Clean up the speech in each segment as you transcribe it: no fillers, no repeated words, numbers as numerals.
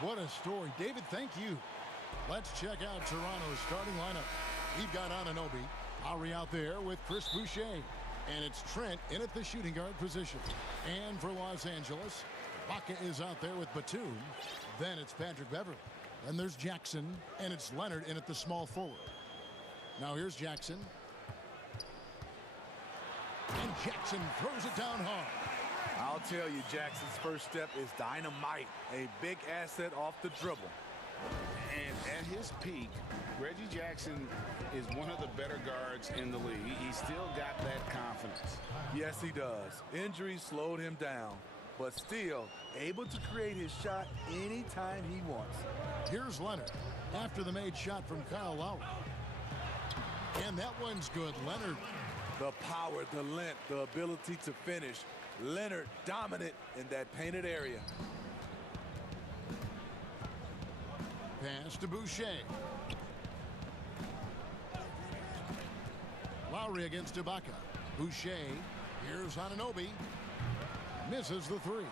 What a story. David, thank you. Let's check out Toronto's starting lineup. We've got Anunoby. Lowry out there with Chris Boucher. And it's Trent in at the shooting guard position. And for Los Angeles, Ibaka is out there with Batum. Then it's Patrick Beverley. Then there's Jackson. And it's Leonard in at the small forward. Now here's Jackson. And Jackson throws it down hard. I'll tell you, Jackson's first step is dynamite. A big asset off the dribble. And at his peak, Reggie Jackson is one of the better guards in the league. He's still got that confidence. Yes, he does. Injuries slowed him down, but still able to create his shot anytime he wants. Here's Leonard after the made shot from Kyle Lowry. And that one's good. Leonard. The power, the length, the ability to finish. Leonard dominant in that painted area. Pass to Boucher. Lowry against Ibaka. Boucher. Here's Anunoby. Misses the three.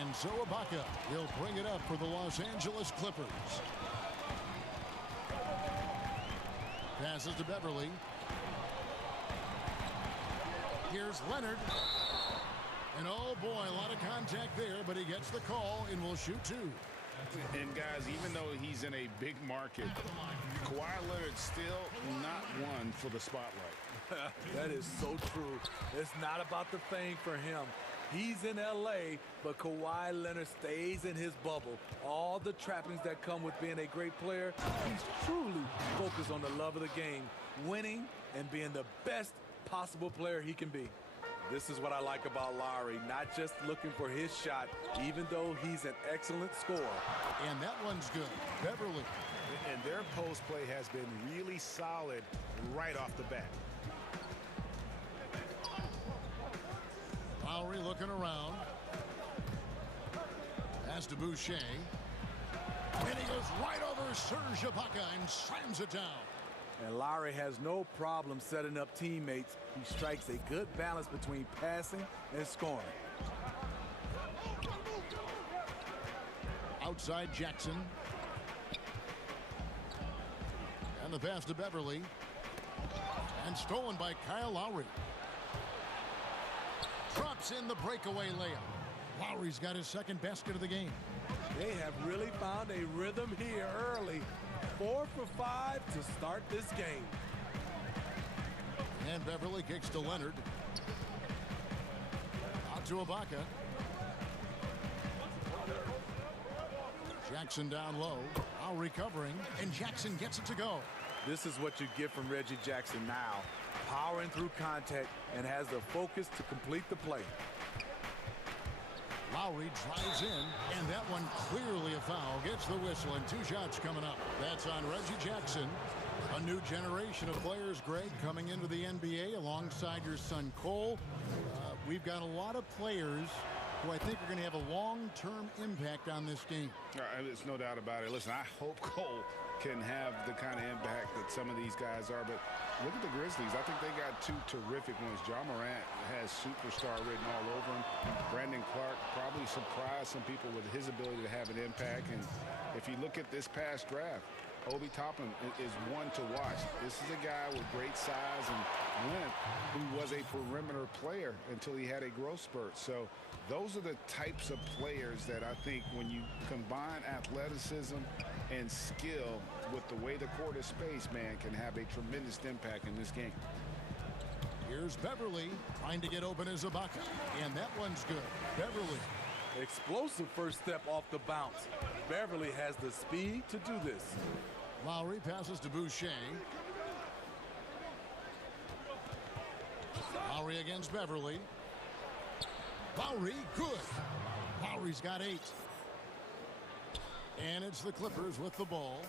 And so Ibaka will bring it up for the Los Angeles Clippers. Passes to Beverley. Here's Leonard. And oh boy, a lot of contact there, but he gets the call and will shoot two. And guys, even though he's in a big market, Kawhi Leonard's still not one for the spotlight. That is so true. It's not about the fame for him. He's in L.A., but Kawhi Leonard stays in his bubble. All the trappings that come with being a great player, he's truly focused on the love of the game, winning and being the best possible player he can be. This is what I like about Lowry, not just looking for his shot, even though he's an excellent scorer. And that one's good. Beverley. And their post play has been really solid right off the bat. Lowry looking around. Pass to Boucher. And he goes right over Serge Ibaka and slams it down. And Lowry has no problem setting up teammates. He strikes a good balance between passing and scoring. Outside Jackson. And the pass to Beverley. And stolen by Kyle Lowry. Drops in the breakaway layup. Lowry's got his second basket of the game. They have really found a rhythm here early. 4 for 5 to start this game. And Beverley kicks to Leonard. Out to Ibaka. Jackson down low. Now recovering. And Jackson gets it to go. This is what you get from Reggie Jackson now. Powering through contact and has the focus to complete the play. Lowry drives in, and that one clearly a foul. Gets the whistle, and 2 shots coming up. That's on Reggie Jackson. A new generation of players, Greg, coming into the NBA alongside your son Cole. We've got a lot of players who I think are going to have a long-term impact on this game. There's no doubt about it. Listen, I hope Cole can have the kind of impact that some of these guys are, but look at the Grizzlies. I think they got 2 terrific ones. Ja Morant has superstar written all over him. Brandon Clark probably surprised some people with his ability to have an impact. And if you look at this past draft, Obi Toppin is one to watch. This is a guy with great size and length who was a perimeter player until he had a growth spurt. So those are the types of players that I think when you combine athleticism and skill with the way the court is spaced, man, can have a tremendous impact in this game. Here's Beverley trying to get open as Ibaka. And that one's good. Beverley. Explosive first step off the bounce. Beverley has the speed to do this. Lowry passes to Boucher. Lowry against Beverley. Lowry, good. Lowry's got 8. And it's the Clippers with the ball,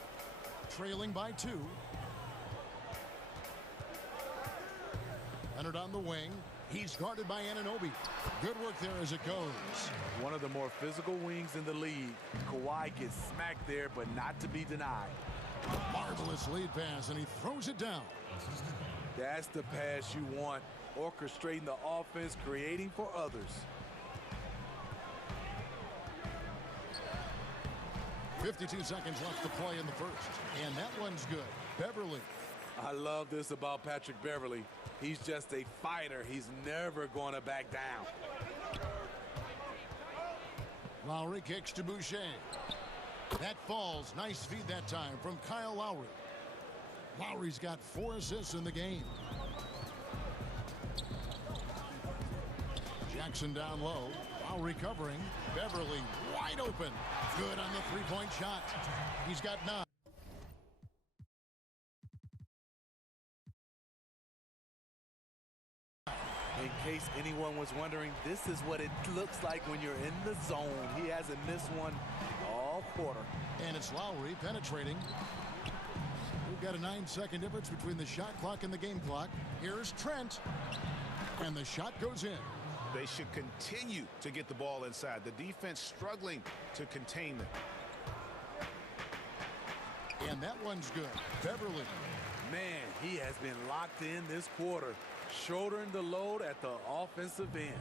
trailing by 2. Leonard on the wing. He's guarded by Anunoby. Good work there as it goes. One of the more physical wings in the league. Kawhi gets smacked there, but not to be denied. Marvelous lead pass, and he throws it down. That's the pass you want. Orchestrating the offense, creating for others. 52 seconds left to play in the first. And that one's good. Beverly. I love this about Patrick Beverly. He's just a fighter. He's never going to back down. Lowry kicks to Boucher. That falls. Nice feed that time from Kyle Lowry. Lowry's got 4 assists in the game. Jackson down low. Lowry covering. Beverly wide open. Good on the three-point shot. He's got 9. In case anyone was wondering, this is what it looks like when you're in the zone. He hasn't missed one all quarter. And it's Lowry penetrating. We've got a 9-second difference between the shot clock and the game clock. Here's Trent. And the shot goes in. They should continue to get the ball inside. The defense struggling to contain them. And that one's good. Beverly. Man, he has been locked in this quarter, shouldering the load at the offensive end.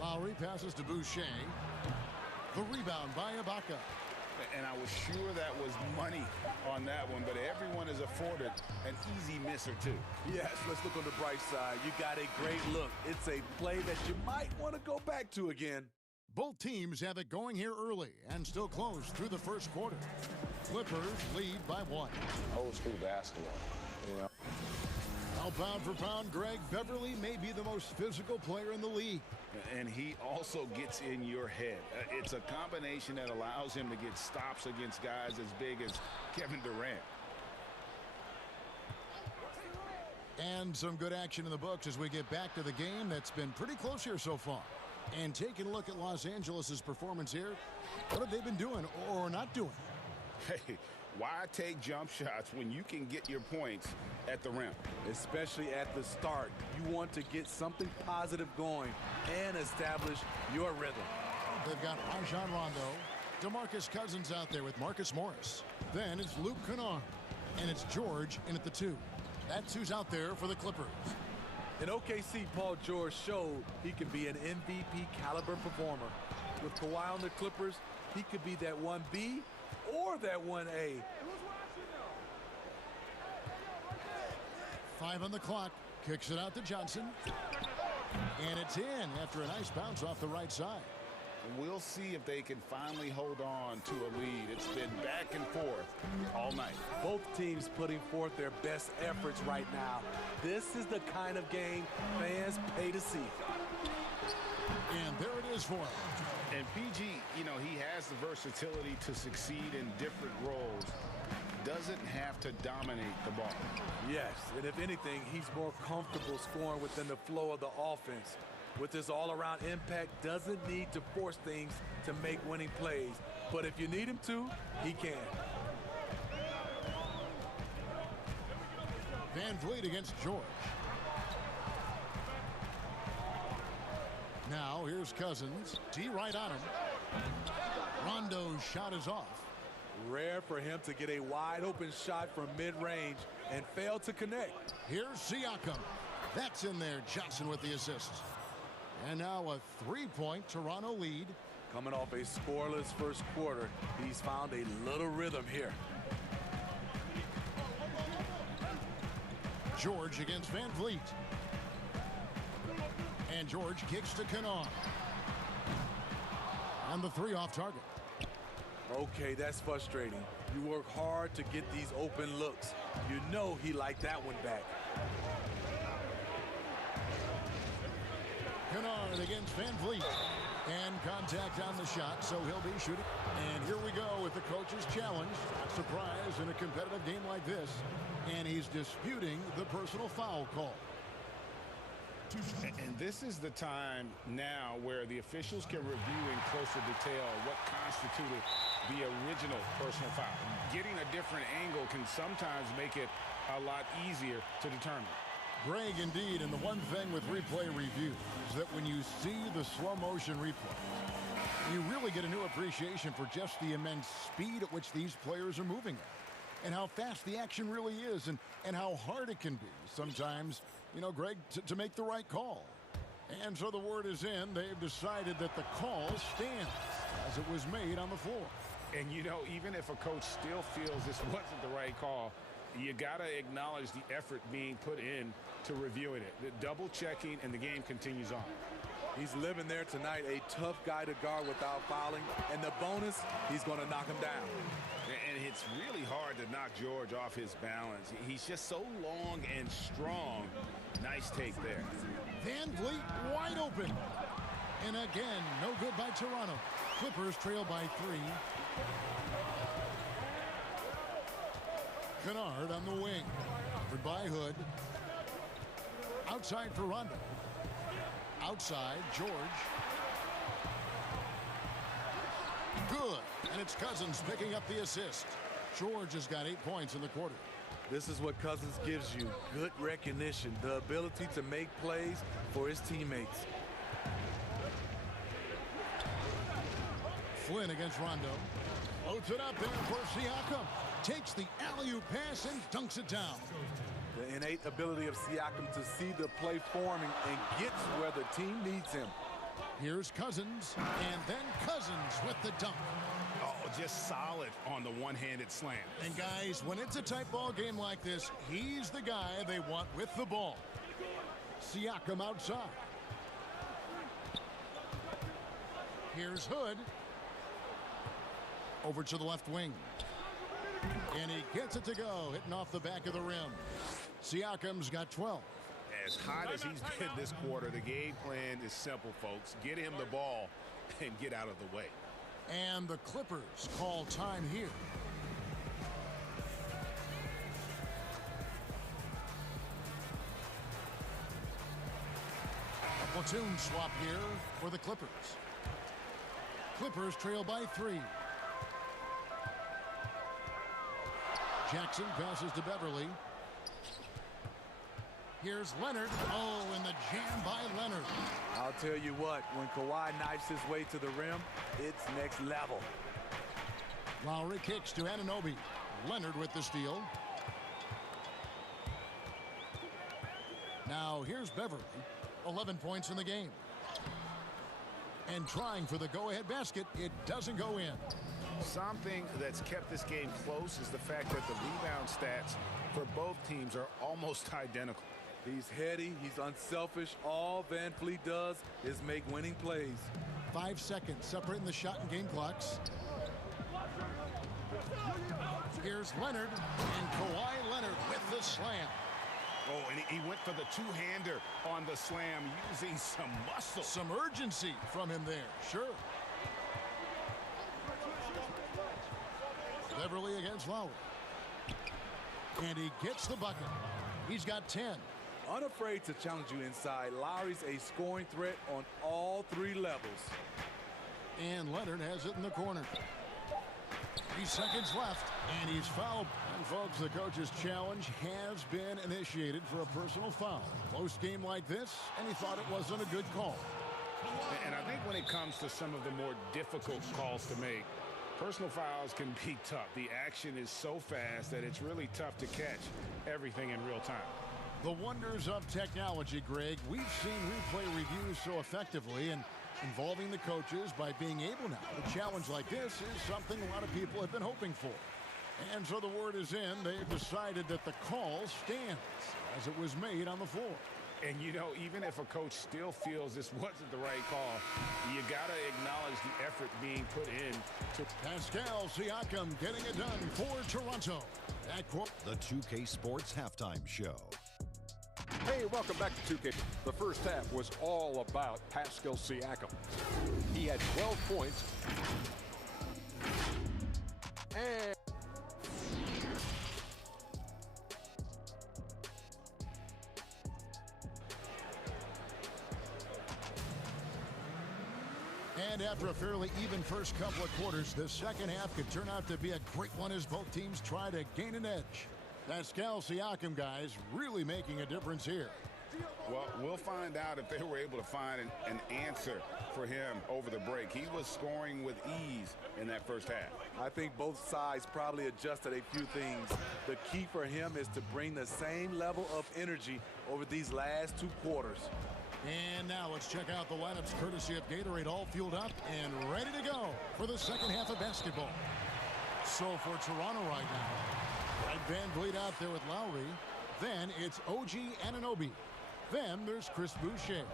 Lowry passes to Boucher. The rebound by Ibaka. And I was sure that was money on that one, but everyone is afforded an easy miss or two. Yes, let's look on the bright side. You got a great look. It's a play that you might want to go back to again. Both teams have it going here early and still close through the first quarter. Clippers lead by 1. Old school basketball, you know. Now pound for pound, Greg, Beverly may be the most physical player in the league. And he also gets in your head. It's a combination that allows him to get stops against guys as big as Kevin Durant. And some good action in the books as we get back to the game that's been pretty close here so far. And taking a look at Los Angeles' performance here, what have they been doing or not doing? Hey, why take jump shots when you can get your points at the rim? Especially at the start. You want to get something positive going and establish your rhythm. They've got Rajon Rondo, DeMarcus Cousins out there with Marcus Morris. Then it's Luke Kennard, and it's George in at the 2. That's who's out there for the Clippers. In OKC, Paul George showed he could be an MVP caliber performer. With Kawhi on the Clippers, he could be that 1B or that 1A. 5 on the clock. Kicks it out to Johnson. And it's in after a nice bounce off the right side. We'll see if they can finally hold on to a lead. It's been back and forth all night. Both teams putting forth their best efforts right now. This is the kind of game fans pay to see. And there it is for him. And PG, you know, he has the versatility to succeed in different roles. Doesn't have to dominate the ball. Yes, and if anything, he's more comfortable scoring within the flow of the offense. With his all-around impact, doesn't need to force things to make winning plays. But if you need him to, he can. Van Vliet against George. Now here's Cousins. D right on him. Rondo's shot is off. Rare for him to get a wide-open shot from mid-range and fail to connect. Here's Siakam. That's in there. Johnson with the assist. And now a 3-point Toronto lead. Coming off a scoreless first quarter, he's found a little rhythm here. George against Van Vliet. And George kicks to Kennard. And the 3 off target. Okay, that's frustrating. You work hard to get these open looks. You know he liked that one back. Kennard against Van Vliet. And contact on the shot, so he'll be shooting. And here we go with the coach's challenge. Not surprised in a competitive game like this. And he's disputing the personal foul call. And this is the time now where the officials can review in closer detail what constituted the original personal foul. Getting a different angle can sometimes make it a lot easier to determine. Greg, indeed, and the one thing with replay review is that when you see the slow motion replay, you really get a new appreciation for just the immense speed at which these players are moving at, and how fast the action really is, and how hard it can be sometimes, you know, Greg, to make the right call. And so the word is in. They've decided that the call stands as it was made on the floor. And, you know, even if a coach still feels this wasn't the right call, you got to acknowledge the effort being put in to reviewing it. The double checking, and the game continues on. He's living there tonight, a tough guy to guard without fouling. And the bonus, he's going to knock him down. And it's really hard to knock George off his balance. He's just so long and strong. Nice take there. Van Vliet wide open. And again, no good by Toronto. Clippers trail by 3. Kennard on the wing. Covered by Hood. Outside for Rondo. Outside, George. Good. And it's Cousins picking up the assist. George has got 8 points in the quarter. This is what Cousins gives you. Good recognition. The ability to make plays for his teammates. Flynn against Rondo. Floats it up there for Siakam. Takes the alley-oop pass and dunks it down. The innate ability of Siakam to see the play forming and gets where the team needs him. Here's Cousins, and then Cousins with the dunk. Oh, just solid on the one-handed slam. And guys, when it's a tight ball game like this, he's the guy they want with the ball. Siakam outside. Here's Hood. Over to the left wing. And he gets it to go, hitting off the back of the rim. Siakam's got 12. As hot as he's been this quarter, the game plan is simple, folks. Get him the ball and get out of the way. And the Clippers call time here. A platoon swap here for the Clippers. Clippers trail by 3. Jackson passes to Beverly. Here's Leonard. Oh, and the jam by Leonard. I'll tell you what, when Kawhi knifes his way to the rim, it's next level. Lowry kicks to Anunoby. Leonard with the steal. Now here's Beverly. 11 points in the game. And trying for the go-ahead basket, it doesn't go in. Something that's kept this game close is the fact that the rebound stats for both teams are almost identical. He's heady, he's unselfish. All Van Vliet does is make winning plays. 5 seconds separating the shot and game clocks. Here's Leonard, and Kawhi Leonard with the slam. Oh, and he went for the two-hander on the slam, using some muscle. Some urgency from him there, sure. Beverly against Lowry. And he gets the bucket. He's got 10. Unafraid to challenge you inside, Lowry's a scoring threat on all 3 levels. And Leonard has it in the corner. 3 seconds left, and he's fouled. And folks, the coach's challenge has been initiated for a personal foul. Close game like this, and he thought it wasn't a good call. And I think when it comes to some of the more difficult calls to make, personal fouls can be tough. The action is so fast that it's really tough to catch everything in real time. The wonders of technology, Greg. We've seen replay reviews so effectively, and involving the coaches by being able now to challenge like this is something a lot of people have been hoping for. And so the word is in. They've decided that the call stands as it was made on the floor. And, you know, even if a coach still feels this wasn't the right call, you got to acknowledge the effort being put in. Pascal Siakam getting it done for Toronto. The 2K Sports Halftime Show. Hey, welcome back to 2K. The first half was all about Pascal Siakam. He had 12 points. And after a fairly even first couple of quarters, the second half could turn out to be a great one as both teams try to gain an edge. Pascal Siakam, guys, really making a difference here. Well, we'll find out if they were able to find an answer for him over the break. He was scoring with ease in that first half. I think both sides probably adjusted a few things. The key for him is to bring the same level of energy over these last 2 quarters. And now let's check out the lineups courtesy of Gatorade, all fueled up and ready to go for the second half of basketball. So for Toronto right now, Red Van Vliet out there with Lowry. Then it's OG Anunoby. Then there's Chris Boucher.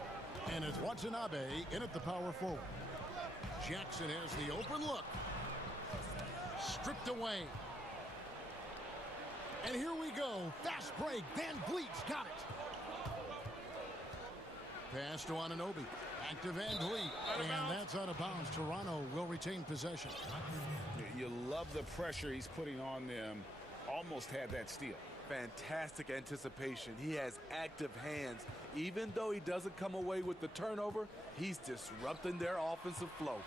And it's Watanabe in at the power forward. Jackson has the open look. Stripped away. And here we go. Fast break. Van Vliet's got it. Pass to Anunoby. Back to Van Vliet. And that's out of bounds. Toronto will retain possession. You love the pressure he's putting on them. Almost had that steal. Fantastic anticipation. He has active hands. Even though he doesn't come away with the turnover, he's disrupting their offensive flow.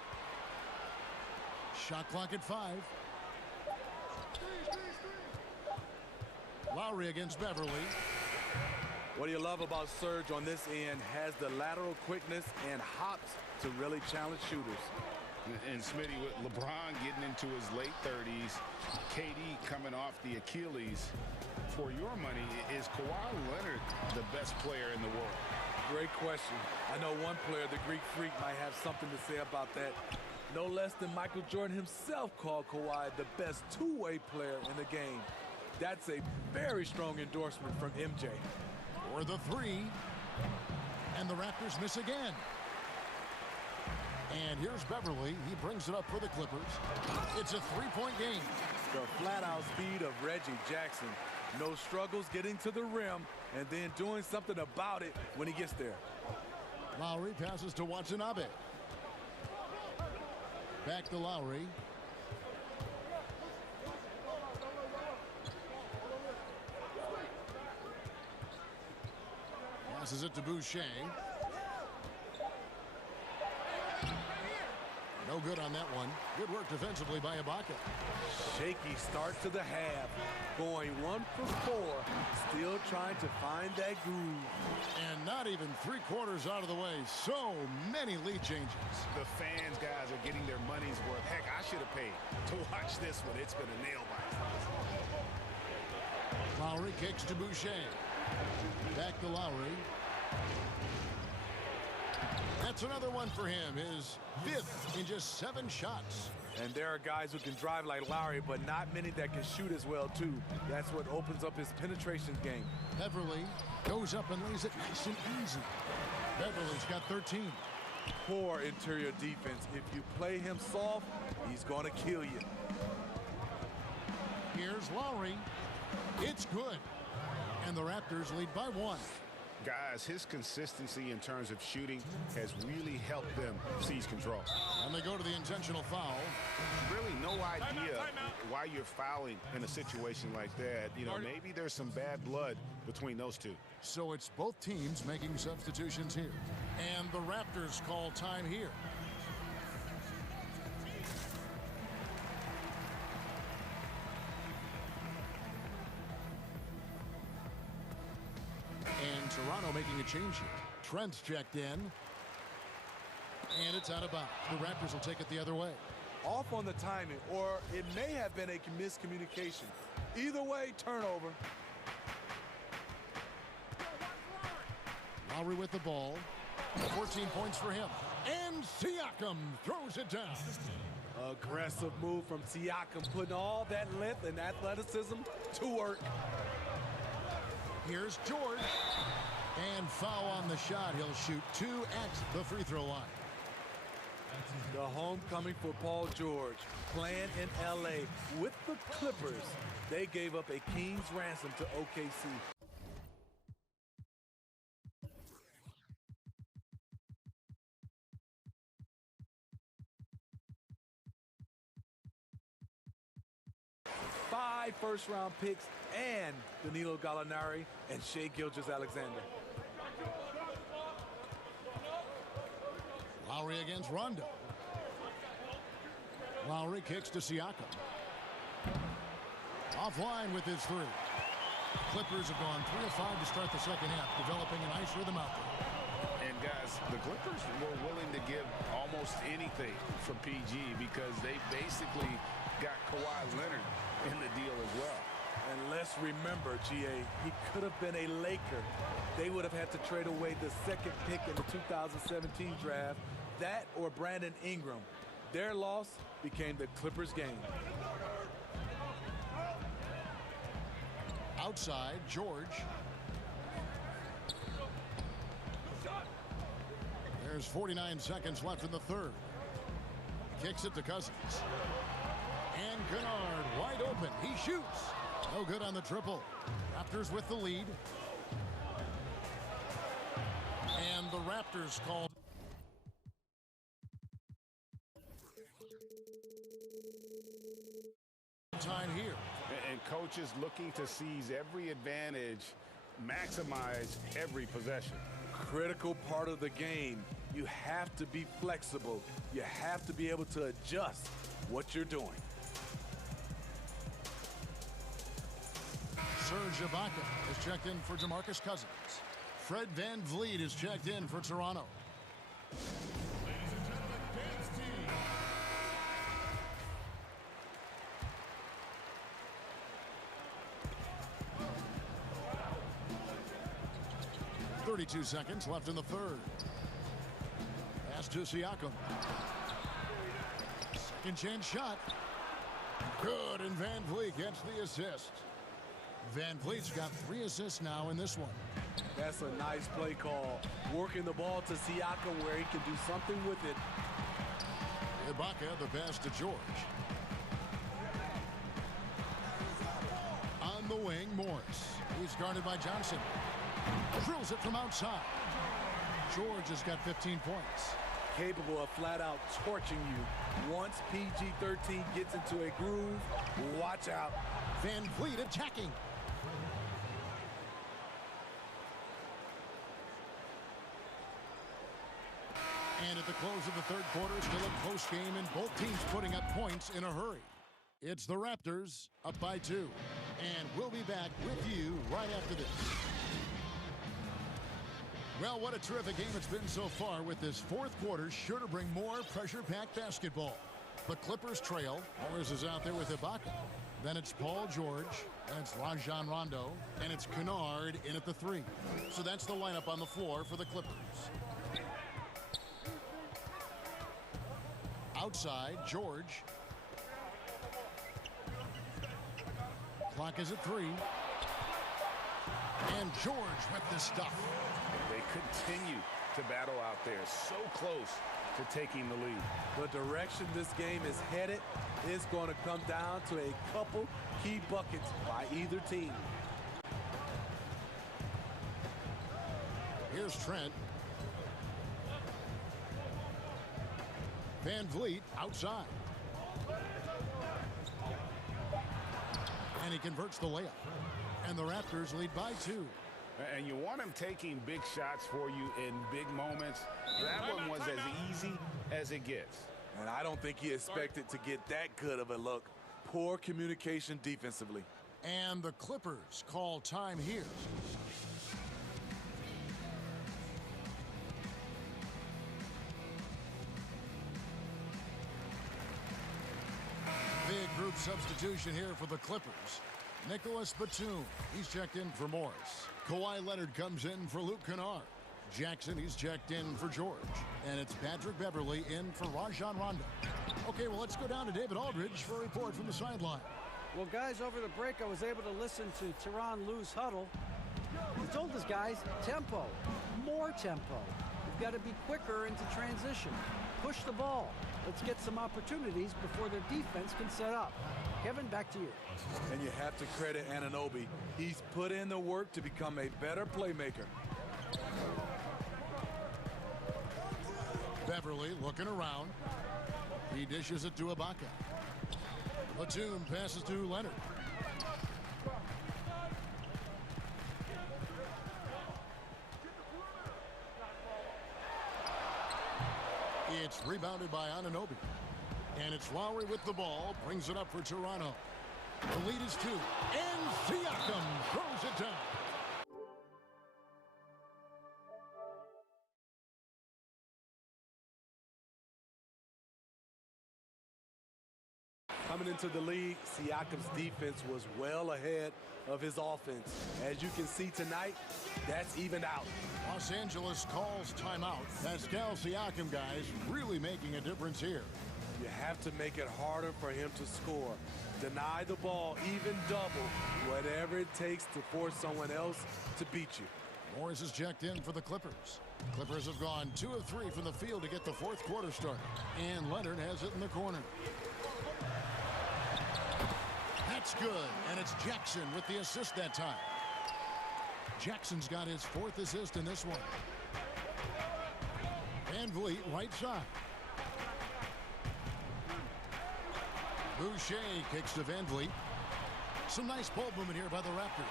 Shot clock at 5. Lowry against Beverly. What do you love about Serge on this end? Has the lateral quickness and hops to really challenge shooters. And Smitty, with LeBron getting into his late 30s, KD coming off the Achilles, for your money, is Kawhi Leonard the best player in the world? Great question. I know one player, the Greek Freak, might have something to say about that. No less than Michael Jordan himself called Kawhi the best two-way player in the game. That's a very strong endorsement from MJ. For the 3. And the Raptors miss again. And here's Beverly. He brings it up for the Clippers. It's a 3-point game. The flat-out speed of Reggie Jackson. No struggles getting to the rim and then doing something about it when he gets there. Lowry passes to Watanabe. Back to Lowry. Passes it to Boucher. No good on that one. Good work defensively by Ibaka. Shaky start to the half. Going 1 for 4. Still trying to find that groove. And not even 3/4 out of the way. So many lead changes. The fans, guys, are getting their money's worth. Heck, I should have paid to watch this one. It's been a nail biter. Lowry kicks to Boucher. Back to Lowry. That's another one for him. His 5th in just 7 shots. And there are guys who can drive like Lowry, but not many that can shoot as well, too. That's what opens up his penetration game. Beverly goes up and lays it nice and easy. Beverly's got 13. Poor interior defense. If you play him soft, he's going to kill you. Here's Lowry. It's good. And the Raptors lead by 1. Guys, his consistency in terms of shooting has really helped them seize control. And they go to the intentional foul. Really no idea why you're fouling in a situation like that. You know, maybe there's some bad blood between those two. So it's both teams making substitutions here. And the Raptors call time here. And Toronto making a change here. Trent's checked in. And it's out of bounds. The Raptors will take it the other way. Off on the timing, or it may have been a miscommunication. Either way, turnover. Lowry with the ball. 14 points for him. And Siakam throws it down. Aggressive move from Siakam, putting all that length and athleticism to work. Here's George. And foul on the shot. He'll shoot 2 at the free throw line. The homecoming for Paul George, playing in L.A. with the Clippers. They gave up a king's ransom to OKC. Five first-round picks and Danilo Gallinari and Shai Gilgeous-Alexander. Lowry against Rondo. Lowry kicks to Siakam. Offline with his 3. Clippers have gone 3 of 5 to start the second half, developing a nice rhythm out there. And guys, the Clippers were willing to give almost anything for PG because they basically got Kawhi Leonard in the deal as well. And let's remember, GA, he could have been a Laker. They would have had to trade away the second pick in the 2017 draft, that or Brandon Ingram. Their loss became the Clippers' gain. Outside, George. There's 49 seconds left in the third. Kicks it to Cousins. And Kennard wide open. He shoots. No good on the triple. Raptors with the lead. And the Raptors called. Time here. And coaches looking to seize every advantage, maximize every possession. Critical part of the game. You have to be flexible. You have to be able to adjust what you're doing. Serge Ibaka is checked in for DeMarcus Cousins. Fred VanVleet is checked in for Toronto. Ladies and gentlemen, dance team. 32 seconds left in the third. Pass to Siakam. Second chance shot. Good, and VanVleet gets the assist. VanVleet's got 3 assists now in this one. That's a nice play call. Working the ball to Siakam where he can do something with it. Ibaka, the pass to George. On the wing, Morris. He's guarded by Johnson. Drills it from outside. George has got 15 points. Capable of flat out torching you. Once PG-13 gets into a groove, watch out. VanVleet attacking. And at the close of the third quarter, still a close game, and both teams putting up points in a hurry. It's the Raptors up by 2. And we'll be back with you right after this. Well, what a terrific game it's been so far, with this fourth quarter sure to bring more pressure-packed basketball. The Clippers trail. Morris is out there with Ibaka. Then it's Paul George, and it's Rajon Rondo, and it's Kennard in at the 3. So that's the lineup on the floor for the Clippers. Outside, George. Clock is at 3. And George with the stuff. They continue to battle out there, so close to taking the lead. The direction this game is headed is going to come down to a couple key buckets by either team. Here's Trent. VanVleet outside. And he converts the layup. And the Raptors lead by 2. And you want him taking big shots for you in big moments. That one was as easy as it gets. And I don't think he expected to get that good of a look. Poor communication defensively. And the Clippers call time here. Big group substitution here for the Clippers. Nicholas Batum, he's checked in for Morris. Kawhi Leonard comes in for Luke Kennard. Jackson, he's checked in for George. And it's Patrick Beverley in for Rajon Rondo. Okay, well, let's go down to David Aldridge for a report from the sideline. Well, guys, over the break, I was able to listen to Tyronn Lue's huddle. He told his guys, tempo, more tempo. You've got to be quicker into transition. Push the ball. Let's get some opportunities before their defense can set up. Kevin, back to you. And you have to credit Anunoby. He's put in the work to become a better playmaker. Beverley looking around. He dishes it to Ibaka. Batum passes to Leonard. It's rebounded by Anunoby. And it's Lowry with the ball, brings it up for Toronto. The lead is 2, and Siakam throws it down. Coming into the league, Siakam's defense was well ahead of his offense. As you can see tonight, that's evened out. Los Angeles calls timeout. Pascal Siakam, guys, really making a difference here. You have to make it harder for him to score. Deny the ball, even double, whatever it takes to force someone else to beat you. Morris is checked in for the Clippers. Clippers have gone 2 of 3 from the field to get the fourth quarter started. And Leonard has it in the corner. That's good, and it's Jackson with the assist that time. Jackson's got his 4th assist in this one. Van Vliet, right side. Boucher kicks to Van Vliet. Some nice ball movement here by the Raptors.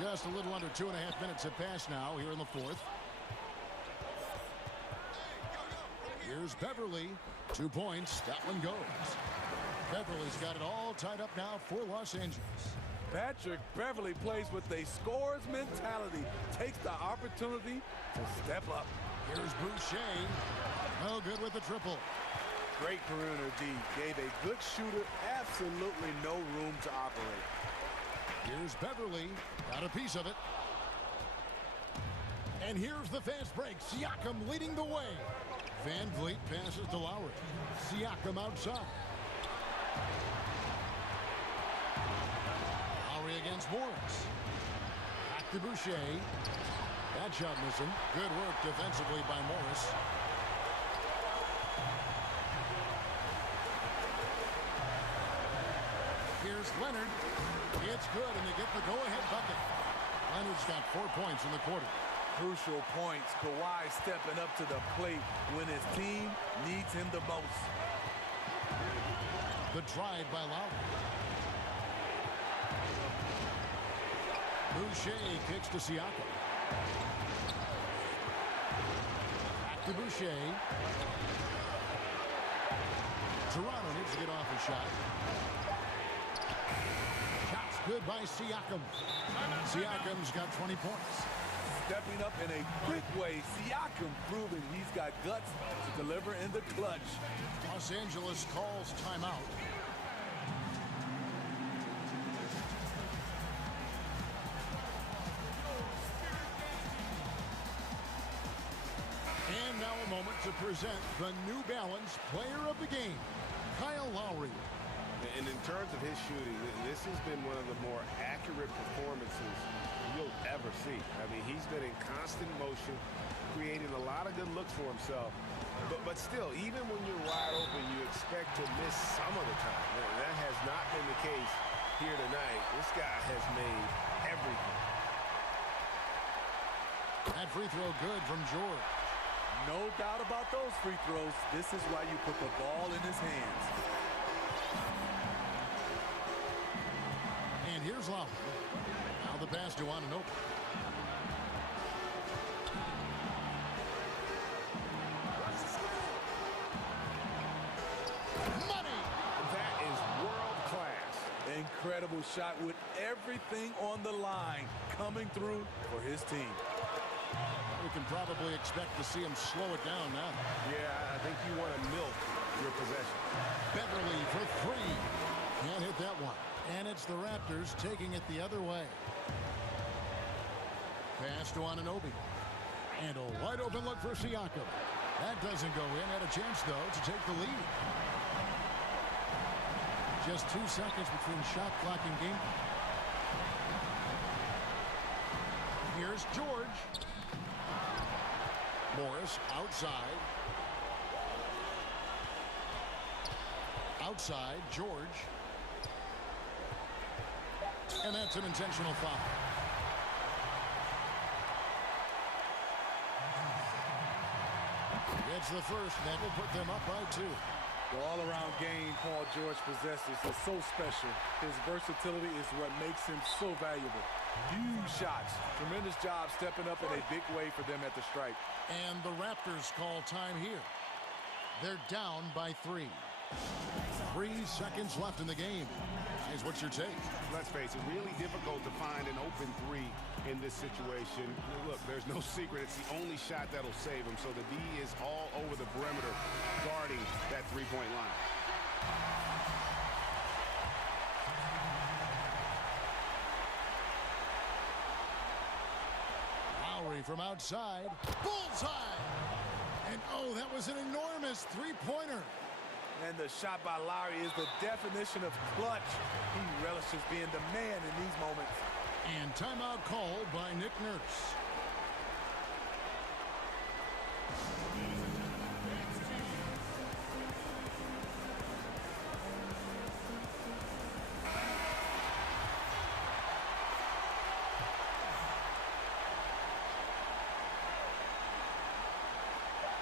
Just a little under 2.5 minutes have passed now here in the fourth. Here's Beverly. 2 points. That one goes. Beverly's got it all tied up now for Los Angeles. Patrick Beverly plays with a scorer's mentality. Takes the opportunity to step up. Here's Boucher. No good with the triple. Great perimeter D. Gave a good shooter absolutely no room to operate. Here's Beverly. Got a piece of it. And here's the fast break. Siakam leading the way. Van Vliet passes to Lowry. Siakam outside. Lowry against Morris. Back to Boucher. That shot missing. Good work defensively by Morris. Here's Leonard. It's good, and they get the go-ahead bucket. Leonard's got 4 points in the quarter. Crucial points. Kawhi stepping up to the plate when his team needs him the most. The drive by Lowry. Boucher kicks to Siakam. Back to Boucher. Toronto needs to get off a shot. Shot's good by Siakam. Siakam's got 20 points. Stepping up in a quick way, Siakam proving he's got guts to deliver in the clutch. Los Angeles calls timeout. And now a moment to present the New Balance Player of the Game, Kyle Lowry. And in terms of his shooting, this has been one of the more accurate performances you'll ever see. I mean, he's been in constant motion, creating a lot of good looks for himself. But still, even when you're wide open, you expect to miss some of the time. That has not been the case here tonight. This guy has made everything. That free throw good from George. No doubt about those free throws. This is why you put the ball in his hands. And here's Lowry. Now the pass to Ananobi. Money! That is world class. Incredible shot with everything on the line coming through for his team. We can probably expect to see him slow it down now. Yeah, I think you want to milk your possession. Beverly for 3. Can't hit that one. And it's the Raptors taking it the other way. Pass to Anunoby. And a wide open look for Siakam. That doesn't go in. Had a chance, though, to take the lead. Just 2 seconds between shot clock and game. Here's George. Morris outside. Outside, George. And that's an intentional foul. It's the first, and that will put them up by 2. The all-around game Paul George possesses is so special. His versatility is what makes him so valuable. Huge shots. Tremendous job stepping up in a big way for them at the stripe. And the Raptors call time here. They're down by 3. 3 seconds left in the game. Guys, what's your take? Let's face it, really difficult to find an open three in this situation. Look, there's no secret. It's the only shot that'll save him. So the D is all over the perimeter guarding that three-point line. Lowry from outside. Bullseye! And oh, that was an enormous three-pointer. And the shot by Lowry is the definition of clutch. He relishes being the man in these moments. And timeout called by Nick Nurse.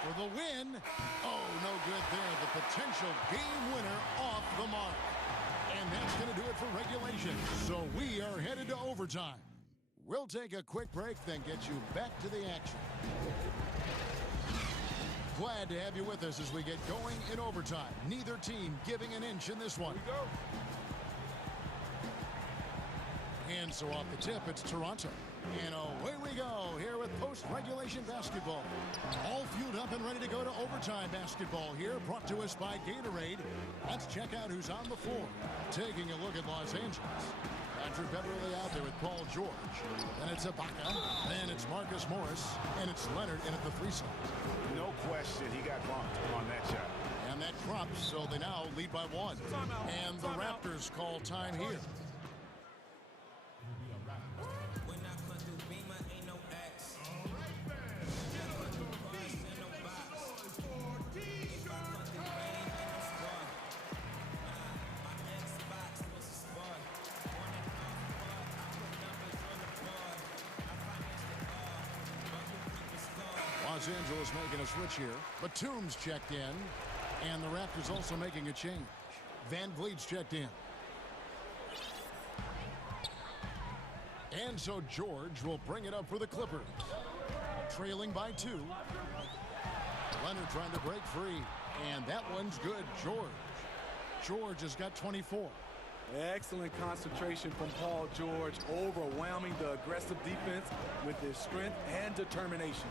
For the win. Oh, no good there. The potential game winner off the mark. And that's going to do it for regulation. So we are headed to overtime. We'll take a quick break, then get you back to the action. Glad to have you with us as we get going in overtime. Neither team giving an inch in this one. Here we go. And so off the tip, it's Toronto. And away we go here with post-regulation basketball. All fueled up and ready to go to overtime basketball here, brought to us by Gatorade. Let's check out who's on the floor. Taking a look at Los Angeles. Patrick Beverly out there with Paul George. Then it's Ibaka. Then it's Marcus Morris. And it's Leonard in at the free side. No question he got bumped on that shot. And that crops, so they now lead by 1. And the Raptors call time here. Los Angeles making a switch here. Batum's checked in. And the Raptors also making a change. Van Vliet's checked in. And so George will bring it up for the Clippers. Trailing by 2. Leonard trying to break free. And that one's good. George has got 24. Excellent concentration from Paul George, overwhelming the aggressive defense with his strength and determination.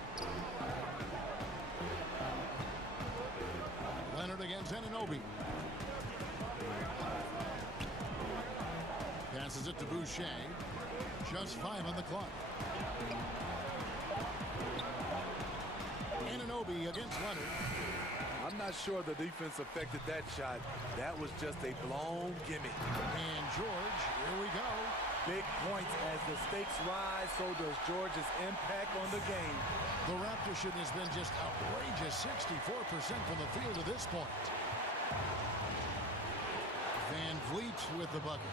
Leonard against Anunoby. Passes it to Boucher. Just 5 on the clock. Anunoby against Leonard. I'm not sure the defense affected that shot. That was just a blown gimme. And George, here we go. Big points as the stakes rise, so does George's impact on the game. The Raptor shooting has been just outrageous, 64% from the field to this point. Van Vliet with the bucket.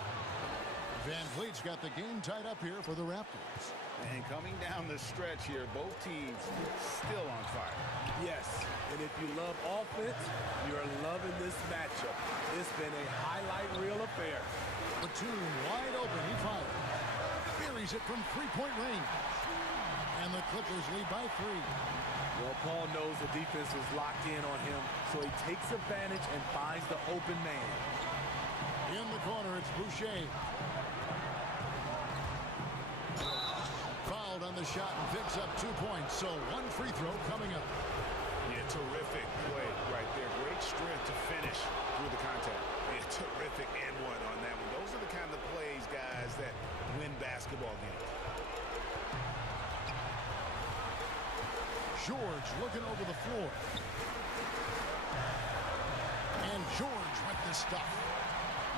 Van Vliet's got the game tied up here for the Raptors. And coming down the stretch here, both teams still on fire. Yes, and if you love offense, you're loving this matchup. It's been a highlight reel affair. Batum wide open, he fires. Buries it from three-point range. And the Clippers lead by 3. Well, Paul knows the defense is locked in on him, so he takes advantage and finds the open man. In the corner, it's Boucher. Fouled on the shot and picks up 2 points, so 1 free throw coming up. Yeah, terrific play right there. Great strength to finish through the contact. Yeah, terrific and one on that one. Those are the kind of plays, guys, that win basketball games. George looking over the floor. And George with the stuff.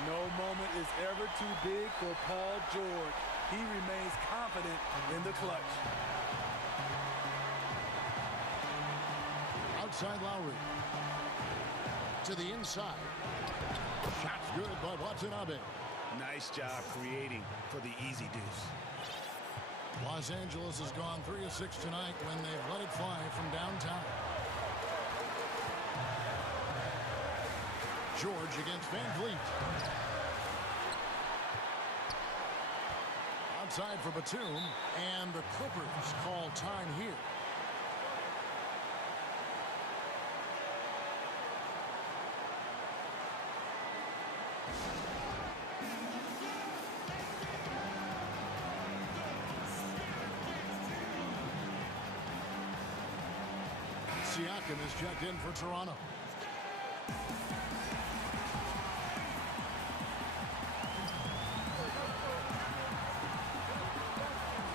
No moment is ever too big for Paul George. He remains confident in the clutch. Outside Lowry. To the inside. Shot's good by Watanabe. Nice job creating for the easy deuce. Los Angeles has gone 3 of 6 tonight when they've let it fly from downtown. George against Van Vliet. Outside for Batum, and the Clippers call time here. Siakam is checked in for Toronto.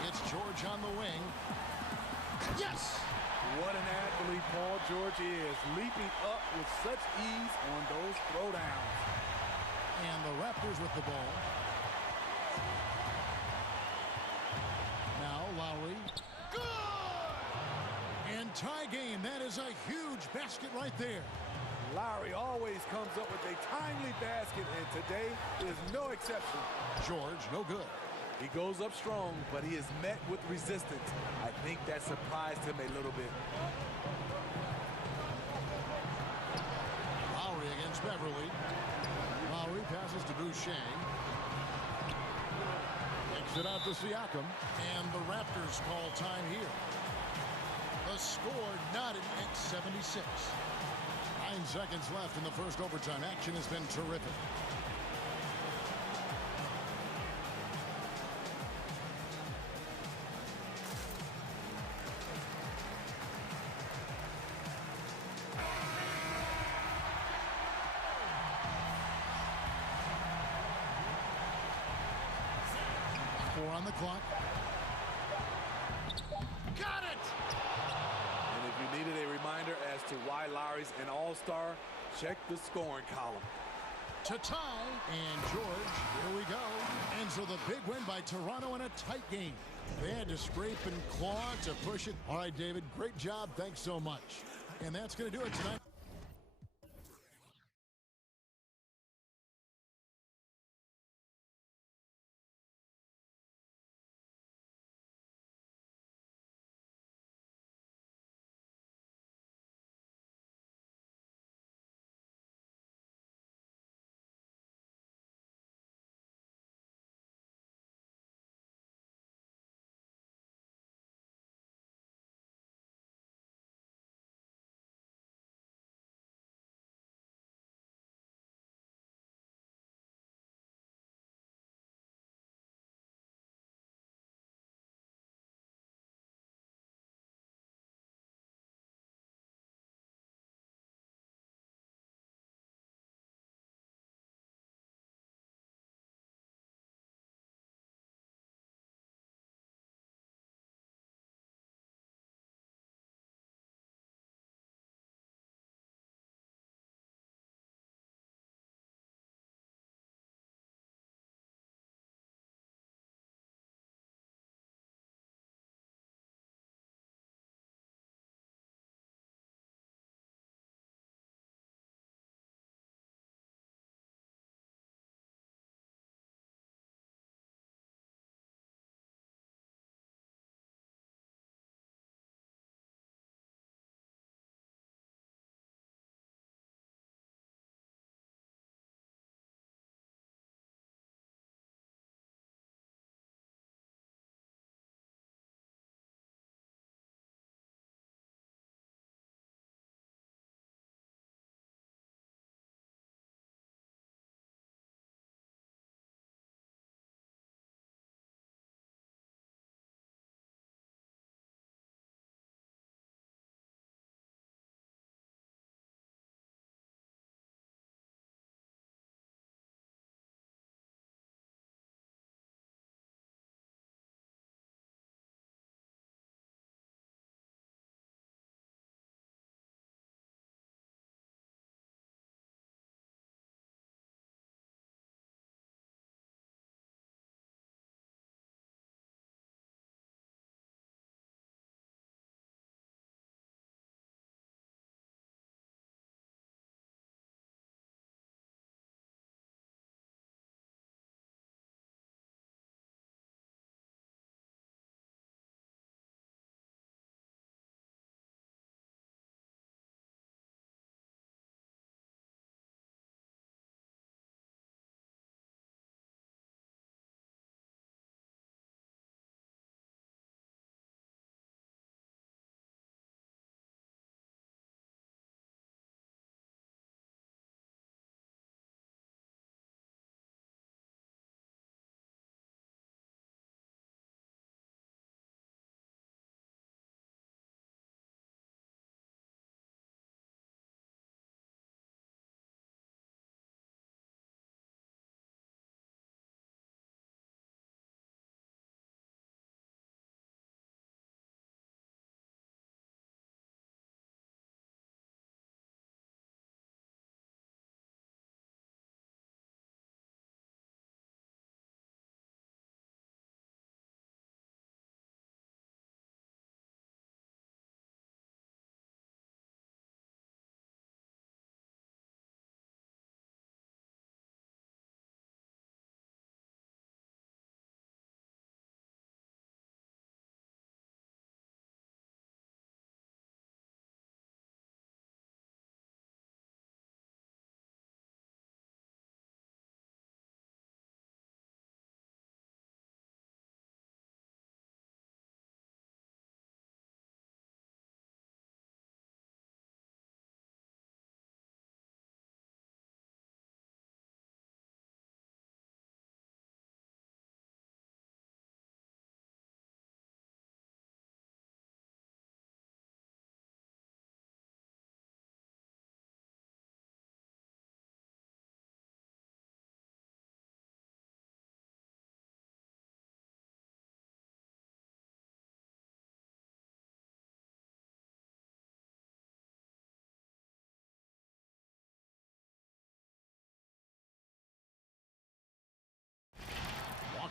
It's George on the wing. Yes! What an athlete Paul George is, leaping up with such ease on those throwdowns. And the Raptors with the ball. Now Lowry. Good! And tie game. That is a huge basket right there. Lowry always comes up with a timely basket, and today is no exception. George, no good. He goes up strong, but he is met with resistance. I think that surprised him a little bit. Lowry against Beverly. Lowry passes to Boucher. Takes it out to Siakam. And the Raptors call time here. The score knotted at 76. 9 seconds left in the first overtime. Action has been terrific. On the clock. Got it! And if you needed a reminder as to why Lowry's an all-star, check the scoring column. To tie, and George, here we go. And so the big win by Toronto in a tight game. They had to scrape and claw to push it. All right, David, great job. Thanks so much. And that's going to do it tonight.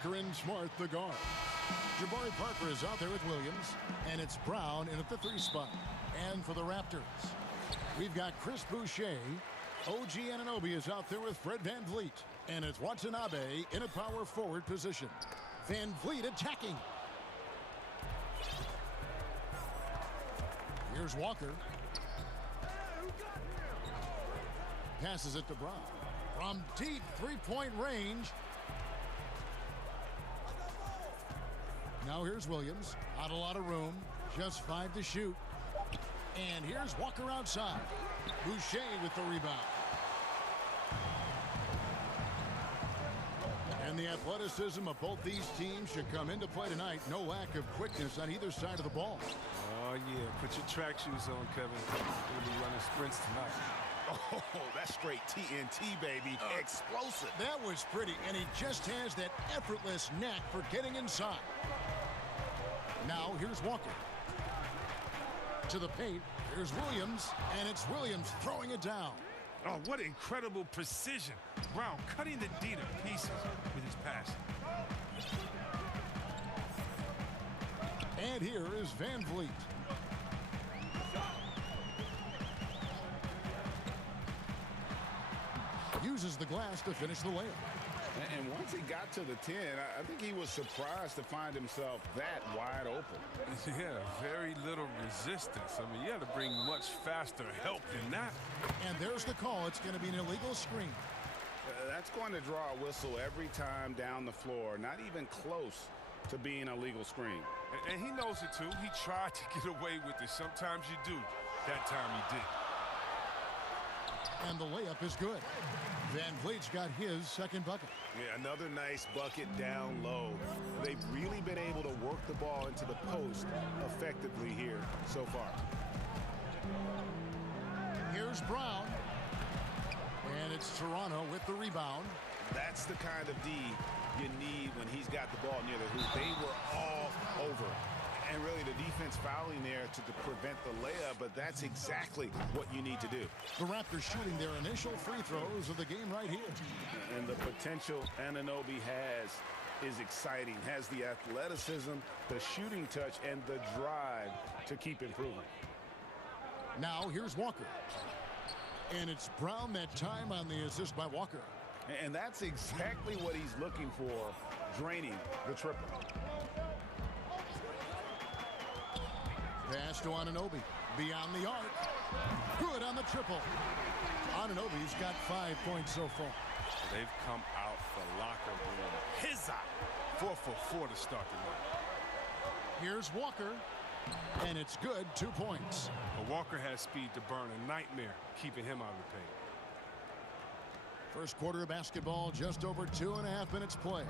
Walker and Smart, the guard. Jabari Parker is out there with Williams, and it's Brown in at the 3 spot. And for the Raptors, we've got Chris Boucher. OG Anunoby is out there with Fred VanVleet, and it's Watanabe in a power forward position. VanVleet attacking. Here's Walker. Passes it to Brown. From deep three-point range. Now here's Williams. Not a lot of room. Just 5 to shoot. And here's Walker outside. Boucher with the rebound. And the athleticism of both these teams should come into play tonight. No lack of quickness on either side of the ball. Oh, yeah. Put your track shoes on, Kevin. We'll be running sprints tonight. Oh, that's straight TNT, baby. Explosive. That was pretty, and he just has that effortless knack for getting inside. Now here's Walker. To the paint. Here's Williams, and it's Williams throwing it down. Oh, what incredible precision. Brown cutting the D to pieces with his pass. And here is VanVleet. Uses the glass to finish the layup. And once he got to the 10, I think he was surprised to find himself that wide open. Yeah, very little resistance. I mean, you had to bring much faster help than that. And there's the call. It's going to be an illegal screen. That's going to draw a whistle every time down the floor. Not even close to being a legal screen. And he knows it, too. He tried to get away with it. Sometimes you do. That time he did. And the layup is good. VanVleet's got his second bucket. Yeah, another nice bucket down low. They've really been able to work the ball into the post effectively here so far. Here's Brown. And it's Toronto with the rebound. That's the kind of D you need when he's got the ball near the hoop. They were all over. And really the defense fouling there to prevent the layup, but that's exactly what you need to do. The Raptors shooting their initial free throws of the game right here. And the potential Anunoby has is exciting. Has the athleticism, the shooting touch, and the drive to keep improving. Now here's Walker. And it's Brown that time on the assist by Walker. And that's exactly what he's looking for, draining the triple. Pass to Anunoby. Beyond the arc. Good on the triple. Anunoby's got 5 points so far. They've come out the locker room. His eye. 4 for 4 to start the night. Here's Walker. And it's good. 2 points. But Walker has speed to burn. A nightmare keeping him out of the paint. First quarter of basketball, just over 2.5 minutes play.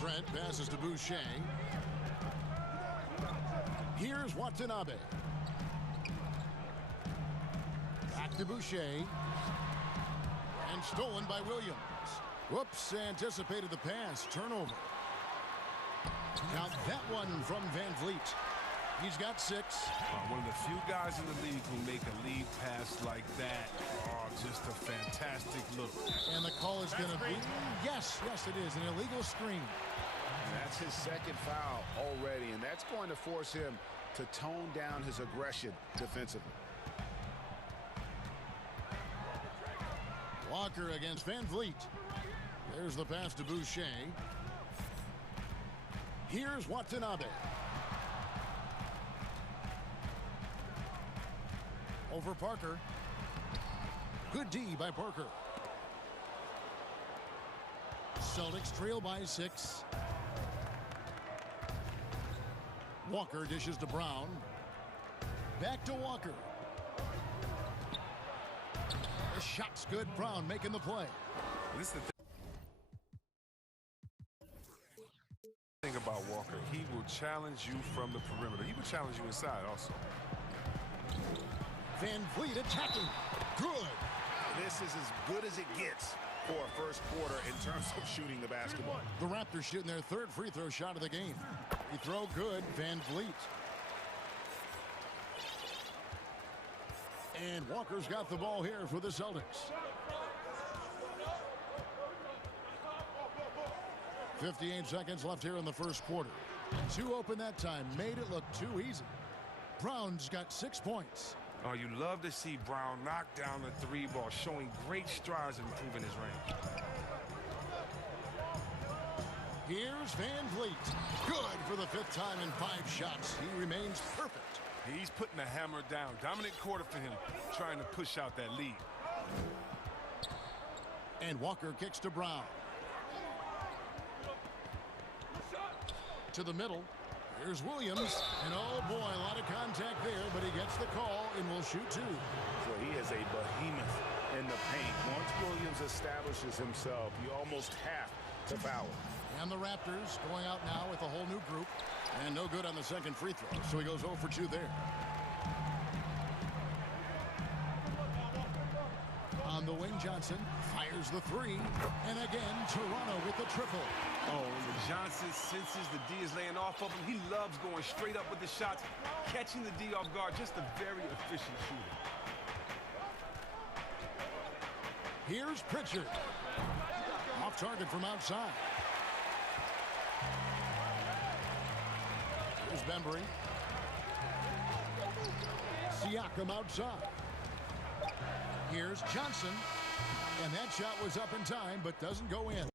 Trent passes to Boucher. Here's Watanabe. Back to Boucher. And stolen by Williams. Whoops, anticipated the pass. Turnover. Now that one from VanVleet. He's got 6. One of the few guys in the league who make a lead pass like that. Oh, just a fantastic look. And the call is going to be, yes, it is, an illegal screen. That's his second foul already, and that's going to force him to tone down his aggression defensively. Walker against VanVleet. There's the pass to Boucher. Here's Watanabe. Over Parker. Good D by Parker. Celtics trail by 6. Walker dishes to Brown. Back to Walker. The shot's good. Brown making the play. This is the thing about Walker. He will challenge you from the perimeter. He will challenge you inside also. VanVleet attacking. Good. This is as good as it gets for a first quarter in terms of shooting the basketball. The Raptors shooting their 3rd free throw shot of the game. He throw good. VanVleet. And Walker's got the ball here for the Celtics. 58 seconds left here in the first quarter. Too open that time, made it look too easy. Brown's got 6 points. Oh, you love to see Brown knock down the three ball, showing great strides in improving his range. Here's Van Vliet. Good for the 5th time in 5 shots. He remains perfect. He's putting the hammer down. Dominant quarter for him, trying to push out that lead. And Walker kicks to Brown. To the middle. Here's Williams. And oh boy, a lot of contact there, but he gets the call and will shoot 2. So he is a behemoth in the paint. Once Williams establishes himself, you almost have to foul him. And the Raptors going out now with a whole new group. And no good on the second free throw, so he goes 0 for 2 there. On the wing, Johnson fires the 3. And again, Toronto with the triple. Oh, when Johnson senses the D is laying off of him, he loves going straight up with the shots, catching the D off guard, just a very efficient shooter. Here's Pritchard. Off target from outside. Here's Bembry. Siakam outside. Here's Johnson. And that shot was up in time, but doesn't go in.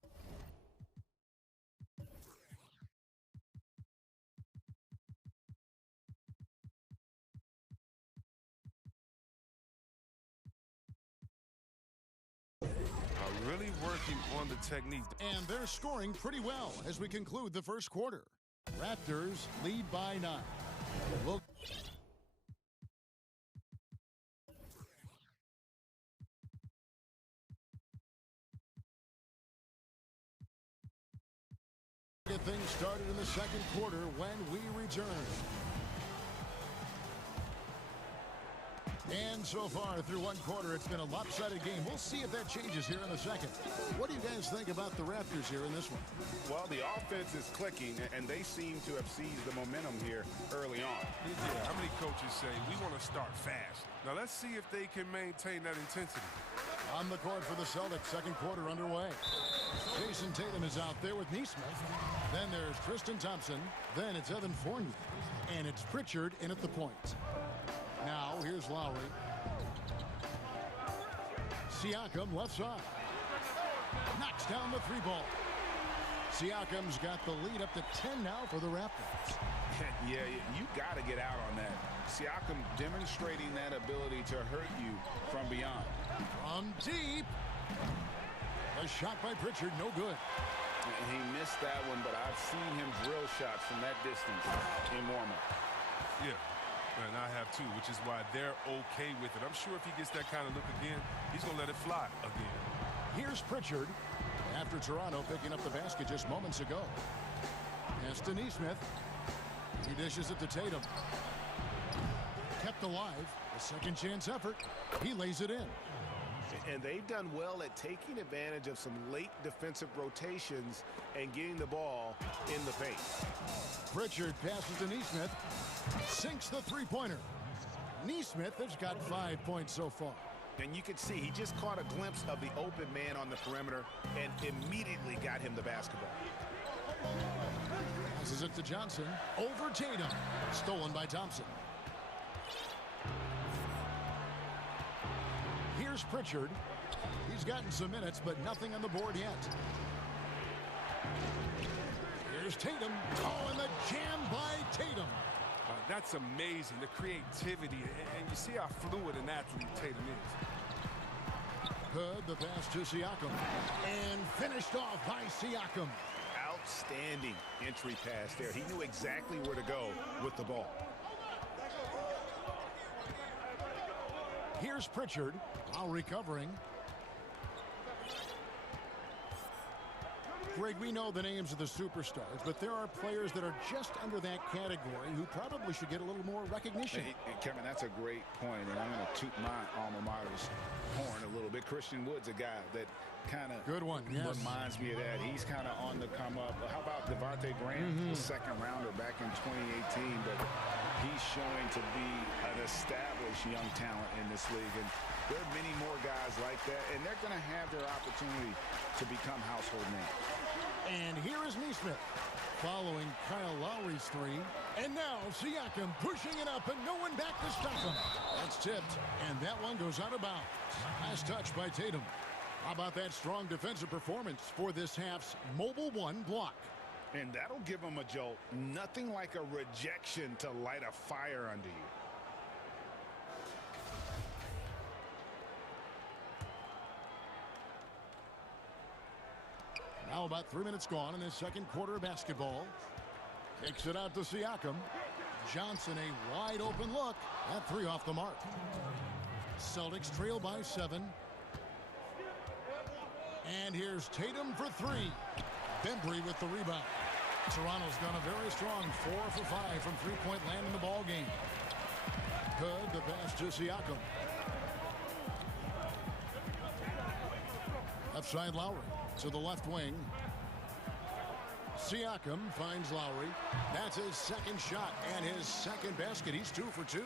Really working on the technique. And they're scoring pretty well as we conclude the first quarter. Raptors lead by 9. We'll get things started in the second quarter when we return. And so far, through one quarter, it's been a lopsided game. We'll see if that changes here in the second. What do you guys think about the Raptors here in this one? Well, the offense is clicking, and they seem to have seized the momentum here early on. Yeah, how many coaches say, we want to start fast? Now, let's see if they can maintain that intensity. On the court for the Celtics, second quarter underway. Jason Tatum is out there with Neesmith. Then there's Tristan Thompson. Then it's Evan Fournier. And it's Pritchard in at the point. Now, here's Lowry. Siakam left side. Knocks down the 3 ball. Siakam's got the lead up to 10 now for the Raptors. Yeah, you got to get out on that. Siakam demonstrating that ability to hurt you from beyond. From deep. A shot by Pritchard, no good. He missed that one, but I've seen him drill shots from that distance in warm-up. Yeah. And I have too, which is why they're okay with it. I'm sure if he gets that kind of look again, he's going to let it fly again. Here's Pritchard after Toronto picking up the basket just moments ago. Pass to Neesmith. He dishes it to Tatum. Kept alive. A second chance effort. He lays it in. And they've done well at taking advantage of some late defensive rotations and getting the ball in the paint. Pritchard passes to Neesmith. Sinks the 3-pointer. Neesmith has got 5 points so far. And you can see he just caught a glimpse of the open man on the perimeter and immediately got him the basketball. Passes it to Johnson. Over Tatum. Stolen by Thompson. Here's Pritchard. He's gotten some minutes, but nothing on the board yet. Here's Tatum. Oh, and the jam by Tatum. That's amazing, the creativity, and you see how fluid an athlete Tatum is. Good, the pass to Siakam. And finished off by Siakam. Outstanding entry pass there. He knew exactly where to go with the ball. Here's Pritchard, while recovering. Greg, we know the names of the superstars, but there are players that are just under that category who probably should get a little more recognition. Hey, Kevin, that's a great point, and I'm going to toot my alma mater's horn a little bit. Christian Wood's a guy that kind of reminds me of that. He's kind of on the come up. How about Devontae Graham, the second rounder back in 2018, but he's showing to be an established young talent in this league, and there are many more guys like that, and they're going to have their opportunity to become household names. And here is Neesmith following Kyle Lowry's three. And now Siakam pushing it up and no one back to stop him. That's tipped, and that one goes out of bounds. Nice touch by Tatum. How about that strong defensive performance for this half's Mobile One block? And that'll give him a jolt. Nothing like a rejection to light a fire under you. Now about 3 minutes gone in this second quarter of basketball. Kicks it out to Siakam. Johnson, a wide open look. That three off the mark. Celtics trail by 7. And here's Tatum for 3. Bembry with the rebound. Toronto's done a very strong 4 for 5 from three-point land in the ball game. Good, the pass to Siakam. Left side Lowry to the left wing. Siakam finds Lowry. That's his second shot and his second basket. He's 2 for 2.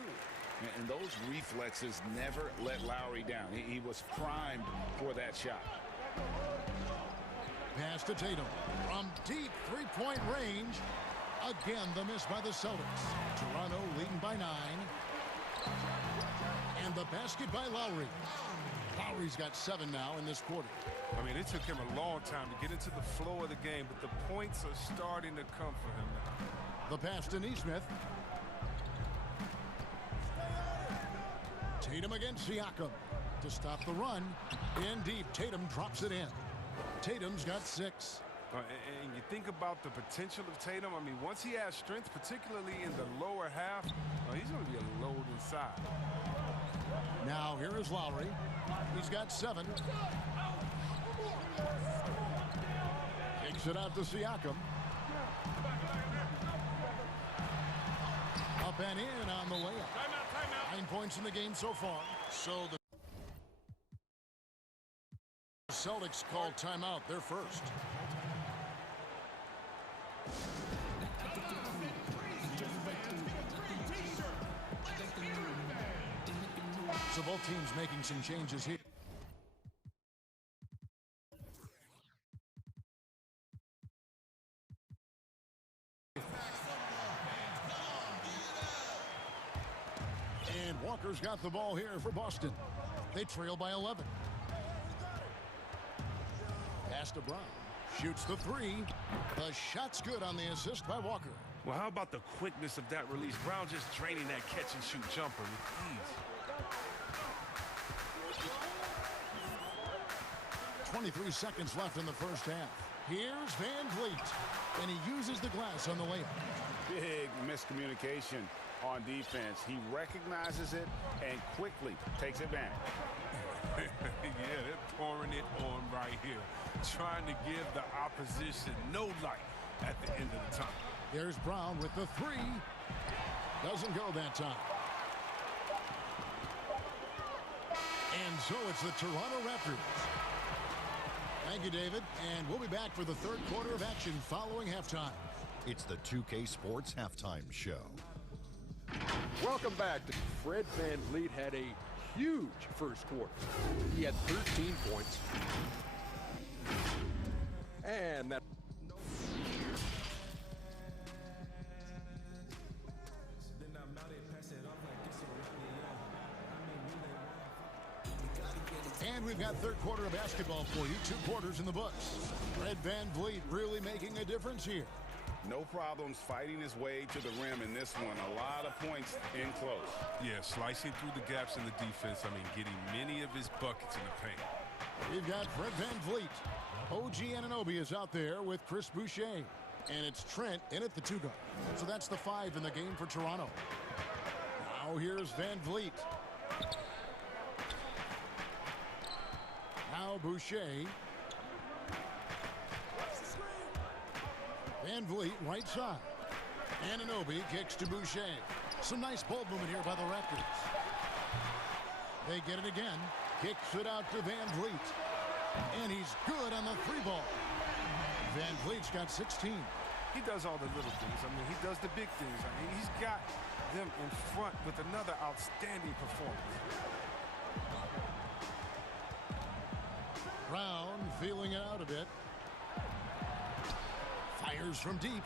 And those reflexes never let Lowry down. He was primed for that shot. Pass to Tatum from deep three-point range. Again, the miss by the Celtics. Toronto leading by 9. And the basket by Lowry. Lowry's got 7 now in this quarter. I mean, it took him a long time to get into the flow of the game, but the points are starting to come for him now. The pass to Neesmith. Tatum against Siakam to stop the run. In deep, Tatum drops it in. Tatum's got 6. And you think about the potential of Tatum. I mean, once he has strength, particularly in the lower half, he's going to be a load inside. Now here is Lowry. He's got 7. Takes it out to Siakam. Up and in on the layup. Timeout. 9 points in the game so far. So the Celtics call timeout. They're first. So both teams making some changes here. And Walker's got the ball here for Boston. They trail by 11. Pass to Brown. Shoots the 3. The shot's good on the assist by Walker. Well, how about the quickness of that release? Brown just draining that catch-and-shoot jumper with ease. 23 seconds left in the first half. Here's Van Vliet, and he uses the glass on the layup. Big miscommunication on defense. He recognizes it and quickly takes advantage. Yeah, they're pouring it on right here, trying to give the opposition no light at the end of the time. There's Brown with the 3. Doesn't go that time. And so it's the Toronto Raptors. Thank you, David. And we'll be back for the third quarter of action following halftime. It's the 2K Sports Halftime Show. Welcome back. Fred Van Vliet had a huge first quarter. He had 13 points. And that... And we've got third quarter of basketball for you. 2 quarters in the books. Fred Van Vliet really making a difference here. No problems fighting his way to the rim in this one. A lot of points in close. Yeah, slicing through the gaps in the defense. I mean, getting many of his buckets in the paint. We've got Fred Van Vliet. OG Anunoby is out there with Chris Boucher. And it's Trent in at the 2 guard. So that's the 5 in the game for Toronto. Now here's Van Vliet. Now Boucher. Van Vliet right side. Anunoby kicks to Boucher. Some nice ball movement here by the Raptors. They get it again. Kicks it out to Van Vliet. And he's good on the 3 ball. Van Vliet's got 16. He does all the little things. I mean, he does the big things. I mean, he's got them in front with another outstanding performance. Brown feeling it out a bit. Fires from deep.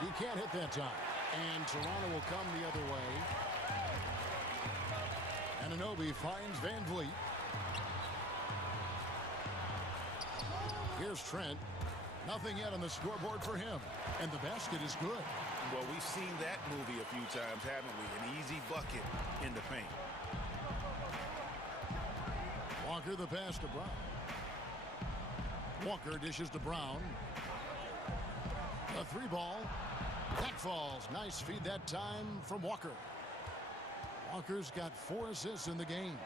He can't hit that time. And Toronto will come the other way. Anunoby finds Van Vliet. Here's Trent. Nothing yet on the scoreboard for him. And the basket is good. Well, we've seen that movie a few times, haven't we? An easy bucket in the paint. Walker the pass to Brown. Walker dishes to Brown. A three ball. That falls. Nice feed that time from Walker. Walker's got 4 assists in the game.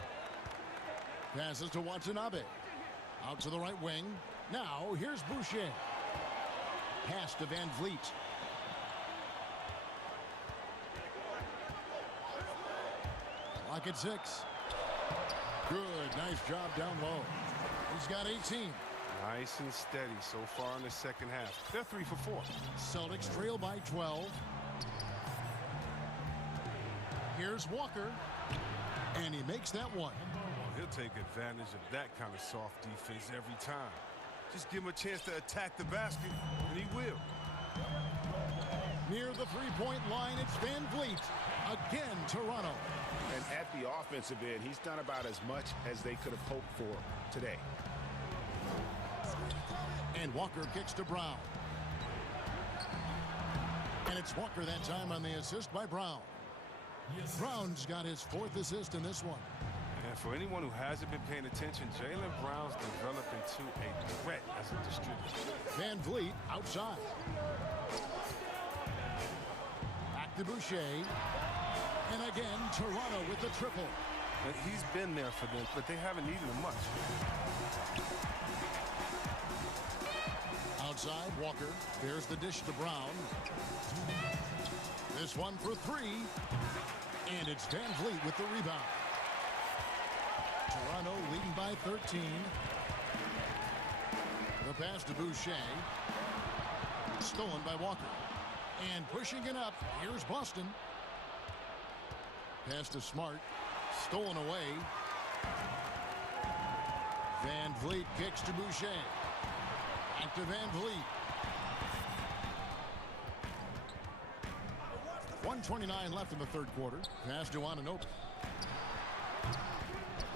Passes to Watanabe. Out to the right wing. Now here's Boucher. Pass to Van Vliet. Clock at 6. Good. Nice job down low. He's got 18. Nice and steady so far in the second half. They're 3 for 4. Celtics trail by 12. Here's Walker. And he makes that one. He'll take advantage of that kind of soft defense every time. Just give him a chance to attack the basket, and he will. Near the three-point line, it's Van Vliet. Again, Toronto. And at the offensive end, he's done about as much as they could have hoped for today. And Walker kicks to Brown. And it's Walker that time on the assist by Brown. Brown's got his 4th assist in this one. And for anyone who hasn't been paying attention, Jaylen Brown's developed into a threat as a distributor. Van Vliet outside. Back to Boucher. And again, Toronto with the triple. And he's been there for them, but they haven't needed him much. Outside, Walker. There's the dish to Brown. This one for 3. And it's Van Vliet with the rebound. Toronto leading by 13. The pass to Boucher. Stolen by Walker. And pushing it up, here's Boston. Pass to Smart. Stolen away. Van Vliet kicks to Boucher. Back to Van Vliet. 1:29 left in the third quarter. Pass to Anunoby.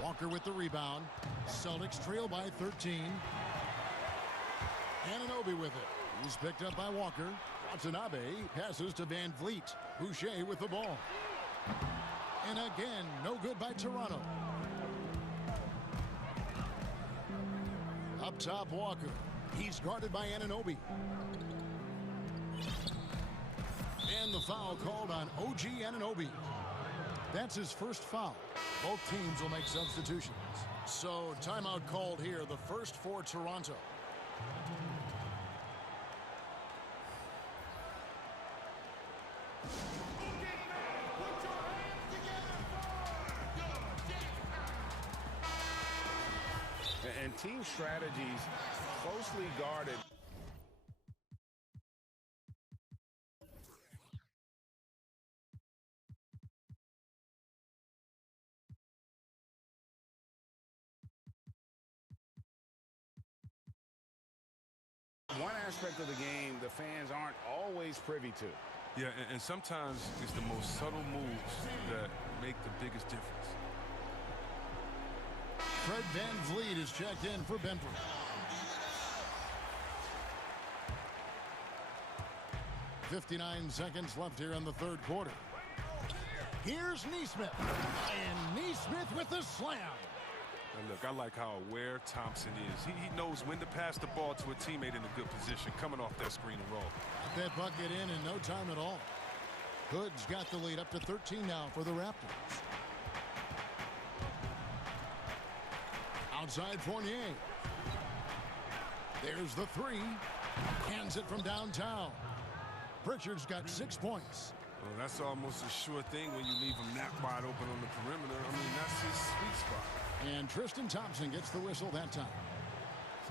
Walker with the rebound. Celtics trail by 13. Anunoby with it. He's picked up by Walker. Watanabe passes to Van Vliet. Boucher with the ball. And again, no good by Toronto. Up top, Walker. He's guarded by Anunoby. And the foul called on OG Anunoby. That's his first foul. Both teams will make substitutions. So timeout called here, the first for Toronto. And team strategies closely guarded. One aspect of the game the fans aren't always privy to. Yeah, and sometimes it's the most subtle moves that make the biggest difference. Fred Van Vliet is checked in for Benford. .59 seconds left here in the third quarter. Here's Neesmith. And Neesmith with the slam. And look, I like how aware Thompson is. He knows when to pass the ball to a teammate in a good position, coming off that screen and roll. Got that bucket in no time at all. Hood's got the lead up to 13 now for the Raptors. Outside Fournier. There's the 3. Hands it from downtown. Pritchard's got 6 points. Well, that's almost a sure thing when you leave him that wide open on the perimeter. I mean, that's his sweet spot. And Tristan Thompson gets the whistle that time.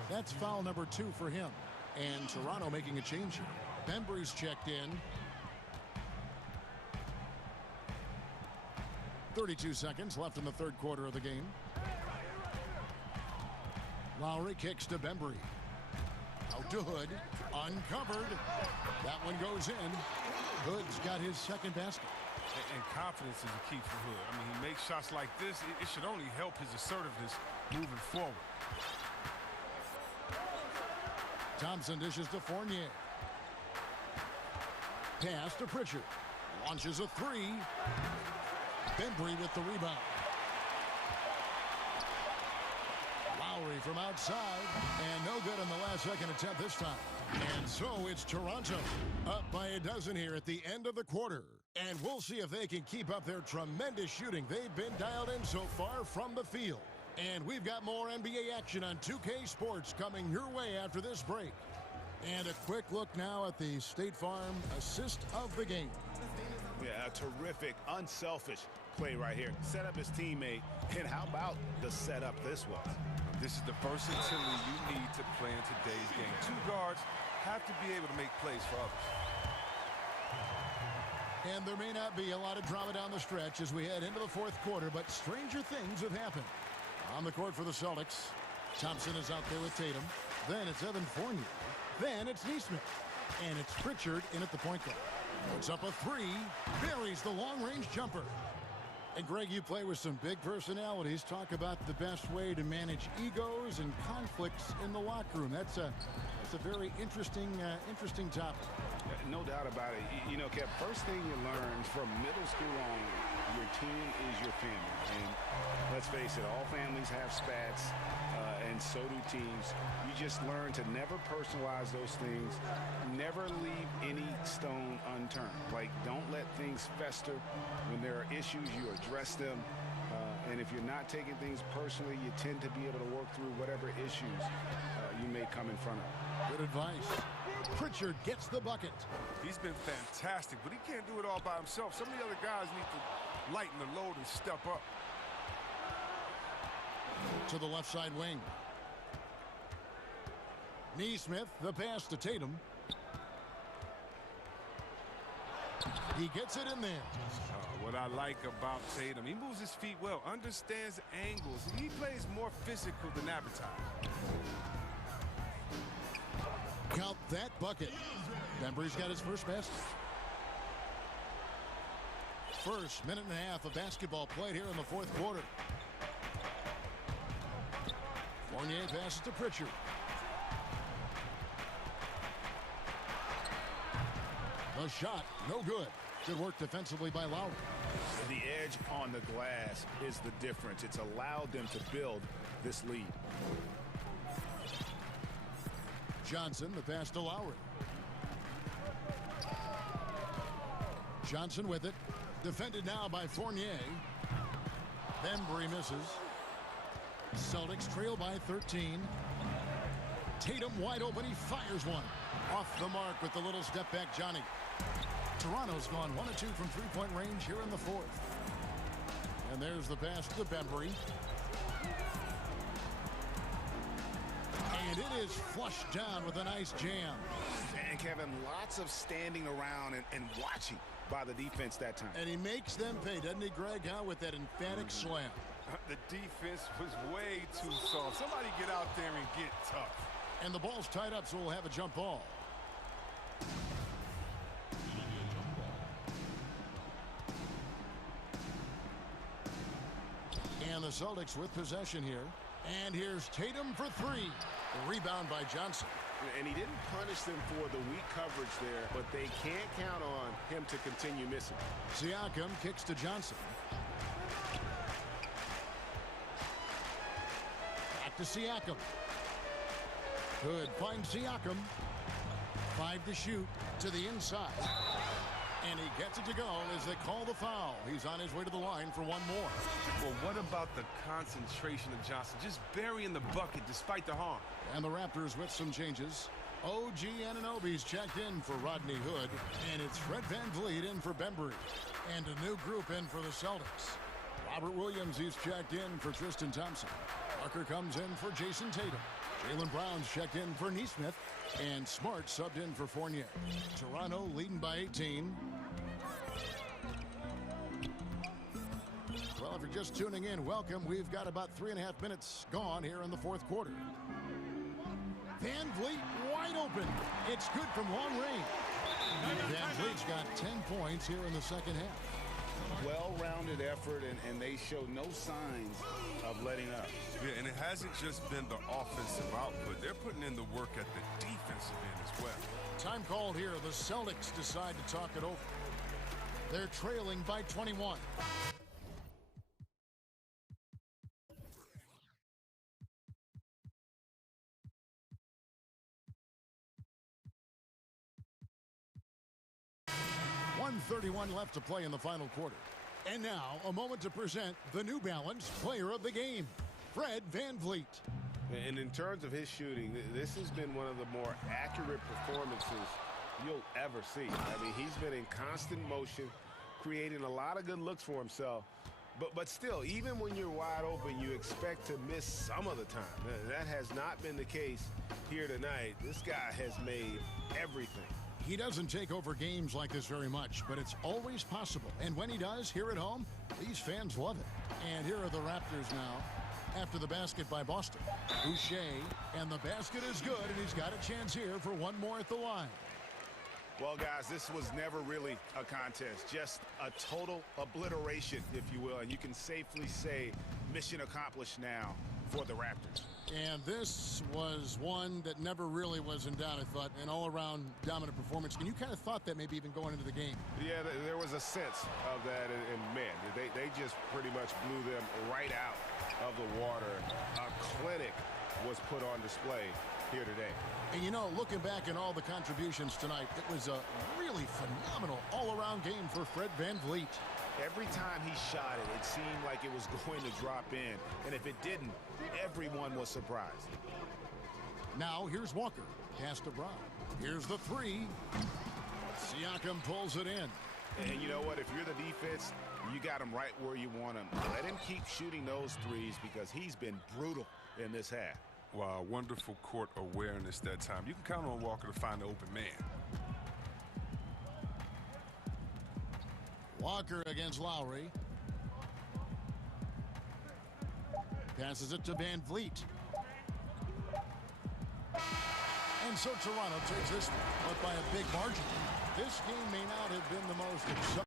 That's foul number 2 for him. And Toronto making a change here. Bembry's checked in. 32 seconds left in the third quarter of the game. Lowry kicks to Bembry. Out to Hood. Uncovered. That one goes in. Hood's got his second basket. And confidence is a key for Hood. I mean, he makes shots like this. It should only help his assertiveness moving forward. Thompson dishes to Fournier. Pass to Pritchard. Launches a three. Bembry with the rebound. Lowry from outside. And no good on the last second attempt this time. And so it's Toronto up by a dozen here at the end of the quarter. And we'll see if they can keep up their tremendous shooting. They've been dialed in so far from the field. And we've got more NBA action on 2K Sports coming your way after this break. And a quick look now at the State Farm assist of the game. Yeah, a terrific, unselfish play right here. Set up his teammate. And how about the setup this was? This is the versatility you need to play in today's game. Two guards have to be able to make plays for others. And there may not be a lot of drama down the stretch as we head into the fourth quarter, but stranger things have happened. On the court for the Celtics, Thompson is out there with Tatum. Then it's Evan Fournier. Then it's Neesmith. And it's Pritchard in at the point guard. Puts up a three. Buries the long-range jumper. And Greg, you play with some big personalities. Talk about the best way to manage egos and conflicts in the locker room. That's a very interesting topic. No doubt about it. You know, Kev, first thing you learn from middle school on, your team is your family. And let's face it, all families have spats, and so do teams. You just learn to never personalize those things. Never leave any stone unturned. Like, don't let things fester. When there are issues, you address them. And if you're not taking things personally, you tend to be able to work through whatever issues you may come in front of. Good advice. Pritchard gets the bucket. He's been fantastic, but he can't do it all by himself. Some of the other guys need to lighten the load and step up. To the left side wing. Neesmith, the pass to Tatum. He gets it in there. What I like about Tatum, he moves his feet well, understands angles. He plays more physical than advertised. Count that bucket. Bembry's got his first basket. First minute and a half of basketball played here in the fourth quarter. Fournier passes to Pritchard. The shot, no good. Good work defensively by Lowry. The edge on the glass is the difference. It's allowed them to build this lead. Johnson, the pass to Lowry. Johnson with it. Defended now by Fournier. Bembry misses. Celtics trail by 13. Tatum wide open. He fires one. Off the mark with the little step back Johnny. Toronto's gone 1 of 2 from three-point range here in the fourth. And there's the pass to Bembry. And it is flushed down with a nice jam. And Kevin, lots of standing around and watching by the defense that time. And he makes them pay, doesn't he, Greg, with that emphatic slam. The defense was way too soft. Somebody get out there and get tough. And the ball's tied up, so we'll have a jump ball. And the Celtics with possession here. And here's Tatum for three. The rebound by Johnson. And he didn't punish them for the weak coverage there, but they can't count on him to continue missing. Siakam kicks to Johnson. Back to Siakam. Good. Finds Siakam. 5 to shoot to the inside. And he gets it to go as they call the foul. He's on his way to the line for one more. Well, what about the concentration of Johnson? Just burying the bucket despite the harm. And the Raptors with some changes. OG Anunoby's checked in for Rodney Hood. And it's Fred VanVleet in for Bembry. And a new group in for the Celtics. Robert Williams, he's checked in for Tristan Thompson. Parker comes in for Jason Tatum. Jaylen Brown's checked in for Neesmith. And Smart subbed in for Fournier. Toronto leading by 18. Well, if you're just tuning in, welcome. We've got about 3.5 minutes gone here in the fourth quarter. VanVleet wide wide open. It's good from long range. Van Vliet's got 10 points here in the second half. Well-rounded effort, and they show no signs of letting up. Yeah, and it hasn't just been the offensive output. They're putting in the work at the defensive end as well. Time called here. The Celtics decide to talk it over. They're trailing by 21. .131 left to play in the final quarter. And now, a moment to present the New Balance Player of the Game, Fred VanVleet. And in terms of his shooting, this has been one of the more accurate performances you'll ever see. I mean, he's been in constant motion, creating a lot of good looks for himself. But still, even when you're wide open, you expect to miss some of the time. That has not been the case here tonight. This guy has made everything. He doesn't take over games like this very much, but it's always possible. And when he does, here at home, these fans love it. And here are the Raptors now after the basket by Boston. Boucher, and the basket is good, and he's got a chance here for one more at the line. Well, guys, this was never really a contest, just a total obliteration, if you will. And you can safely say mission accomplished now for the Raptors. And this was one that never really was in doubt, I thought, an all-around dominant performance. And you kind of thought that maybe even going into the game. Yeah, there was a sense of that, and man, they just pretty much blew them right out of the water. A clinic was put on display here today. And you know, looking back at all the contributions tonight, it was a really phenomenal all-around game for Fred VanVleet. Every time he shot it, it seemed like it was going to drop in. And if it didn't, everyone was surprised. Now here's Walker. Pass to Brown. Here's the three. Siakam pulls it in. And you know what? If you're the defense, you got him right where you want him. Let him keep shooting those threes because he's been brutal in this half. Wow, wonderful court awareness that time. You can count on Walker to find the open man. Walker against Lowry. Passes it to VanVleet. And so Toronto takes this one, but by a big margin. This game may not have been the most exciting.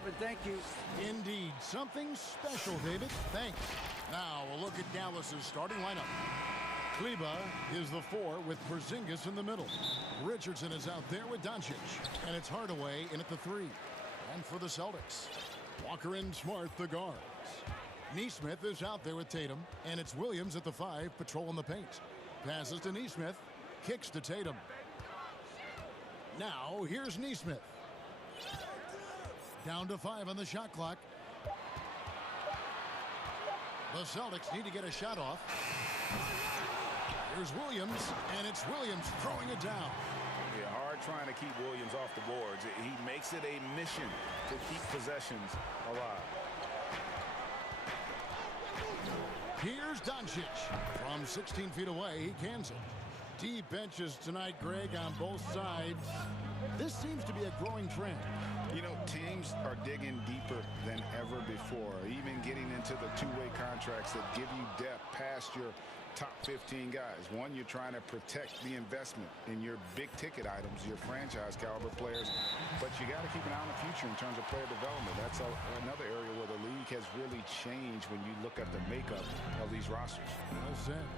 Kevin. Thank you. Indeed. Something special, David. Thanks. Now a look at Dallas's starting lineup. Kleba is the 4 with Porzingis in the middle. Richardson is out there with Doncic. And it's Hardaway in at the 3. And for the Celtics, Walker and Smart, the guards. Nesmith is out there with Tatum. And it's Williams at the 5, patrolling the paint. Passes to Nesmith. Kicks to Tatum. Now here's Nesmith. Down to 5 on the shot clock. The Celtics need to get a shot off. Here's Williams, and it's Williams throwing it down. Yeah, hard trying to keep Williams off the boards. He makes it a mission to keep possessions alive. Here's Doncic. From 16 feet away, he cans it. Deep benches tonight, Greg, on both sides. This seems to be a growing trend. You know, teams are digging deeper than ever before, even getting into the two-way contracts that give you depth past your top 15 guys. One, you're trying to protect the investment in your big-ticket items, your franchise-caliber players, but you got to keep an eye on the future in terms of player development. That's another area where the league has really changed when you look at the makeup of these rosters. Well said.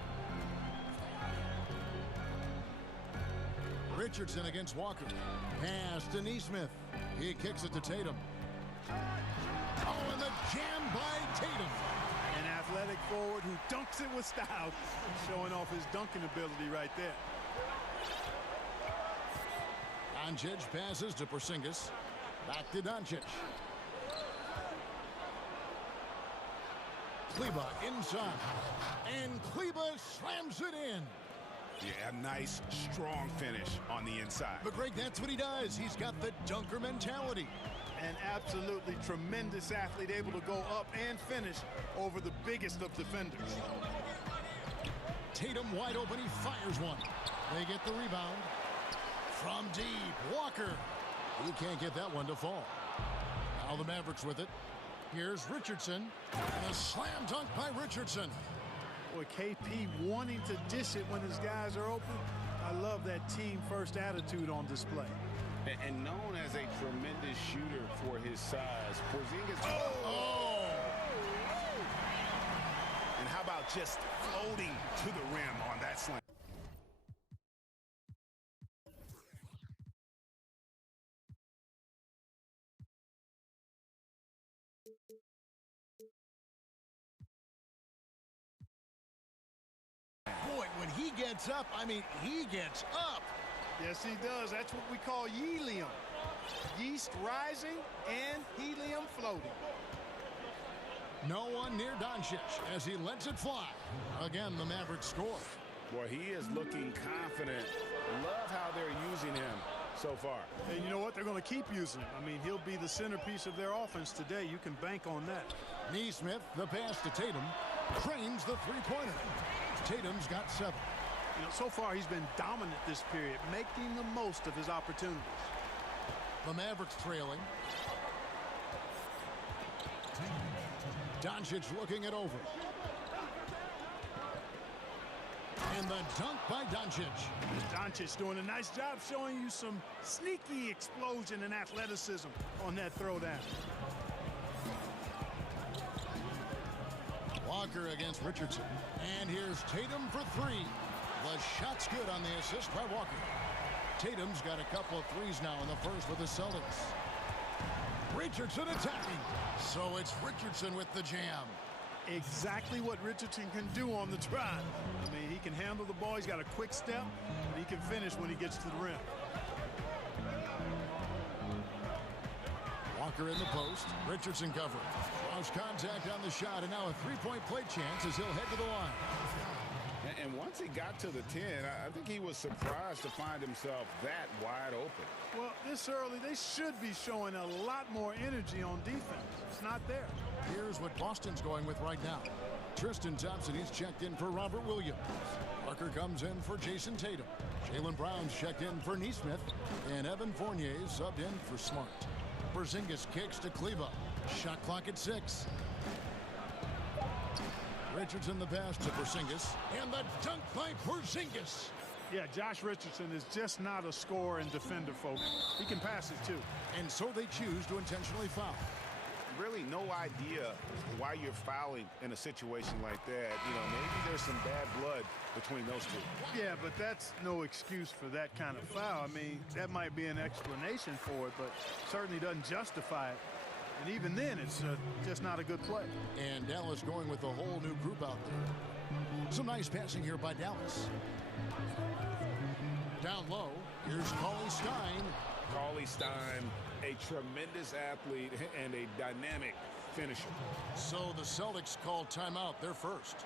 Richardson against Walker. Pass to Nesmith. He kicks it to Tatum. Oh, and the jam by Tatum. An athletic forward who dunks it with style. Showing off his dunking ability right there. Doncic passes to Porzingis. Back to Doncic. Kleba inside. And Kleba slams it in. Yeah, a nice, strong finish on the inside. But, Greg, that's what he does. He's got the dunker mentality. An absolutely tremendous athlete, able to go up and finish over the biggest of defenders. Tatum wide open. He fires one. They get the rebound. From deep, Walker. He can't get that one to fall. Now the Mavericks with it. Here's Richardson. And a slam dunk by Richardson. Boy, KP wanting to dish it when his guys are open. I love that team-first attitude on display. And known as a tremendous shooter for his size, Porzingis. Oh! And how about just floating to the rim on that slam? Boy, when he gets up, I mean, he gets up. Yes, he does. That's what we call helium. Yeast rising and helium floating. No one near Doncic as he lets it fly. Again, the Mavericks score. Boy, he is looking confident. Love how they're using him so far. And you know what? They're going to keep using him. I mean, he'll be the centerpiece of their offense today. You can bank on that. Nesmith, the pass to Tatum. Cranes the three-pointer. Tatum's got 7. You know, so far he's been dominant this period, making the most of his opportunities. The Mavericks trailing. Doncic looking it over. And the dunk by Doncic. Doncic doing a nice job showing you some sneaky explosion and athleticism on that throwdown. Walker against Richardson. And here's Tatum for 3. The shot's good on the assist by Walker. Tatum's got a couple of threes now in the first with the Celtics. Richardson attacking. So it's Richardson with the jam. Exactly what Richardson can do on the drive. I mean, he can handle the ball. He's got a quick step, and he can finish when he gets to the rim. Walker in the post. Richardson covering. Draws contact on the shot, and now a three-point play chance as he'll head to the line. And once he got to the 10, I think he was surprised to find himself that wide open. Well, this early, they should be showing a lot more energy on defense. It's not there. Here's what Boston's going with right now. Tristan Thompson is checked in for Robert Williams. Parker comes in for Jason Tatum. Jaylen Brown's checked in for Nesmith. And Evan Fournier subbed in for Smart. Porzingis kicks to Kleba. Shot clock at 6. Richardson the pass to Porzingis. And the dunk by Porzingis. Yeah, Josh Richardson is just not a scorer and defender, folks. He can pass it, too. And so they choose to intentionally foul. Really no idea why you're fouling in a situation like that. You know, maybe there's some bad blood between those two. Yeah, but that's no excuse for that kind of foul. I mean, that might be an explanation for it, but certainly doesn't justify it. And even then, it's just not a good play. And Dallas going with a whole new group out there. Some nice passing here by Dallas. Down low, here's Cauley Stein. Cauley Stein, a tremendous athlete and a dynamic finisher. So the Celtics call timeout, their first.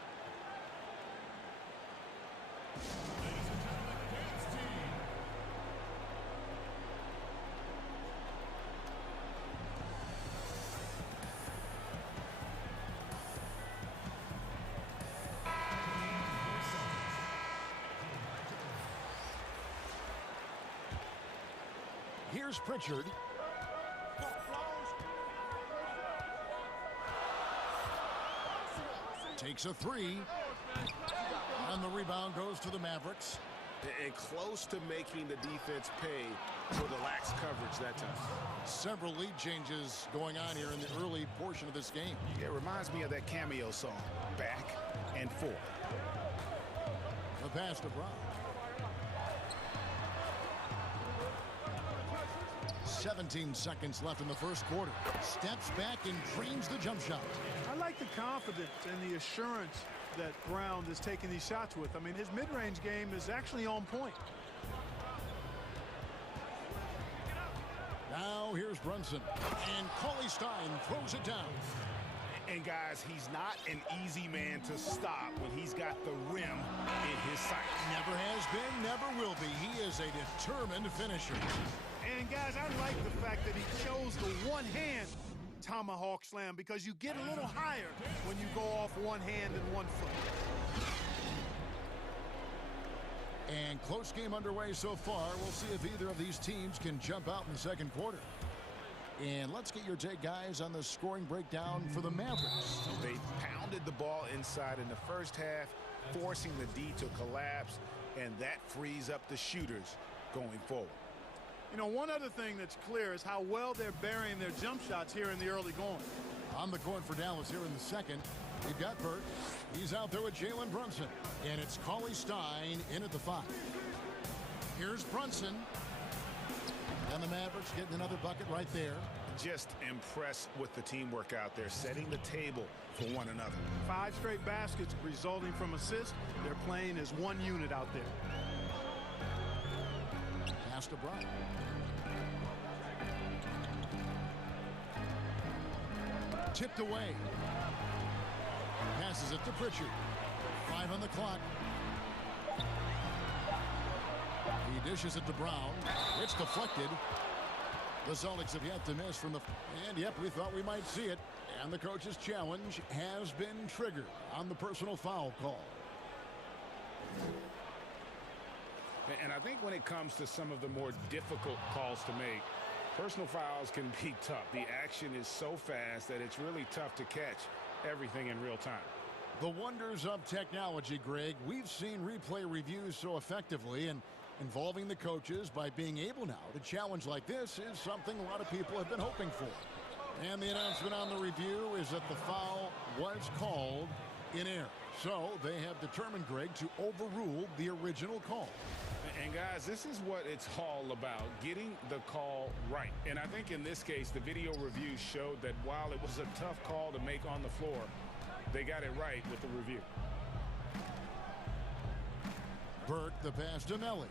Here's Pritchard. Takes a three. And the rebound goes to the Mavericks. And close to making the defense pay for the lax coverage that time. Several lead changes going on here in the early portion of this game. Yeah, it reminds me of that cameo song, Back and Forth. The pass to Brown. 17 seconds left in the first quarter. Steps back and dreams the jump shot. I like the confidence and the assurance that Brown is taking these shots with. I mean, his mid-range game is actually on point. Now here's Brunson. And Cauley Stein throws it down. And guys, he's not an easy man to stop when he's got the rim in his sights. Never has been, never will be. He is a determined finisher. And guys, I like the fact that he chose the one-hand tomahawk slam because you get a little higher when you go off one hand and one foot. And close game underway so far. We'll see if either of these teams can jump out in the second quarter. And let's get your take, guys, on the scoring breakdown for the Mavericks. They pounded the ball inside in the first half, forcing the D to collapse, and that frees up the shooters going forward. You know, one other thing that's clear is how well they're burying their jump shots here in the early going. On the court for Dallas here in the second, we've got Burt. He's out there with Jalen Brunson. And it's Cauley Stein in at the 5. Here's Brunson. And the Mavericks getting another bucket right there. Just impressed with the teamwork out there, setting the table for one another. 5 straight baskets resulting from assists. They're playing as one unit out there. Pass to Brown. Tipped away. Passes it to Pritchard. 5 on the clock. He dishes it to Brown. It's deflected. The Celtics have yet to miss from the... And, yep, we thought we might see it. And the coach's challenge has been triggered on the personal foul call. And I think when it comes to some of the more difficult calls to make, personal fouls can be tough. The action is so fast that it's really tough to catch everything in real time. The wonders of technology, Greg. We've seen replay reviews so effectively, and involving the coaches by being able now to challenge like this is something a lot of people have been hoping for. And the announcement on the review is that the foul was called in error. So they have determined, Greg, to overrule the original call. And guys, this is what it's all about, getting the call right. And I think in this case, the video review showed that while it was a tough call to make on the floor, they got it right with the review. Burke, the pass to Melly.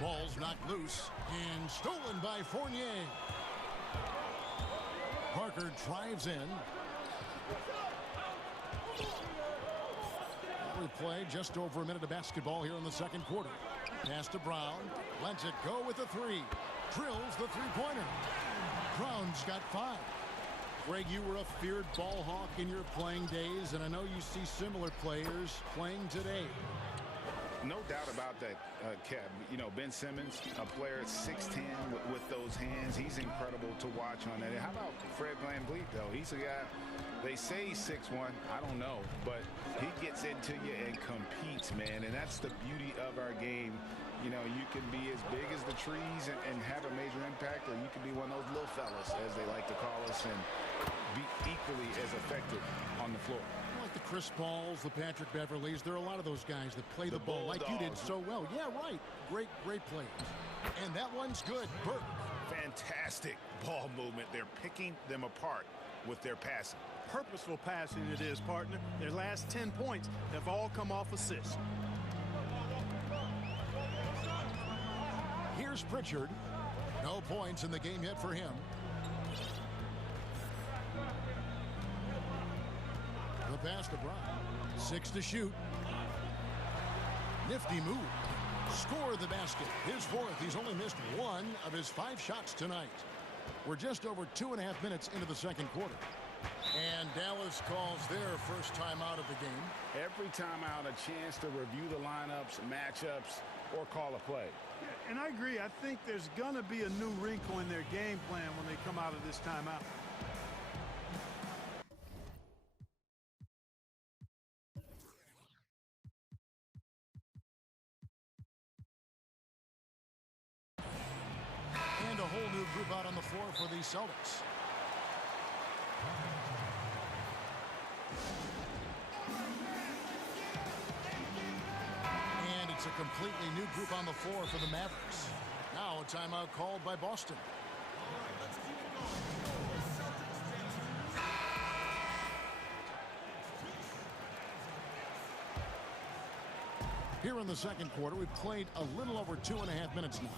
Ball's knocked loose and stolen by Fournier. Parker drives in. Play just over a minute of basketball here in the second quarter. Pass to Brown. Lets it go with the 3. Drills the three-pointer. Brown's got 5. Greg, you were a feared ball hawk in your playing days, and I know you see similar players playing today. No doubt about that, Kev. You know, Ben Simmons, a player at 6'10", with those hands. He's incredible to watch on that. And how about Fred VanVleet, though? He's a guy, they say he's 6'1". I don't know. But he gets into you and competes, man. And that's the beauty of our game. You know, you can be as big as the trees and have a major impact, or you can be one of those little fellas, as they like to call us, and be equally as effective on the floor. Like the Chris Pauls, the Patrick Beverleys, there are a lot of those guys that play the ball like you did so well. Yeah, right. Great plays. And that one's good. Burke. Fantastic ball movement. They're picking them apart with their passing. Purposeful passing it is, partner. Their last 10 points have all come off assists. Here's Pritchard. No points in the game yet for him. The pass to Brown. 6 to shoot. Nifty move. Score the basket. His fourth. He's only missed 1 of his 5 shots tonight. We're just over 2.5 minutes into the second quarter. And Dallas calls their first time out of the game. Every time out, a chance to review the lineups, matchups, or call a play. Yeah, and I agree. I think there's going to be a new wrinkle in their game plan when they come out of this timeout. And a whole new group out on the floor for the Celtics. And it's a completely new group on the floor for the Mavericks. Now a timeout called by Boston. Here in the second quarter, we've played a little over 2.5 minutes now.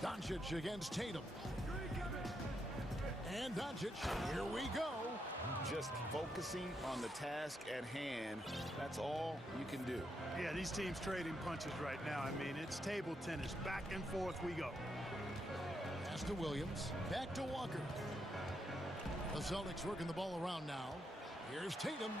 Doncic against Tatum. And Doncic, here we go. Just focusing on the task at hand, that's all you can do. Yeah, these teams trading punches right now. I mean, it's table tennis. Back and forth we go. Pass to Williams. Back to Walker. The Celtics working the ball around now. Here's Tatum.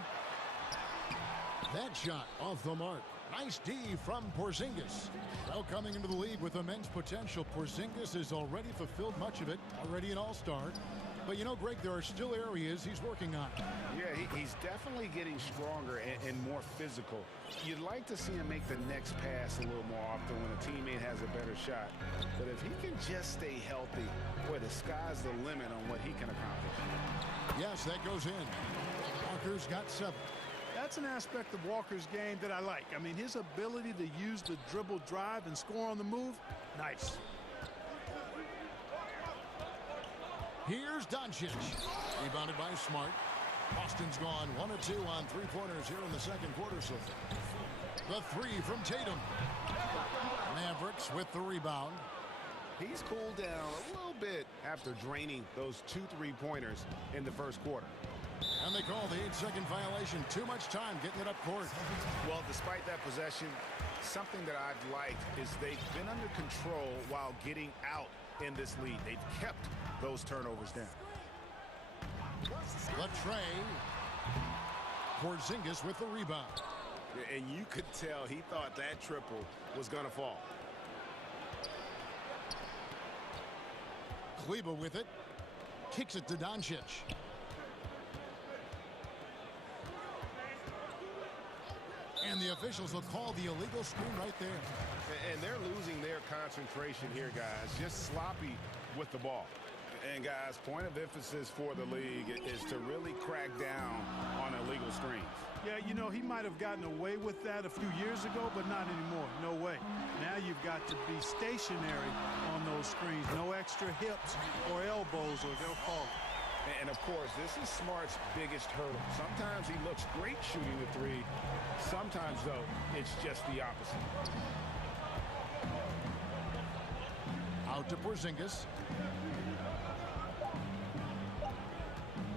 That shot off the mark. Nice D from Porzingis. Well, coming into the league with immense potential, Porzingis has already fulfilled much of it, already an all-star. But you know, Greg, there are still areas he's working on. Yeah, he's definitely getting stronger and more physical. You'd like to see him make the next pass a little more often when a teammate has a better shot. But if he can just stay healthy, boy, the sky's the limit on what he can accomplish. Yes, that goes in. Walker's got 7. That's an aspect of Walker's game that I like. I mean, his ability to use the dribble drive and score on the move, nice. Here's Doncic. Rebounded by Smart. Boston's gone 1 of 2 on 3-pointers here in the second quarter so far. The 3 from Tatum. Mavericks with the rebound. He's cooled down a little bit after draining those 2 3-pointers in the first quarter. And they call the 8-second violation. Too much time getting it up court. Well, despite that possession, something that I've liked is they've been under control while getting out in this lead. They've kept those turnovers down. Latrey. Porzingis with the rebound. And you could tell he thought that triple was going to fall. Kleber with it. Kicks it to Doncic. And the officials will call the illegal screen right there. And they're losing their concentration here, guys. Just sloppy with the ball. And, guys, point of emphasis for the league is to really crack down on illegal screens. Yeah, you know, he might have gotten away with that a few years ago, but not anymore. No way. Now you've got to be stationary on those screens. No extra hips or elbows, or they'll call it. And, of course, this is Smart's biggest hurdle. Sometimes he looks great shooting the 3. Sometimes, though, it's just the opposite. Out to Porzingis.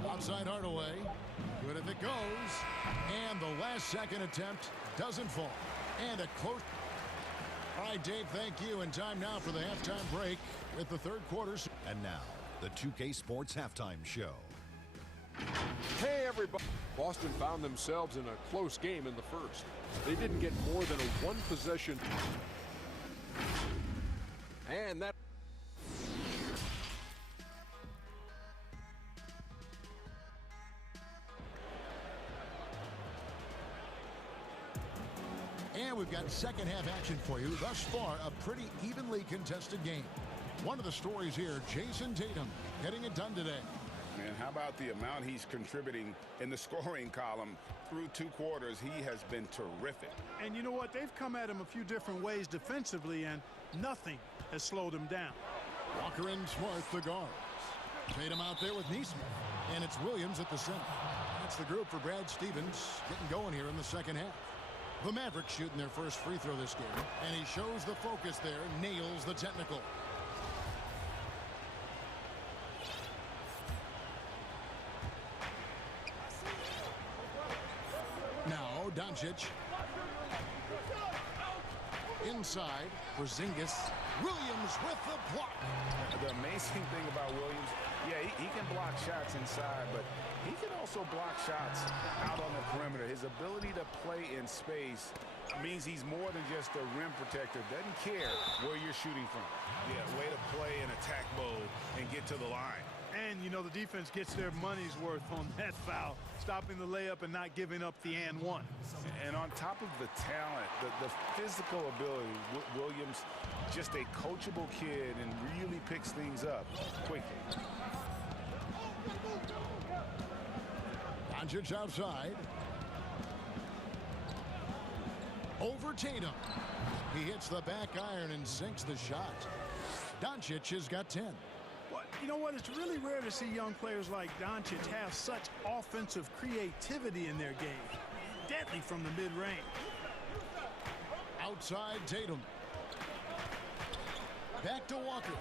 Outside Hardaway. Good if it goes. And the last second attempt doesn't fall. And a close. All right, Dave, thank you. And time now for the halftime break with the third quarter. And now, the 2K Sports Halftime Show. Hey, everybody. Boston found themselves in a close game in the first. They didn't get more than a one possession. And that... And we've got second half action for you. Thus far, a pretty evenly contested game. One of the stories here, Jason Tatum getting it done today. Man, how about the amount he's contributing in the scoring column through 2 quarters? He has been terrific. And you know what? They've come at him a few different ways defensively, and nothing has slowed him down. Walker and Smart, the guards. Tatum out there with Neesmith. And it's Williams at the center. That's the group for Brad Stevens getting going here in the second half. The Mavericks shooting their first free throw this game. And he shows the focus there, nails the technical. Now, Doncic. Inside, Porzingis. Williams with the block. The amazing thing about Williams, yeah, he can block shots inside, but he can also block shots out on the perimeter. His ability to play in space means he's more than just a rim protector. Doesn't care where you're shooting from. Yeah, way to play in attack mode and get to the line. And, you know, the defense gets their money's worth on that foul, stopping the layup and not giving up the and one. And on top of the talent, the physical ability, Williams, just a coachable kid and really picks things up quickly. Doncic outside. Over Tatum. He hits the back iron and sinks the shot. Doncic has got 10. You know what? It's really rare to see young players like Doncic have such offensive creativity in their game. Deadly from the mid-range. Outside Tatum. Back to Walker.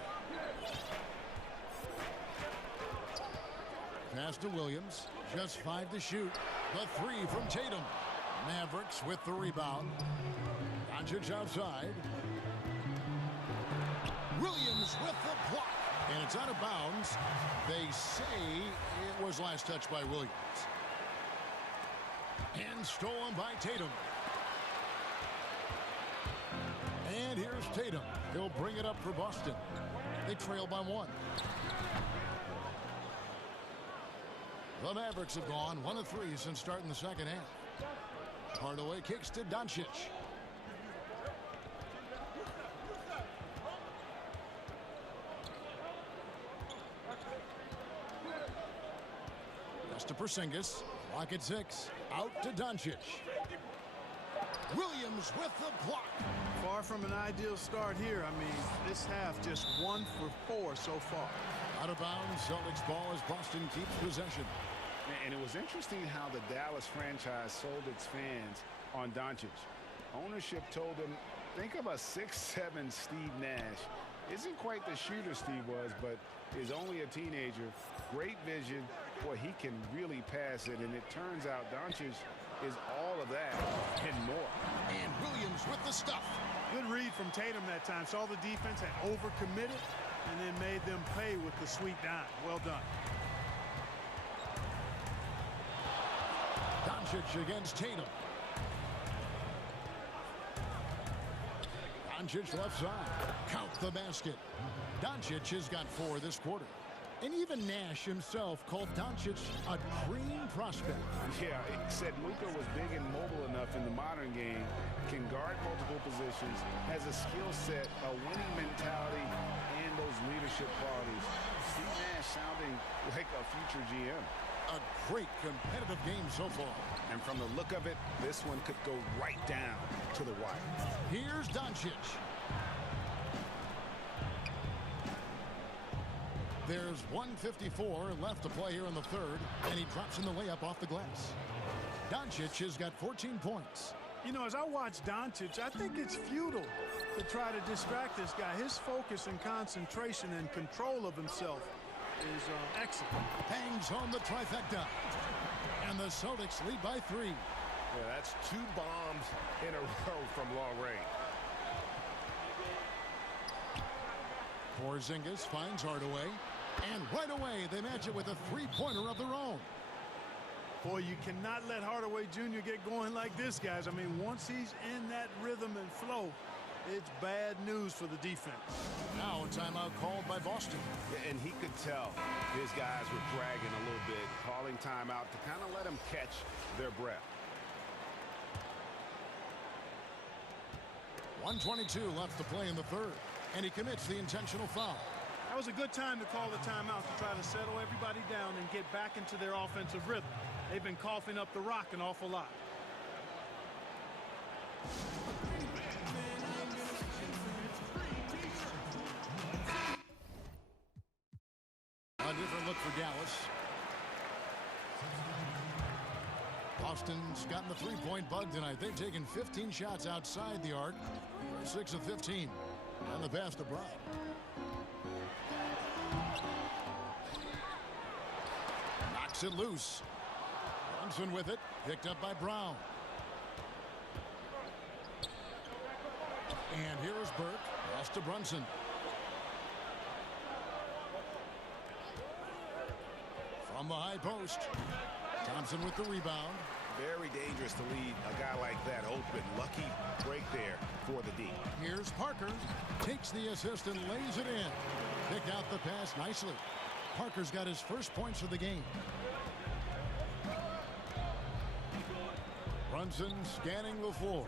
Pass to Williams. Just 5 to shoot. The 3 from Tatum. Mavericks with the rebound. Doncic outside. Williams with the block. And it's out of bounds. They say it was last touched by Williams. And stolen by Tatum. And here's Tatum. He'll bring it up for Boston. They trail by 1. The Mavericks have gone 1 of 3 since starting the second half. Hardaway kicks to Doncic. To Porzingis, lock at 6, out to Doncic. Williams with the block. Far from an ideal start here. I mean, this half just 1 for 4 so far. Out of bounds, Celtics ball as Boston keeps possession. And it was interesting how the Dallas franchise sold its fans on Doncic. Ownership told them, think of a 6'7" Steve Nash. Isn't quite the shooter Steve was, but is only a teenager. Great vision. Boy, he can really pass it, and it turns out Doncic is all of that and more. And Williams with the stuff. Good read from Tatum that time. Saw the defense had overcommitted and then made them pay with the sweet dime. Well done. Doncic against Tatum. Doncic left side. Count the basket. Doncic has got 4 this quarter. And even Nash himself called Doncic a cream prospect. Yeah, he said Luka was big and mobile enough in the modern game, can guard multiple positions, has a skill set, a winning mentality, and those leadership qualities. Steve Nash sounding like a future GM. A great competitive game so far. And from the look of it, this one could go right down to the wire. Here's Doncic. There's 1:54 left to play here in the third, and he drops in the layup off the glass. Doncic has got 14 points. You know, as I watch Doncic, I think it's futile to try to distract this guy. His focus and concentration and control of himself is excellent. Bangs home the trifecta. And the Celtics lead by 3. Yeah, that's 2 bombs in a row from long range. Porzingis finds Hardaway. And right away, they match it with a 3-pointer of their own. Boy, you cannot let Hardaway Jr. get going like this, guys. I mean, once he's in that rhythm and flow, it's bad news for the defense. Now a timeout called by Boston. Yeah, and he could tell his guys were dragging a little bit, calling timeout to kind of let them catch their breath. 1:22 left to play in the third, and he commits the intentional foul. That was a good time to call the timeout to try to settle everybody down and get back into their offensive rhythm. They've been coughing up the rock an awful lot. A different look for Dallas. Boston's gotten the three-point bug tonight. They've taken 15 shots outside the arc, 6 of 15, and the pass to Brown. Knocks it loose. Brunson with it, picked up by Brown. And here is Burke, pass to Brunson. From the high post, Thompson with the rebound. Very dangerous to leave a guy like that open. Lucky break there for the D. Here's Parker, takes the assist and lays it in. Picked out the pass nicely. Parker's got his first points of the game. Brunson scanning the floor.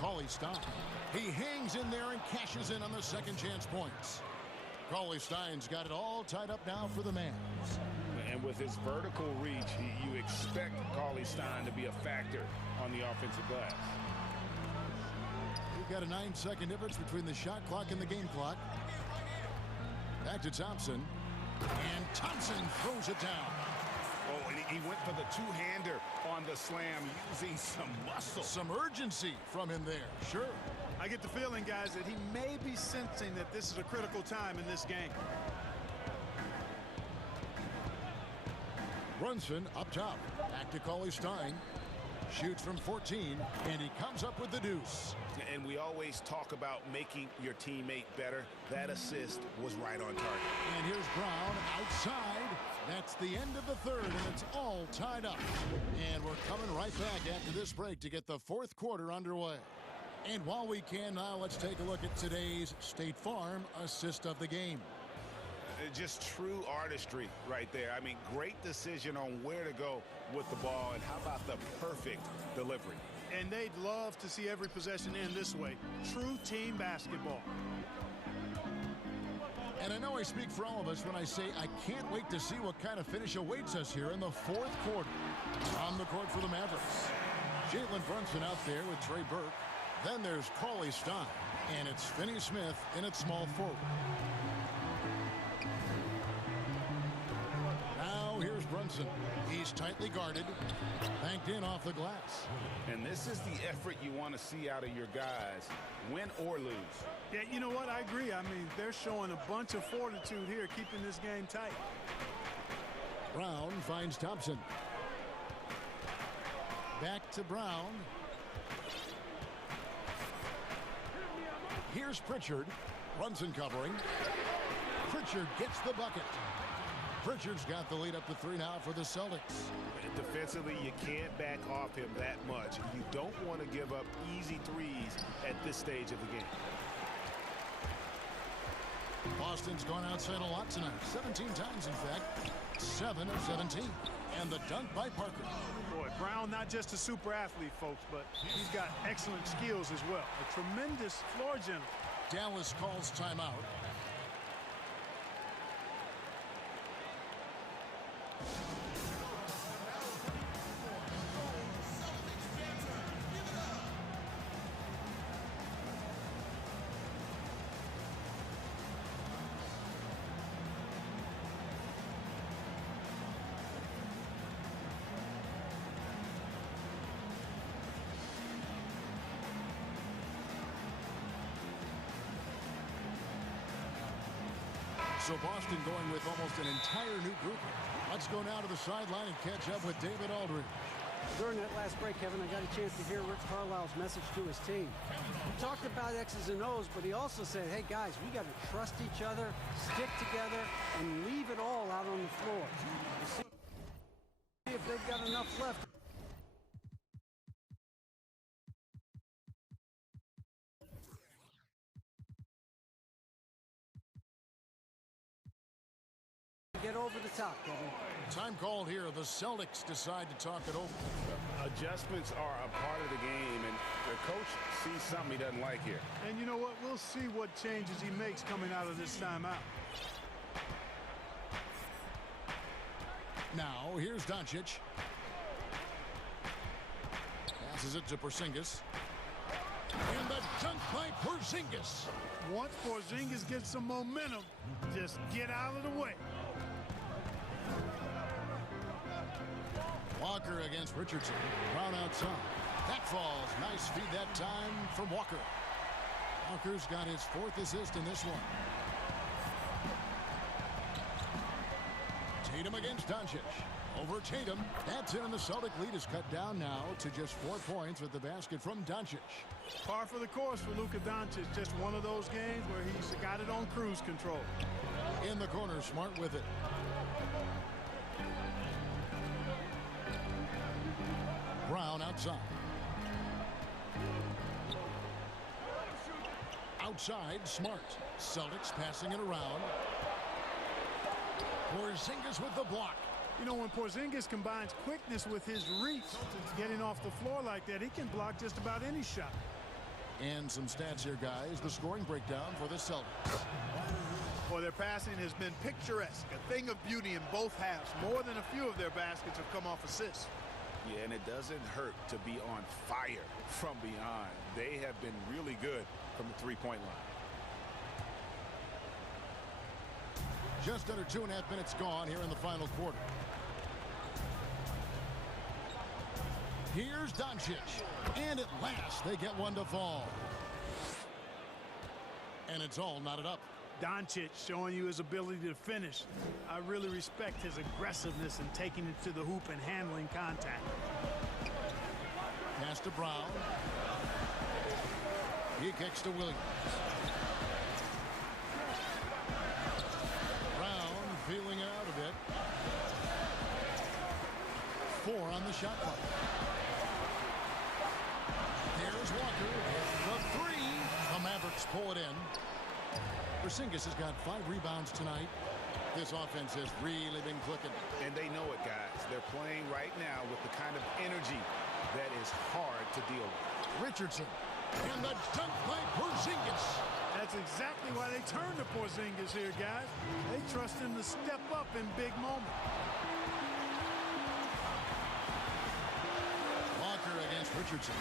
Cauley-Stein. He hangs in there and cashes in on the second chance points. Cauley-Stein's got it all tied up now for the Mavs. And with his vertical reach, you expect Cauley-Stein to be a factor on the offensive glass. We've got a 9-second difference between the shot clock and the game clock. Back to Thompson. And Thompson throws it down. Oh, and he went for the two-hander on the slam, using some muscle. Some urgency from him there, sure. I get the feeling, guys, that he may be sensing that this is a critical time in this game. Brunson up top. Back to Cauley-Stein. Shoots from 14, and he comes up with the deuce. And we always talk about making your teammate better. That assist was right on target. And here's Brown outside. That's the end of the third, and it's all tied up. And we're coming right back after this break to get the fourth quarter underway. And while we can now, let's take a look at today's State Farm assist of the game. Just true artistry right there. I mean, great decision on where to go with the ball, and how about the perfect delivery? And they'd love to see every possession end this way. True team basketball. And I know I speak for all of us when I say I can't wait to see what kind of finish awaits us here in the fourth quarter. On the court for the Mavericks, Jalen Brunson out there with Trey Burke. Then there's Cauley-Stein, and it's Finney-Smith in at small forward. Now here's Brunson. He's tightly guarded, banked in off the glass. And this is the effort you want to see out of your guys, win or lose. Yeah, you know what? I agree. I mean, they're showing a bunch of fortitude here, keeping this game tight. Brown finds Thompson. Back to Brown. Here's Pritchard. Brunson covering. Pritchard gets the bucket. Pritchard's got the lead up to 3 now for the Celtics. Defensively, you can't back off him that much. You don't want to give up easy threes at this stage of the game. Boston's gone outside a lot tonight. 17 times, in fact. 7 of 17. And the dunk by Parker. Boy, Brown, not just a super athlete, folks, but he's got excellent skills as well. A tremendous floor general. Dallas calls timeout. So Boston going with almost an entire new group. Let's go now to the sideline and catch up with David Aldridge. During that last break, Kevin, I got a chance to hear Rick Carlisle's message to his team. He talked about X's and O's, but he also said, hey, guys, we got to trust each other, stick together, and leave it all out on the floor. See if they've got enough left. Get over the top, Kevin. Time called here. The Celtics decide to talk it over. Adjustments are a part of the game, and the coach sees something he doesn't like here. And you know what? We'll see what changes he makes coming out of this timeout. Now, here's Doncic. Passes it to Porzingis. And the dunk by Porzingis. Once Porzingis gets some momentum, just get out of the way. Walker against Richardson. Brown outside. That falls. Nice feed that time from Walker. Walker's got his 4th assist in this one. Tatum against Doncic. Over Tatum. That's in. The Celtic lead is cut down now to just 4 points with the basket from Doncic. Par for the course for Luka Doncic. Just one of those games where he's got it on cruise control. In the corner, Smart with it. Brown outside. Outside, Smart. Celtics passing it around. Porzingis with the block. You know, when Porzingis combines quickness with his reach, getting off the floor like that, he can block just about any shot. And some stats here, guys. The scoring breakdown for the Celtics. Well, their passing has been picturesque, a thing of beauty in both halves. More than a few of their baskets have come off assists. Yeah, and it doesn't hurt to be on fire from beyond. They have been really good from the three-point line. Just under 2.5 minutes gone here in the final quarter. Here's Doncic. And at last, they get one to fall. And it's all knotted up. Doncic showing you his ability to finish. I really respect his aggressiveness in taking it to the hoop and handling contact. Pass to Brown. He kicks to Williams. Brown feeling out a bit. 4 on the shot clock. Here's Walker with the 3. The Mavericks pull it in. Porzingis has got 5 rebounds tonight. This offense has really been clicking. And they know it, guys. They're playing right now with the kind of energy that is hard to deal with. Richardson. And the dunk by Porzingis. That's exactly why they turn to Porzingis here, guys. They trust him to step up in big moments. Walker against Richardson.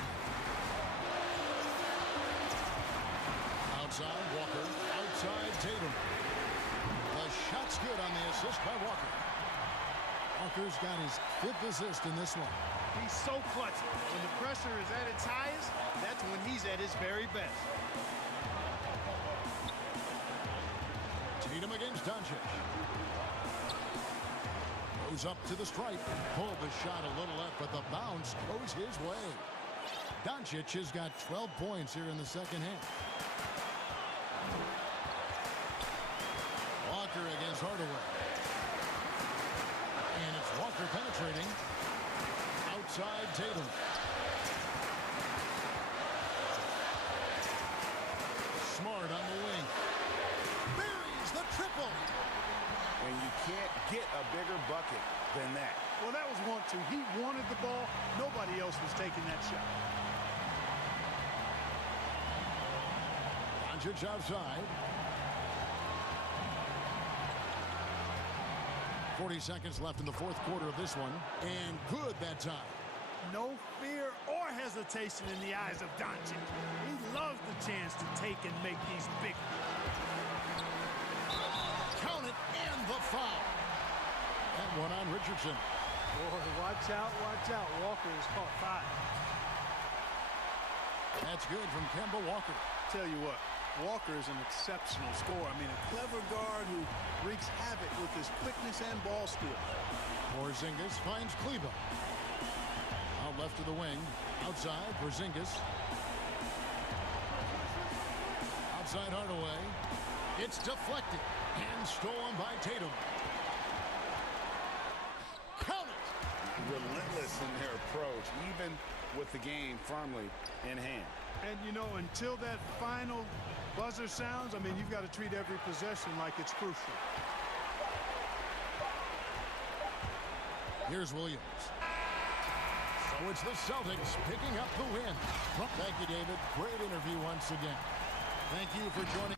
Outside Walker. Outside Tatum. The shot's good on the assist by Walker. Walker's got his 5th assist in this one. He's so clutch. When the pressure is at its highest, that's when he's at his very best. Tatum against Doncic. Goes up to the stripe. Pulled the shot a little left, but the bounce goes his way. Doncic has got 12 points here in the second half. Walker against Hardaway. And it's Walker penetrating. Outside Tatum. Smart on the wing. Buries the triple. And you can't get a bigger bucket than that. Well, that was 1-2. He wanted the ball. Nobody else was taking that shot. Doncic outside. 40 seconds left in the 4th quarter of this one. And good that time. No fear or hesitation in the eyes of Doncic. He loves the chance to take and make these big. Count it, and the foul. That one on Richardson. Boy, watch out, watch out. Walker has caught 5. That's good from Kemba Walker. Tell you what, Walker is an exceptional scorer. I mean, a clever guard who wreaks havoc with his quickness and ball skills. Porzingis finds Kleber. left of the wing. Outside, Porzingis. Outside Hardaway. It's deflected and stolen by Tatum. Count it! Relentless in their approach, even with the game firmly in hand. And, you know, until that final buzzer sounds, I mean, you've got to treat every possession like it's crucial. Here's Williams. So it's the Celtics picking up the win. Thank you, David. Great interview once again. Thank you for joining.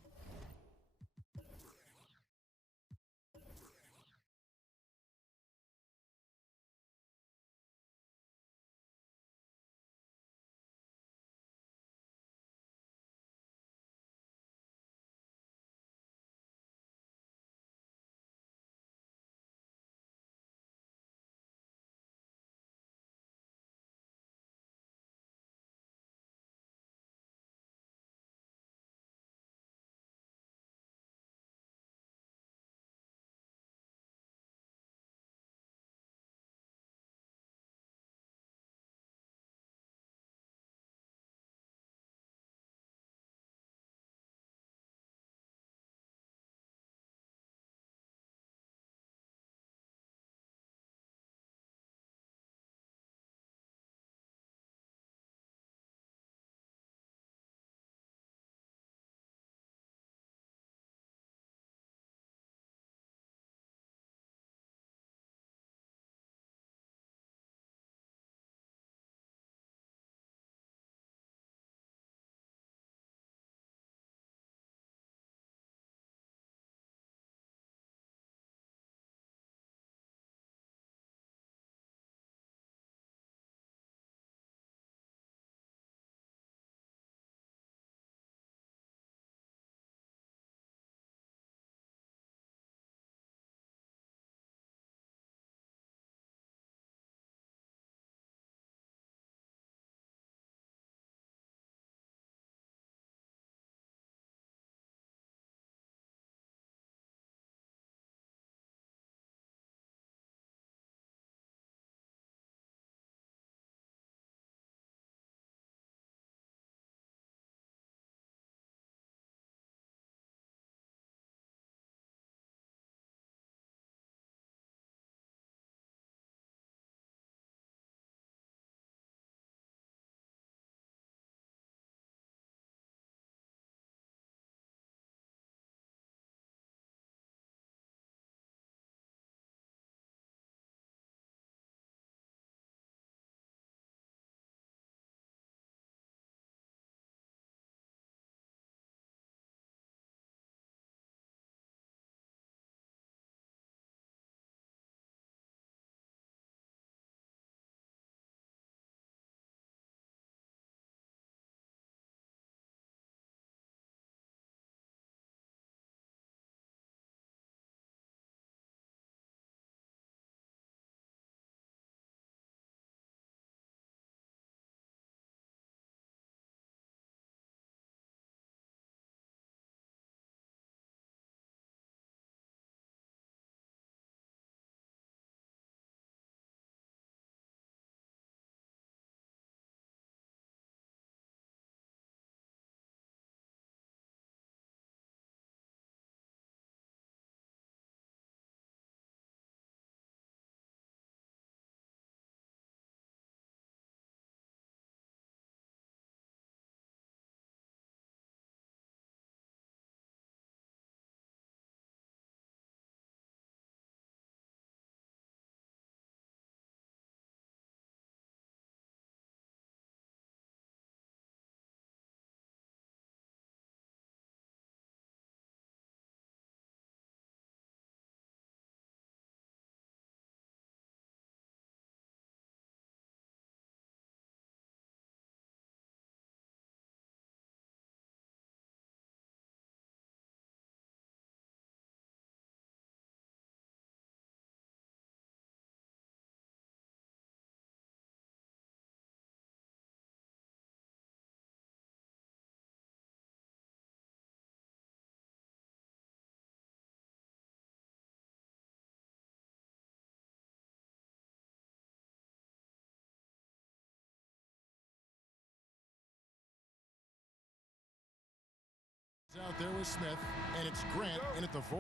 out there with Smith, and it's Grant in at the 4.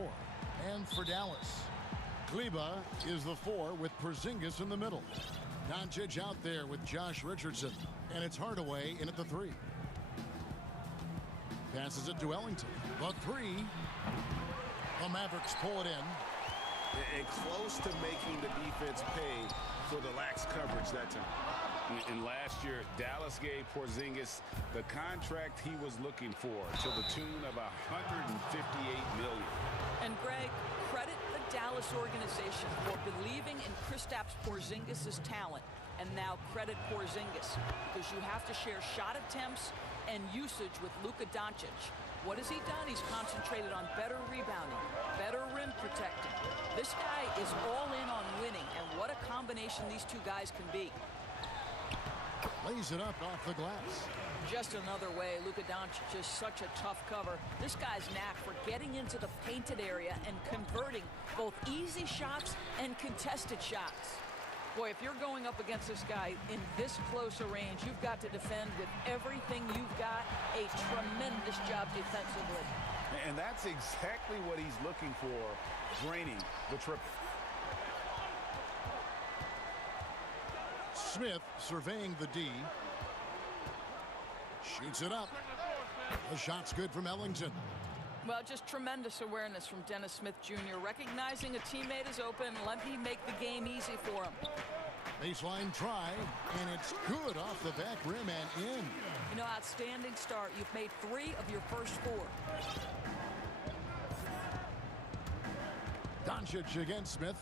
And for Dallas, Kleba is the 4 with Porzingis in the middle. Doncic out there with Josh Richardson, and it's Hardaway in at the 3. Passes it to Ellington. The 3. The Mavericks pull it in. And close to making the defense pay for the lax coverage that time. And last year, Dallas gave Porzingis the contract he was looking for to the tune of $158 million. And Greg, credit the Dallas organization for believing in Kristaps Porzingis' talent. And now credit Porzingis because you have to share shot attempts and usage with Luka Doncic. What has he done? He's concentrated on better rebounding, better rim protecting. This guy is all in on winning, and what a combination these two guys can be. Lays it up off the glass. Just another way, Luka Doncic is such a tough cover. This guy's knack for getting into the painted area and converting both easy shots and contested shots. Boy, if you're going up against this guy in this close a range, you've got to defend with everything you've got. A tremendous job defensively. And that's exactly what he's looking for, draining the triple. Smith surveying the D. Shoots it up. The shot's good from Ellington. Well, just tremendous awareness from Dennis Smith Jr. Recognizing a teammate is open. Let me make the game easy for him. Baseline try, and it's good off the back rim and in. You know, outstanding start. You've made 3 of your first 4. Doncic against Smith.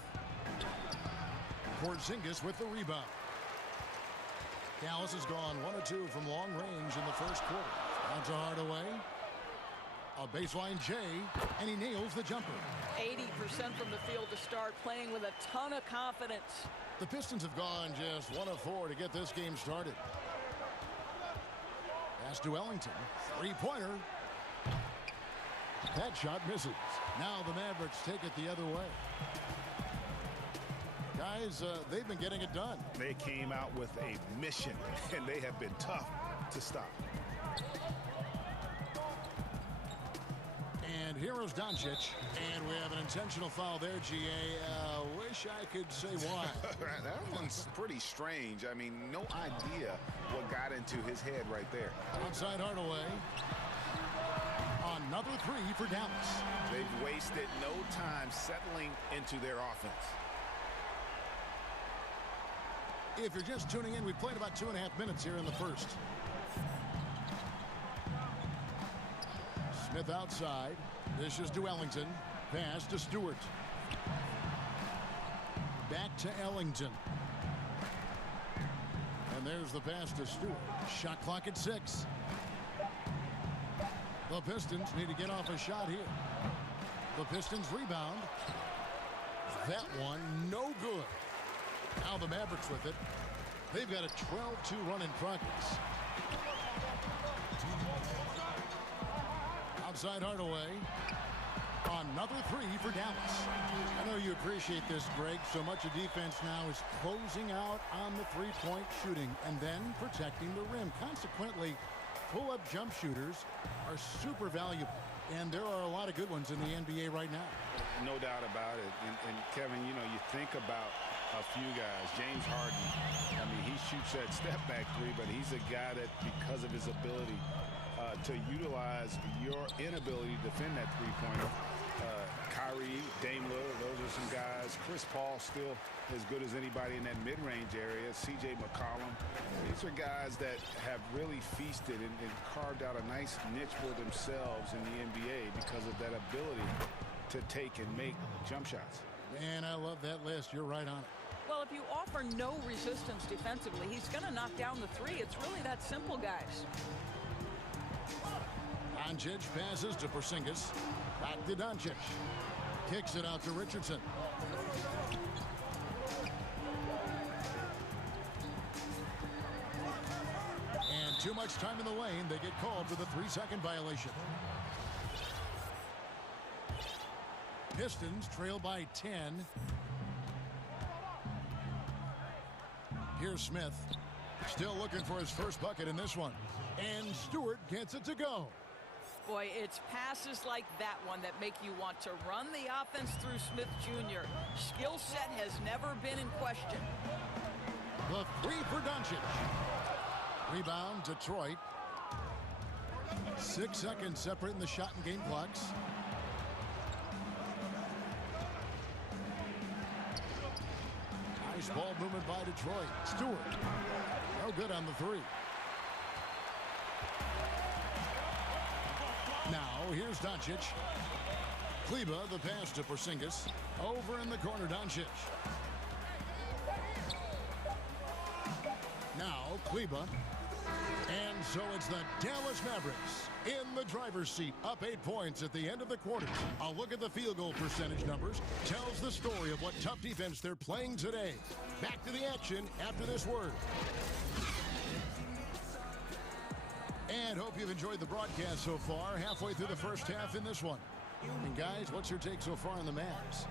Porzingis with the rebound. Dallas has gone 1 of 2 from long range in the first quarter. Out to Hardaway. A baseline J, and he nails the jumper. 80% from the field to start, playing with a ton of confidence. The Pistons have gone just 1 of 4 to get this game started. Pass to Ellington. 3-pointer. That shot misses. Now the Mavericks take it the other way. Guys, they've been getting it done. They came out with a mission, and they have been tough to stop. And here is Doncic, and we have an intentional foul there, GA. Wish I could say why. That one's pretty strange. I mean, no idea what got into his head right there. Outside Hardaway. Another 3 for Dallas. They've wasted no time settling into their offense. If you're just tuning in, we've played about 2.5 minutes here in the first. Smith outside. This is to Ellington. Pass to Stewart. Back to Ellington. And there's the pass to Stewart. Shot clock at 6. The Pistons need to get off a shot here. The Pistons rebound. That one no good. Now the Mavericks with it. They've got a 12-2 run in progress. Outside Hardaway. Another 3 for Dallas. I know you appreciate this, Greg. So much of defense now is closing out on the three-point shooting and then protecting the rim. Consequently, pull-up jump shooters are super valuable. And there are a lot of good ones in the NBA right now. No doubt about it. And Kevin, you know, you think about a few guys. James Harden, I mean, he shoots that step-back 3, but he's a guy that, because of his ability to utilize your inability to defend that three-pointer, Kyrie, Dame Lillard, those are some guys. Chris Paul still as good as anybody in that mid-range area. C.J. McCollum. These are guys that have really feasted and carved out a nice niche for themselves in the NBA because of that ability to take and make jump shots. Man, I love that list. You're right on it. Well, if you offer no resistance defensively, he's going to knock down the 3. It's really that simple, guys. Doncic passes to Porzingis. Back to Doncic. Kicks it out to Richardson. And too much time in the lane. They get called for the 3-second violation. Pistons trail by 10. Here's Smith. Still looking for his first bucket in this one. And Stewart gets it to go. Boy, it's passes like that one that make you want to run the offense through Smith Jr. Skill set has never been in question. The three for Doncic. Rebound, Detroit. 6 seconds separating the shot and game clocks. Nice ball movement by Detroit. Stewart. No good on the three. Now, here's Doncic. Kleber, the pass to Porzingis. Over in the corner, Doncic. Now, Kleber. And so it's the Dallas Mavericks in the driver's seat, up 8 points at the end of the quarter. A look at the field goal percentage numbers tells the story of what tough defense they're playing today. Back to the action after this word. And hope you've enjoyed the broadcast so far. Halfway through the first half in this one. And guys, what's your take so far on the Mavs?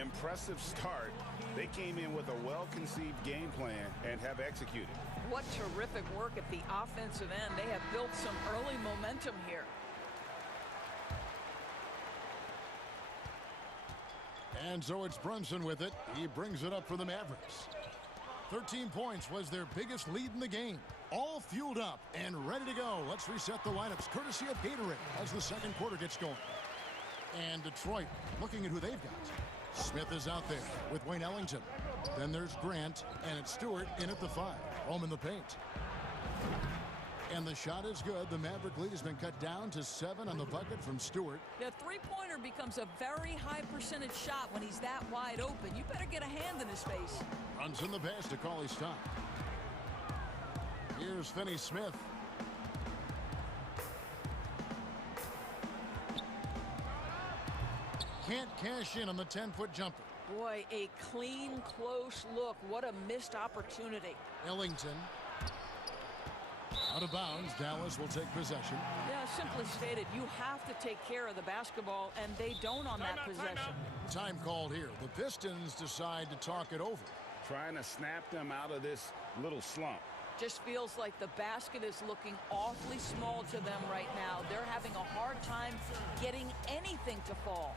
Impressive start. They came in with a well-conceived game plan and have executed. What terrific work at the offensive end. They have built some early momentum here. And so it's Brunson with it. He brings it up for the Mavericks. 13 points was their biggest lead in the game. All fueled up and ready to go. Let's reset the lineups courtesy of Gatorade as the second quarter gets going. And Detroit looking at who they've got. Smith is out there with Wayne Ellington. Then there's Grant, and it's Stewart in at the 5. Home in the paint. And the shot is good. The Maverick lead has been cut down to 7 on the bucket from Stewart. The three-pointer becomes a very high percentage shot when he's that wide open. You better get a hand in his face. Runs in the pass to Cauley-Stein. Here's Finney-Smith. Can't cash in on the 10-foot jumper. Boy, a clean, close look. What a missed opportunity. Ellington. Out of bounds. Dallas will take possession. Yeah, simply stated, you have to take care of the basketball, and they don't on that possession. Time called here. The Pistons decide to talk it over. Trying to snap them out of this little slump. Just feels like the basket is looking awfully small to them right now. They're having a hard time getting anything to fall.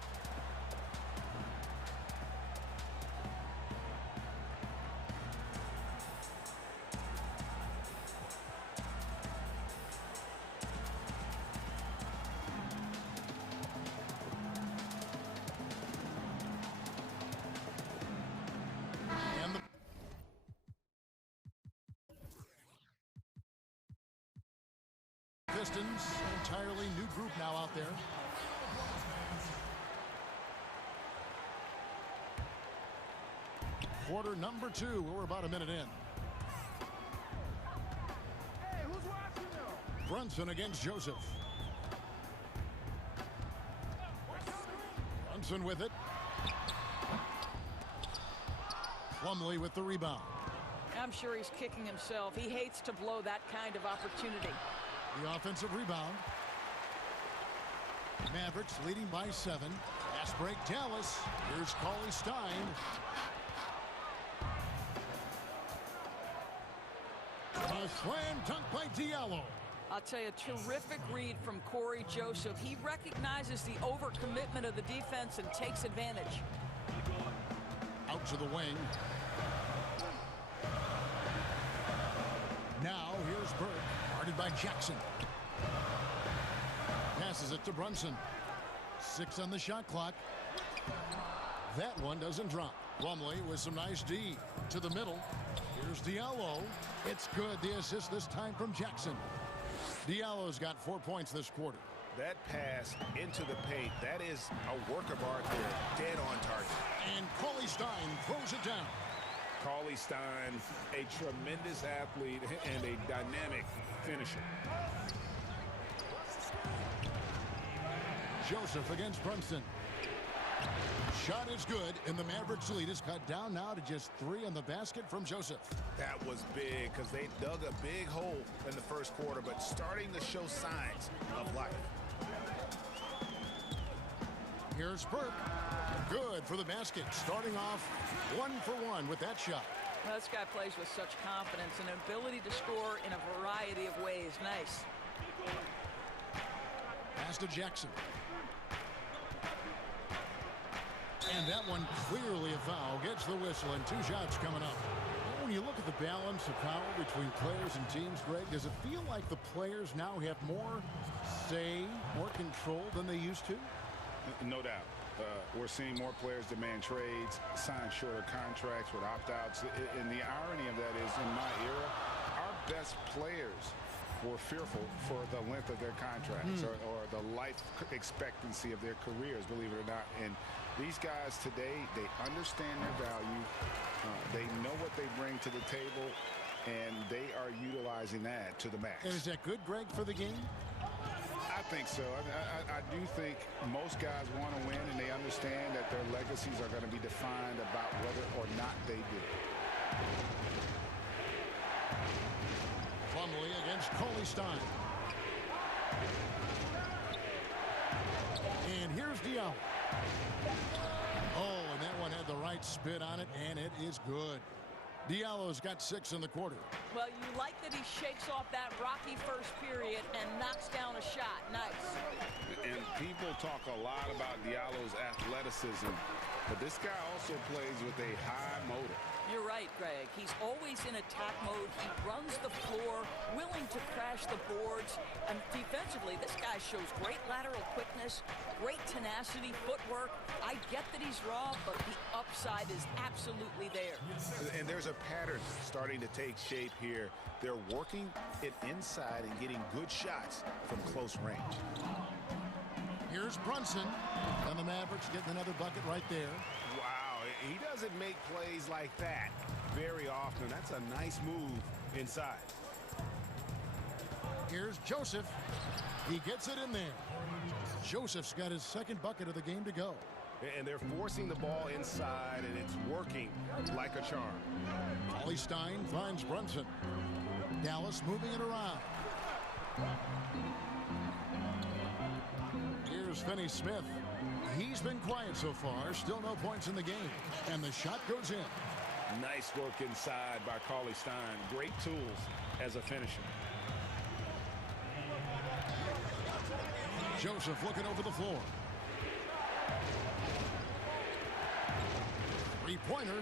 Pistons, an entirely new group now out there. Quarter number 2. We're about a minute in. Hey, who's watching now? Brunson against Joseph. Brunson with it. Plumlee with the rebound. I'm sure he's kicking himself. He hates to blow that kind of opportunity. The offensive rebound. Mavericks leading by 7. Fast break, Dallas. Here's Cauley-Stein. A slam dunk by Diallo. I'll tell you, terrific read from Corey Joseph. He recognizes the overcommitment of the defense and takes advantage. Out to the wing. Now here's Burke. Guarded by Jackson. Passes it to Brunson. 6 on the shot clock. That one doesn't drop. Plumlee with some nice D to the middle. Here's Diallo. It's good. The assist this time from Jackson. Diallo's got 4 points this quarter. That pass into the paint, that is a work of art there. Dead on target. And Cauley-Stein throws it down. Cauley-Stein, a tremendous athlete and a dynamic finisher. Joseph against Brunson. Shot is good, and the Mavericks lead is cut down now to just 3 on the basket from Joseph. That was big because they dug a big hole in the first quarter, but starting to show signs of life. Here's Burke. Good for the basket. Starting off 1 for 1 with that shot. Well, this guy plays with such confidence and ability to score in a variety of ways. Nice. Pass to Jackson. And that one clearly a foul. Gets the whistle, and 2 shots coming up. When you look at the balance of power between players and teams, Greg, does it feel like the players now have more say, more control than they used to? No doubt. We're seeing more players demand trades, sign shorter contracts with opt-outs. And the irony of that is, in my era, our best players were fearful for the length of their contracts or the life expectancy of their careers, believe it or not. And these guys today, they understand their value. They know what they bring to the table, and they are utilizing that to the max. And is that good, Greg, for the game? I think so. I do think most guys want to win, and they understand that their legacies are going to be defined about whether or not they do. Plumlee against Coley Stein. And here's Diallo. Oh, and that one had the right spin on it, and it is good. Diallo's got 6 in the quarter. Well, you like that he shakes off that rocky first period and knocks down a shot. Nice. And people talk a lot about Diallo's athleticism, but this guy also plays with a high motor. You're right, Greg. He's always in attack mode. He runs the floor, willing to crash the boards. And defensively, this guy shows great lateral quickness, great tenacity, footwork. I get that he's raw, but the upside is absolutely there. And there's a pattern starting to take shape here. They're working it inside and getting good shots from close range. Here's Brunson. And the Mavericks getting another bucket right there. Wow, he doesn't make plays like that very often. That's a nice move inside. Here's Joseph. He gets it in there. Joseph's got his 2nd bucket of the game to go. And they're forcing the ball inside, and it's working like a charm. Coley Stein finds Brunson. Dallas moving it around. Here's Finney-Smith. He's been quiet so far. Still no points in the game. And the shot goes in. Nice work inside by Coley Stein. Great tools as a finisher. Joseph looking over the floor. 3-pointer.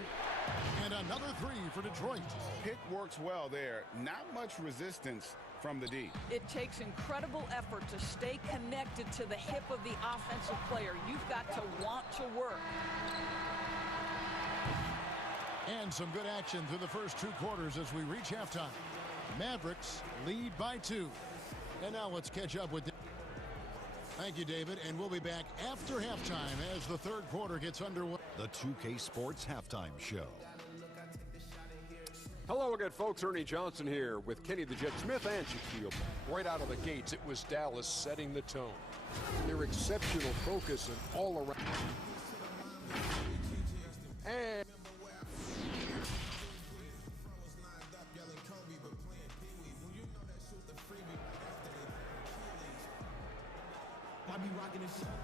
And another 3 for Detroit. Pick works well there. Not much resistance from the D. It takes incredible effort to stay connected to the hip of the offensive player. You've got to want to work. And some good action through the first 2 quarters as we reach halftime. Mavericks lead by 2. And now let's catch up with... Thank you, David, and we'll be back after halftime as the 3rd quarter gets underway. The 2K Sports Halftime Show. Hello again, folks. Ernie Johnson here with Kenny the Jet Smith and Shaquille. Right out of the gates, it was Dallas setting the tone. Their exceptional focus and all around. And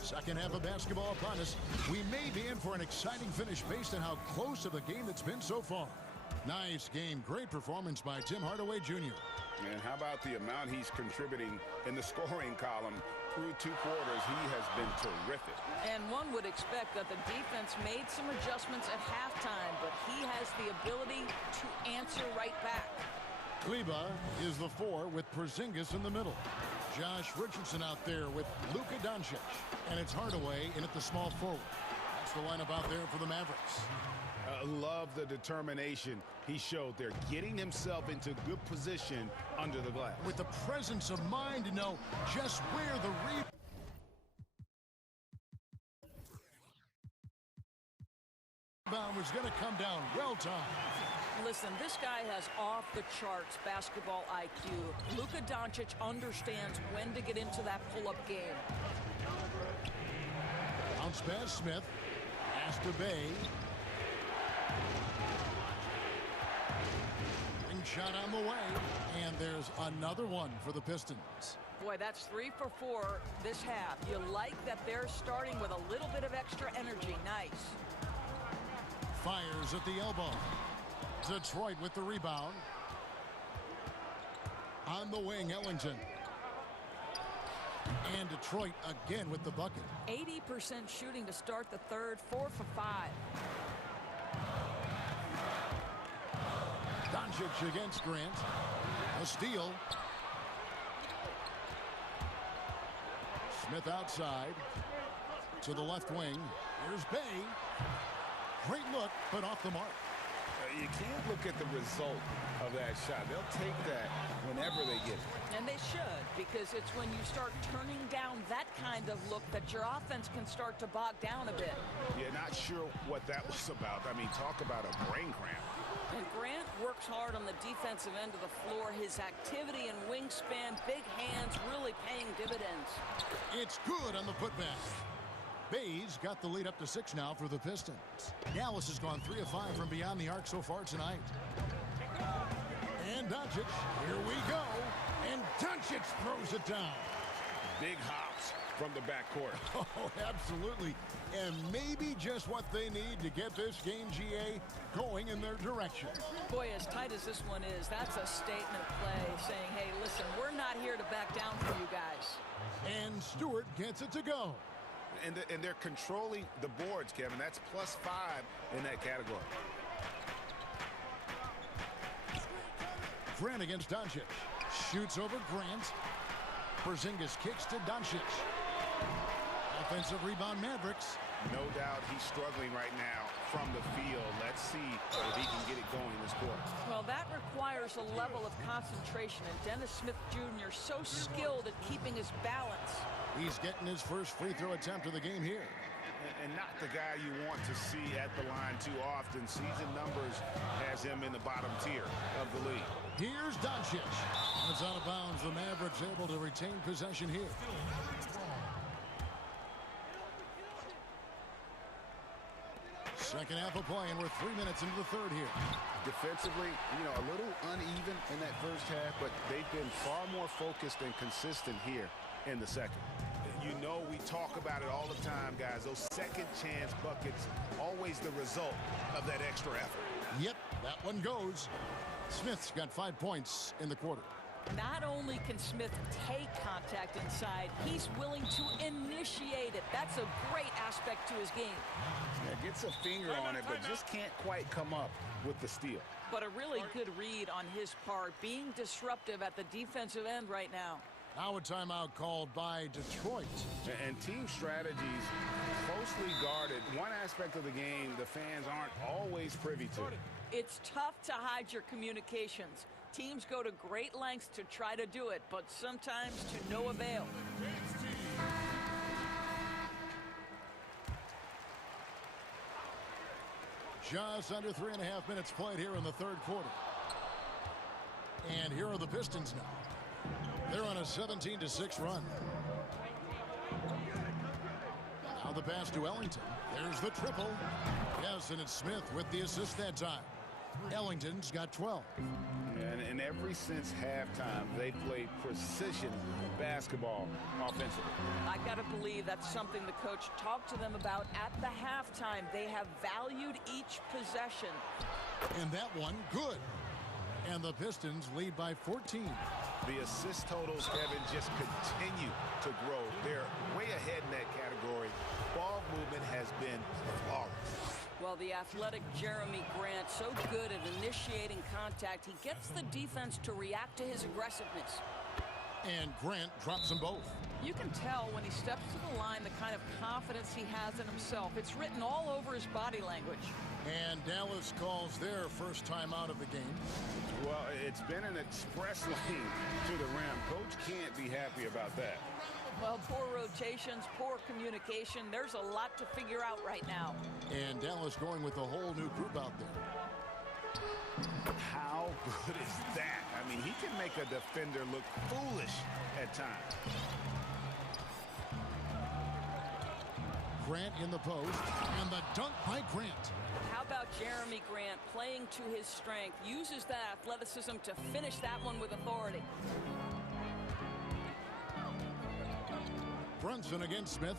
second half of basketball upon us. We may be in for an exciting finish based on how close to the game it's been so far. Nice game. Great performance by Tim Hardaway Jr. And how about the amount he's contributing in the scoring column through 2 quarters? He has been terrific. And one would expect that the defense made some adjustments at halftime, but he has the ability to answer right back. Kleba is the 4 with Porzingis in the middle. Josh Richardson out there with Luka Doncic. And it's Hardaway in at the small forward. That's the lineup out there for the Mavericks. Love the determination he showed there, getting himself into good position under the glass. With the presence of mind to know just where the rebound was going to come down. Well timed. Listen, this guy has off-the-charts basketball IQ. Luka Doncic understands when to get into that pull-up game. Bounce pass, Smith. Pass to Bay. Ring shot on the way. And there's another one for the Pistons. Boy, that's 3 for 4 this half. You like that they're starting with a little bit of extra energy. Nice. Fires at the elbow. Detroit with the rebound. On the wing, Ellington. And Detroit again with the bucket. 80% shooting to start the third, 4 for 5. Doncic against Grant. A steal. Smith outside to the left wing. Here's Bay. Great look, but off the mark. You can't look at the result of that shot. They'll take that whenever they get it. And they should, because it's when you start turning down that kind of look that your offense can start to bog down a bit. Yeah, not sure what that was about. I mean, talk about a brain cramp. And Grant works hard on the defensive end of the floor. His activity and wingspan, big hands, really paying dividends. It's good on the putback. Bay's got the lead up to 6 now for the Pistons. Dallas has gone 3 of 5 from beyond the arc so far tonight. And Doncic, here we go. And Doncic throws it down. Big hops from the backcourt. Oh, absolutely. And maybe just what they need to get this game, GA, going in their direction. Boy, as tight as this one is, that's a statement play saying, hey, listen, we're not here to back down for you guys. And Stewart gets it to go. And they're controlling the boards, Kevin. That's +5 in that category. Grant against Doncic. Shoots over Grant. Porzingis kicks to Doncic. Offensive rebound Mavericks. No doubt he's struggling right now from the field. Let's see if he can get it going in this quarter. Well, that requires a level of concentration, and Dennis Smith Jr. so skilled at keeping his balance. He's getting his first free throw attempt of the game here. And not the guy you want to see at the line too often. Season numbers has him in the bottom tier of the league. Here's Doncic. It's out of bounds. The Mavericks able to retain possession here. Second half of play, and we're 3 minutes into the third here. Defensively, a little uneven in that first half, but they've been far more focused and consistent here in the second. We talk about it all the time, guys. Those second chance buckets, always the result of that extra effort. Yep, that one goes. Smith's got 5 points in the quarter. Not only can Smith take contact inside, he's willing to initiate it. That's a great aspect to his game. Yeah, gets a finger on it, but just can't quite come up with the steal. But a really good read on his part, being disruptive at the defensive end right now. Now a timeout called by Detroit. And team strategies closely guarded. One aspect of the game the fans aren't always privy to. It's tough to hide your communications. Teams go to great lengths to try to do it, but sometimes to no avail. Just under 3.5 minutes played here in the third quarter. And here are the Pistons now. They're on a 17-6 run. Now the pass to Ellington. There's the triple. Yes, and it's Smith with the assist that time. Ellington's got 12. And ever since halftime, they played precision basketball offensively. I got to believe that's something the coach talked to them about at the halftime. They have valued each possession. And that one, good. And the Pistons lead by 14. The assist totals, Kevin, just continue to grow. They're way ahead in that category. Ball movement has been flawless. Well, the athletic Jeremy Grant, so good at initiating contact, he gets the defense to react to his aggressiveness. And Grant drops them both. You can tell when he steps to the line the kind of confidence he has in himself. It's written all over his body language. And Dallas calls their first time out of the game. Well, it's been an express lane to the rim. Coach can't be happy about that. Well, poor rotations, poor communication. There's a lot to figure out right now. And Dallas going with a whole new group out there. How good is that? I mean, he can make a defender look foolish at times. Grant in the post, and the dunk by Grant. How about Jeremy Grant playing to his strength, uses that athleticism to finish that one with authority. Brunson against Smith.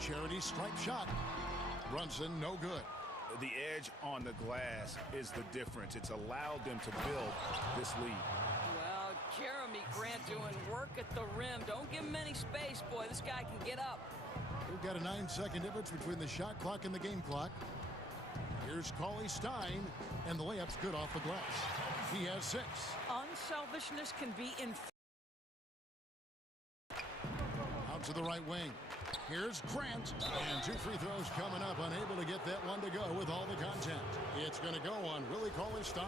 Charity stripe shot. Brunson no good. The edge on the glass is the difference. It's allowed them to build this lead. Well, Jeremy Grant doing work at the rim. Don't give him any space, boy. This guy can get up. We've got a 9-second difference between the shot clock and the game clock. Here's Cauley Stein, and the layup's good off the glass. He has 6. Unselfishness can be in. Out to the right wing. Here's Grant, and 2 free throws coming up, unable to get that one to go with all the content. It's going to go on Willie Cauley-Stein.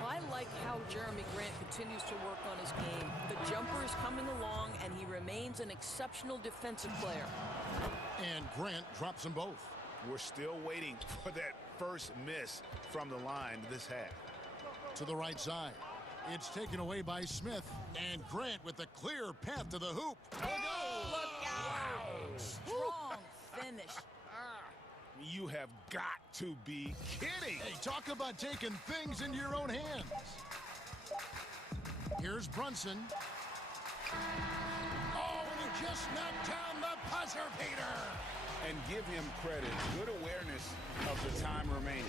Well, I like how Jeremy Grant continues to work on his game. The jumper is coming along, and he remains an exceptional defensive player. And Grant drops them both. We're still waiting for that first miss from the line this half. To the right side. It's taken away by Smith, and Grant with the clear path to the hoop. Look out! Strong finish. You have got to be kidding. Hey, talk about taking things into your own hands. Here's Brunson. Oh, and he just knocked down the buzzer beater. And give him credit. Good awareness of the time remaining.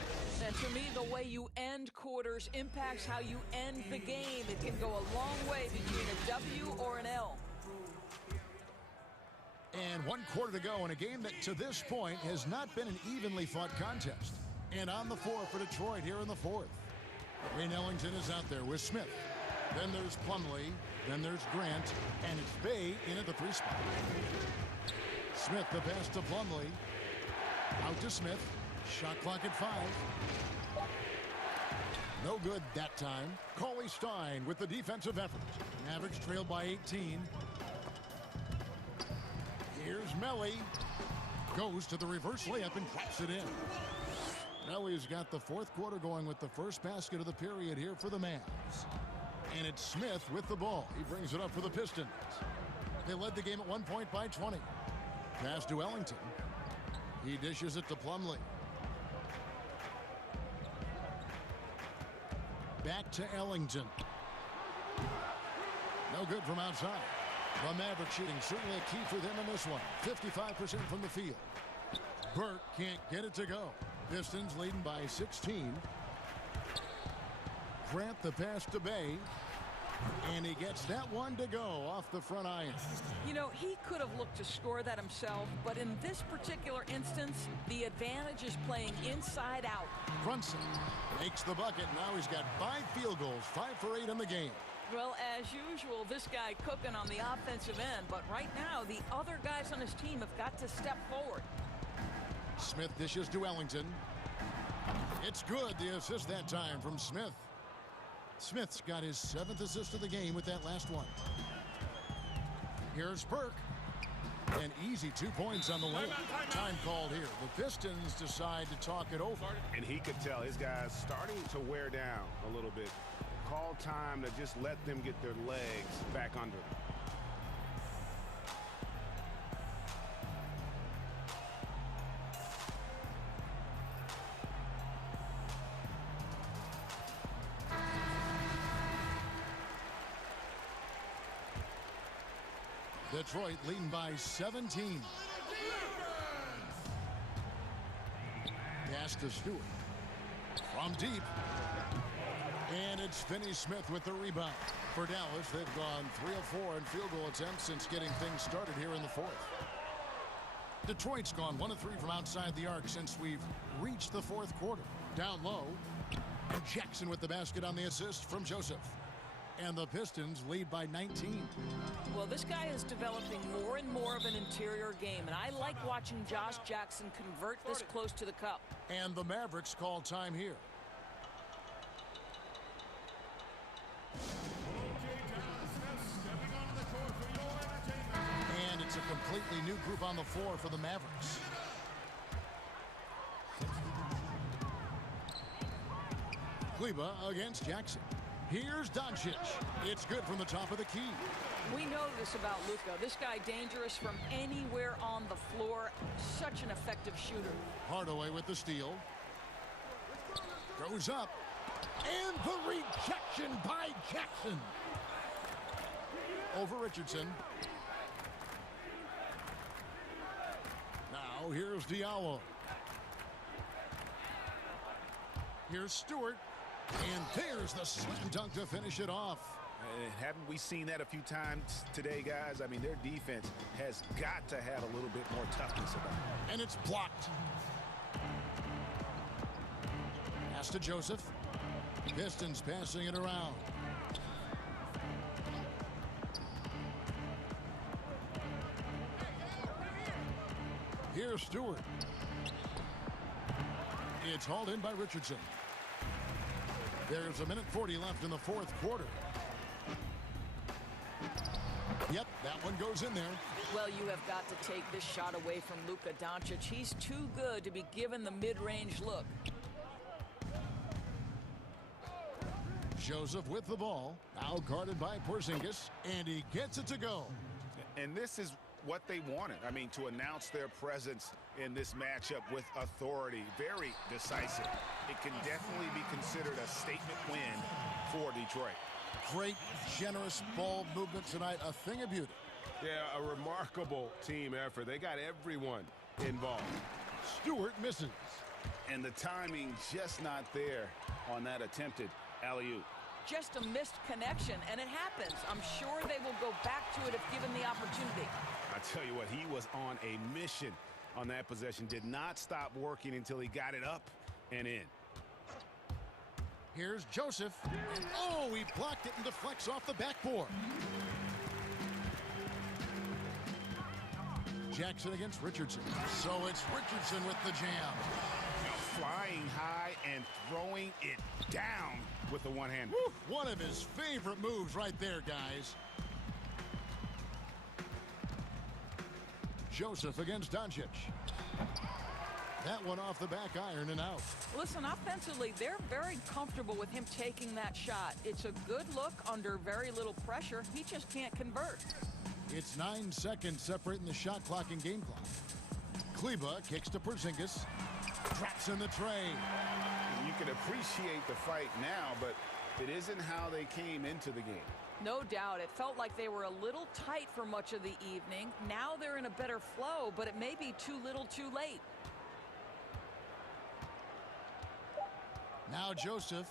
And to me, the way you end quarters impacts how you end the game. It can go a long way between a W or an L. And 1 quarter to go in a game that to this point has not been an evenly fought contest. And on the floor for Detroit here in the 4th. Wayne Ellington is out there with Smith. Then there's Plumlee. Then there's Grant. And it's Bay in at the 3 spot. Smith the pass to Plumlee. Out to Smith. Shot clock at 5. No good that time. Cauley Stein with the defensive effort. Mavericks trailed by 18. Here's Melly. Goes to the reverse layup and claps it in. Melly's got the 4th quarter going with the first basket of the period here for the Mavs. And it's Smith with the ball. He brings it up for the Pistons. They led the game at 1 point by 20. Pass to Ellington. He dishes it to Plumlee. Back to Ellington. No good from outside. The Maverick shooting certainly a key for them in this one. 55% from the field. Burke can't get it to go. Pistons leading by 16. Grant the pass to Bay. And he gets that one to go off the front iron. You know, he could have looked to score that himself, but in this particular instance, the advantage is playing inside out. Brunson makes the bucket. Now he's got 5 field goals, 5 for 8 in the game. Well, as usual, this guy cooking on the offensive end, but right now, the other guys on his team have got to step forward. Smith dishes to Ellington. It's good, the assist that time from Smith. Smith's got his 7th assist of the game with that last one. Here's Burke. An easy 2 points on the layup. Time called here. The Pistons decide to talk it over. And he could tell his guys starting to wear down a little bit. Call time to just let them get their legs back under them. Detroit leading by 17. Pass to Stewart. From deep. And it's Finney Smith with the rebound. For Dallas, they've gone 3 of 4 in field goal attempts since getting things started here in the 4th. Detroit's gone 1 of 3 from outside the arc since we've reached the 4th quarter. Down low. And Jackson with the basket on the assist from Joseph. And the Pistons lead by 19. Well, this guy is developing more and more of an interior game, and I like watching Josh Jackson convert this close to the cup. And the Mavericks call time here. And it's a completely new group on the floor for the Mavericks. Kleba against Jackson. Here's Doncic. It's good from the top of the key. We know this about Luka. This guy dangerous from anywhere on the floor. Such an effective shooter. Hardaway with the steal. Goes up. And the rejection by Jackson. Over Richardson. Now here's Diallo. Here's Stewart. And there's the slam dunk to finish it off. And haven't we seen that a few times today, guys? I mean, their defense has got to have a little bit more toughness about it. And it's blocked. Pass to Joseph. Pistons passing it around. Here's Stewart. It's hauled in by Richardson. There's 1:40 left in the fourth quarter. Yep, that one goes in there. Well, you have got to take this shot away from Luka Doncic. He's too good to be given the mid-range look. Joseph with the ball, now guarded by Porzingis, and he gets it to go. And this is what they wanted. I mean, to announce their presence in this matchup with authority. Very decisive. It can definitely be considered a statement win for Detroit. Great, generous ball movement tonight. A thing of beauty. Yeah, a remarkable team effort. They got everyone involved. Stewart misses. And the timing just not there on that attempted alley-oop. Just a missed connection, and it happens. I'm sure they will go back to it if given the opportunity. I tell you what, he was on a mission on that possession. Did not stop working until he got it up and in. Here's Joseph. And oh, he blocked it and deflects off the backboard. Jackson against Richardson. So it's Richardson with the jam. Flying high and throwing it down with the one-hand. One of his favorite moves right there, guys. Joseph against Doncic. That one off the back iron and out. Listen, offensively, they're very comfortable with him taking that shot. It's a good look under very little pressure. He just can't convert. It's 9 seconds separating the shot clock and game clock. Kleba kicks to Porzingis. Traps in the tray. You can appreciate the fight now, but it isn't how they came into the game. No doubt. It felt like they were a little tight for much of the evening. Now they're in a better flow, but it may be too little too late. Now Joseph.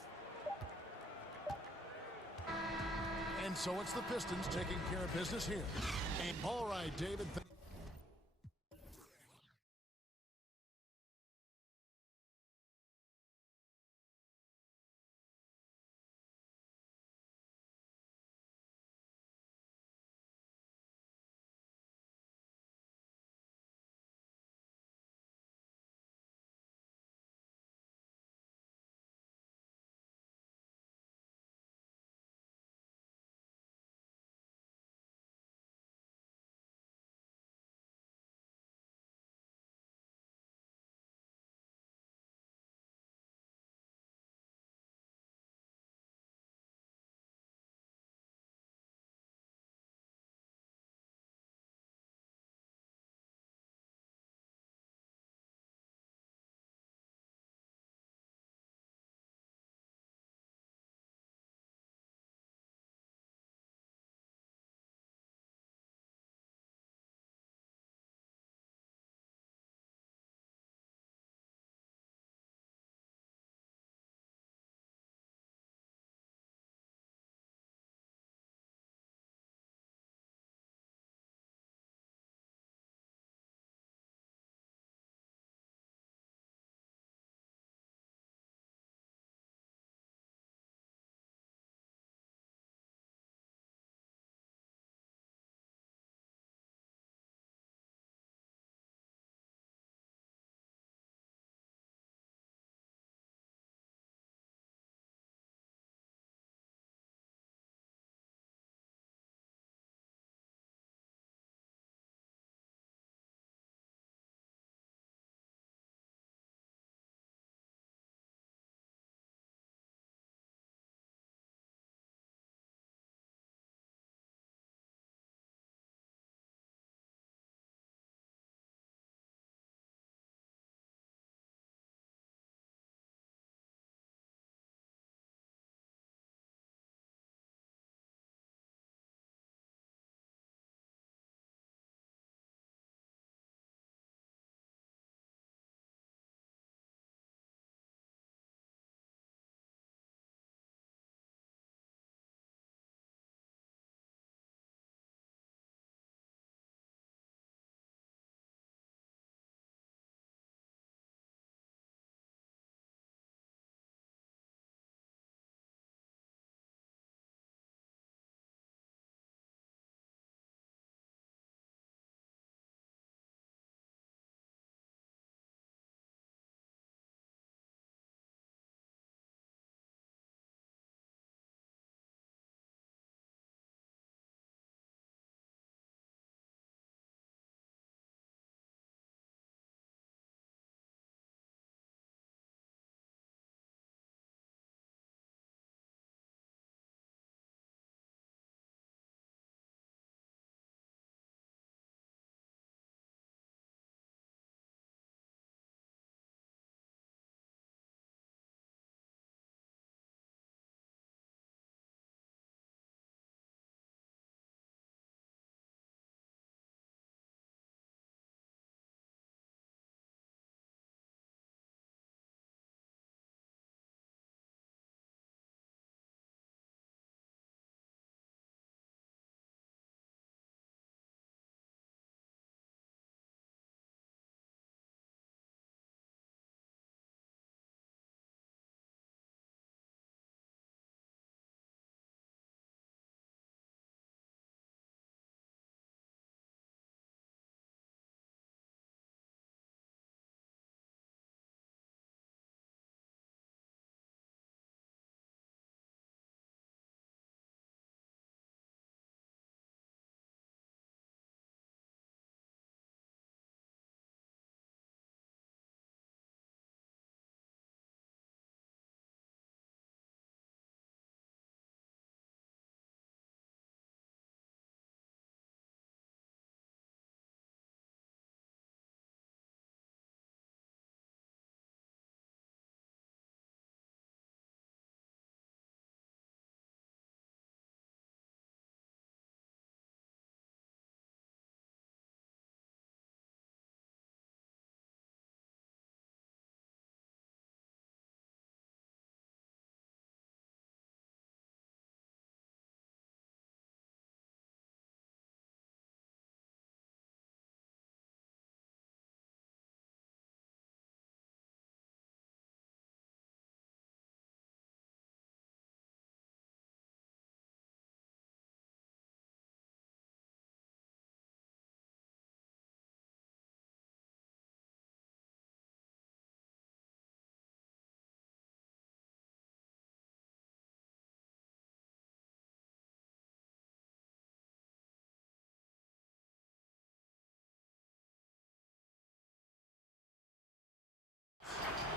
And so it's the Pistons taking care of business here. All right, David.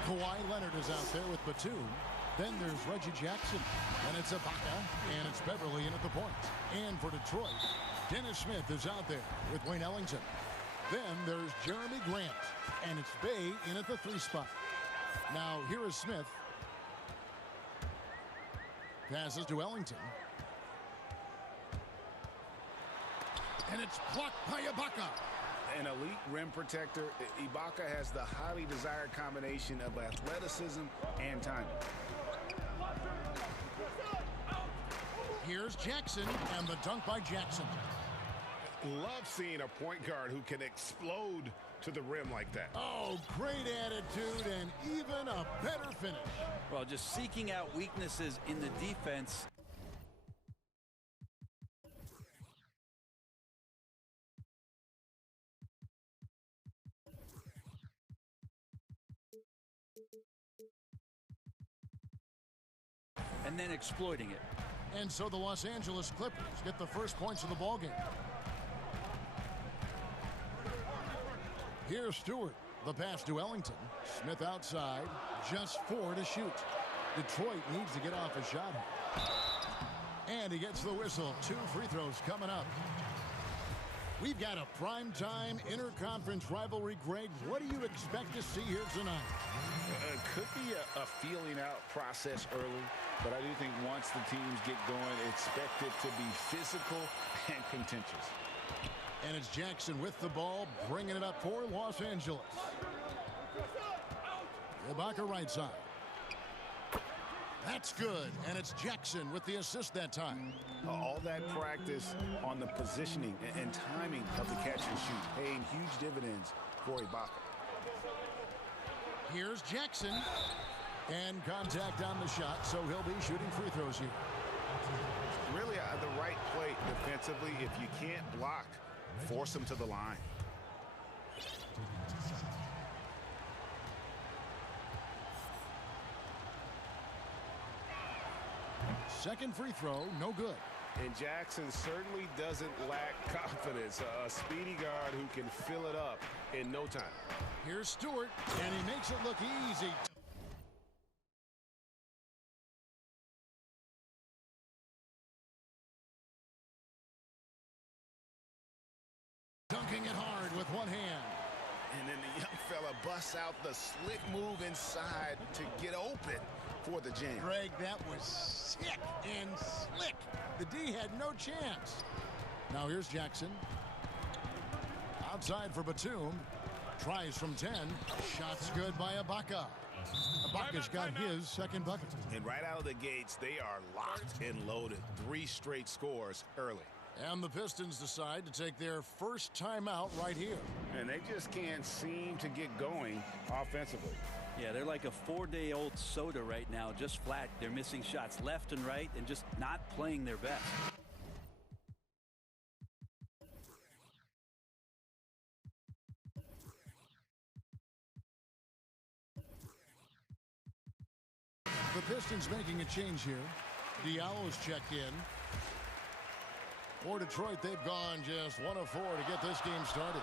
Kawhi Leonard is out there with Batum. Then there's Reggie Jackson. And it's Ibaka. And it's Beverly in at the point. And for Detroit, Dennis Smith is out there with Wayne Ellington. Then there's Jeremy Grant. And it's Bay in at the 3 spot. Now here is Smith. Passes to Ellington. And it's blocked by Ibaka. An elite rim protector, Ibaka has the highly desired combination of athleticism and timing. Here's Jackson, and the dunk by Jackson. Love seeing a point guard who can explode to the rim like that. Oh, great attitude and even a better finish. Well, just seeking out weaknesses in the defense. And then exploiting it. And so the Los Angeles Clippers get the first points of the ballgame. Here's Stewart. The pass to Ellington. Smith outside. Just 4 to shoot. Detroit needs to get off a shot. And he gets the whistle. 2 free throws coming up. We've got a primetime interconference rivalry, Greg. What do you expect to see here tonight? It could be a feeling out process early, but I do think once the teams get going, expect it to be physical and contentious. And it's Jackson with the ball, bringing it up for Los Angeles. Ibaka right side. That's good, and it's Jackson with the assist that time. All that practice on the positioning and timing of the catch and shoot, paying huge dividends for Ibaka. Here's Jackson, and contact on the shot, so he'll be shooting free throws here. Really, the right play defensively. If you can't block, force him to the line. Second free throw, no good. And Jackson certainly doesn't lack confidence. A speedy guard who can fill it up in no time. Here's Stewart, and he makes it look easy. Dunking it hard with one hand. And then the young fella busts out the slick move inside to get open for the jam. Greg, that was sick and slick. The D had no chance. Now here's Jackson. Outside for Batum. Tries from 10. Shots good by Ibaka. Ibaka's got his second bucket. And right out of the gates, they are locked and loaded. 3 straight scores early. And the Pistons decide to take their first timeout right here. And they just can't seem to get going offensively. Yeah, they're like a 4-day-old soda right now, just flat. They're missing shots left and right and just not playing their best. The Pistons making a change here. Diallo's checked in. For Detroit, they've gone just 1 of 4 to get this game started.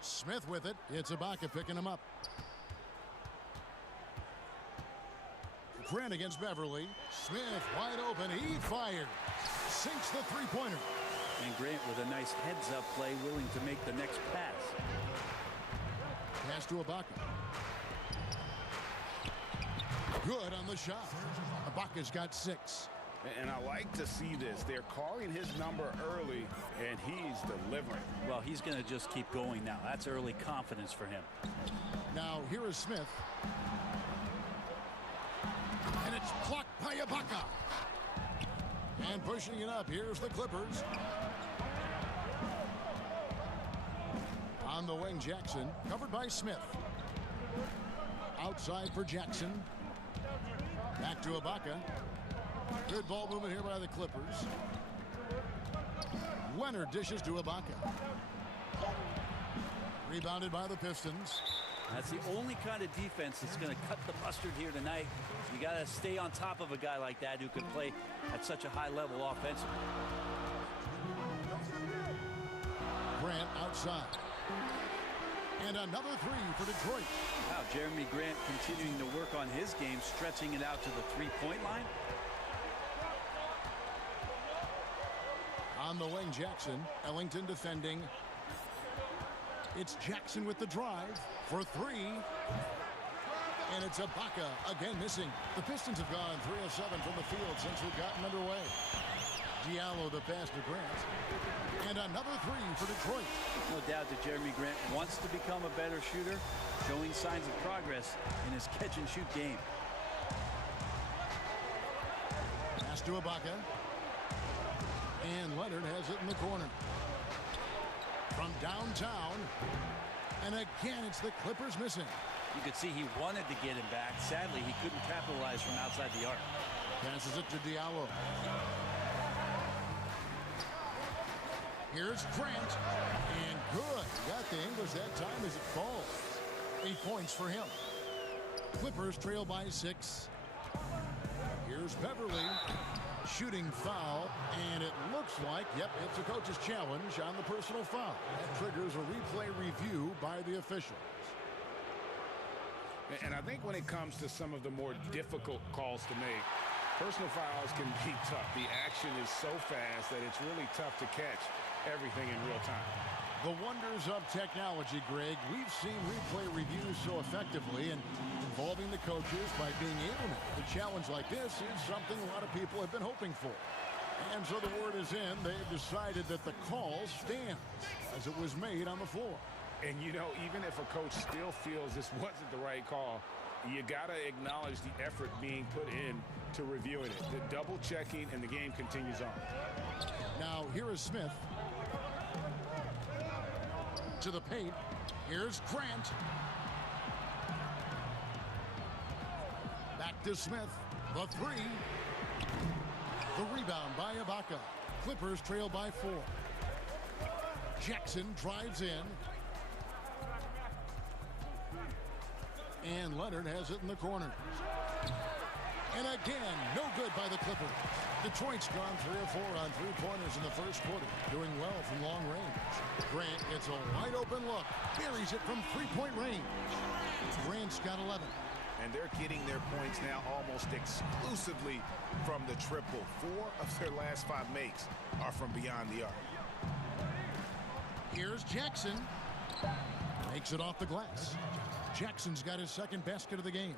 Smith with it. It's Ibaka picking him up. Grant against Beverly. Smith wide open. He fires. Sinks the three-pointer. And Grant with a nice heads-up play, willing to make the next pass. Pass to Ibaka. Good on the shot. Ibaka's got 6. And I like to see this. They're calling his number early, and he's delivering. Well, he's going to just keep going now. That's early confidence for him. Now, here is Smith. And it's blocked by Ibaka. And pushing it up, here's the Clippers. On the wing, Jackson, covered by Smith. Outside for Jackson. Back to Ibaka. Good ball movement here by the Clippers. Leonard dishes to Ibaka. Rebounded by the Pistons. That's the only kind of defense that's going to cut the mustard here tonight. You got to stay on top of a guy like that who can play at such a high level offensively. Grant outside. And another three for Detroit. Wow, Jeremy Grant continuing to work on his game, stretching it out to the three-point line. On the wing, Jackson. Ellington defending. It's Jackson with the drive for three. And it's Ibaka again missing. The Pistons have gone 3 of 7 from the field since we've gotten underway. Diallo the pass to Grant. And another three for Detroit. No doubt that Jeremy Grant wants to become a better shooter, showing signs of progress in his catch-and-shoot game. Pass to Ibaka. And Leonard has it in the corner. From downtown. And again, it's the Clippers missing. You could see he wanted to get him back. Sadly, he couldn't capitalize from outside the arc. Passes it to Diallo. Here's Grant. And good. Got the English that time as it falls. 8 points for him. Clippers trail by 6. Here's Beverly. Shooting foul. And it looks like, yep, it's a coach's challenge on the personal foul. That triggers a replay review by the officials. And I think when it comes to some of the more difficult calls to make, personal fouls can be tough. The action is so fast that it's really tough to catch everything in real time. The wonders of technology, Greg. We've seen replay reviews so effectively, and involving the coaches by being able to make a challenge like this is something a lot of people have been hoping for. And so the word is in. They've decided that the call stands as it was made on the floor. And, you know, even if a coach still feels this wasn't the right call, you got to acknowledge the effort being put in to reviewing it. The double checking, and the game continues on. Now, here is Smith. To the paint. Here's Grant. Back to Smith. The three. The rebound by Ibaka. Clippers trail by 4. Jackson drives in. And Leonard has it in the corner. And again, no good by the Clippers. Detroit's gone 3 of 4 on three-pointers in the first quarter, doing well from long range. Grant gets a wide-open look, buries it from three-point range. Grant's got 11. And they're getting their points now almost exclusively from the triple. 4 of their last 5 makes are from beyond the arc. Here's Jackson. Makes it off the glass. Jackson's got his second basket of the game.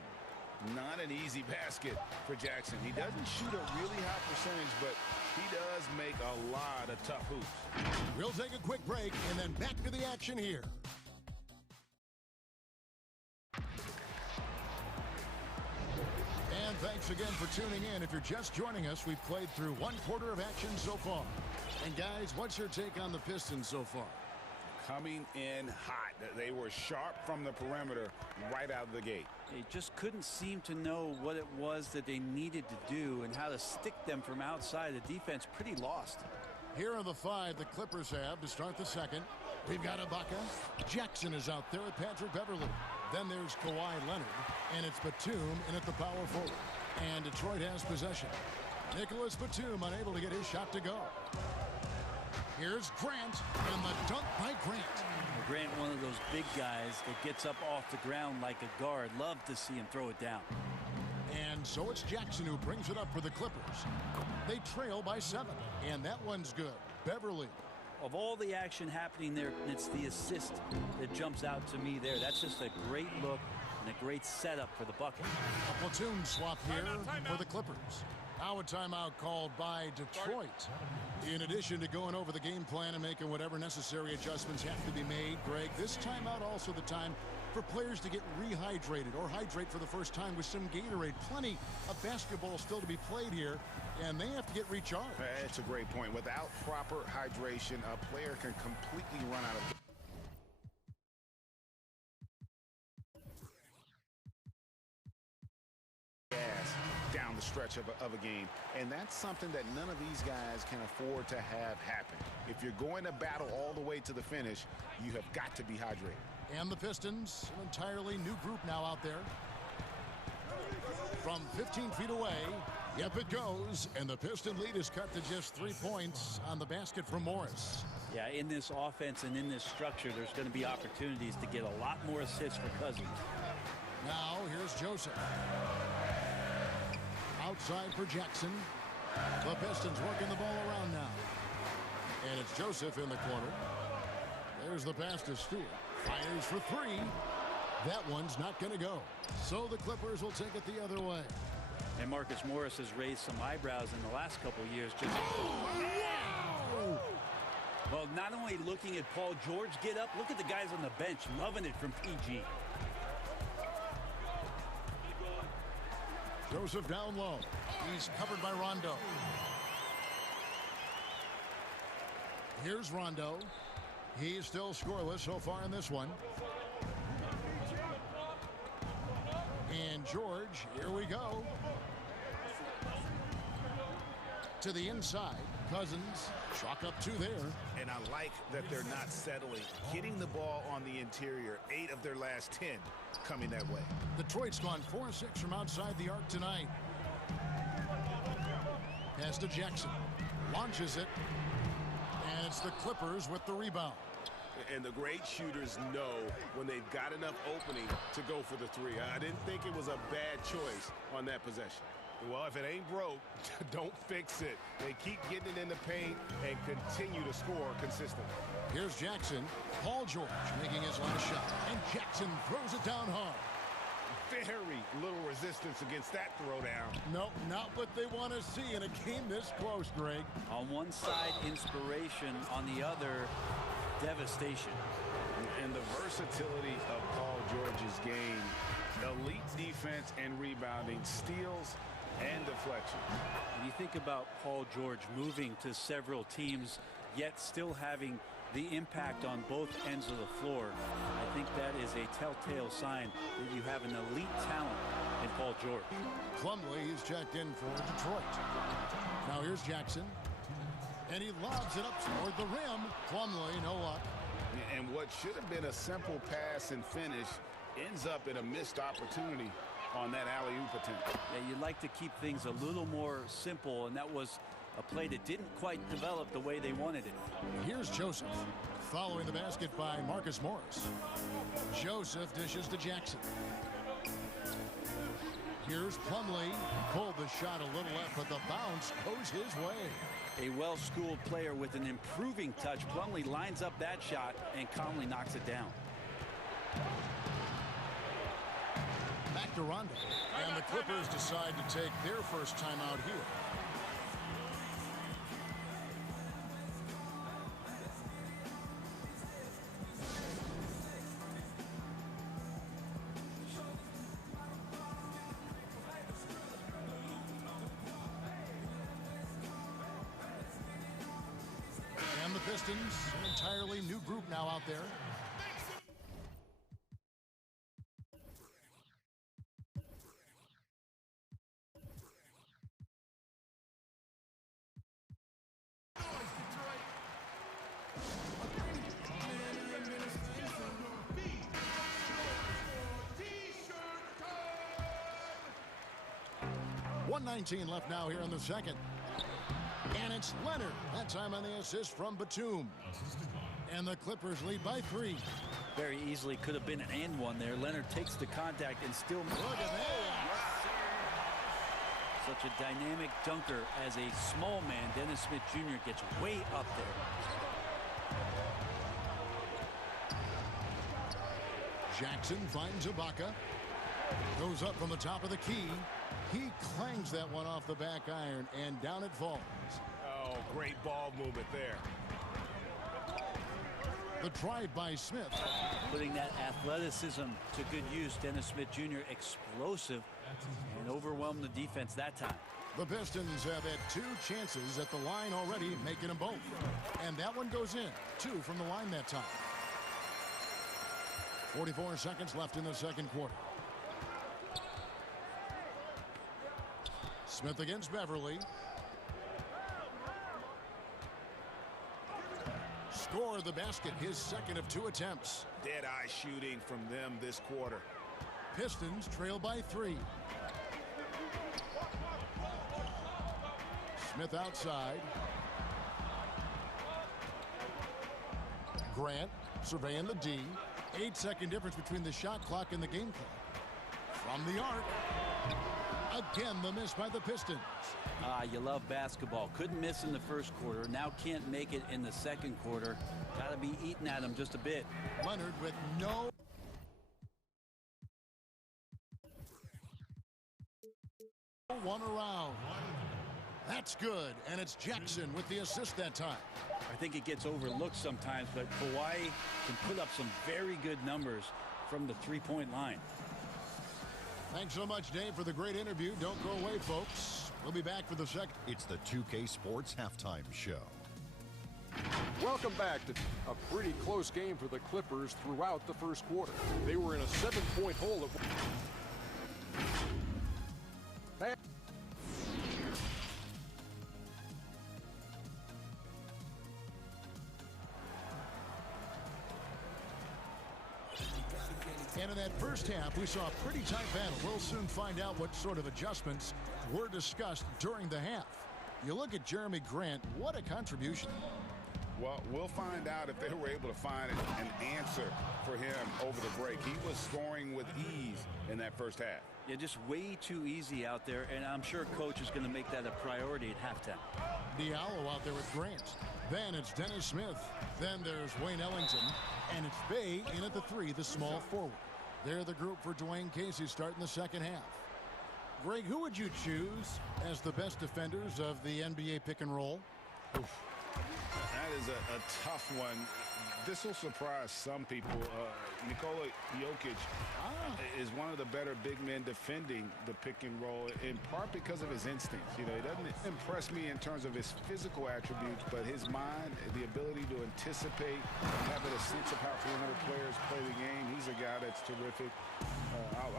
Not an easy basket for Jackson. He doesn't shoot a really high percentage, but he does make a lot of tough hoops. We'll take a quick break and then back to the action here. And thanks again for tuning in. If you're just joining us, we've played through 1 quarter of action so far. And guys, what's your take on the Pistons so far? Coming in hot. They were sharp from the perimeter right out of the gate. They just couldn't seem to know what it was that they needed to do and how to stick them from outside. The defense pretty lost. Here are the 5 the Clippers have to start the second. We've got Ibaka. Jackson is out there with Patrick Beverly. Then there's Kawhi Leonard. And it's Batum in at the power forward. And Detroit has possession. Nicholas Batum unable to get his shot to go. Here's Grant, and the dunk by Grant. Grant, one of those big guys that gets up off the ground like a guard. Love to see him throw it down. And so it's Jackson who brings it up for the Clippers. They trail by 7, and that one's good. Beverly. Of all the action happening there, it's the assist that jumps out to me there. That's just a great look and a great setup for the bucket. A platoon swap here for the Clippers. Now a timeout called by Detroit. In addition to going over the game plan and making whatever necessary adjustments have to be made, Greg, this timeout also the time for players to get rehydrated or hydrate for the first time with some Gatorade. Plenty of basketball still to be played here, and they have to get recharged. That's a great point. Without proper hydration, a player can completely run out of gas down the stretch of a game, and that's something that none of these guys can afford to have happen. If you're going to battle all the way to the finish, you have got to be hydrated. And the Pistons, an entirely new group now out there. From 15 feet away, yep, it goes, and the Piston lead is cut to just 3 points on the basket from Morris. Yeah, in this offense and in this structure, there's going to be opportunities to get a lot more assists for Cousins. Now, here's Joseph. Outside for Jackson. The Pistons working the ball around now. And it's Joseph in the corner. There's the pass to Stewart. Fires for three. That one's not going to go. So the Clippers will take it the other way. And Marcus Morris has raised some eyebrows in the last couple of years. Well, not only looking at Paul George get up, look at the guys on the bench loving it from PG. Joseph down low. He's covered by Rondo. Here's Rondo. He's still scoreless so far in this one. And George, here we go. To the inside. Cousins, chalk up 2 there. And I like that they're not settling. Hitting the ball on the interior, 8 of their last 10 coming that way. Detroit's gone 4-6 from outside the arc tonight. Pass to Jackson. Launches it. And it's the Clippers with the rebound. And the great shooters know when they've got enough opening to go for the 3. I didn't think it was a bad choice on that possession. Well, if it ain't broke, don't fix it. They keep getting it in the paint and continue to score consistently. Here's Jackson. Paul George making his last shot. And Jackson throws it down hard. Very little resistance against that throwdown. No, not what they want to see in a game this close, Greg. On one side, inspiration. On the other, devastation. And the versatility of Paul George's game. Elite defense and rebounding, steals and deflection. When you think about Paul George moving to several teams, yet still having the impact on both ends of the floor, I think that is a telltale sign that you have an elite talent in Paul George. Plumlee is checked in for Detroit. Now here's Jackson. And he lobs it up toward the rim. Plumlee, no luck. And what should have been a simple pass and finish ends up in a missed opportunity on that alley-oop attempt. Yeah, you'd like to keep things a little more simple, and that was a play that didn't quite develop the way they wanted it. Here's Joseph, following the basket by Marcus Morris. Joseph dishes to Jackson. Here's Plumlee. Pulled the shot a little left, but the bounce goes his way. A well-schooled player with an improving touch. Plumlee lines up that shot and calmly knocks it down. Back to Rondo. And the Clippers decide to take their first time out here. And the Pistons, an entirely new group now out there. .19 left now here in the second. And it's Leonard. That time on the assist from Batum. And the Clippers lead by 3. Very easily could have been an and one there. Leonard takes the contact and still... Look at that. Such a dynamic dunker as a small man. Dennis Smith Jr. gets way up there. Jackson finds Ibaka. Goes up from the top of the key. He clangs that one off the back iron, and down it falls. Oh, great ball movement there. The drive by Smith. Putting that athleticism to good use. Dennis Smith Jr. explosive and overwhelmed the defense that time. The Pistons have had 2 chances at the line already, making them both. And that one goes in. 2 from the line that time. 44 seconds left in the second quarter. Smith against Beverly. Score the basket, his second of 2 attempts. Dead-eye shooting from them this quarter. Pistons trail by 3. Smith outside. Grant surveying the D. 8-second difference between the shot clock and the game clock. From the arc. Again, the miss by the Pistons. You love basketball. Couldn't miss in the first quarter. Now can't make it in the second quarter. Got to be eating at him just a bit. Leonard with no... one around. That's good, and it's Jackson with the assist that time. I think it gets overlooked sometimes, but Kawhi can put up some very good numbers from the three-point line. Thanks so much, Dave, for the great interview. Don't go away, folks. We'll be back for the second. It's the 2K Sports Halftime Show. Welcome back to a pretty close game for the Clippers throughout the first quarter. They were in a 7-point hole at And in that first half, we saw a pretty tight battle. We'll soon find out what sort of adjustments were discussed during the half. You look at Jeremy Grant, what a contribution. Well, we'll find out if they were able to find an answer for him over the break. He was scoring with ease in that first half. Yeah, just way too easy out there, and I'm sure coach is going to make that a priority at halftime. Diallo out there with Grant. Then it's Dennis Smith. Then there's Wayne Ellington. And it's Bay in at the 3, the small forward. They're the group for Dwayne Casey starting the second half. Greg, who would you choose as the best defenders of the NBA pick and roll? Oof. That is a tough one. This will surprise some people. Nikola Jokic is one of the better big men defending the pick and roll, in part because of his instincts. You know, he doesn't impress me in terms of his physical attributes, but his mind, the ability to anticipate, having a sense of how 300 players play the game. He's a guy that's terrific.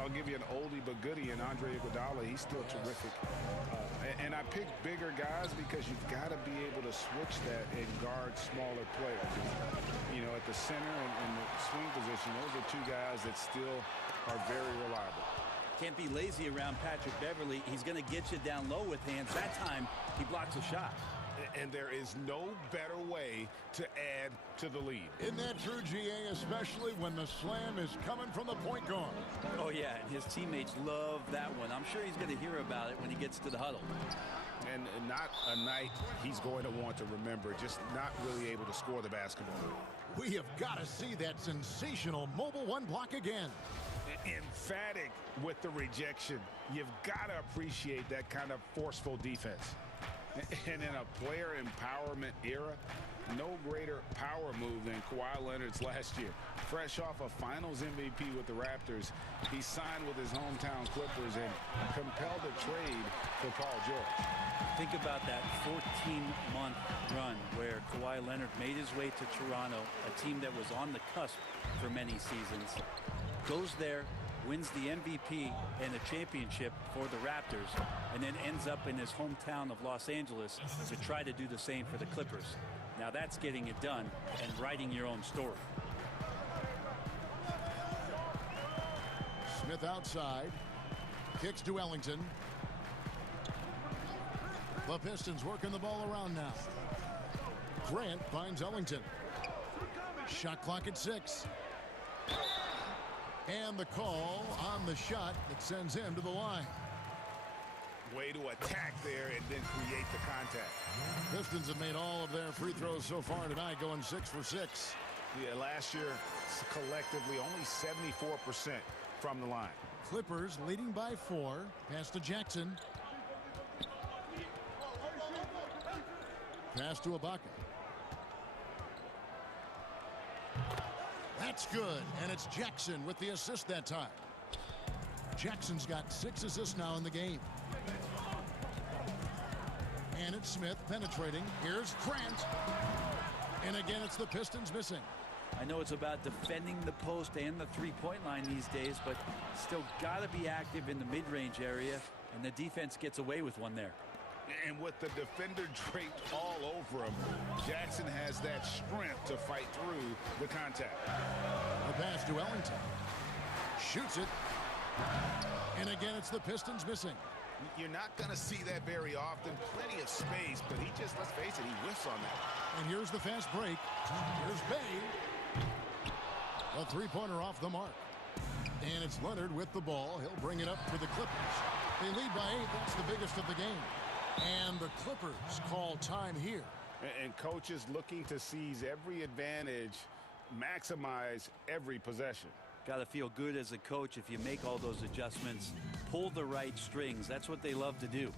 I'll give you an oldie but goodie in Andre Iguodala. He's still terrific. And I pick bigger guys because you've got to be able to switch that and guard smaller players. You know, at the center and the swing position, those are two guys that still are very reliable. Can't be lazy around Patrick Beverly. He's going to get you down low with hands. That time, he blocks a shot. And there is no better way to add to the lead. Isn't that true, GA, especially when the slam is coming from the point guard? Oh, yeah, and his teammates love that one. I'm sure he's going to hear about it when he gets to the huddle. And not a night he's going to want to remember, just not really able to score the basketball. We have got to see that sensational mobile one block again. Emphatic with the rejection. You've got to appreciate that kind of forceful defense. And in a player empowerment era, no greater power move than Kawhi Leonard's last year. Fresh off a finals MVP with the Raptors, he signed with his hometown Clippers and compelled a trade for Paul George. Think about that 14-month run where Kawhi Leonard made his way to Toronto, a team that was on the cusp for many seasons. Goes there, wins the MVP and a championship for the Raptors, and then ends up in his hometown of Los Angeles to try to do the same for the Clippers. Now that's getting it done and writing your own story. Smith outside. Kicks to Ellington. The Pistons working the ball around now. Grant finds Ellington. Shot clock at 6. And the call on the shot that sends him to the line. Way to attack there and then create the contact. Pistons have made all of their free throws so far tonight, going 6 for 6. Yeah, last year, collectively, only 74% from the line. Clippers leading by 4. Pass to Jackson. Pass to Ibaka. That's good, and it's Jackson with the assist that time. Jackson's got 6 assists now in the game. And it's Smith penetrating. Here's Grant. And again, it's the Pistons missing. I know it's about defending the post and the three-point line these days, but still got to be active in the mid-range area, and the defense gets away with one there. And with the defender draped all over him, Jackson has that strength to fight through the contact. The pass to Ellington. Shoots it. And again, it's the Pistons missing. You're not going to see that very often. Plenty of space, but he just, let's face it, he whiffs on that. And here's the fast break. Here's Bay. A three-pointer off the mark. And it's Leonard with the ball. He'll bring it up for the Clippers. They lead by 8. That's the biggest of the game. And the Clippers call time here. And coaches looking to seize every advantage, maximize every possession. Got to feel good as a coach if you make all those adjustments, pull the right strings. That's what they love to do.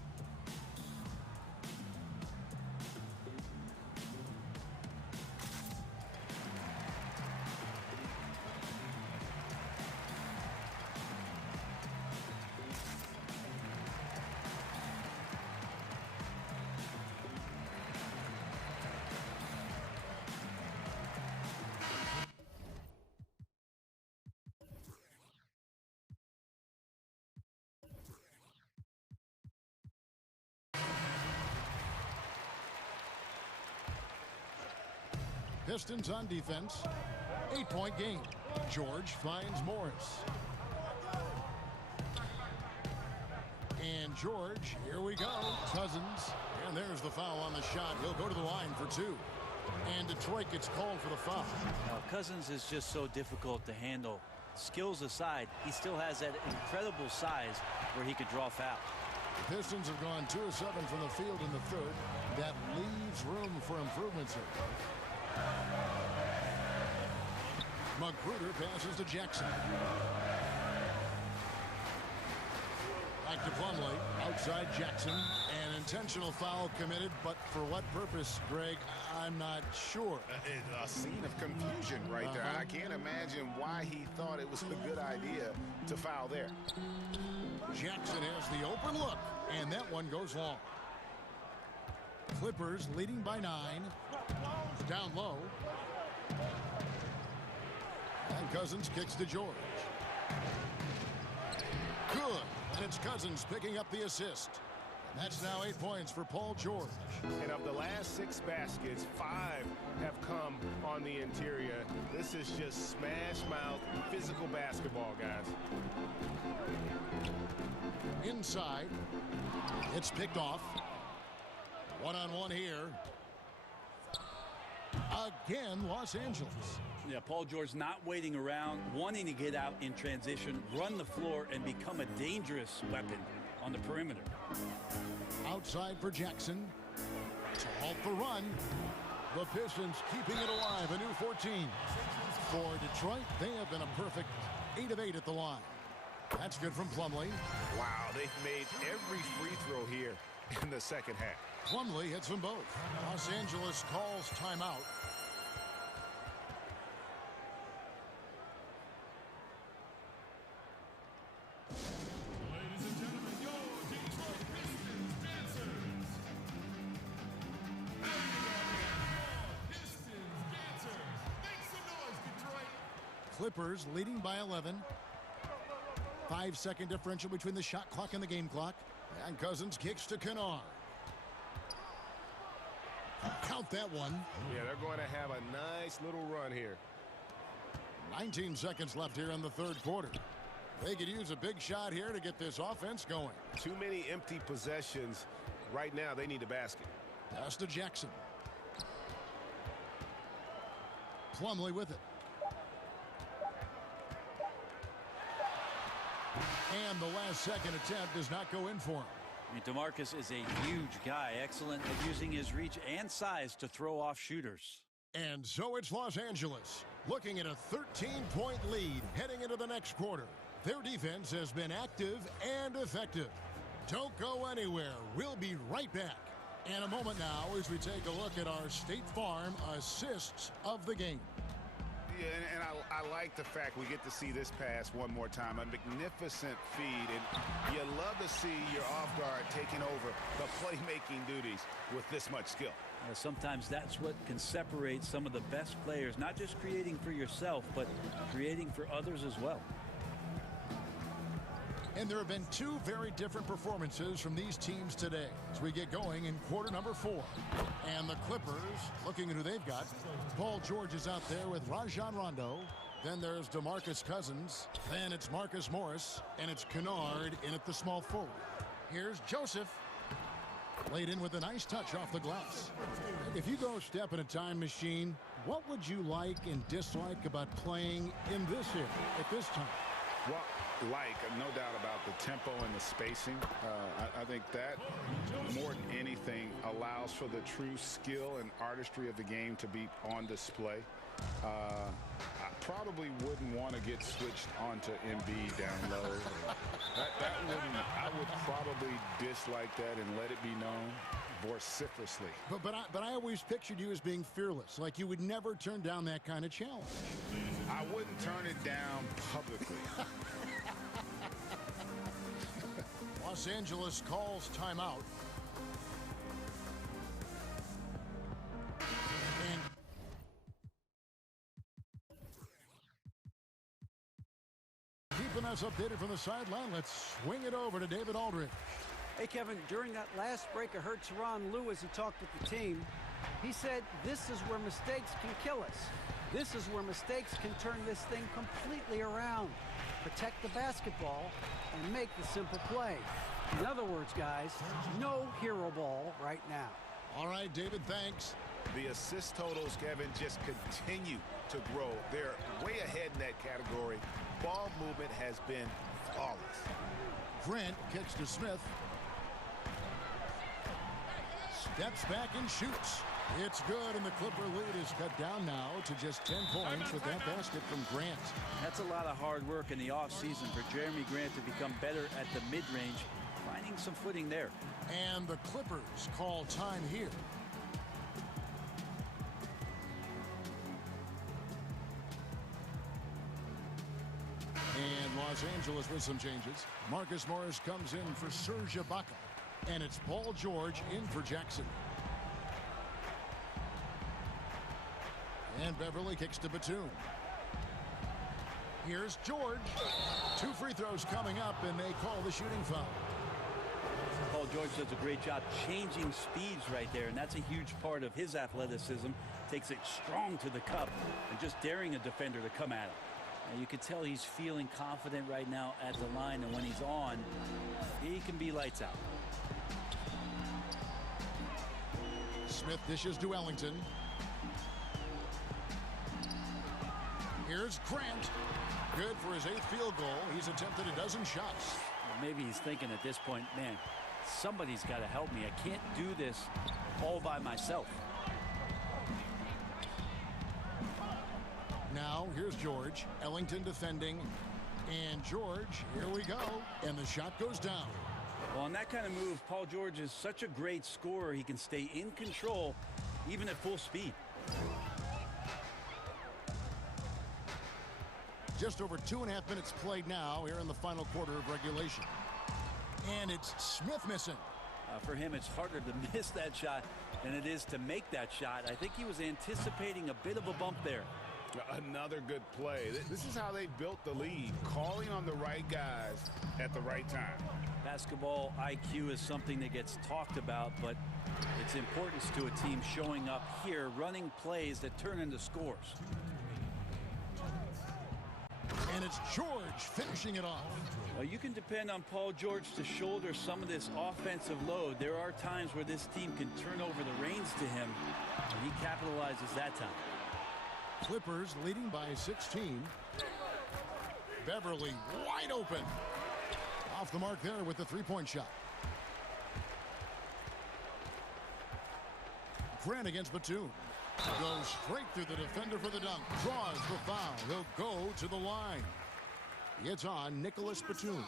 Pistons on defense. 8-point game. George finds Morris. And George, here we go. Cousins. And there's the foul on the shot. He'll go to the line for 2. And Detroit gets called for the foul. Now, Cousins is just so difficult to handle. Skills aside, he still has that incredible size where he could draw foul. The Pistons have gone 2 of 7 from the field in the third. That leaves room for improvements here. Magruder passes to Jackson. Back to Plumlee. Outside Jackson. An intentional foul committed, but for what purpose, Greg? I'm not sure. A scene of confusion right there. I can't imagine why he thought it was a good idea to foul there. Jackson has the open look, and that one goes long. Clippers leading by 9. Down low. And Cousins kicks to George. Good. And it's Cousins picking up the assist. And that's now 8 points for Paul George. And of the last 6 baskets, 5 have come on the interior. This is just smash mouth physical basketball, guys. Inside. It's picked off. One-on-one here. Again, Los Angeles. Yeah, Paul George not waiting around, wanting to get out in transition, run the floor, and become a dangerous weapon on the perimeter. Outside for Jackson. To halt the run. The Pistons keeping it alive. A new 14. For Detroit, they have been a perfect 8 of 8 at the line. That's good from Plumlee. Wow, they've made every free throw here in the second half. Plumlee hits them both. Los Angeles calls timeout. Ladies and gentlemen, your Detroit Pistons dancers. Pistons dancers. Make some noise, Detroit. Clippers leading by 11. 5-second differential between the shot clock and the game clock. And Cousins kicks to Kennard. Count that one. Yeah, they're going to have a nice little run here. 19 seconds left here in the third quarter. They could use a big shot here to get this offense going. Too many empty possessions. Right now, they need a basket. Pass to Jackson. Plumlee with it. And the last second attempt does not go in for him. I mean, DeMarcus is a huge guy, excellent at using his reach and size to throw off shooters. And so it's Los Angeles looking at a 13-point lead heading into the next quarter. Their defense has been active and effective. Don't go anywhere. We'll be right back. In a moment now as we take a look at our State Farm assists of the game. Yeah, and I like the fact we get to see this pass one more time. A magnificent feed, and you love to see your off guard taking over the playmaking duties with this much skill. Sometimes that's what can separate some of the best players, not just creating for yourself, but creating for others as well. And there have been 2 very different performances from these teams today as we get going in quarter number 4. And the Clippers, looking at who they've got, Paul George is out there with Rajon Rondo. Then there's DeMarcus Cousins. Then it's Marcus Morris. And it's Kennard in at the small forward. Here's Joseph. Laid in with a nice touch off the glass. If you go step in a time machine, what would you like and dislike about playing in this era at this time? Well, no doubt about the tempo and the spacing. I think that more than anything allows for the true skill and artistry of the game to be on display. I probably wouldn't want to get switched onto MB down low. I would probably dislike that and let it be known vociferously. But I always pictured you as being fearless, like you would never turn down that kind of challenge. I wouldn't turn it down publicly. Los Angeles calls timeout. And keeping us updated from the sideline, let's swing it over to David Aldridge. Hey, Kevin, during that last break, I heard Tyronn Lue as he talked with the team. He said, this is where mistakes can kill us. This is where mistakes can turn this thing completely around. Protect the basketball and make the simple play. In other words, guys, no hero ball right now. All right, David, thanks. The assist totals, Kevin, just continue to grow. They're way ahead in that category. Ball movement has been flawless. Grant kicks to Smith. Steps back and shoots. It's good, and the Clipper lead is cut down now to just 10 points with that basket from Grant. That's a lot of hard work in the offseason for Jeremy Grant to become better at the mid-range, finding some footing there. And the Clippers call time here. And Los Angeles with some changes. Marcus Morris comes in for Serge Ibaka. And it's Paul George in for Jackson. And Beverly kicks to Batum. Here's George. 2 free throws coming up, and they call the shooting foul. Paul George does a great job changing speeds right there, and that's a huge part of his athleticism. Takes it strong to the cup and just daring a defender to come at him. And you can tell he's feeling confident right now at the line, and when he's on, he can be lights out. Smith dishes to Ellington. Here's Grant. Good for his 8th field goal. He's attempted a dozen shots. Well, maybe he's thinking at this point, man, somebody's got to help me. I can't do this all by myself. Now, here's George. Ellington defending. And George, here we go. And the shot goes down. Well, on that kind of move, Paul George is such a great scorer. He can stay in control, even at full speed. Just over 2.5 minutes played now here in the final quarter of regulation. And it's Smith missing. For him, it's harder to miss that shot than it is to make that shot. I think he was anticipating a bit of a bump there. Another good play. This is how they built the lead, calling on the right guys at the right time. Basketball IQ is something that gets talked about, but its importance to a team showing up here, running plays that turn into scores. And it's George finishing it off. Well, you can depend on Paul George to shoulder some of this offensive load. There are times where this team can turn over the reins to him, and he capitalizes that time. Clippers leading by 16. Beverly wide open. Off the mark there with the three-point shot. Grant against Batum. Goes straight through the defender for the dunk. Draws the foul. He'll go to the line. It's on Nicholas Batum.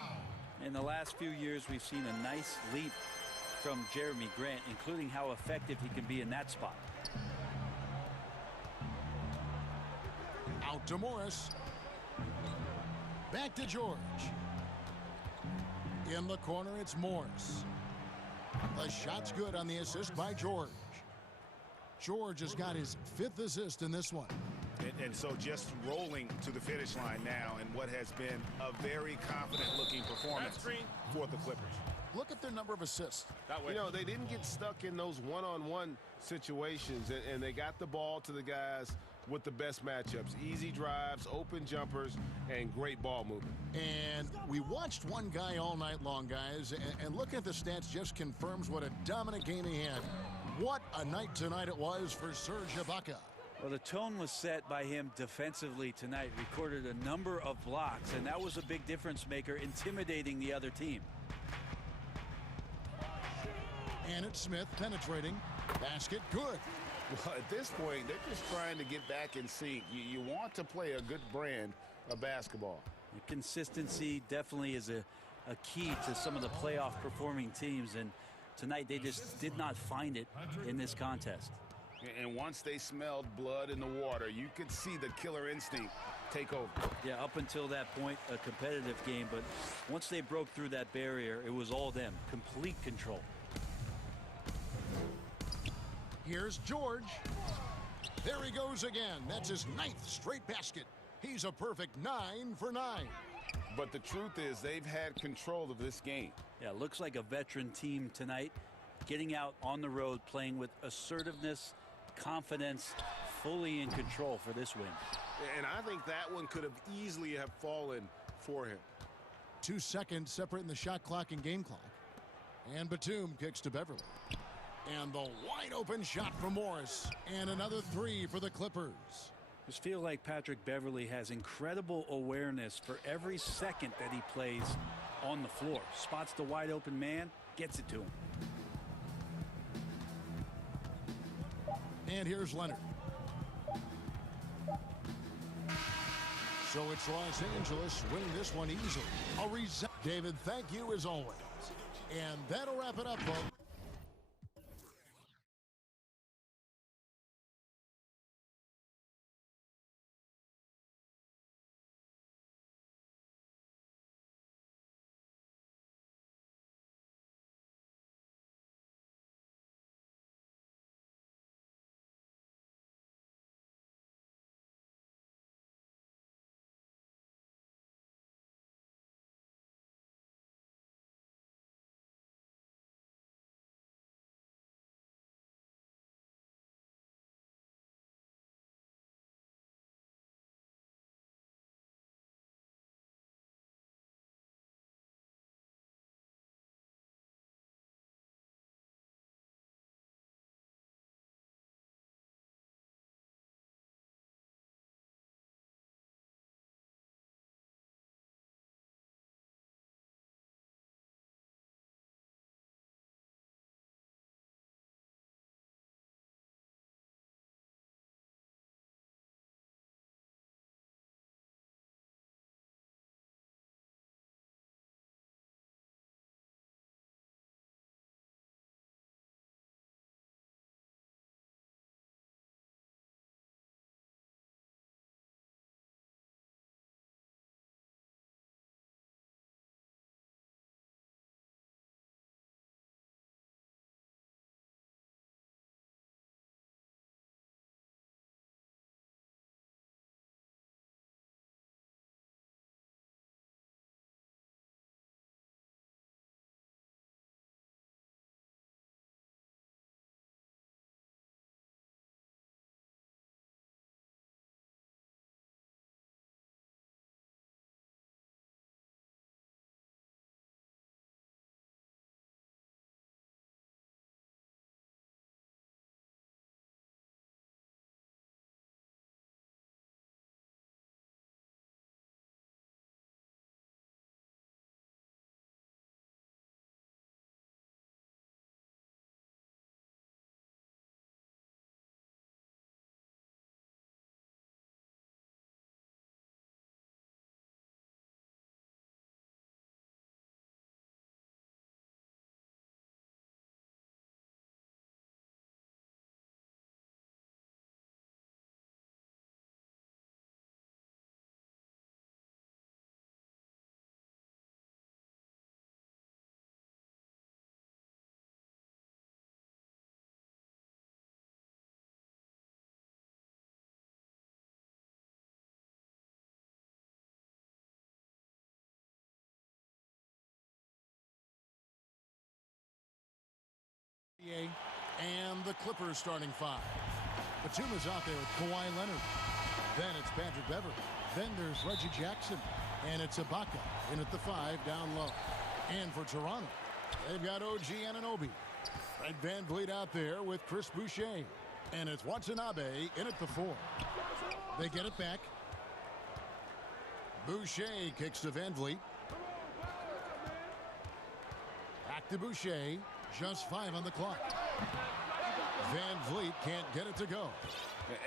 In the last few years, we've seen a nice leap from Jeremy Grant, including how effective he can be in that spot. Out to Morris. Back to George. In the corner, it's Morris. The shot's good on the assist by George. George has got his 5th assist in this one. And so just rolling to the finish line now in what has been a very confident-looking performance for the Clippers. Look at their number of assists. You know, they didn't get stuck in those one-on-one situations, and they got the ball to the guys with the best matchups. Easy drives, open jumpers, and great ball movement. And we watched one guy all night long, guys, and looking at the stats just confirms what a dominant game he had. What a night tonight it was for Serge Ibaka. Well, the tone was set by him defensively tonight. Recorded a number of blocks, and that was a big difference maker, intimidating the other team. And it's Smith penetrating. Basket good. Well, at this point, they're just trying to get back in sync. You want to play a good brand of basketball. The consistency definitely is a key to some of the playoff performing teams, and tonight they just did not find it in this contest. And once they smelled blood in the water, you could see the killer instinct take over. Yeah, up until that point, a competitive game, but once they broke through that barrier, it was all them. Complete control. Here's George. There he goes again. That's his 9th straight basket. He's a perfect 9 for 9. But the truth is they've had control of this game. Yeah, looks like a veteran team tonight, getting out on the road, playing with assertiveness, confidence, fully in control for this win. And I think that one could have easily have fallen for him. 2 seconds separating the shot clock and game clock. And Batum kicks to Beverly. And the wide open shot from Morris. And another 3 for the Clippers. Just feel like Patrick Beverly has incredible awareness for every second that he plays on the floor. Spots the wide open man, gets it to him. And here's Leonard. So it's Los Angeles winning this one easily. David, thank you as always. And that'll wrap it up, folks. And the Clippers starting 5. Batuma's out there with Kawhi Leonard. Then it's Patrick Beverley. Then there's Reggie Jackson. And it's Ibaka in at the 5 down low. And for Toronto, they've got OG Anunoby. Fred VanVleet out there with Chris Boucher. And it's Watanabe in at the 4. They get it back. Boucher kicks to VanVleet. Back to Boucher. Just 5 on the clock. VanVleet can't get it to go.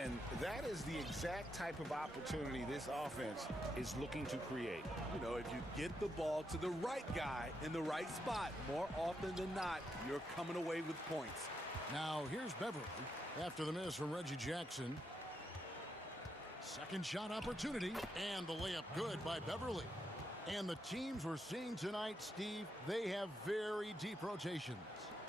And that is the exact type of opportunity this offense is looking to create. You know, if you get the ball to the right guy in the right spot, more often than not, you're coming away with points. Now, here's Beverley after the miss from Reggie Jackson. Second shot opportunity, and the layup good by Beverley. And the teams we're seeing tonight, Steve, they have very deep rotations.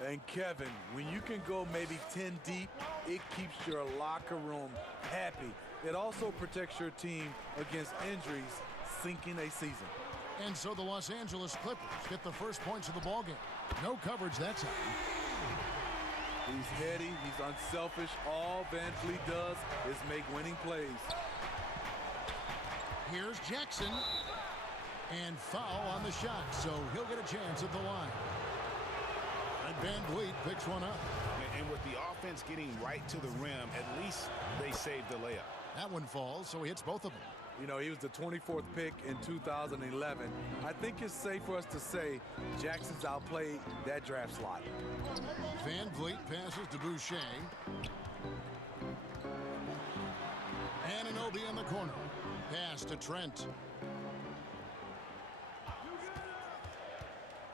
And Kevin, when you can go maybe 10 deep, it keeps your locker room happy. It also protects your team against injuries sinking a season. And so the Los Angeles Clippers get the first points of the ballgame. No coverage that time. He's heady, he's unselfish. All VanVleet does is make winning plays. Here's Jackson. And foul on the shot, so he'll get a chance at the line. And VanVleet picks one up. And with the offense getting right to the rim, at least they saved the layup. That one falls, so he hits both of them. You know, he was the 24th pick in 2011. I think it's safe for us to say Jackson's outplayed that draft slot. VanVleet passes to Boucher. Anunoby in the corner. Pass to Trent.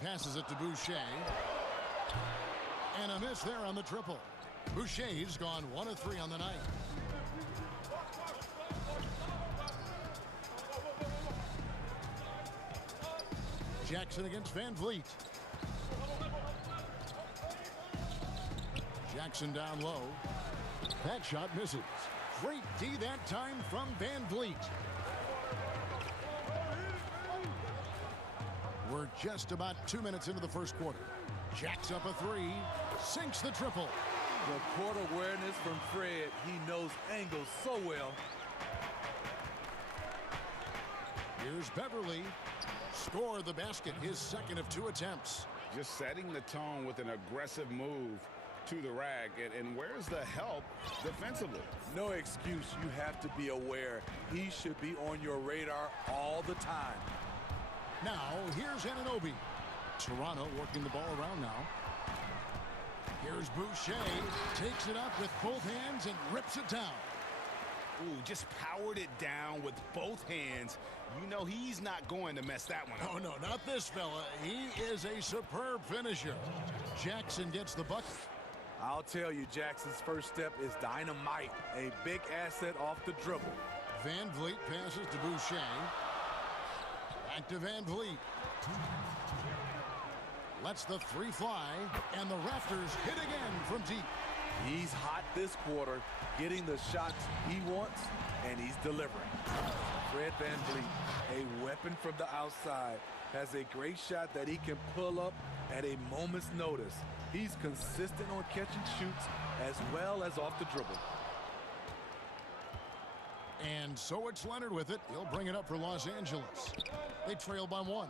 Passes it to Boucher. And a miss there on the triple. Boucher's gone 1 of 3 on the night. Jackson against VanVleet. Jackson down low. That shot misses. Great D that time from VanVleet. We're just about 2 minutes into the first quarter. Jacks up a 3, sinks the triple. The court awareness from Fred. He knows angles so well. Here's Beverley. Score the basket, his second of 2 attempts. Just setting the tone with an aggressive move to the rack. And where's the help defensively? No excuse. You have to be aware. He should be on your radar all the time. Now, here's Anunoby. Toronto working the ball around now. Here's Boucher. Takes it up with both hands and rips it down. Ooh, just powered it down with both hands. You know he's not going to mess that one up. Oh, no, not this fella. He is a superb finisher. Jackson gets the bucket. I'll tell you, Jackson's first step is dynamite. A big asset off the dribble. VanVleet passes to Boucher. Back to VanVleet. Lets the 3 fly, and the rafters hit again from deep. He's hot this quarter, getting the shots he wants, and he's delivering. Fred VanVleet, a weapon from the outside, has a great shot that he can pull up at a moment's notice. He's consistent on catching shoots as well as off the dribble. And so it's Leonard with it. He'll bring it up for Los Angeles. They trail by 1.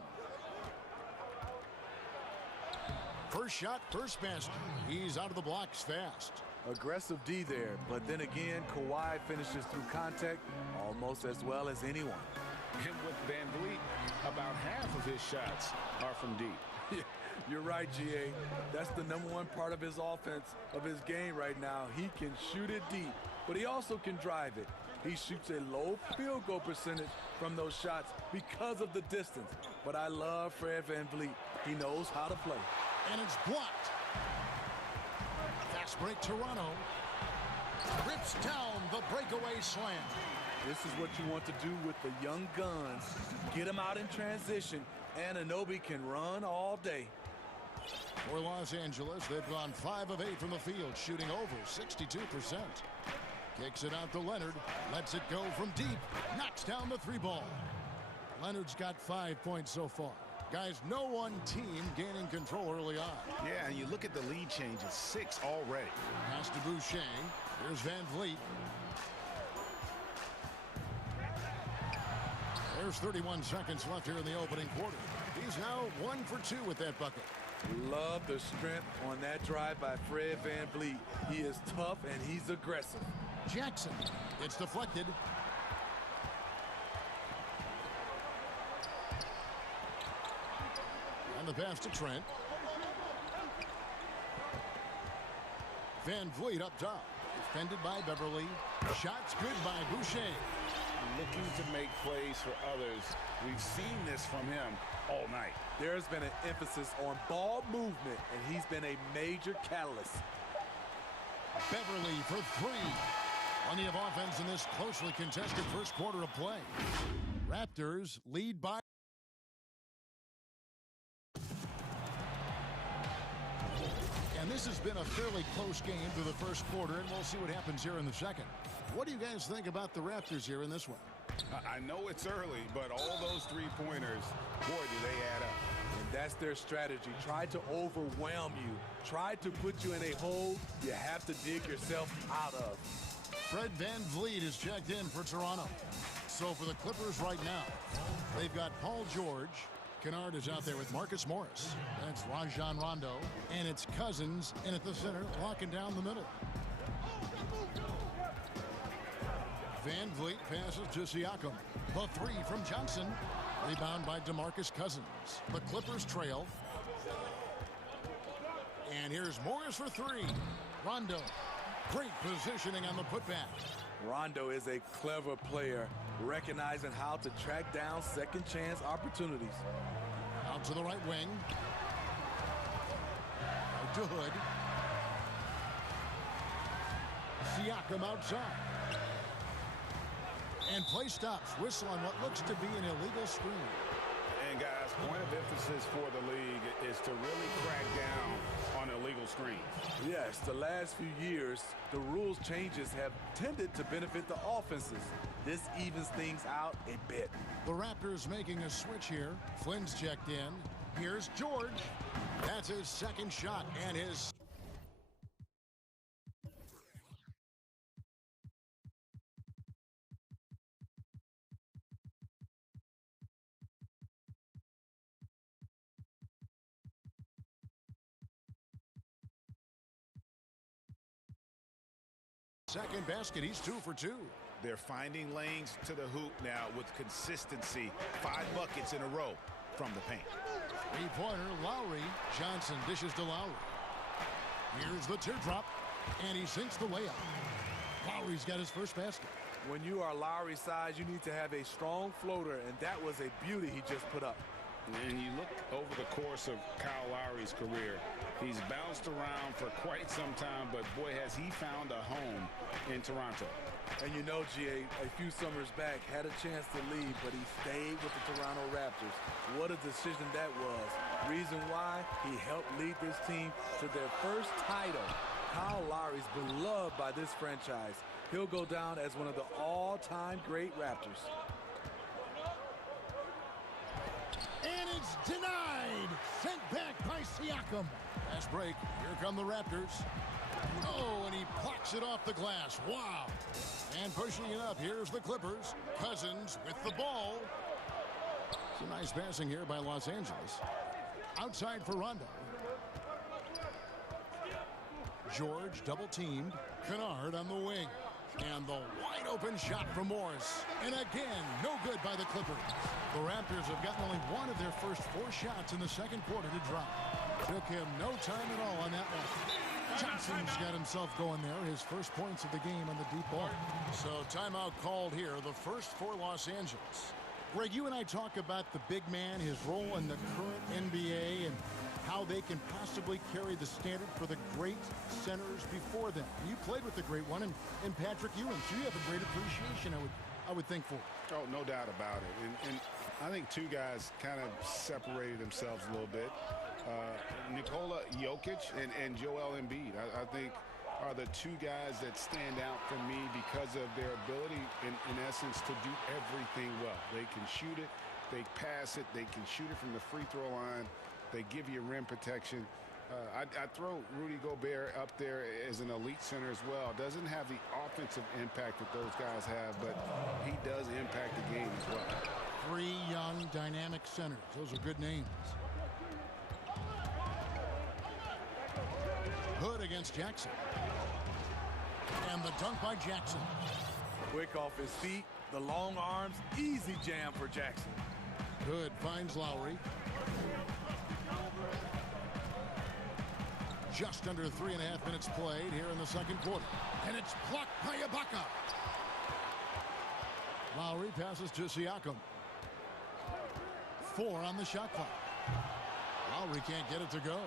First shot, first basket. He's out of the blocks fast. Aggressive D there, but then again, Kawhi finishes through contact almost as well as anyone. And with VanVleet, about half of his shots are from deep. You're right, GA. That's the #1 part of his offense, of his game right now. He can shoot it deep, but he also can drive it. He shoots a low field goal percentage from those shots because of the distance. But I love Fred VanVleet. He knows how to play. And it's blocked. Fast break Toronto. Rips down the breakaway slam. This is what you want to do with the young guns. Get them out in transition. Anunoby can run all day. For Los Angeles, they've gone 5 of 8 from the field, shooting over 62%. Kicks it out to Leonard. Lets it go from deep. Knocks down the 3 ball. Leonard's got 5 points so far. Guys, no one team gaining control early on. Yeah, and you look at the lead change, it's 6 already. Pass to Boucher. Here's Van Vliet. There's 31 seconds left here in the opening quarter. He's now 1 for 2 with that bucket. Love the strength on that drive by Fred Van Vliet. He is tough and he's aggressive. Jackson. It's deflected. And the pass to Trent. Van Vliet up top. Defended by Beverly. Shots good by Boucher. Looking to make plays for others. We've seen this from him all night. There's been an emphasis on ball movement, and he's been a major catalyst. Beverly for 3. Plenty of offense in this closely contested first quarter of play. Raptors lead by. And this has been a fairly close game through the first quarter, and we'll see what happens here in the second. What do you guys think about the Raptors here in this one? I know it's early, but all those three-pointers, boy, do they add up. And that's their strategy. Try to overwhelm you. Try to put you in a hole you have to dig yourself out of. Fred Van Vliet is checked in for Toronto. So for the Clippers right now, they've got Paul George. Kennard is out there with Marcus Morris. That's Rajon Rondo. And it's Cousins in at the center, locking down the middle. Van Vliet passes to Siakam. The 3 from Johnson. Rebound by DeMarcus Cousins. The Clippers trail. And here's Morris for 3. Rondo. Great positioning on the putback. Rondo is a clever player, recognizing how to track down second chance opportunities. Out to the right wing. Out to Hood. Siakam outside. And play stops. Whistle on what looks to be an illegal screen. And guys, point of emphasis for the league is to really crack down on illegal screens. Yes, the last few years, the rules changes have tended to benefit the offenses. This evens things out a bit. The Raptors making a switch here. Flynn's checked in. Here's George. That's his second shot and his... second basket. He's 2 for 2. They're finding lanes to the hoop now with consistency. 5 buckets in a row from the paint. Three-pointer, Lowry. Johnson dishes to Lowry. Here's the teardrop, and he sinks the layup. Lowry's got his first basket. When you are Lowry's size, you need to have a strong floater, and that was a beauty he just put up. And you look over the course of Kyle Lowry's career, he's bounced around for quite some time, but boy, has he found a home in Toronto. And you know, GA, a few summers back, had a chance to leave, but he stayed with the Toronto Raptors. What a decision that was. Reason why? He helped lead this team to their first title. Kyle Lowry's beloved by this franchise. He'll go down as one of the all-time great Raptors. And it's denied. Sent back by Siakam. Fast break. Here come the Raptors. Oh, and he plucks it off the glass. Wow. And pushing it up, here's the Clippers. Cousins with the ball. It's a nice passing here by Los Angeles. Outside for Rondo. George double-teamed. Kennard on the wing. And the wide-open shot from Morris. And again, no good by the Clippers. The Raptors have gotten only one of their first 4 shots in the second quarter to drop. Took him no time at all on that one. Johnson's got himself going there. His first points of the game on the deep ball. So timeout called here. The first for Los Angeles. Greg, you and I talk about the big man, his role in the current NBA, and how they can possibly carry the standard for the great centers before them. You played with the great one, and Patrick Ewing, so you have a great appreciation, I would think, for it. Oh, no doubt about it. And I think 2 guys kind of separated themselves a little bit. Nikola Jokic and Joel Embiid, I think, are the 2 guys that stand out for me because of their ability, in essence, to do everything well. They can shoot it, they pass it, they can shoot it from the free throw line, they give you rim protection. I throw Rudy Gobert up there as an elite center as well. Doesn't have the offensive impact that those guys have, but he does impact the game as well. 3 young, dynamic centers. Those are good names. Hood against Jackson. And the dunk by Jackson. Quick off his feet, the long arms, easy jam for Jackson. Hood finds Lowry. Just under 3.5 minutes played here in the second quarter. And it's blocked by Ibaka. Lowry passes to Siakam. 4 on the shot clock. Lowry can't get it to go.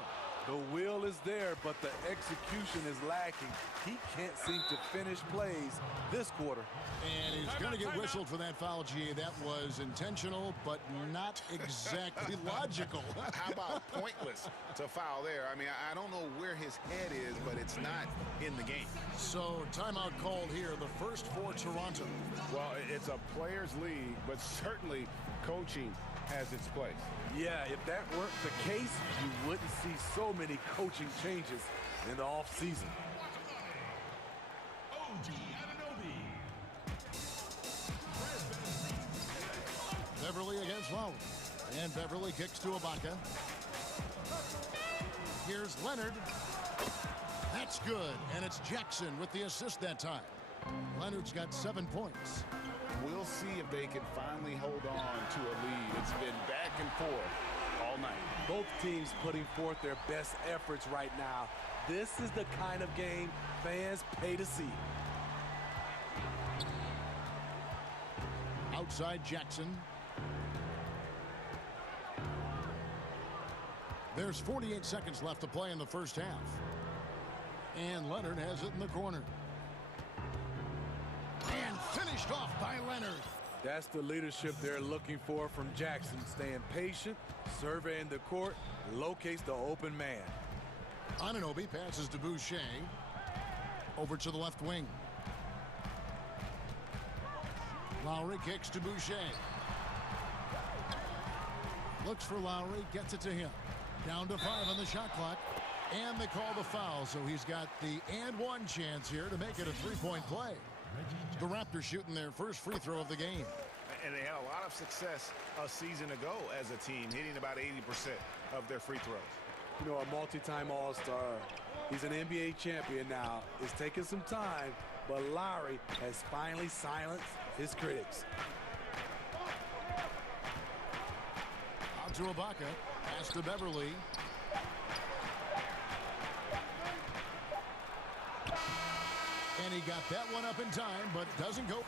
The will is there, but the execution is lacking. He can't seem to finish plays this quarter. And he's going to get whistled for that foul, G. That was intentional, but not exactly logical. How about pointless to foul there? I mean, I don't know where his head is, but it's not in the game. So timeout called here, the first for Toronto. Well, it's a players' league, but certainly coaching has its place. Yeah, if that weren't the case, you wouldn't see so many coaching changes in the offseason. Beverly against Lowry. And Beverly kicks to Ibaka. Here's Leonard. That's good. And it's Jackson with the assist that time. Leonard's got 7 points. We'll see if they can finally hold on to a lead. It's been back and forth all night. Both teams putting forth their best efforts right now. This is the kind of game fans pay to see. Outside Jackson. There's 48 seconds left to play in the first half. And Leonard has it in the corner. And finished off by Leonard. That's the leadership they're looking for from Jackson. Staying patient, surveying the court, locates the open man. Anunoby passes to Boucher. Over to the left wing. Lowry kicks to Boucher. Looks for Lowry, gets it to him. Down to 5 on the shot clock. And they call the foul, so he's got the and one chance here to make it a 3-point play. The Raptors shooting their first free throw of the game. And they had a lot of success a season ago as a team, hitting about 80% of their free throws. You know, a multi-time All-Star. He's an NBA champion now. It's taken some time, but Lowry has finally silenced his critics. Out to Ibaka. Pass to Beverly. And he got that one up in time, but doesn't go.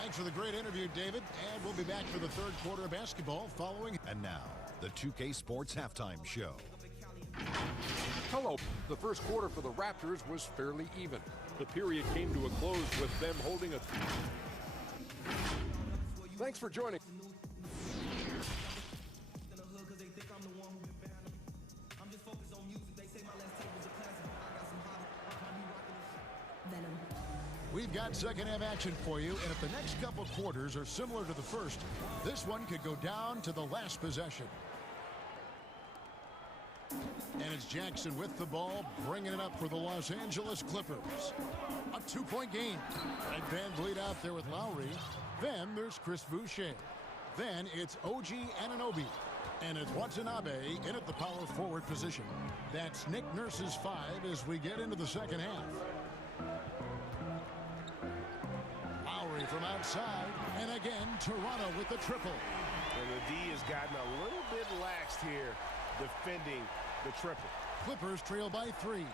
Thanks for the great interview, David. And we'll be back for the third quarter of basketball following. And now, the 2K Sports Halftime Show. Hello. The first quarter for the Raptors was fairly even. The period came to a close with them holding a... Thanks for joining. We've got second half action for you, and if the next couple quarters are similar to the first, this one could go down to the last possession. And it's Jackson with the ball, bringing it up for the Los Angeles Clippers. A 2-point game. Red Van Vliet out there with Lowry. Then there's Chris Boucher. Then it's OG Anunoby. And it's Watanabe in at the power forward position. That's Nick Nurse's 5 as we get into the second half. Lowry from outside, and again, Toronto with the triple. And the D has gotten a little bit laxed here defending the triple. Clippers trail by 3.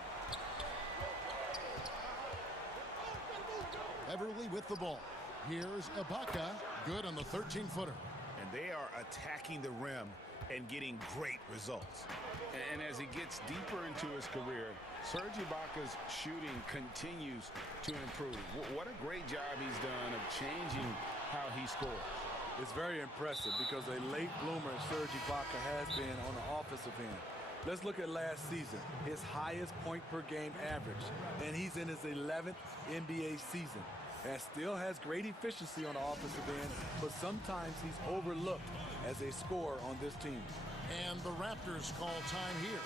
Beverly with the ball. Here's Ibaka, good on the 13-footer. And they are attacking the rim and getting great results. And as he gets deeper into his career, Serge Ibaka's shooting continues to improve. What a great job he's done of changing how he scores. It's very impressive because a late bloomer Serge Ibaka has been on the offensive end. Let's look at last season, his highest point per game average, and he's in his 11th NBA season. And still has great efficiency on the offensive end, but sometimes he's overlooked as a scorer on this team. And the Raptors call time here.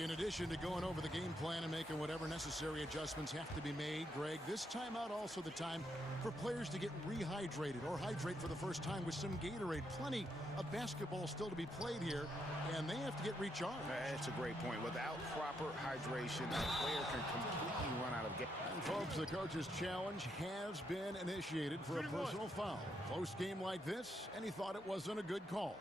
In addition to going over the game plan and making whatever necessary adjustments have to be made, Greg, this timeout also the time for players to get rehydrated or hydrate for the first time with some Gatorade. Plenty of basketball still to be played here, and they have to get recharged. That's a great point. Without proper hydration, a player can completely run out of gas. And folks, the coach's challenge has been initiated for a personal foul. Close game like this, and he thought it wasn't a good call.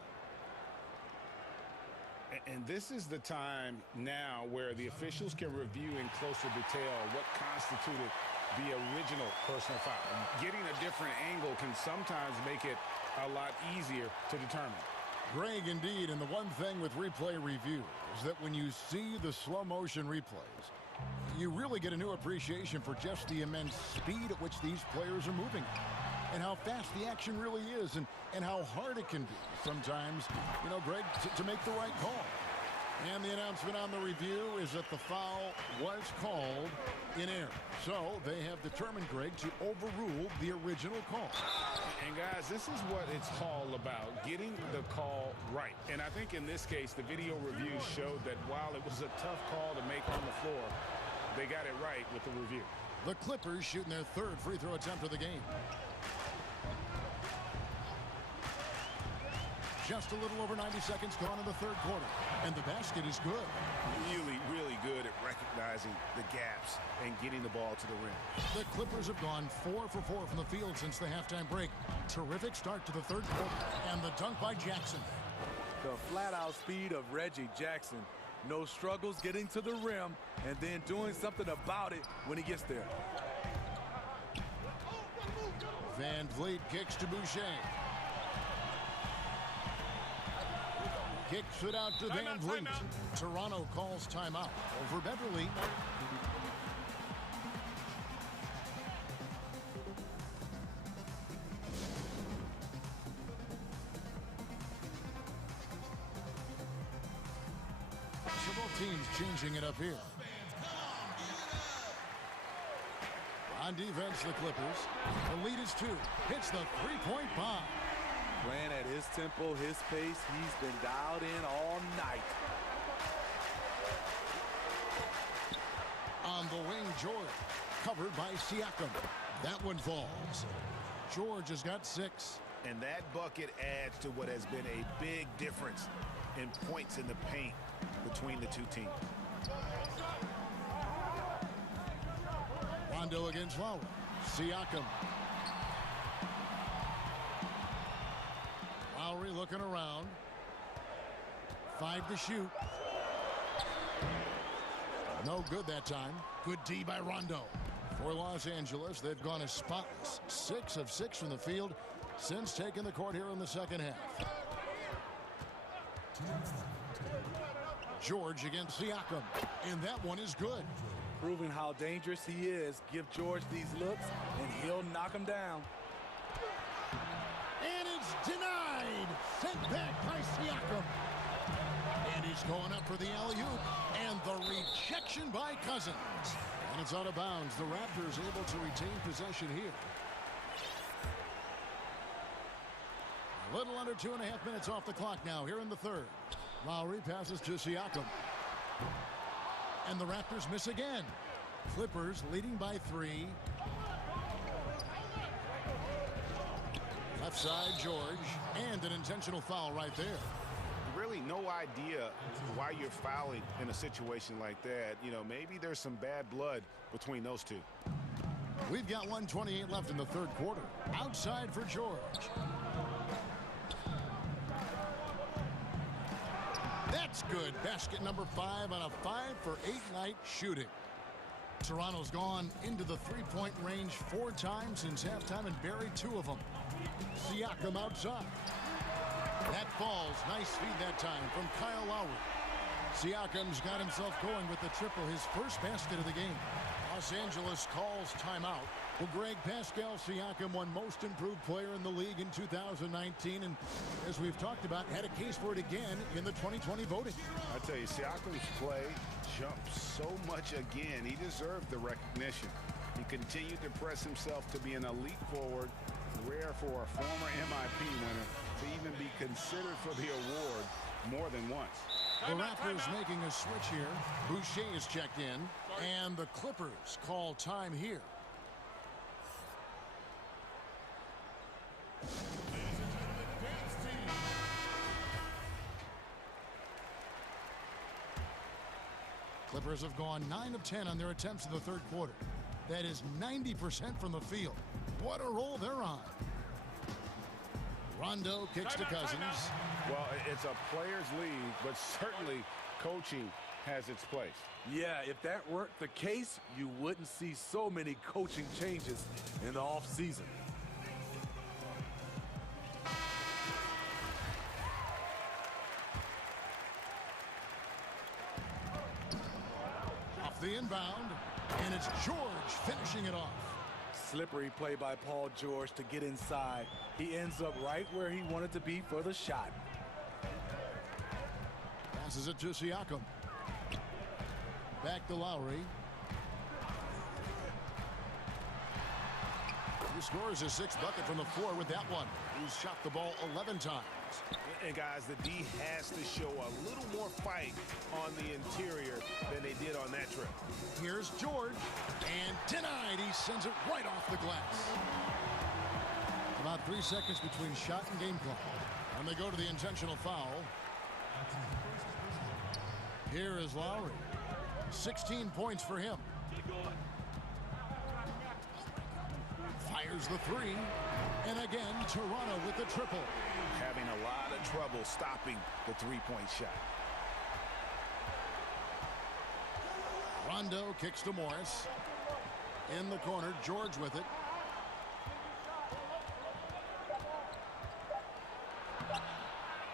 And this is the time now where the officials can review in closer detail what constituted the original personal foul. Getting a different angle can sometimes make it a lot easier to determine. Greg, indeed, and the one thing with replay review is that when you see the slow motion replays, you really get a new appreciation for just the immense speed at which these players are moving and how fast the action really is and how hard it can be sometimes, you know, Greg, to make the right call. And the announcement on the review is that the foul was called in error. So they have determined, Greg, to overrule the original call. And guys, this is what it's all about, getting the call right. And I think in this case, the video review showed that while it was a tough call to make on the floor, they got it right with the review. The Clippers shooting their third free throw attempt of the game. Just a little over 90 seconds gone in the third quarter. And the basket is good. Really, really good at recognizing the gaps and getting the ball to the rim. The Clippers have gone 4 for 4 from the field since the halftime break. Terrific start to the third quarter. And the dunk by Jackson. The flat-out speed of Reggie Jackson. No struggles getting to the rim and then doing something about it when he gets there. Van Vliet kicks to Boucher. Kicks it out to Van Vliet. Toronto calls timeout over Beverly. Both teams changing it up here. On defense, the Clippers. The lead is 2. Hits the three-point bomb. Playing at his tempo, his pace, he's been dialed in all night. On the wing, George, covered by Siakam. That one falls. George has got 6. And that bucket adds to what has been a big difference in points in the paint between the two teams. Rondo against Lowry. Siakam. Lowry looking around. 5 to shoot. No good that time. Good D by Rondo. For Los Angeles, they've gone as spotless. 6 of 6 from the field since taking the court here in the second half. George against Siakam. And that one is good. Proving how dangerous he is. Give George these looks, and he'll knock him down. And it's denied. Sent back by Siakam. And he's going up for the alley-oop. And the rejection by Cousins. And it's out of bounds. The Raptors able to retain possession here. A little under 2.5 minutes off the clock now here in the third. Lowry passes to Siakam. And the Raptors miss again. Clippers leading by 3. Left side, George. And an intentional foul right there. Really no idea why you're fouling in a situation like that. You know, maybe there's some bad blood between those two. We've got 1:28 left in the third quarter. Outside for George. That's good. Basket number 5 on a 5 for 8 night shooting. Toronto's gone into the three-point range 4 times since halftime and buried 2 of them. Siakam outside. That falls. Nice feed that time from Kyle Lowry. Siakam's got himself going with the triple, his first basket of the game. Los Angeles calls timeout. Well, Greg, Pascal Siakam won most improved player in the league in 2019, and as we've talked about, had a case for it again in the 2020 voting. I tell you, Siakam's play jumped so much again. He deserved the recognition. He continued to press himself to be an elite forward, rare for a former MIP winner to even be considered for the award more than once. The Raptors making a switch here. Boucher is checked in. And the Clippers call time here. Clippers have gone 9 of 10 on their attempts in the third quarter. That is 90% from the field. What a roll they're on. Rondo kicks to Cousins. Well, it's a players' league, but certainly coaching has its place. Yeah, if that weren't the case, you wouldn't see so many coaching changes in the offseason. Off the inbound, and it's George finishing it off. Slippery play by Paul George to get inside. He ends up right where he wanted to be for the shot. Passes it to Siakam. Back to Lowry. He scores his 6th bucket from the floor with that one. He's shot the ball 11 times. And guys, the D has to show a little more fight on the interior than they did on that trip. Here's George, and denied. He sends it right off the glass. About 3 seconds between shot and game clock. And they go to the intentional foul. Here is Lowry. 16 points for him. Fires the 3. And again, Toronto with the triple. Having a lot of trouble stopping the three-point shot. Rondo kicks to Morris. In the corner, George with it.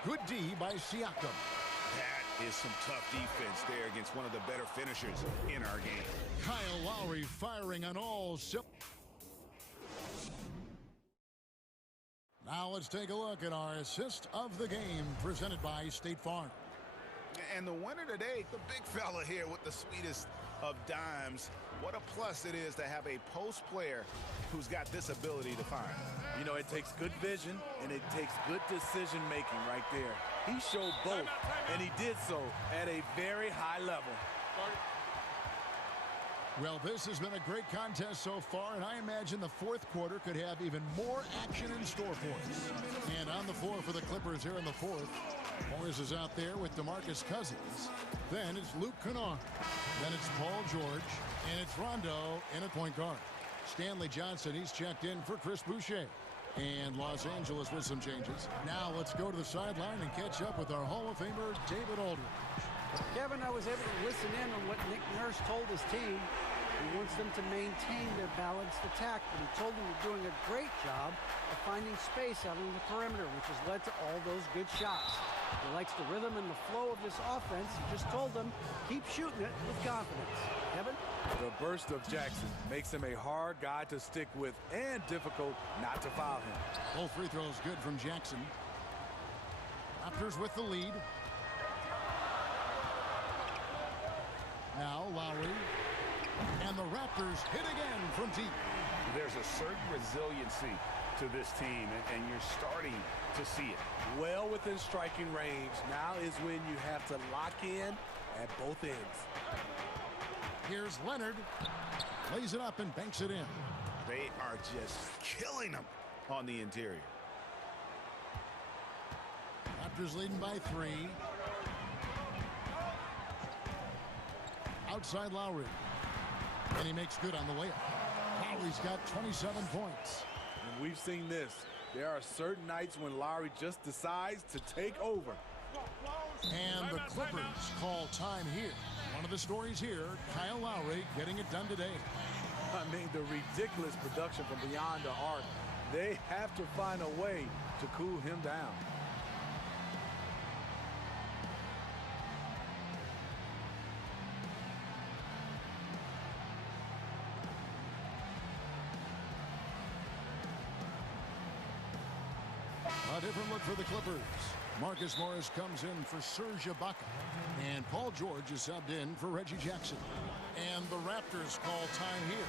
Good D by Siakam. That is some tough defense there against one of the better finishers in our game. Kyle Lowry firing on all cylinders. Now let's take a look at our assist of the game presented by State Farm. And the winner today, the big fella here with the sweetest of dimes. What a plus it is to have a post player who's got this ability to find. You know, it takes good vision and it takes good decision making right there. He showed both, and he did so at a very high level. Well, this has been a great contest so far, and I imagine the fourth quarter could have even more action in store for us. And on the floor for the Clippers here in the fourth, Morris is out there with DeMarcus Cousins. Then it's Luke Kennard. Then it's Paul George, and it's Rondo in at point guard. Stanley Johnson, he's checked in for Chris Boucher. And Los Angeles with some changes. Now let's go to the sideline and catch up with our Hall of Famer, David Aldridge. Kevin, I was able to listen in on what Nick Nurse told his team. He wants them to maintain their balanced attack, but he told them they're doing a great job of finding space out on the perimeter, which has led to all those good shots. He likes the rhythm and the flow of this offense. He just told them, keep shooting it with confidence. Kevin? The burst of Jackson makes him a hard guy to stick with and difficult not to foul him. Both free throws good from Jackson. Raptors with the lead. Now Lowry. And the Raptors hit again from deep. There's a certain resiliency to this team, and you're starting to see it. Well within striking range. Now is when you have to lock in at both ends. Here's Leonard. Lays it up and banks it in. They are just killing them on the interior. Raptors leading by 3. Outside Lowry. And he makes good on the layup. Lowry's got 27 points. And we've seen this. There are certain nights when Lowry just decides to take over. And the Clippers call time here. One of the stories here, Kyle Lowry getting it done today. I mean, the ridiculous production from beyond the arc. They have to find a way to cool him down. A different look for the Clippers. Marcus Morris comes in for Serge Ibaka. And Paul George is subbed in for Reggie Jackson. And the Raptors call time here.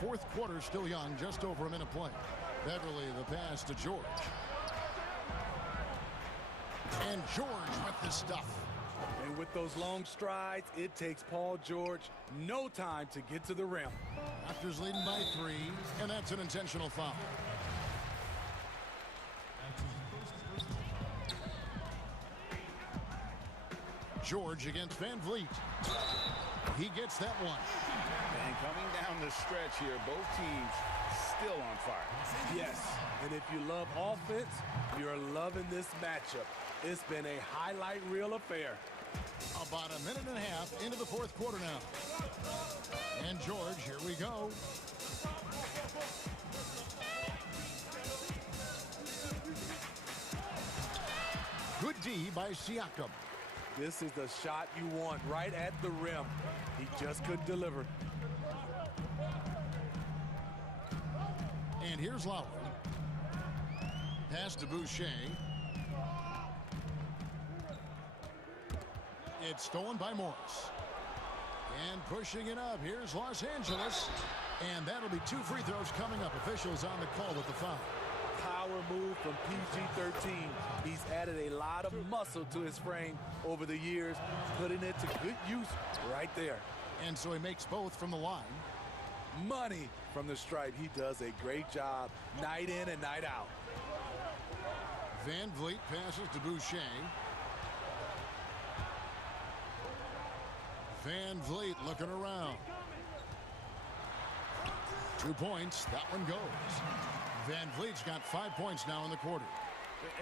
Fourth quarter still young, just over a minute play. Beverly the pass to George. And George with the stuff. And with those long strides, it takes Paul George no time to get to the rim. Raptors leading by 3, and that's an intentional foul. George against Van Vliet. He gets that one. And coming down the stretch here, both teams still on fire. Yes, and if you love offense, you're loving this matchup. It's been a highlight reel affair. About a minute and a half into the fourth quarter now. And George, here we go. Good D by Siakam. This is the shot you want right at the rim. He just couldn't deliver. And here's Lowry. Pass to Boucher. It's stolen by Morris. And pushing it up, here's Los Angeles. And that'll be 2 free throws coming up. Officials on the call with the foul. Power move from PG-13. He's added a lot of muscle to his frame over the years, putting it to good use right there. And so he makes both from the line. Money from the stripe. He does a great job night in and night out. Van Vliet passes to Boucher. Van Vliet looking around. 2 points. That one goes. Van Vliet's got 5 points now in the quarter.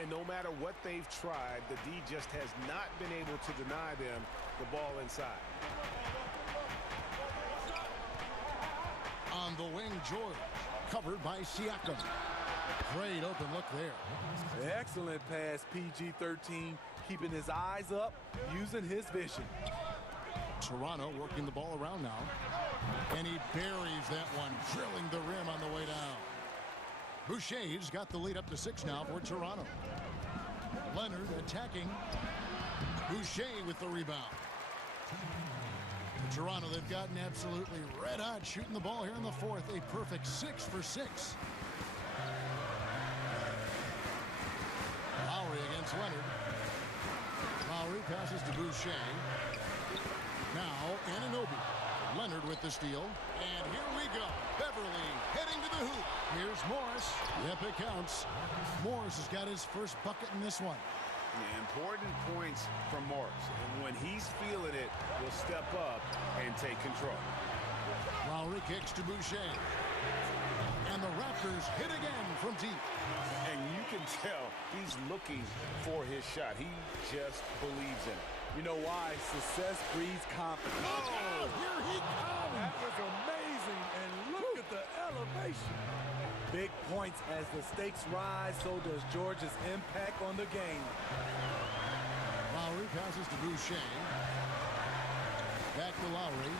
And no matter what they've tried, the D just has not been able to deny them the ball inside. On the wing, George. Covered by Siakam. Great open look there. Excellent pass, PG-13. Keeping his eyes up, using his vision. Toronto working the ball around now. And he buries that one, drilling the rim on the way down. Boucher's got the lead up to 6 now for Toronto. Leonard attacking. Boucher with the rebound. For Toronto, they've gotten absolutely red hot shooting the ball here in the fourth. A perfect 6 for 6. Lowry against Leonard. Lowry passes to Boucher. Now Anunoby. Leonard with the steal. And here we go. Beverly heading to the hoop. Here's Morris. Yep, it counts. Morris has got his first bucket in this one. Important points from Morris. And when he's feeling it, he'll step up and take control. Lowry kicks to Boucher. And the Raptors hit again from deep. And you can tell he's looking for his shot. He just believes in it. You know why? Success breeds confidence. Oh, here he comes. That was amazing. And look at the elevation. Big points as the stakes rise. So does George's impact on the game. Lowry passes to Boucher. Back to Lowry.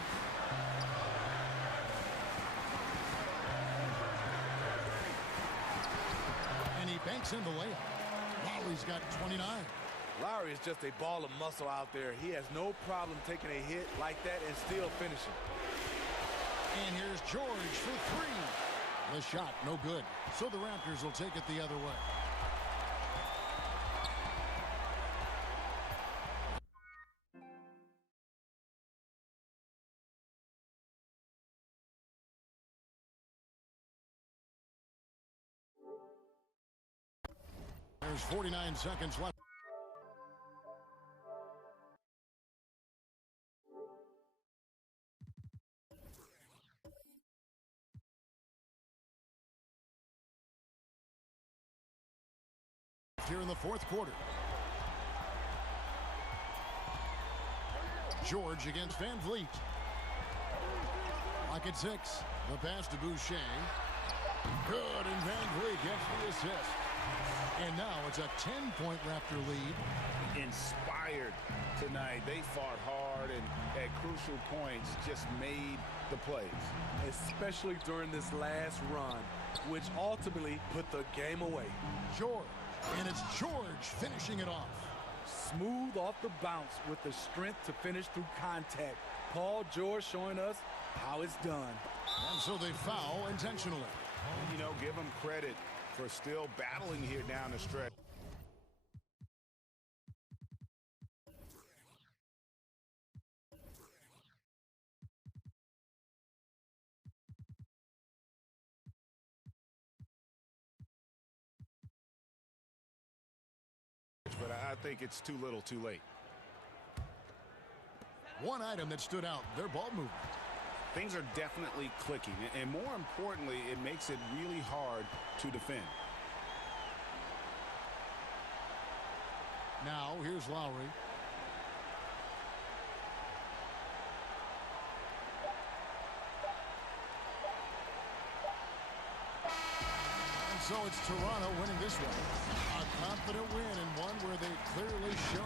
And he banks in the layup. Lowry's got 29. Lowry is just a ball of muscle out there. He has no problem taking a hit like that and still finishing. And here's George for 3. The shot, no good. So the Raptors will take it the other way. There's 49 seconds left. Here in the fourth quarter. George against Van Vliet. Lock at 6. The pass to Boucher. Good, and Van Vliet gets the assist. And now it's a 10-point Raptor lead. Inspired tonight. They fought hard and at crucial points just made the plays. Especially during this last run, which ultimately put the game away. George. And it's George finishing it off. Smooth off the bounce with the strength to finish through contact. Paul George showing us how it's done. And so they foul intentionally. You know, give them credit for still battling here down the stretch. think it's too little too late. One item that stood out, their ball movement. Things are definitely clicking, and more importantly, it makes it really hard to defend. Now, here's Lowry. And so it's Toronto winning this one. A confident win and one where they clearly show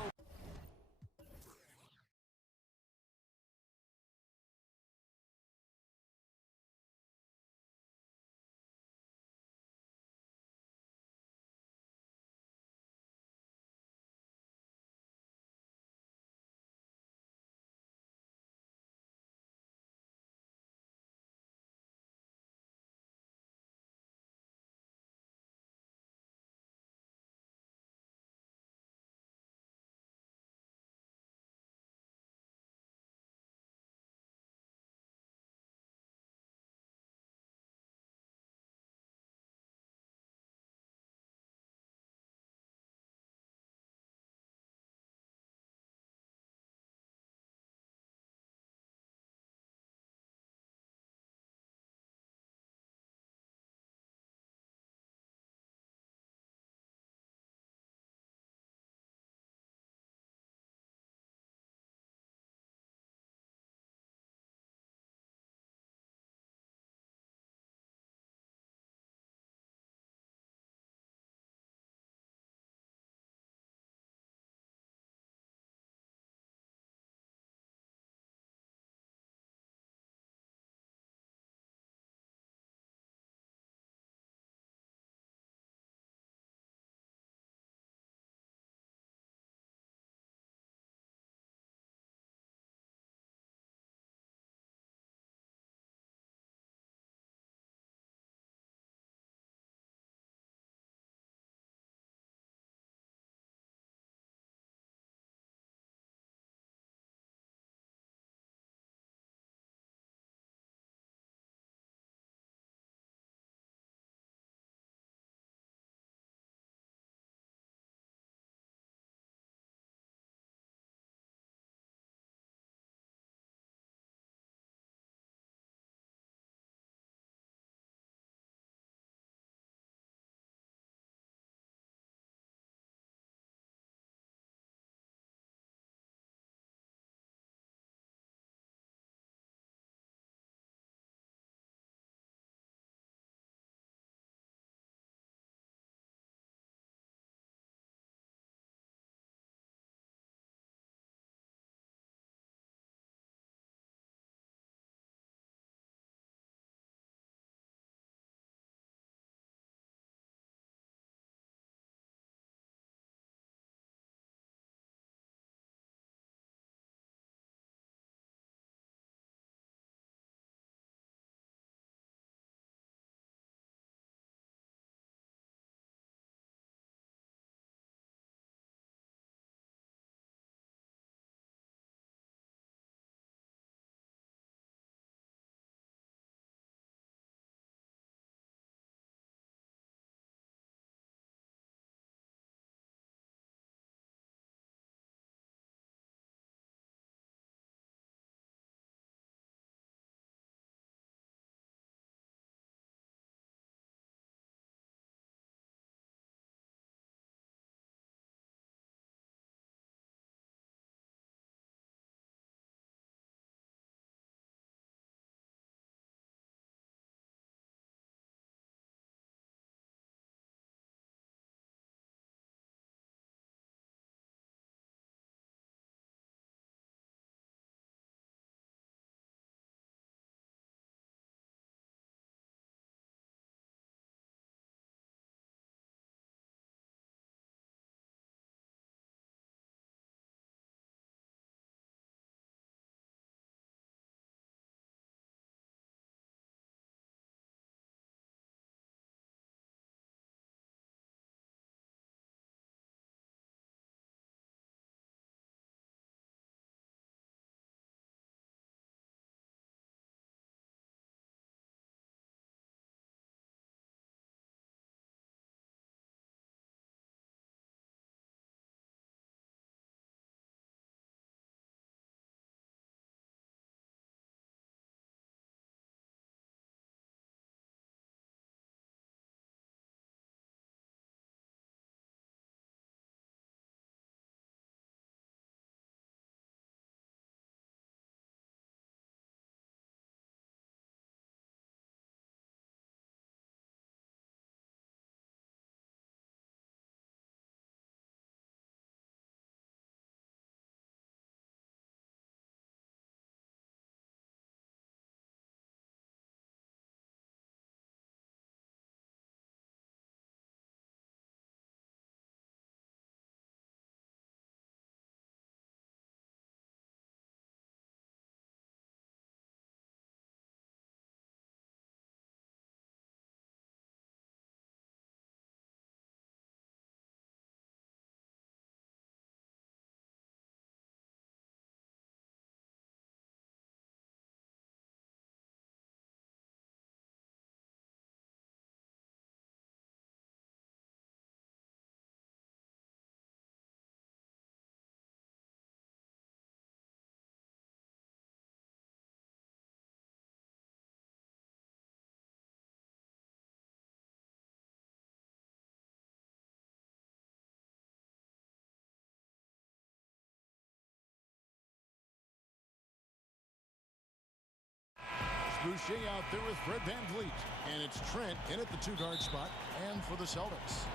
Boucher out there with Fred VanVleet. And it's Trent in at the 2-guard spot. And for the Celtics,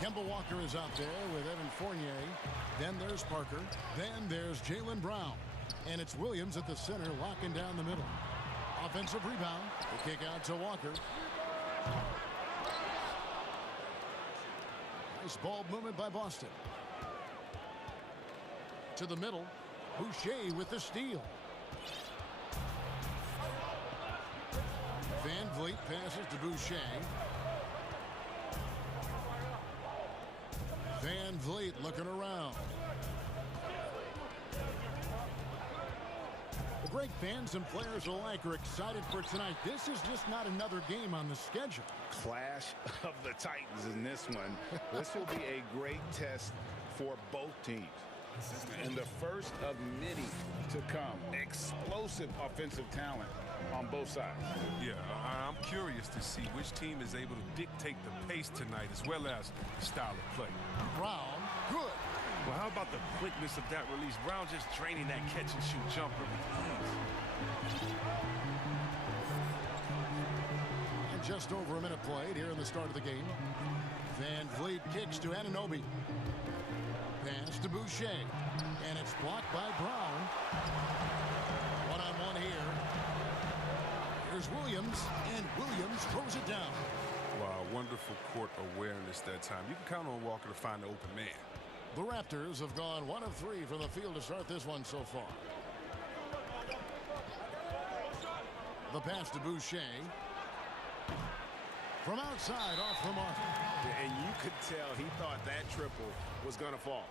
Kemba Walker is out there with Evan Fournier. Then there's Parker. Then there's Jaylen Brown. And it's Williams at the center locking down the middle. Offensive rebound. The kick out to Walker. Nice ball movement by Boston. To the middle. Boucher with the steal. VanVleet passes to Boucher. VanVleet looking around. The great fans and players alike are excited for tonight. This is just not another game on the schedule. Clash of the Titans in this one. This will be a great test for both teams. And the first of many to come. Explosive offensive talent on both sides. Yeah, I'm curious to see which team is able to dictate the pace tonight as well as the style of play. Brown, good. Well, how about the quickness of that release? Brown just draining that catch-and-shoot jumper with ease. And just over a minute played here in the start of the game. VanVleet kicks to Anunoby. Pass to Boucher. And it's blocked by Brown. One-on-one here. Here's Williams. And Williams throws it down. Wow, wonderful court awareness that time. You can count on Walker to find the open man. The Raptors have gone 1 of 3 from the field to start this one so far. The pass to Boucher. From outside, off the mark. And you could tell he thought that triple was going to fall.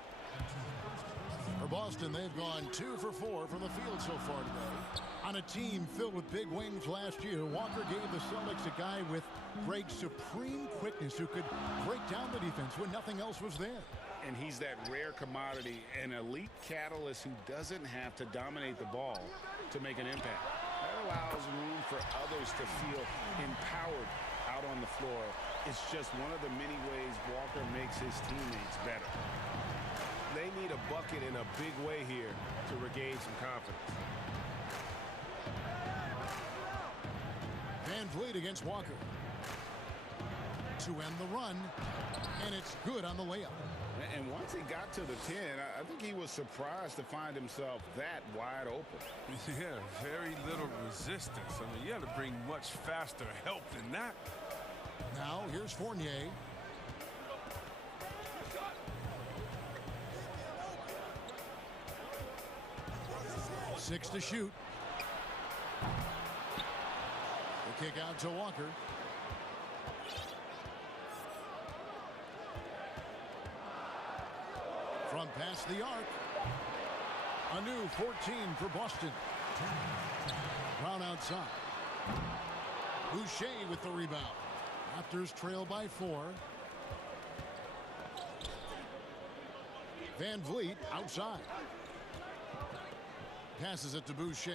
For Boston, they've gone 2 for 4 from the field so far today. On a team filled with big wings last year, Walker gave the Celtics a guy with great supreme quickness who could break down the defense when nothing else was there. And he's that rare commodity, an elite catalyst who doesn't have to dominate the ball to make an impact. That allows room for others to feel empowered out on the floor. It's just one of the many ways Walker makes his teammates better. They need a bucket in a big way here to regain some confidence. VanVleet against Walker. To end the run. And it's good on the layup. And once he got to the 10, I think he was surprised to find himself that wide open. Yeah, very little resistance. I mean, you had to bring much faster help than that. Now, here's Fournier. 6 to shoot. The kick out to Walker. Front past the arc. A new 14 for Boston. Brown outside. Boucher with the rebound. Raptors trail by 4. VanVleet outside. Passes it to Boucher.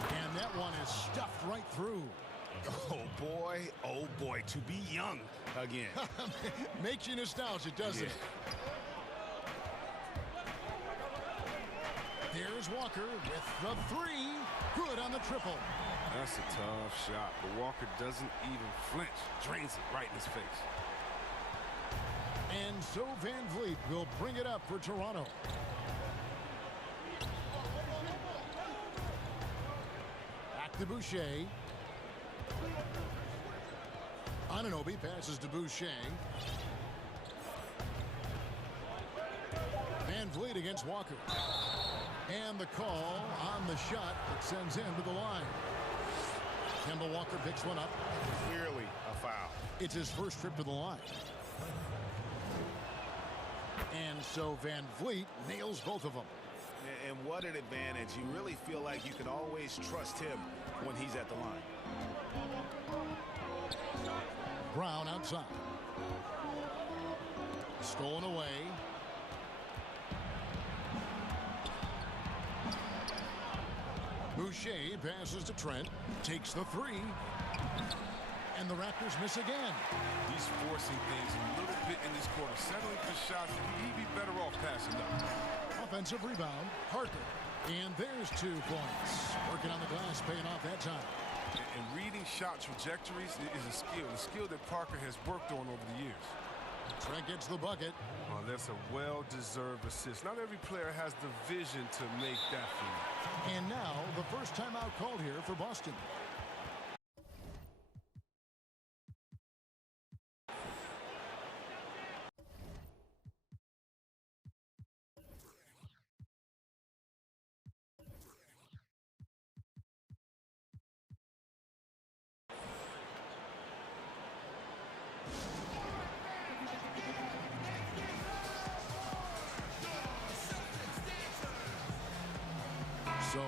And that one is stuffed right through. Oh boy, to be young again. Makes you nostalgic, doesn't it? There's Walker with the 3. Good on the triple. That's a tough shot, but Walker doesn't even flinch. Drains it right in his face. And so VanVleet will bring it up for Toronto. Back to Boucher. Anunoby passes to Boucher. VanVleet against Walker. And the call on the shot that sends him to the line. Kemba Walker picks one up. Clearly a foul. It's his first trip to the line. And so VanVleet nails both of them. And what an advantage. You really feel like you can always trust him when he's at the line. Brown outside. Stolen away. Boucher passes to Trent. Takes the 3. And the Raptors miss again. He's forcing things a little bit in this quarter. Settling for shots. He'd be better off passing up. Offensive rebound. Parker. And there's 2 points. Working on the glass, paying off that time. And reading shot trajectories is a skill that Parker has worked on over the years. Trent gets the bucket. Well, that's a well-deserved assist. Not every player has the vision to make that feed. And now the first timeout called here for Boston. So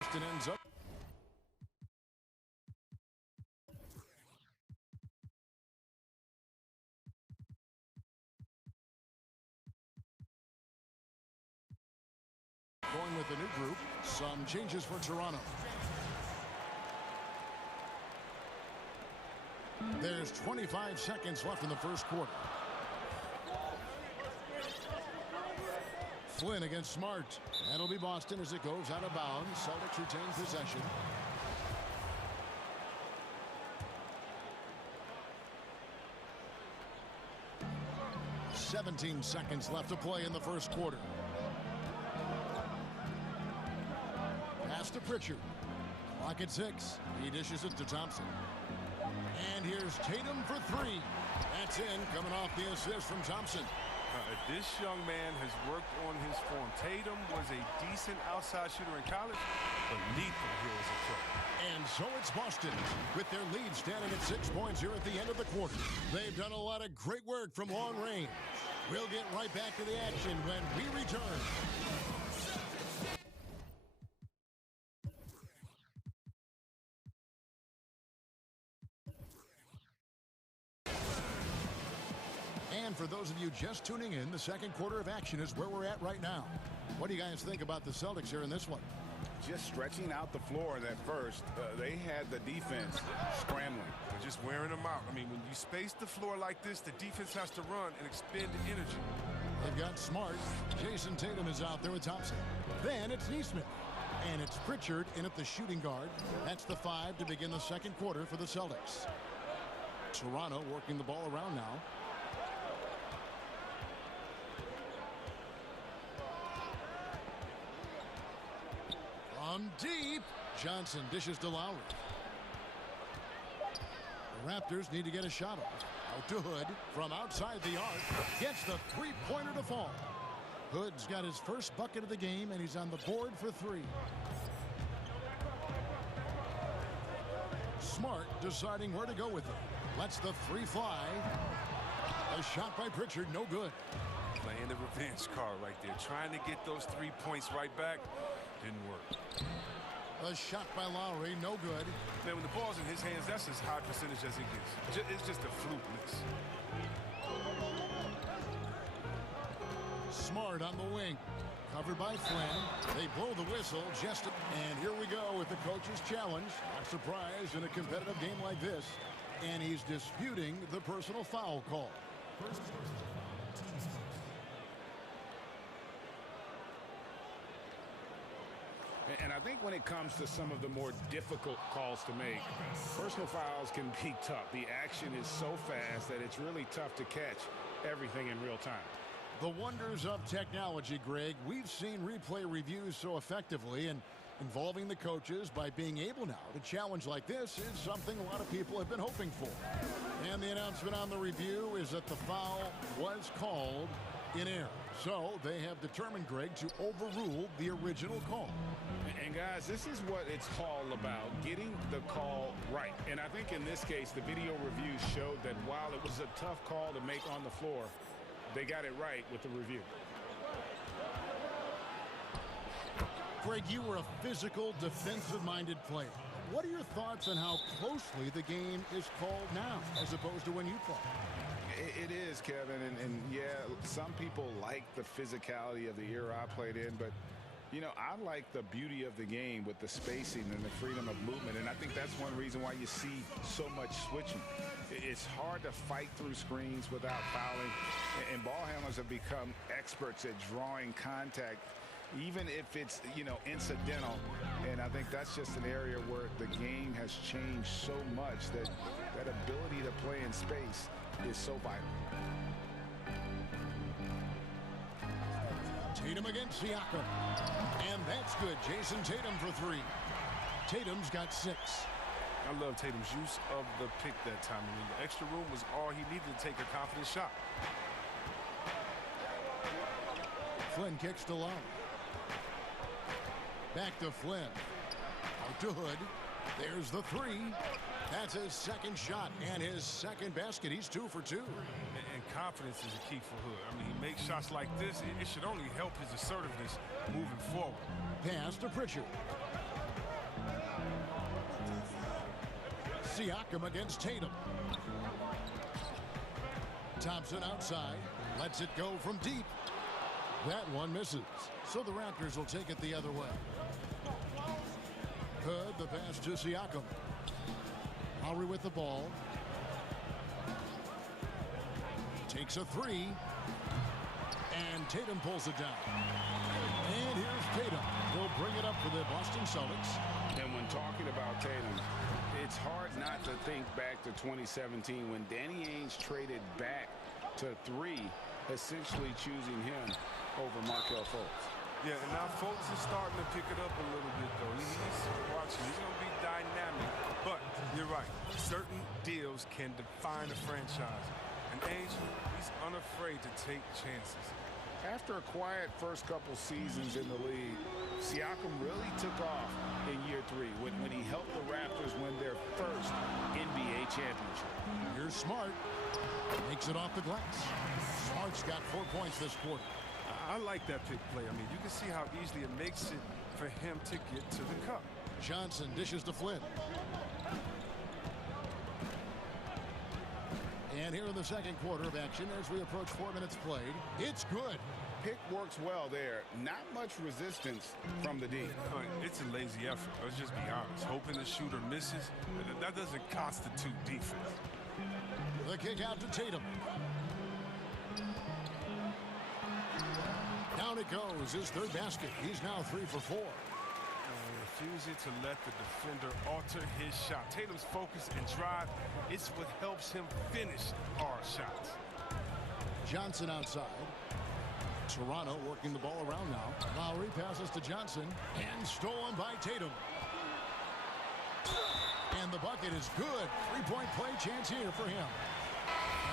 Boston ends up. Going with the new group. Some changes for Toronto. There's 25 seconds left in the first quarter. Flynn against Smart. That'll be Boston as it goes out of bounds. Celtics retain possession. "17 seconds left to play in the first quarter. Pass to Pritchard. Clock at 6. He dishes it to Thompson. And here's Tatum for 3. That's in, coming off the assist from Thompson. This young man has worked on his form. Tatum was a decent outside shooter in college, but lethal here as a pro. And so it's Boston with their lead standing at 6 points here at the end of the quarter. They've done a lot of great work from long range. We'll get right back to the action when we return. And for those of you just tuning in, the second quarter of action is where we're at right now. What do you guys think about the Celtics here in this one? Just stretching out the floor at first. They had the defense scrambling. They're just wearing them out. I mean, when you space the floor like this, the defense has to run and expend energy. They've got Smart. Jason Tatum is out there with Thompson. Then it's Neesmith. And it's Pritchard in at the shooting guard. That's the 5 to begin the second quarter for the Celtics. Toronto working the ball around now. From deep, Johnson dishes to Lowry. The Raptors need to get a shot off. Out to Hood from outside the arc. Gets the three-pointer to fall. Hood's got his first bucket of the game, and he's on the board for 3. Smart deciding where to go with it. Lets the 3 fly. A shot by Pritchard, no good. Playing the revenge card right there. Trying to get those 3 points right back. Didn't work. A shot by Lowry, no good. Man, when the ball's in his hands, that's as high percentage as it gets. It's just a fluke miss. Smart on the wing. Covered by Flynn. They blow the whistle just... And here we go with the coach's challenge. Not surprised in a competitive game like this. And he's disputing the personal foul call. And I think when it comes to some of the more difficult calls to make, personal fouls can be tough. The action is so fast that it's really tough to catch everything in real time. The wonders of technology, Greg. We've seen replay reviews so effectively, and involving the coaches by being able now to challenge like this is something a lot of people have been hoping for. And the announcement on the review is that the foul was called in error. So they have determined, Greg, to overrule the original call. And guys, this is what it's all about, getting the call right. And I think in this case, the video review showed that while it was a tough call to make on the floor, they got it right with the review. Greg, you were a physical, defensive-minded player. What are your thoughts on how closely the game is called now as opposed to when you played? It is, Kevin, and yeah, some people like the physicality of the era I played in, but You know, I like the beauty of the game with the spacing and the freedom of movement, and I think that's one reason why you see so much switching. It's hard to fight through screens without fouling, and ball handlers have become experts at drawing contact, even if it's, you know, incidental. And I think that's just an area where the game has changed so much that that ability to play in space is so vital. Tatum against Siakam. And that's good. Jason Tatum for three. Tatum's got 6. I love Tatum's use of the pick that time. I mean, the extra room was all he needed to take a confident shot. Flynn kicks to Lowry. Back to Flynn. Out to Hood. There's the 3. That's his second shot and his second basket. He's 2 for 2. And confidence is a key for Hood. I mean, he makes shots like this. It should only help his assertiveness moving forward. Pass to Pritchard. Siakam against Tatum. Thompson outside. Lets it go from deep. That one misses. So the Raptors will take it the other way. Hood, the pass to Siakam. Lowry with the ball. Takes a 3. And Tatum pulls it down. And here's Tatum. He'll bring it up for the Boston Celtics. And when talking about Tatum, it's hard not to think back to 2017 when Danny Ainge traded back to 3, essentially choosing him over Markelle Fultz. Yeah, and now Fultz is starting to pick it up a little bit, though. He's watching. He's going to be dynamic. But you're right. Certain deals can define a franchise. And Ainge, he's unafraid to take chances. After a quiet first couple seasons in the league, Siakam really took off in year 3 when he helped the Raptors win their first NBA championship. Here's Smart. Makes it off the glass. Smart's got 4 points this quarter. I like that pick play. I mean, you can see how easily it makes it for him to get to the cup. Johnson dishes to Flynn. And here in the second quarter of action, as we approach 4 minutes played, it's good. Pick works well there. Not much resistance from the D. It's a lazy effort. Let's just be honest. Hoping the shooter misses, that doesn't constitute defense. The kick out to Tatum. Down it goes, his 3rd basket. He's now 3 for 4. Refusing to let the defender alter his shot. Tatum's focus and drive, it's what helps him finish our shots. Johnson outside. Toronto working the ball around now. Lowry passes to Johnson and stolen by Tatum. And the bucket is good. 3-point play chance here for him.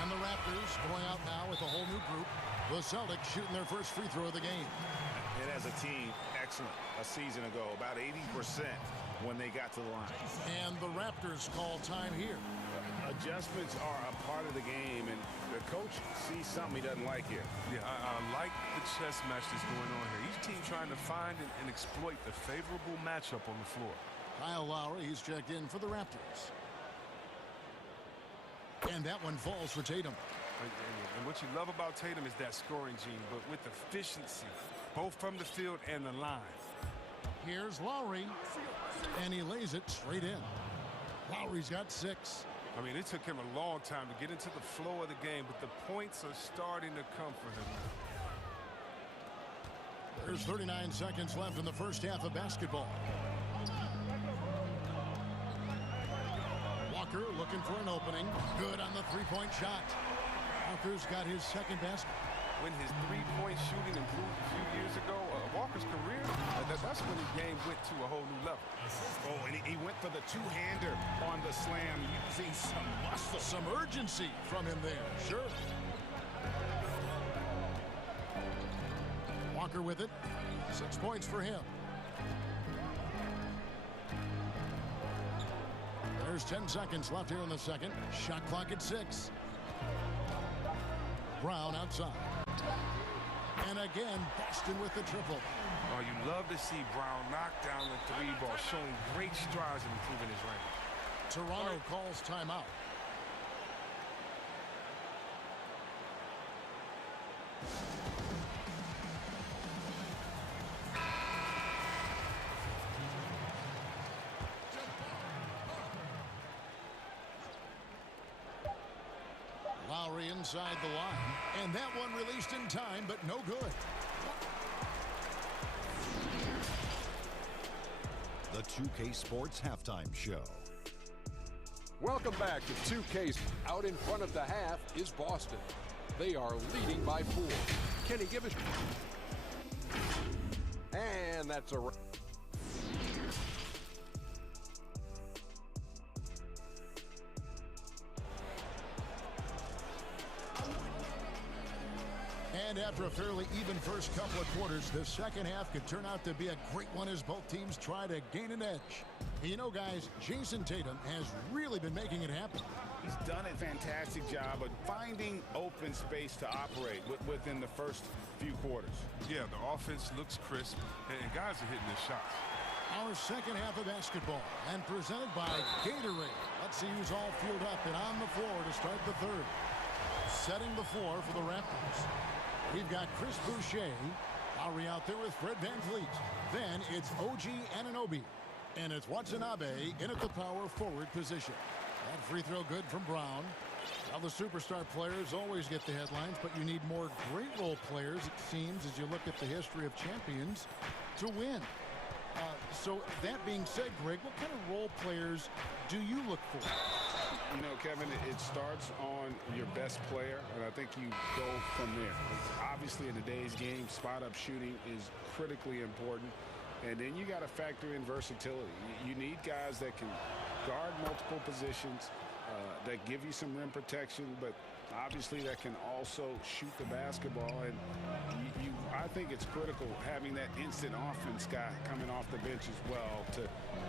And the Raptors going out now with a whole new group. The Celtics shooting their first free throw of the game. And as a team, excellent a season ago, about 80% when they got to the line. And the Raptors call time here. Adjustments are a part of the game, and the coach sees something he doesn't like here. Yeah, I like the chess match that's going on here. Each team trying to find and exploit the favorable matchup on the floor. Kyle Lowry, he's checked in for the Raptors. And that one falls for Tatum. And what you love about Tatum is that scoring gene, but with efficiency, both from the field and the line. Here's Lowry, and he lays it straight in. Lowry's got 6. I mean, it took him a long time to get into the flow of the game, but the points are starting to come for him. There's 39 seconds left in the first half of basketball. Walker looking for an opening. Good on the 3-point shot. Walker's got his 2nd basket. When his 3-point shooting improved a few years ago, Walker's career, that's when the game went to a whole new level. Oh, and he went for the 2-hander on the slam, using some muscle. Some urgency from him there, sure. Walker with it. 6 points for him. There's 10 seconds left here in the second. Shot clock at 6. Brown outside. And again, Boston with the triple. Oh, you love to see Brown knock down the 3-ball, showing great strides in improving his range. Toronto calls timeout. Lowry inside the line. And that one released in time, but no good. The 2K Sports Halftime Show. Welcome back to 2K's. Out in front of the half is Boston. They are leading by 4. Kenny, give it. And that's a... And after a fairly even first couple of quarters, the second half could turn out to be a great one as both teams try to gain an edge. You know, guys, Jason Tatum has really been making it happen. He's done a fantastic job of finding open space to operate within the first few quarters. Yeah, the offense looks crisp, and guys are hitting their shots. Our second half of basketball, and presented by Gatorade. Let's see who's all fueled up and on the floor to start the third. Setting the floor for the Raptors. We've got Chris Boucher. Lowry out there with Fred VanVleet. Then it's OG Anunoby. And it's Watanabe in at the power forward position. That free throw good from Brown. Well, the superstar players always get the headlines, but you need more great role players, it seems, as you look at the history of champions, to win. So that being said, Greg, what kind of role players do you look for? You know, Kevin, it starts on your best player, and I think you go from there. Obviously, in today's game, spot-up shooting is critically important. And then you got to factor in versatility. You need guys that can guard multiple positions, that give you some rim protection, but obviously that can also shoot the basketball. And I think it's critical having that instant offense guy coming off the bench as well to,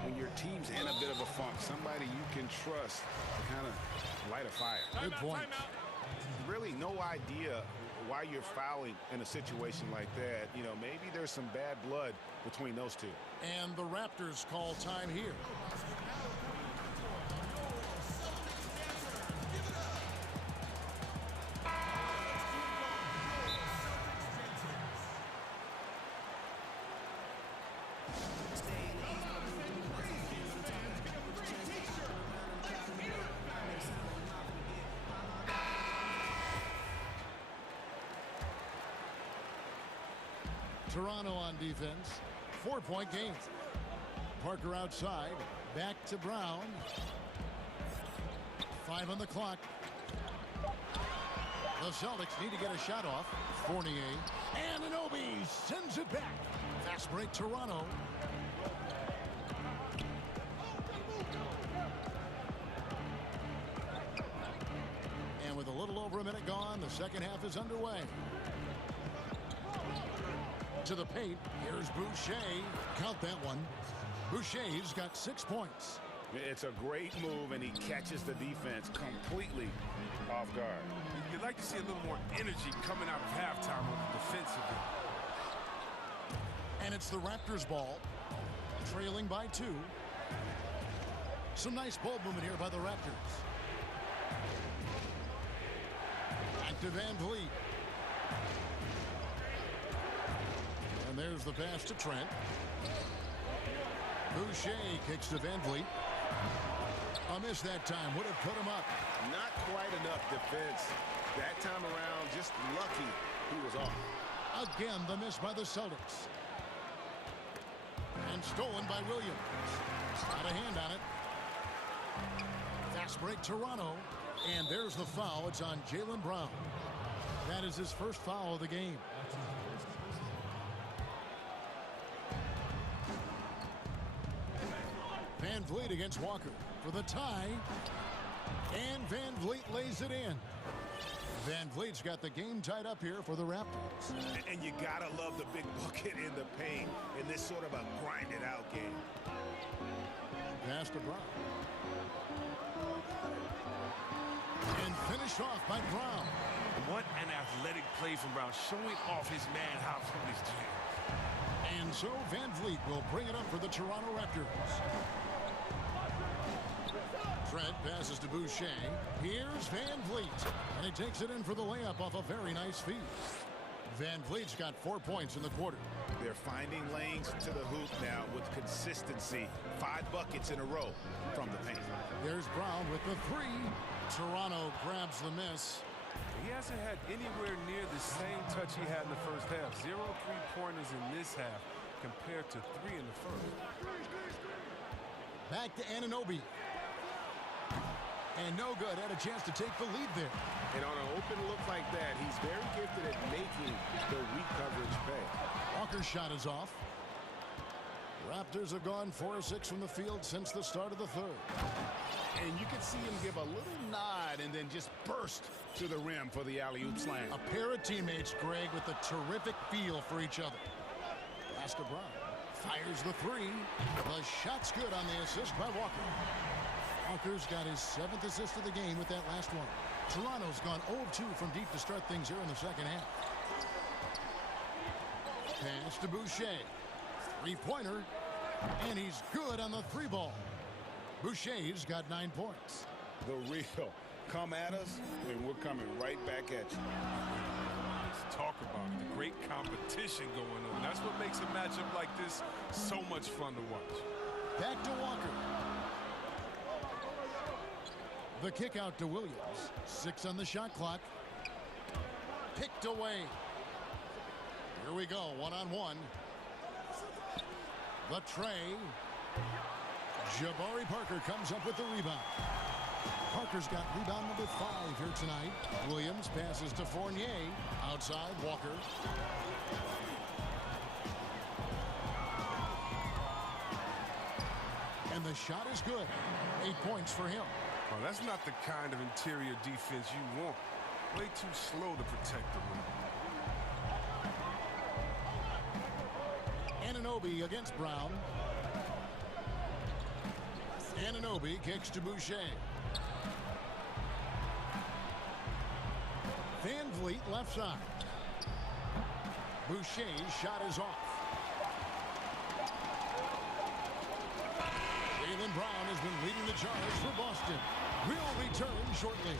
when your team's in a bit of a funk, somebody you can trust to kind of light a fire. Good point. Really no idea why you're fouling in a situation like that. You know, maybe there's some bad blood between those two. And the Raptors call time here. Toronto on defense. 4-point game. Parker outside. Back to Brown. 5 on the clock. The Celtics need to get a shot off. Fournier. Anunoby sends it back. Fast break Toronto. And with a little over a minute gone, the second half is underway. To the paint. Here's Boucher. Count that one. Boucher's got 6 points. It's a great move, and he catches the defense completely off guard. You'd like to see a little more energy coming out of halftime on the defensive end. And it's the Raptors ball. Trailing by 2. Some nice ball movement here by the Raptors. Back to VanVleet. And there's the pass to Trent. Boucher kicks to VanVleet. A miss that time. Would have put him up. Not quite enough defense. That time around, just lucky he was off. Again, the miss by the Celtics. And stolen by Williams. Got a hand on it. Fast break Toronto. And there's the foul. It's on Jaylen Brown. That is his first foul of the game. VanVleet against Walker for the tie. And VanVleet lays it in. VanVleet's got the game tied up here for the Raptors. And you gotta love the big bucket in the paint in this sort of a grinded out game. Pass to Brown. And finished off by Brown. What an athletic play from Brown, showing off his man-house on his jam. And so VanVleet will bring it up for the Toronto Raptors. Trent passes to Boucher. Here's VanVleet. And he takes it in for the layup off a very nice feed. VanVleet's got 4 points in the quarter. They're finding lanes to the hoop now with consistency. 5 buckets in a row from the paint. There's Brown with the 3. Toronto grabs the miss. He hasn't had anywhere near the same touch he had in the first half. 0 3-pointers in this half compared to 3 in the first. Back to Anunoby. And no good. Had a chance to take the lead there. And on an open look like that, he's very gifted at making the weak coverage pay. Walker's shot is off. Raptors have gone 4 of 6 from the field since the start of the third. And you can see him give a little nod and then just burst to the rim for the alley-oop slam. A pair of teammates, Greg, with a terrific feel for each other. Oscar Brown fires the three. The shot's good on the assist by Walker. Walker's got his 7th assist of the game with that last one. Toronto's gone 0 of 2 from deep to start things here in the second half. Pass to Boucher. Three-pointer. And he's good on the 3-ball. Boucher's got 9 points. The real come at us, and we're coming right back at you. Let's talk about it. The great competition going on. That's what makes a matchup like this so much fun to watch. Back to Walker. The kick out to Williams. 6 on the shot clock. Picked away. Here we go, one-on-one. The tray. Jabari Parker comes up with the rebound. Parker's got rebound number 5 here tonight. Williams passes to Fournier. Outside, Walker. And the shot is good. 8 points for him. Well, that's not the kind of interior defense you want. Way too slow to protect the rim. Anunoby against Brown. Anunoby kicks to Boucher. Van Vliet left side. Boucher's shot is off. Jaylen Brown has been leading the charge for Boston. Will return shortly.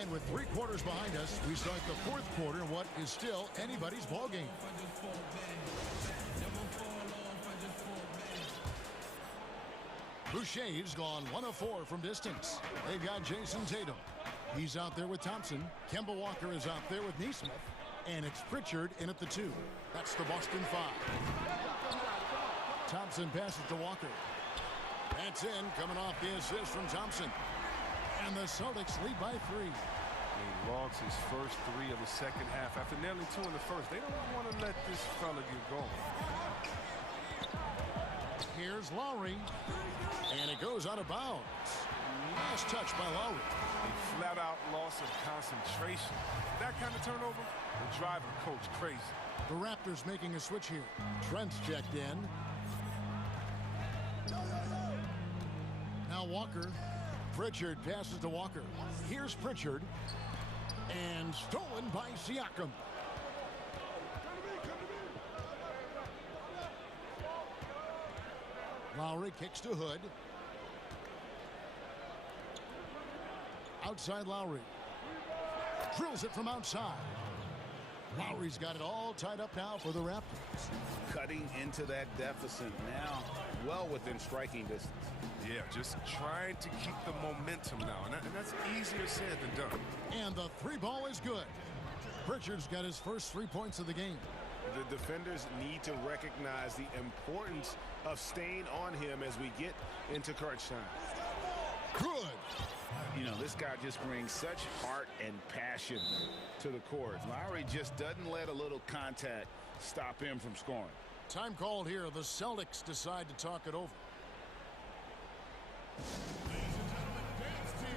And with 3 quarters behind us, we start the 4th quarter in what is still anybody's ball game. Boucher's gone 1 of 4 from distance. They've got Jason Tatum. He's out there with Thompson. Kemba Walker is out there with Neesmith. And it's Pritchard in at the 2. That's the Boston 5. Thompson passes to Walker. That's in, coming off the assist from Thompson. And the Celtics lead by 3. He logs his first 3 of the second half after nearly 2 in the first. They don't want to let this fella get going. Here's Lowry. And it goes out of bounds. Nice touch by Lowry. A flat-out loss of concentration. That kind of turnover will drive a coach crazy. The Raptors making a switch here. Trent's checked in. Now Walker. Pritchard passes to Walker. Here's Pritchard. And stolen by Siakam. Lowry kicks to Hood. Outside Lowry. Drills it from outside. Lowry's got it all tied up now for the Raptors. Cutting into that deficit now, well within striking distance. Yeah, just trying to keep the momentum now, and that's easier said than done. And the 3-ball is good. Pritchard's got his first 3 points of the game. The defenders need to recognize the importance of staying on him as we get into crunch time. Good. You know, this guy just brings such heart and passion to the court. Lowry just doesn't let a little contact stop him from scoring. Time called here. The Celtics decide to talk it over. Ladies and gentlemen, dance team.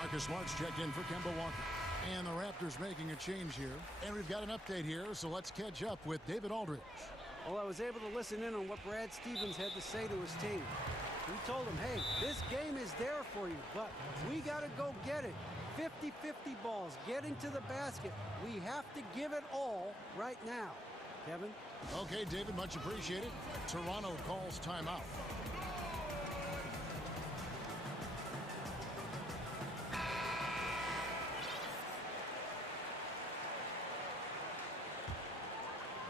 Marcus Smart's checked in for Kemba Walker. And the Raptors making a change here. And we've got an update here, so let's catch up with David Aldridge. Well, I was able to listen in on what Brad Stevens had to say to his team. He told them, hey, this game is there for you, but we got to go get it. 50-50 balls, getting to the basket. We have to give it all right now. Kevin? Okay, David, much appreciated. Toronto calls timeout.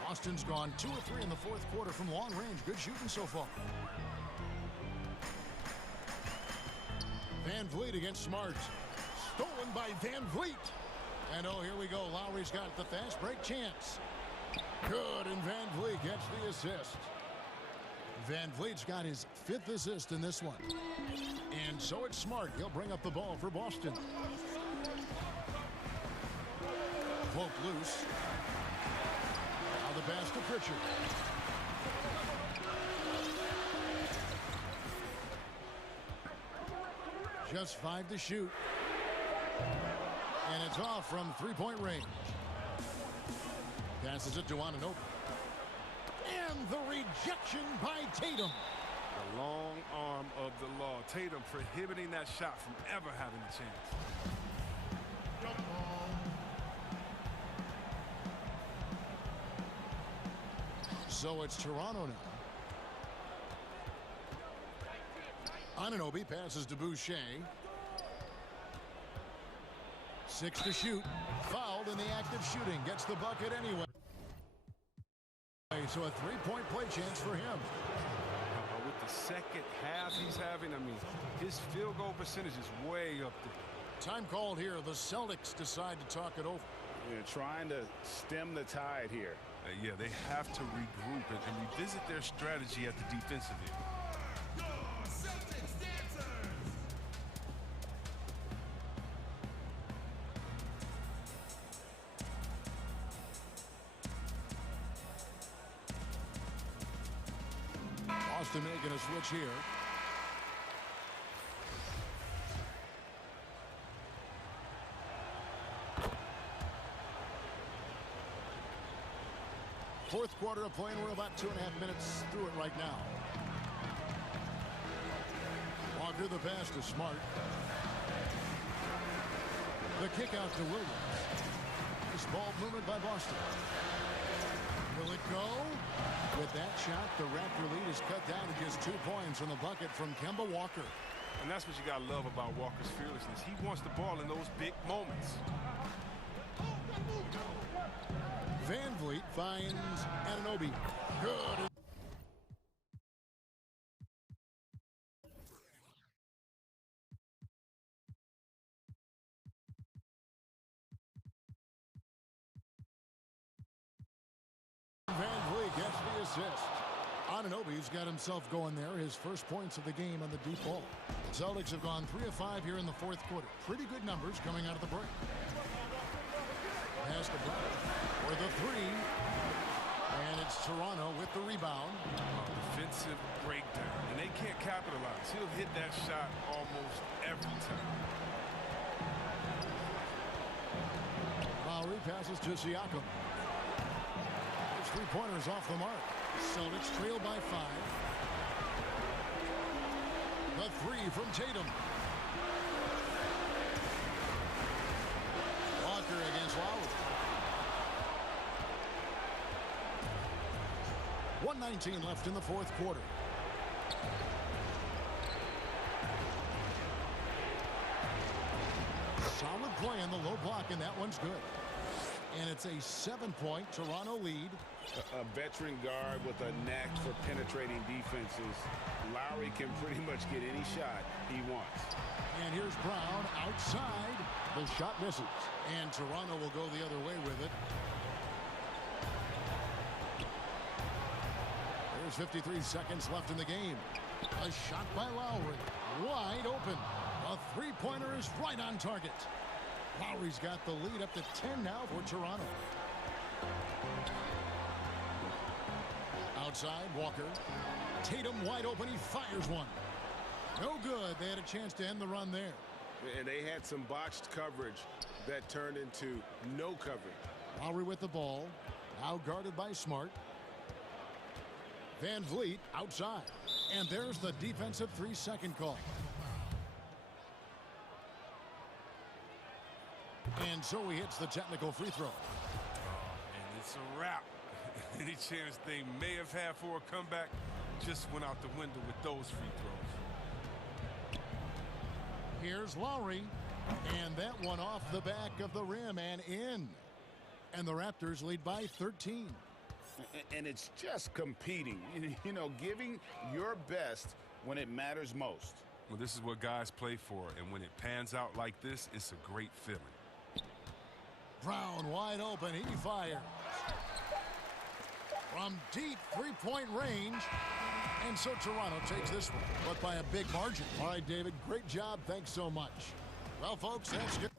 Boston's gone 2 of 3 in the fourth quarter from long range. Good shooting so far. Van Vliet against Smart. Stolen by Van Vliet. And oh, here we go. Lowry's got the fast break chance. Good, and Van Vliet gets the assist. Van Vliet's got his 5th assist in this one. And so it's Smart. He'll bring up the ball for Boston. Cloak loose. Now the pass to Pritchard. Just 5 to shoot. And it's off from three-point range. Passes it to Ananobi. And the rejection by Tatum. The long arm of the law. Tatum prohibiting that shot from ever having a chance. So it's Toronto now. Ananobi passes to Boucher. 6 to shoot. Fouled in the act of shooting. Gets the bucket anyway. So a three-point play chance for him. With the second half he's having, I mean, his field goal percentage is way up there. Time called here. The Celtics decide to talk it over. They're trying to stem the tide here. Yeah, they have to regroup and revisit their strategy at the defensive end. Boston making a switch here. Fourth quarter of play, and we're about 2.5 minutes through it right now. Walker the pass to Smart. The kick out to Williams. Nice ball movement by Boston. Will it go? With that shot, the Raptor lead is cut down to just 2 points from the bucket from Kemba Walker. And that's what you got to love about Walker's fearlessness. He wants the ball in those big moments. Van Vliet finds Ananobi. Good. Van Vliet gets the assist. Ananobi's got himself going there. His first points of the game on the deep ball. The Celtics have gone 3 of 5 here in the fourth quarter. Pretty good numbers coming out of the break. Pass to Brown for the 3. And it's Toronto with the rebound. Defensive breakdown. And they can't capitalize. He'll hit that shot almost every time. Lowry passes to Siakam. His 3-pointers off the mark. Celtics trail by 5. The 3 from Tatum. Walker against Lowry. 1:19 left in the fourth quarter. Solid play in the low block, and that one's good. And it's a 7-point Toronto lead. A veteran guard with a knack for penetrating defenses. Lowry can pretty much get any shot he wants. And here's Brown outside. The shot misses. And Toronto will go the other way with it. There's 53 seconds left in the game. A shot by Lowry. Wide open. A 3-pointer is right on target. Lowry's got the lead up to 10 now for Toronto. Outside, Walker. Tatum wide open. He fires one. No good. They had a chance to end the run there. And they had some botched coverage that turned into no coverage. Lowry with the ball. Now guarded by Smart. Van Vliet outside. And there's the defensive 3-second call. And so he hits the technical free throw. And it's a wrap. Any chance they may have had for a comeback just went out the window with those free throws. Here's Lowry, and that one off the back of the rim and in. And the Raptors lead by 13. And it's just competing, you know, giving your best when it matters most. Well, this is what guys play for, and when it pans out like this, it's a great feeling. Brown wide open, he fires. From deep three-point range. And so Toronto takes this one, but by a big margin. All right, David, great job. Thanks so much. Well, folks, that's good.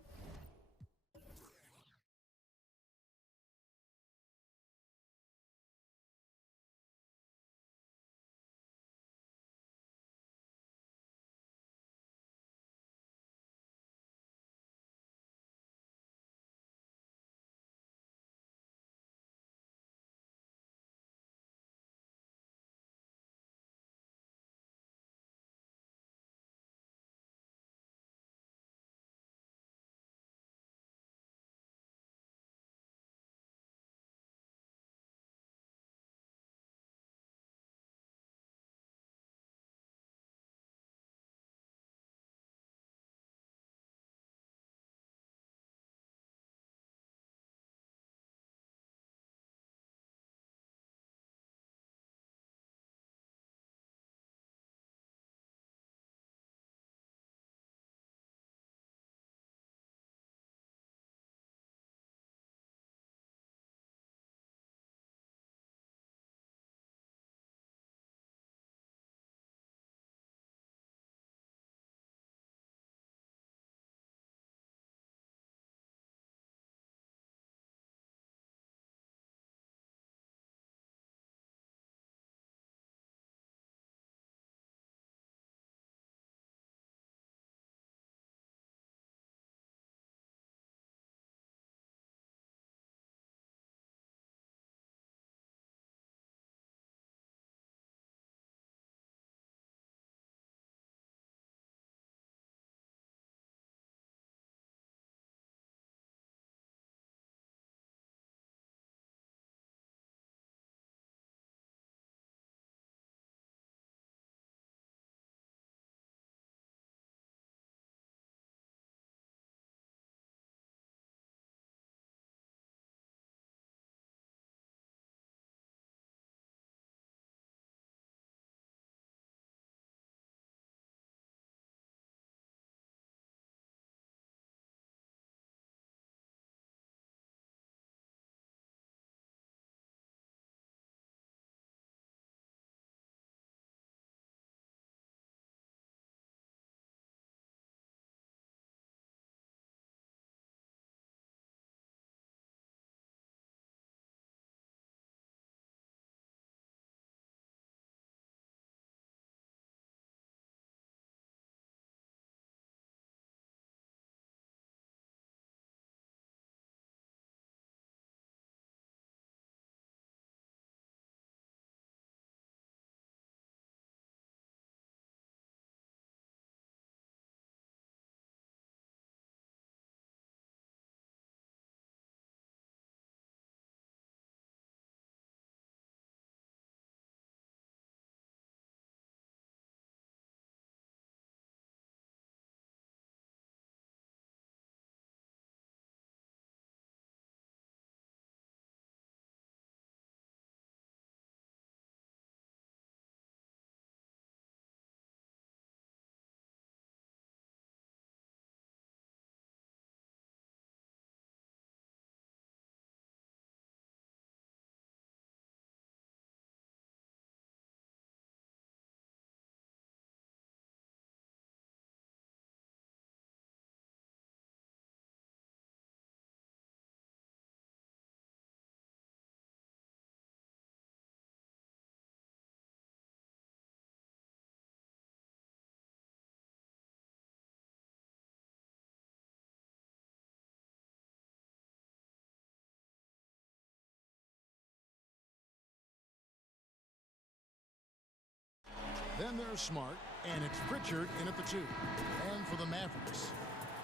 Then there's Smart, and it's Pritchard in at the 2. And for the Mavericks,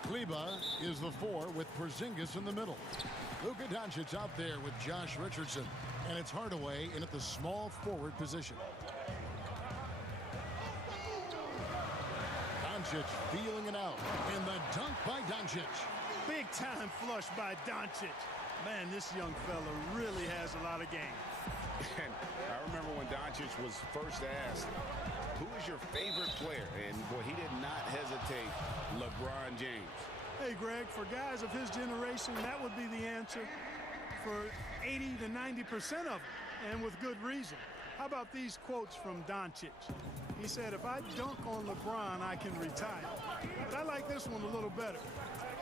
Kleba is the 4 with Porzingis in the middle. Luka Doncic out there with Josh Richardson. And it's Hardaway in at the small forward position. Doncic feeling it out. And the dunk by Doncic. Big time flush by Doncic. Man, this young fella really has a lot of game. And I remember when Doncic was first asked, who is your favorite player? And boy, he did not hesitate. LeBron James. Hey, Greg, for guys of his generation, that would be the answer for 80 to 90% of them, and with good reason. How about these quotes from Doncic? He said, if I dunk on LeBron, I can retire. But I like this one a little better.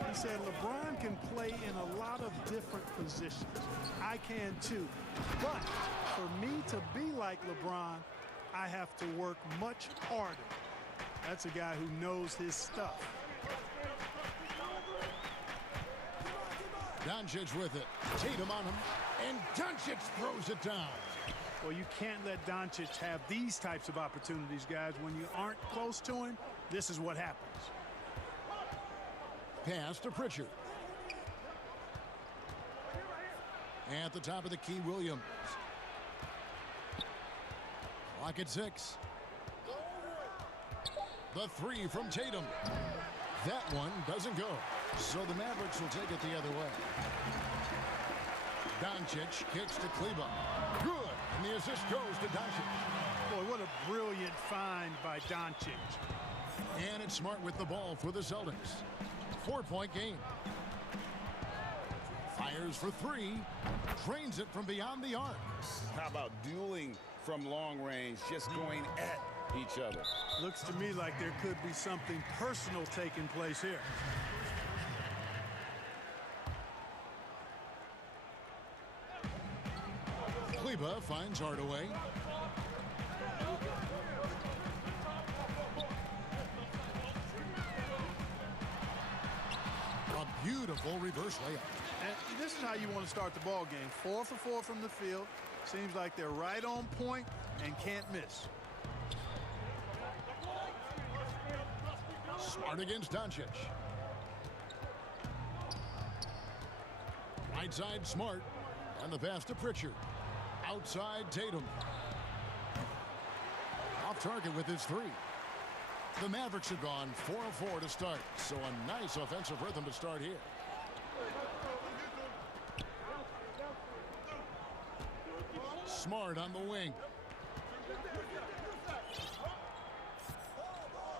He said, LeBron can play in a lot of different positions. I can too. But for me to be like LeBron, I have to work much harder. That's a guy who knows his stuff. Doncic with it. Tatum on him. And Doncic throws it down. Well, you can't let Doncic have these types of opportunities, guys. When you aren't close to him, this is what happens. Pass to Pritchard. At the top of the key, Williams. Clock at 6. The three from Tatum. That one doesn't go. So the Mavericks will take it the other way. Doncic kicks to Kleber. Good. And the assist goes to Doncic. Boy, what a brilliant find by Doncic. And it's Smart with the ball for the Celtics. 4-point game. Fires for three. Drains it from beyond the arc. How about dueling from long range, just going at each other? Looks to me like there could be something personal taking place here. Kleber finds Hardaway. A beautiful reverse layup. And this is how you want to start the ball game. 4 for 4 from the field. Seems like they're right on point and can't miss. Smart against Doncic. Right side, Smart. And the pass to Pritchard. Outside, Tatum. Off target with his three. The Mavericks have gone 4 of 4 to start. So a nice offensive rhythm to start here. Smart on the wing.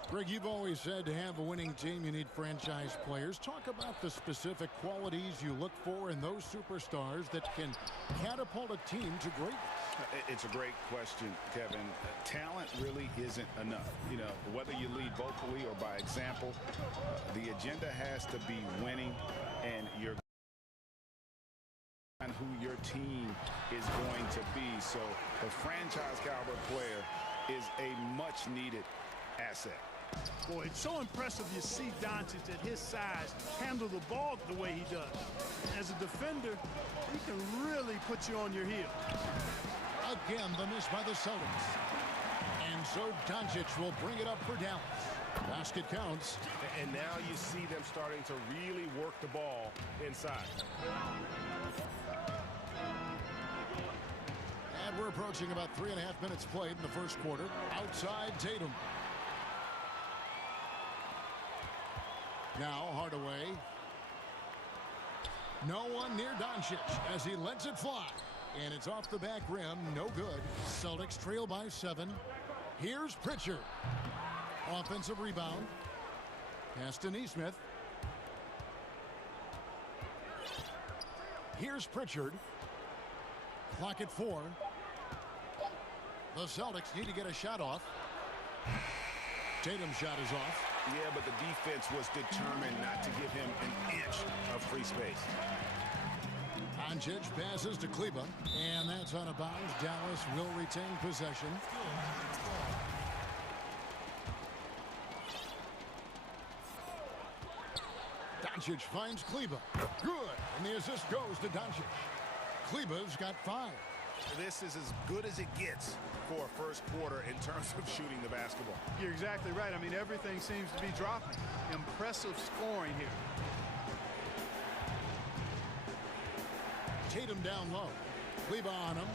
Greg, you've always said to have a winning team, you need franchise players. Talk about the specific qualities you look for in those superstars that can catapult a team to greatness. It's a great question, Kevin. Talent really isn't enough. You know, whether you lead vocally or by example, the agenda has to be winning, and you're on who your team is going to be. So the franchise caliber player is a much needed asset. Boy, it's so impressive you see Doncic at his size handle the ball the way he does. As a defender, he can really put you on your heel. Again, the miss by the Celtics. And so Doncic will bring it up for Dallas. Basket counts. And now you see them starting to really work the ball inside. And we're approaching about 3.5 minutes played in the first quarter. Outside, Tatum. Now Hardaway. No one near Doncic as he lets it fly. And it's off the back rim. No good. Celtics trail by 7. Here's Pritchard. Offensive rebound. Pass to Nesmith. Here's Pritchard. Clock at 4. The Celtics need to get a shot off. Tatum's shot is off. Yeah, but the defense was determined not to give him an inch of free space. Doncic passes to Kleber, and that's out of bounds. Dallas will retain possession. Doncic finds Kleber. Good, and the assist goes to Doncic. Kleber's got 5. This is as good as it gets for a first quarter in terms of shooting the basketball. You're exactly right. I mean, everything seems to be dropping. Impressive scoring here. Tatum down low. Kleba on him.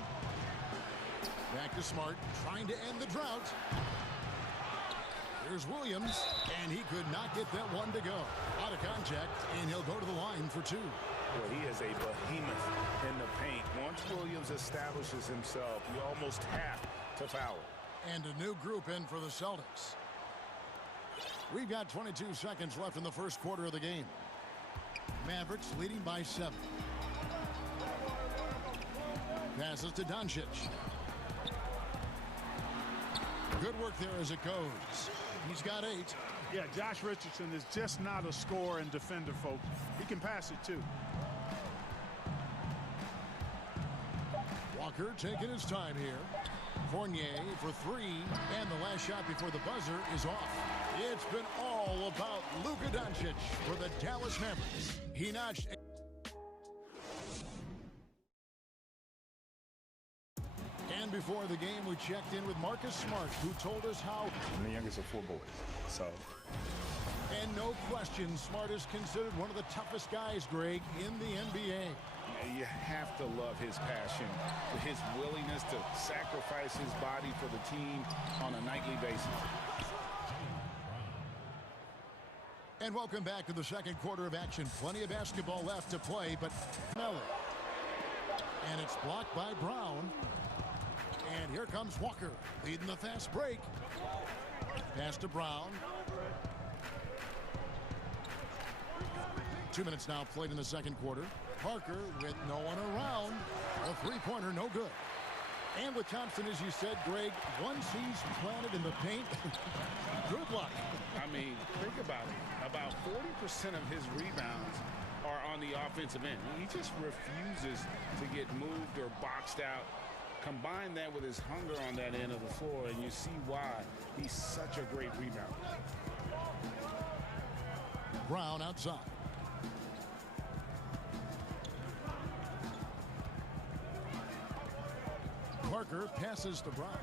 Back to Smart, trying to end the drought. Here's Williams, and he could not get that one to go. Out of contact, and he'll go to the line for two. Well, he is a behemoth in the paint. Once Williams establishes himself, you almost have to foul it. And a new group in for the Celtics. We've got 22 seconds left in the first quarter of the game. Mavericks leading by 7. Passes to Doncic. Good work there as it goes. He's got 8. Yeah, Josh Richardson is just not a scorer and defender, folks. He can pass it, too. Walker taking his time here. Fournier for 3, and the last shot before the buzzer is off. It's been all about Luka Doncic for the Dallas Mavericks. He notched. And before the game, we checked in with Marcus Smart, who told us how. I'm the youngest of 4 boys, so. And no question, Smart is considered one of the toughest guys, Greg, in the NBA. You have to love his passion, his willingness to sacrifice his body for the team on a nightly basis. And welcome back to the second quarter of action. Plenty of basketball left to play, but Melly. And it's blocked by Brown. And here comes Walker, leading the fast break. Pass to Brown. 2 minutes now played in the second quarter. Parker with no one around. A three-pointer, no good. And with Thompson, as you said, Greg, once he's planted in the paint, good luck. I mean, think about it. About 40% of his rebounds are on the offensive end. He just refuses to get moved or boxed out. Combine that with his hunger on that end of the floor, and you see why he's such a great rebounder. Brown outside. Parker passes to Brown.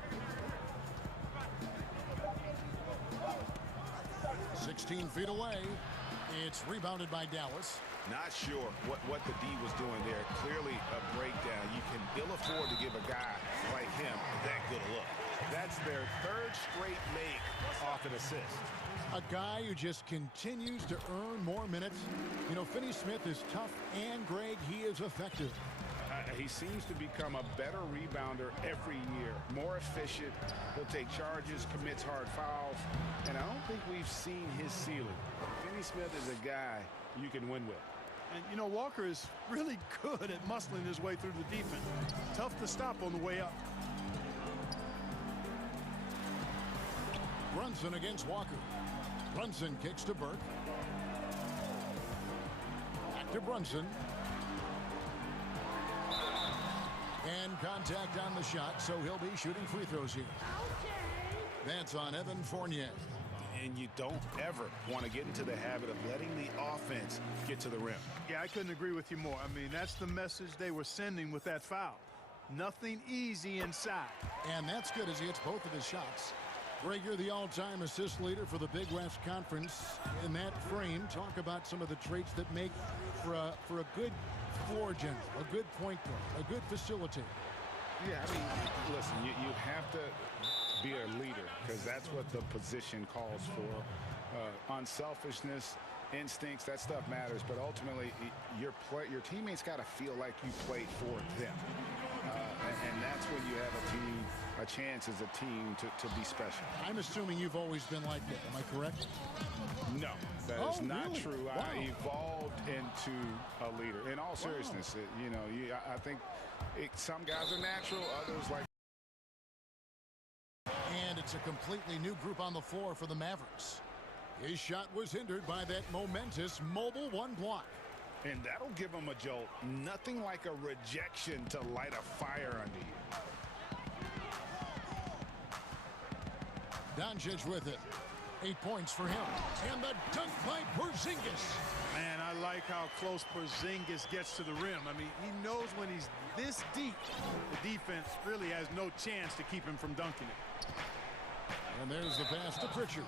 16 feet away. It's rebounded by Dallas. Not sure what the D was doing there. Clearly a breakdown. You can ill afford to give a guy like him that good a look. That's their 3rd straight make off an assist. A guy who just continues to earn more minutes. You know, Finney-Smith is tough, and Greg, he is effective. He seems to become a better rebounder every year. More efficient. He'll take charges, commits hard fouls. And I don't think we've seen his ceiling. Finney-Smith is a guy you can win with. And, you know, Walker is really good at muscling his way through the defense. Tough to stop on the way up. Brunson against Walker. Brunson kicks to Burke. Back to Brunson. And contact on the shot, so he'll be shooting free throws here. That's on Evan Fournier. And you don't ever want to get into the habit of letting the offense get to the rim. Yeah, I couldn't agree with you more. I mean, that's the message they were sending with that foul. Nothing easy inside. And that's good as he hits both of his shots. Greg, you're the all-time assist leader for the Big West Conference. In that frame, talk about some of the traits that make for a good floor general, a good point guard, a good facilitator. Yeah, I mean, listen, you have to be a leader because that's what the position calls for. Unselfishness, instincts, that stuff matters, but ultimately your teammates got to feel like you played for them. And that's when you have a chance as a team to be special. I'm assuming you've always been like that. Am I correct? No, that is not really? true. Wow. I evolved into a leader. In all seriousness, I think some guys are natural, others like. And it's a completely new group on the floor for the Mavericks. His shot was hindered by that momentous mobile one block. And that'll give him a jolt. Nothing like a rejection to light a fire under you. Doncic with it. 8 points for him. And the dunk by Porzingis. Man, I like how close Porzingis gets to the rim. I mean, he knows when he's this deep, the defense really has no chance to keep him from dunking it. And there's the pass to Pritchard.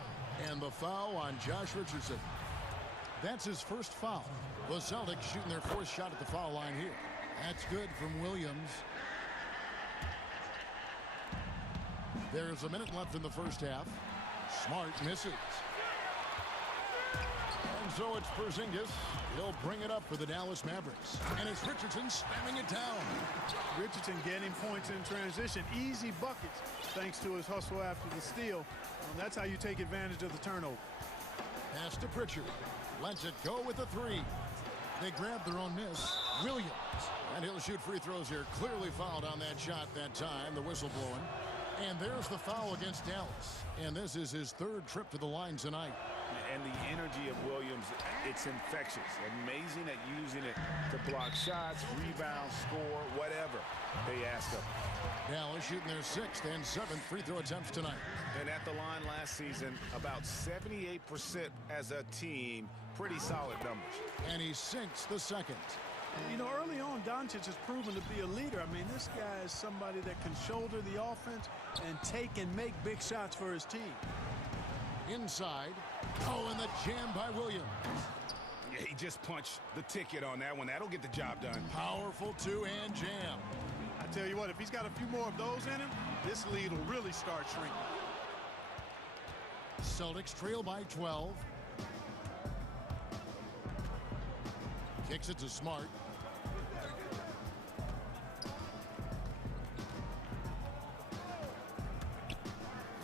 And the foul on Josh Richardson. That's his first foul. The Celtics shooting their 4th shot at the foul line here. That's good from Williams. There's a minute left in the first half. Smart misses. And so it's Porzingis. He'll bring it up for the Dallas Mavericks. And it's Richardson spamming it down. Richardson getting points in transition. Easy buckets thanks to his hustle after the steal. That's how you take advantage of the turnover. Pass to Pritchard. Lets it go with a three. They grab their own miss. Williams. And he'll shoot free throws here. Clearly fouled on that shot that time. The whistle blowing. And there's the foul against Dallas. And this is his third trip to the line tonight. And the energy of Williams, it's infectious. Amazing at using it to block shots, rebound, score, whatever they ask of him. Dallas shooting their 6th and 7th free throw attempts tonight. And at the line last season, about 78% as a team. Pretty solid numbers. And he sinks the second. You know, early on, Doncic has proven to be a leader. I mean, this guy is somebody that can shoulder the offense and take and make big shots for his team. Inside. Oh, and the jam by Williams. Yeah, he just punched the ticket on that one. That'll get the job done. Powerful two-hand jam. I tell you what, if he's got a few more of those in him, this lead will really start shrinking. Celtics trail by 12. Kicks it to Smart.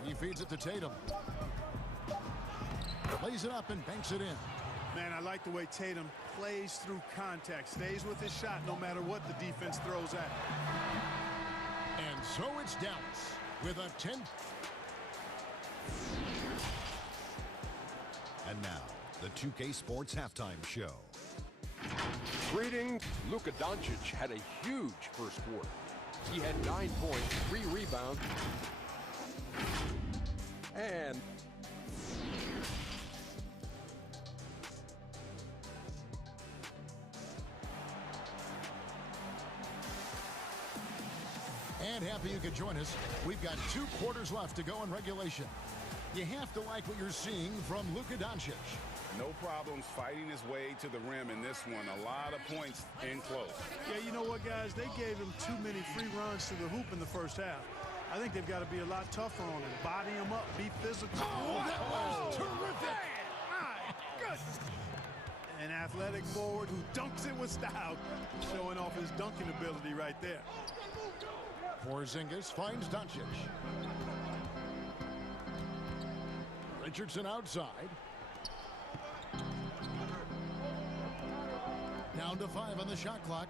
He feeds it to Tatum. Lays it up and banks it in. Man, I like the way Tatum plays through contact, stays with his shot no matter what the defense throws at him. And so it's Dallas with a 10. And now, the 2K Sports Halftime Show. Greetings. Luka Doncic had a huge first quarter. He had 9 points, 3 rebounds, and happy you could join us. We've got 2 quarters left to go in regulation. You have to like what you're seeing from Luka Doncic. No problems fighting his way to the rim in this one. A lot of points in close. Yeah, you know what, guys? They gave him too many free runs to the hoop in the first half. I think they've got to be a lot tougher on him. Body him up, be physical. Oh, that was terrific. My goodness. An athletic forward who dunks it with style, showing off his dunking ability right there. Porzingis finds Doncic. Richardson outside. Down to 5 on the shot clock.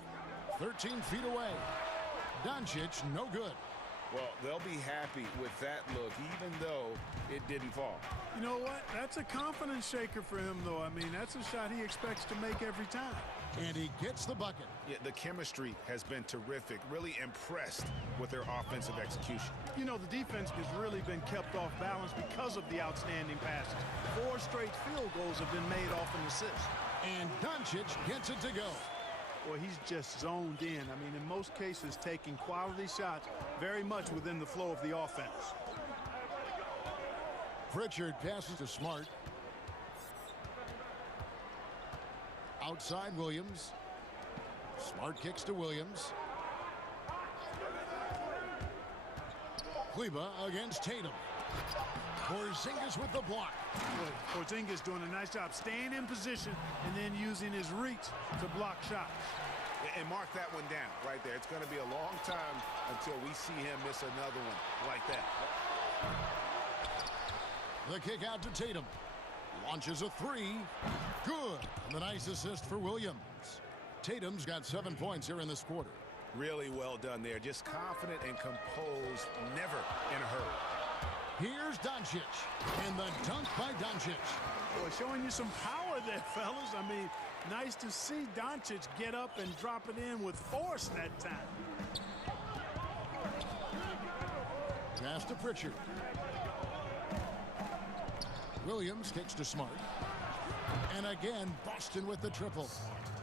13 feet away. Doncic, no good. Well, they'll be happy with that look, even though it didn't fall. You know what? That's a confidence shaker for him, though. I mean, that's a shot he expects to make every time. And he gets the bucket. Yeah, the chemistry has been terrific. Really impressed with their offensive execution. You know, the defense has really been kept off balance because of the outstanding passes. 4 straight field goals have been made off an assist. And Doncic gets it to go. Well, he's just zoned in. I mean, in most cases, taking quality shots very much within the flow of the offense. Pritchard passes to Smart. Outside Williams. Smart kicks to Williams. Kleba against Tatum. Porzingis with the block. Porzingis doing a nice job staying in position and then using his reach to block shots. And mark that one down right there. It's going to be a long time until we see him miss another one like that. The kick out to Tatum. Launches a 3. Good. And the nice assist for Williams. Tatum's got 7 points here in this quarter. Really well done there. Just confident and composed, never in a hurry. Here's Doncic. And the dunk by Doncic. Boy, showing you some power there, fellas. I mean, nice to see Doncic get up and drop it in with force that time. Pass to Pritchard. Williams kicks to Smart. And again, Boston with the triple.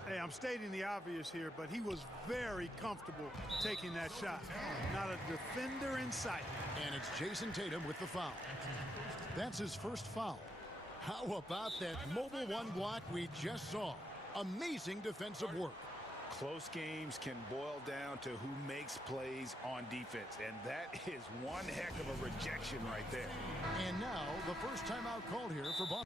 Hey, I'm stating the obvious here, but he was very comfortable taking that shot. Not a defender in sight. And it's Jason Tatum with the foul. That's his first foul. How about that mobile 1 block we just saw? Amazing defensive work. Close games can boil down to who makes plays on defense, and that is one heck of a rejection right there. And now the first timeout called here for Boston.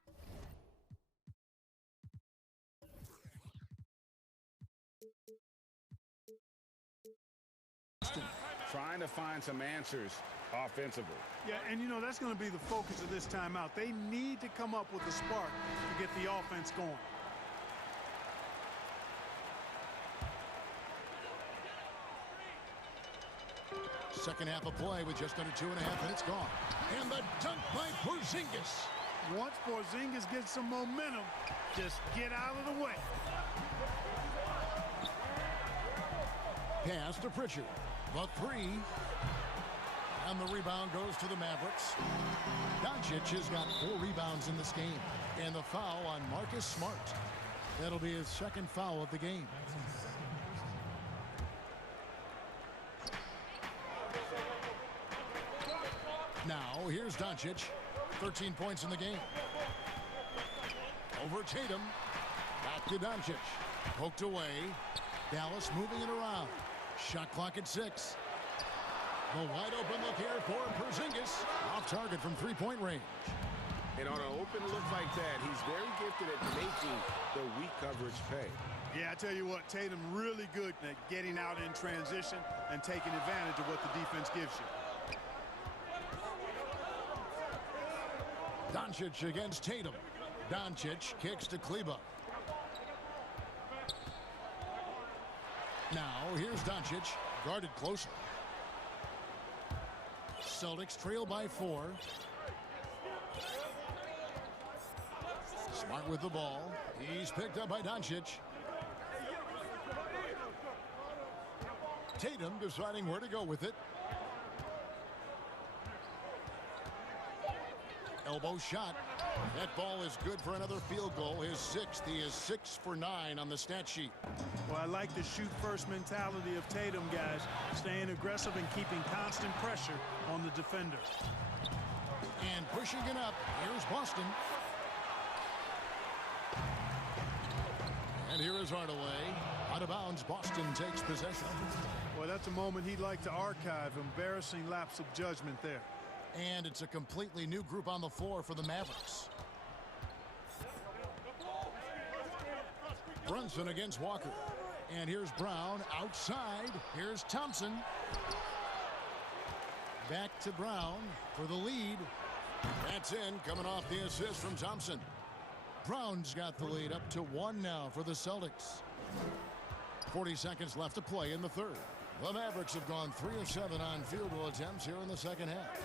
Trying to find some answers offensively. Yeah, and you know, that's going to be the focus of this timeout. They need to come up with a spark to get the offense going. Second half of play with just under 2.5 minutes gone. And the dunk by Porzingis. Once Porzingis gets some momentum, just get out of the way. Pass to Pritchard. The three. And the rebound goes to the Mavericks. Doncic has got 4 rebounds in this game. And the foul on Marcus Smart. That'll be his second foul of the game. Now, here's Doncic. 13 points in the game. Over Tatum. Back to Doncic. Poked away. Dallas moving it around. Shot clock at 6. The wide open look here for Porzingis. Off target from 3-point range. And on an open look like that, he's very gifted at making the weak coverage pay. Yeah, I tell you what, Tatum really good at getting out in transition and taking advantage of what the defense gives you. Doncic against Tatum. Doncic kicks to Kleba. Now, here's Doncic, guarded closely. Celtics trail by 4. Smart with the ball. He's picked up by Doncic. Tatum deciding where to go with it. Elbow shot. That ball is good for another field goal. His 6th. He is 6 for 9 on the stat sheet. Well, I like the shoot-first mentality of Tatum, guys. Staying aggressive and keeping constant pressure on the defender. And pushing it up. Here's Boston. And here is Hardaway. Out of bounds, Boston takes possession. Well, that's a moment he'd like to archive. Embarrassing lapse of judgment there. And it's a completely new group on the floor for the Mavericks. Brunson against Walker. And here's Brown outside. Here's Thompson. Back to Brown for the lead. That's in, coming off the assist from Thompson. Brown's got the lead up to 1 now for the Celtics. 40 seconds left to play in the third. The Mavericks have gone 3 of 7 on field goal attempts here in the second half.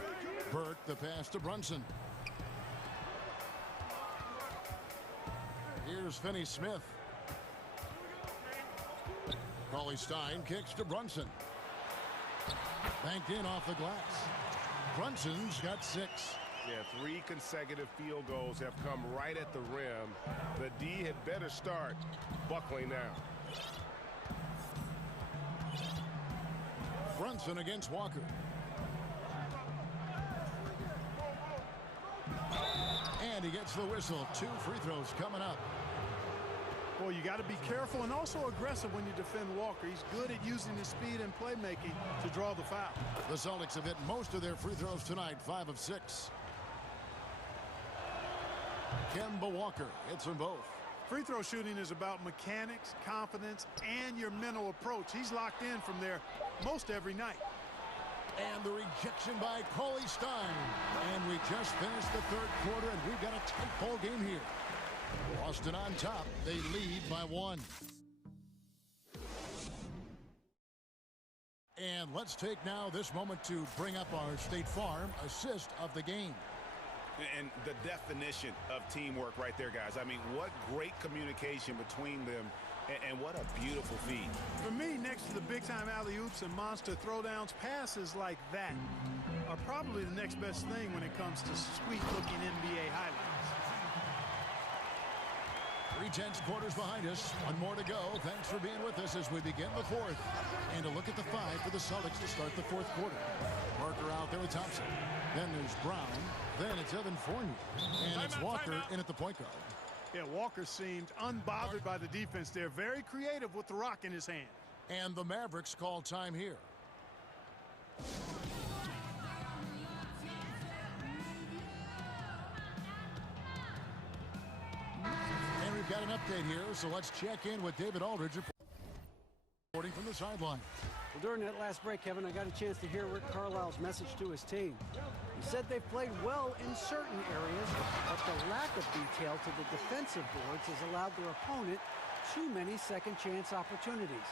Burke, the pass to Brunson. Here's Finney-Smith. Cauley-Stein kicks to Brunson. Banked in off the glass. Brunson's got 6. Yeah, 3 consecutive field goals have come right at the rim. The D had better start buckling now. Brunson against Walker. And he gets the whistle. 2 free throws coming up. Well, you got to be careful and also aggressive when you defend Walker. He's good at using his speed and playmaking to draw the foul. The Celtics have hit most of their free throws tonight, 5 of 6. Kemba Walker hits them both. Free throw shooting is about mechanics, confidence, and your mental approach. He's locked in from there most every night. And the rejection by Cauley-Stein. And we just finished the third quarter, and we've got a tight ball game here. Boston on top. They lead by 1. And let's take now this moment to bring up our State Farm assist of the game. And the definition of teamwork right there, guys. I mean, what great communication between them, and what a beautiful feed. For me, next to the big-time alley-oops and monster throwdowns, passes like that are probably the next best thing when it comes to sweet-looking NBA highlights. 3/10 quarters behind us. 1 more to go. Thanks for being with us as we begin the fourth. And a look at the 5 for the Celtics to start the fourth quarter. Parker out there with Thompson. Then there's Brown. Then it's Evan Fournier. And it's Walker in at the point guard. Yeah, Walker seemed unbothered by the defense there. Very creative with the rock in his hand. And the Mavericks call time here. And we've got an update here, so let's check in with David Aldridge reporting from the sideline. Well, during that last break, Kevin, I got a chance to hear Rick Carlisle's message to his team. He said they've played well in certain areas, but the lack of detail to the defensive boards has allowed their opponent too many second-chance opportunities.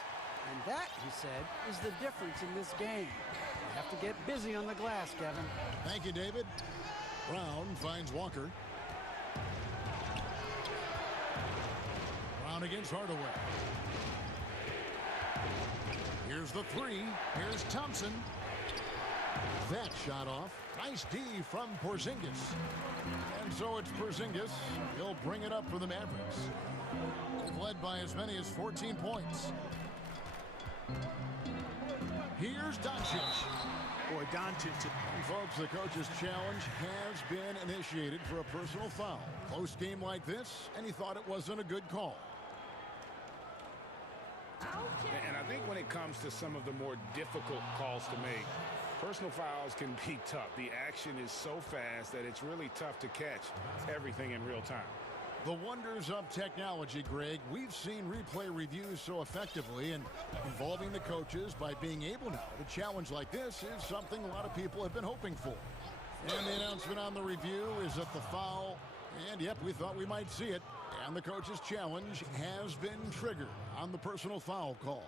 And that, he said, is the difference in this game. You have to get busy on the glass, Kevin. Thank you, David. Brown finds Walker. Brown against Hardaway. Here's the three. Here's Thompson. That shot off. Nice D from Porzingis. And so it's Porzingis. He'll bring it up for the Mavericks. They've led by as many as 14 points. Here's Doncic. Boy, Doncic. Folks, the coach's challenge has been initiated for a personal foul. Close game like this, and he thought it wasn't a good call. And I think when it comes to some of the more difficult calls to make, personal fouls can be tough. The action is so fast that it's really tough to catch everything in real time. The wonders of technology, Greg. We've seen replay reviews so effectively, and involving the coaches by being able now to challenge like this is something a lot of people have been hoping for. And the announcement on the review is that the foul, and yep, we thought we might see it, and the coach's challenge has been triggered on the personal foul call.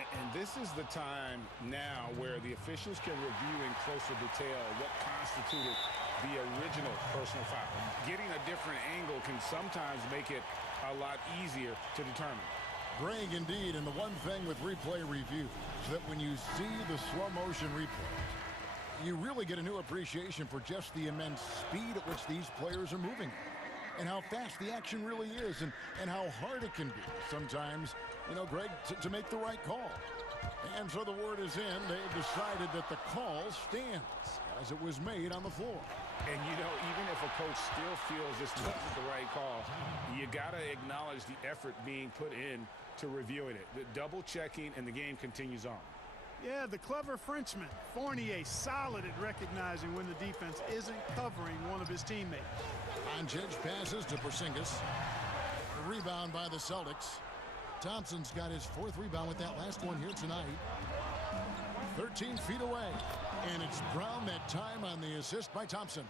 And this is the time now where the officials can review in closer detail what constituted the original personal foul. Getting a different angle can sometimes make it a lot easier to determine. Greg, indeed, and the one thing with replay review is that when you see the slow motion replays, you really get a new appreciation for just the immense speed at which these players are moving and how fast the action really is and how hard it can be sometimes, you know, Greg, to make the right call. And so the word is in. They've decided that the call stands as it was made on the floor. And, you know, even if a coach still feels this wasn't the right call, you got to acknowledge the effort being put in to reviewing it. The double checking, and the game continues on. Yeah, the clever Frenchman, Fournier, solid at recognizing when the defense isn't covering one of his teammates. Doncic passes to Porzingis. A rebound by the Celtics. Thompson's got his fourth rebound with that last one here tonight. 13 feet away. And it's Brown that time on the assist by Thompson.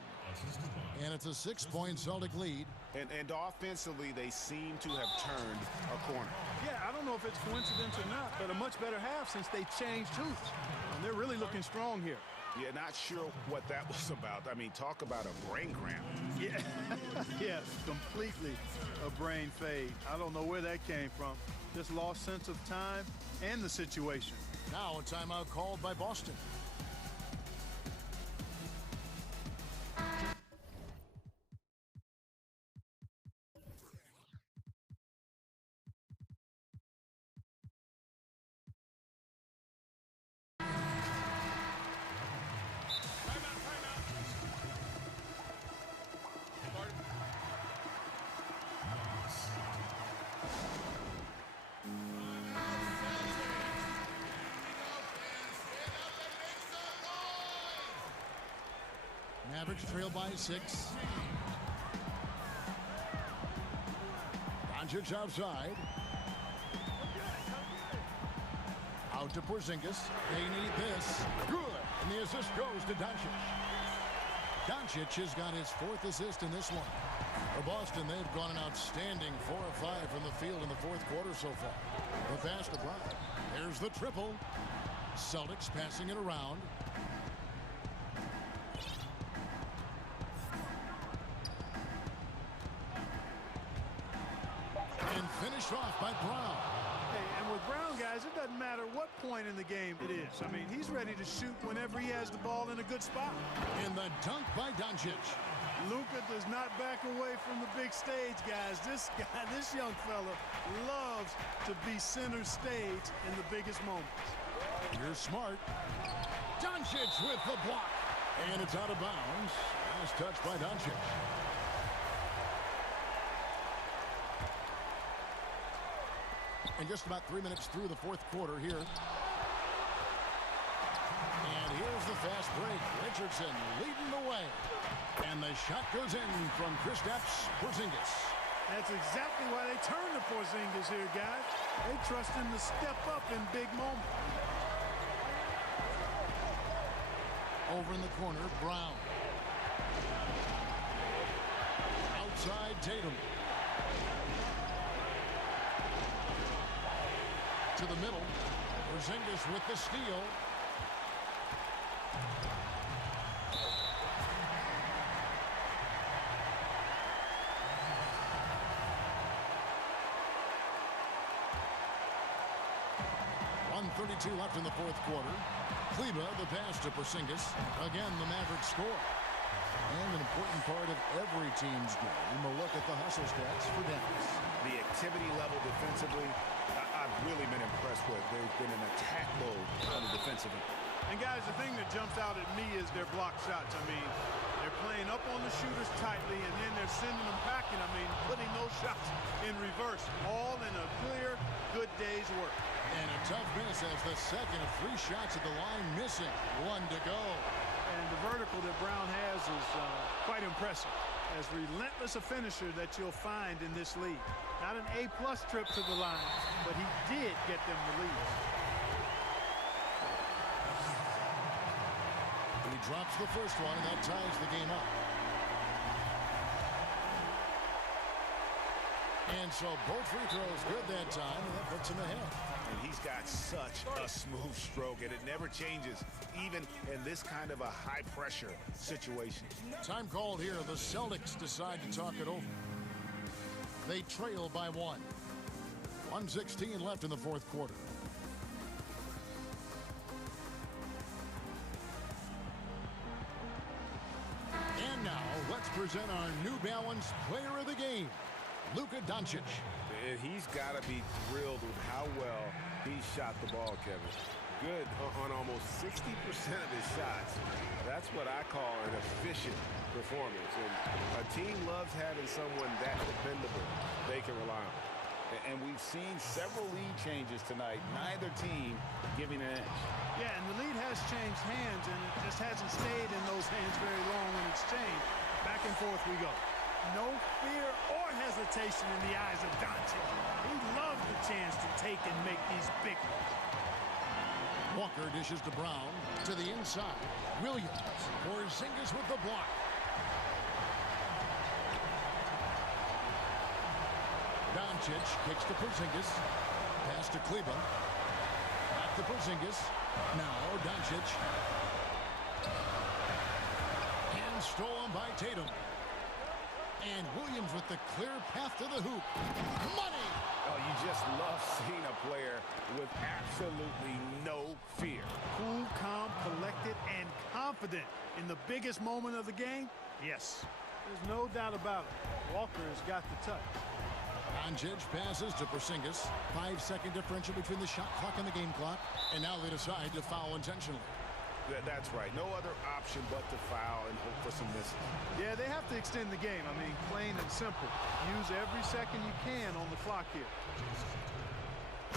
And it's a 6-point Celtic lead. And offensively, they seem to have turned a corner. Yeah, I don't know if it's coincidence or not, but a much better half since they changed hoops. And they're really looking strong here. Yeah, not sure what that was about. I mean, talk about a brain cramp. Yeah, yes, completely a brain fade. I don't know where that came from. Just lost sense of time and the situation. Now a timeout called by Boston. Mavericks trail by 6. Doncic outside. Out to Porzingis. They need this. Good. And the assist goes to Doncic. Doncic has got his 4th assist in this one. For Boston, they've gone an outstanding 4 of 5 from the field in the 4th quarter so far. The fast approach. There's the triple. Celtics passing it around. Finished off by Brown. Hey, and with Brown, guys, it doesn't matter what point in the game it is. I mean, he's ready to shoot whenever he has the ball in a good spot. In the dunk by Doncic. Luka does not back away from the big stage, guys. This young fella loves to be center stage in the biggest moments. Here's Smart. Doncic with the block. And it's out of bounds. Last touch by Doncic. And just about 3 minutes through the fourth quarter here. And here's the fast break. Richardson leading the way. And the shot goes in from Kristaps Porzingis. That's exactly why they turn to Porzingis here, guys. They trust him to step up in big moments. Over in the corner, Brown. Outside Tatum. To the middle. Porzingis with the steal. .32 left in the fourth quarter. Kleba, the pass to Porzingis. Again, the Mavericks score. And an important part of every team's game, a look at the hustle stats for Dallas. The activity level defensively, I've really been impressed with. They've been an attack mode on the defensive end. And guys, the thing that jumps out at me is their block shots. I mean, they're playing up on the shooters tightly, and then they're sending them packing. I mean, putting those shots in reverse, all in a clear, good day's work. And a tough miss as the second of 3 shots at the line missing. 1 to go. And the vertical that Brown has is quite impressive. As relentless a finisher that you'll find in this league. Not an A-plus trip to the line, but he did get them the lead. He drops the first one, and that ties the game up. And so both free throws good that time, and that puts him ahead. And he's got such a smooth stroke, and it never changes, even in this kind of a high-pressure situation. Time called here. The Celtics decide to talk it over. They trail by 1. 1:16 left in the fourth quarter. And now, let's present our New Balance Player of the Game, Luka Doncic. And he's got to be thrilled with how well he shot the ball, Kevin. Good on almost 60% of his shots. That's what I call an efficient performance. And a team loves having someone that dependable they can rely on. And we've seen several lead changes tonight. Neither team giving an edge. Yeah, and the lead has changed hands, and it just hasn't stayed in those hands very long when it's changed. Back and forth we go. No fear or hesitation in the eyes of Doncic. He loves the chance to take and make these big ones. Walker dishes to Brown to the inside. Williams. Porzingis with the block. Doncic kicks to Porzingis. Pass to Kleba. Back to Porzingis. Now Doncic. And stolen by Tatum. And Williams with the clear path to the hoop. Money! Oh, you just love seeing a player with absolutely no fear. Cool, calm, collected, and confident in the biggest moment of the game? Yes. There's no doubt about it. Walker has got the touch. Doncic passes to Porzingis. 5-second differential between the shot clock and the game clock. And now they decide to foul intentionally. That's right. No other option but to foul and hope for some misses. Yeah, they have to extend the game. I mean, plain and simple. Use every second you can on the clock here.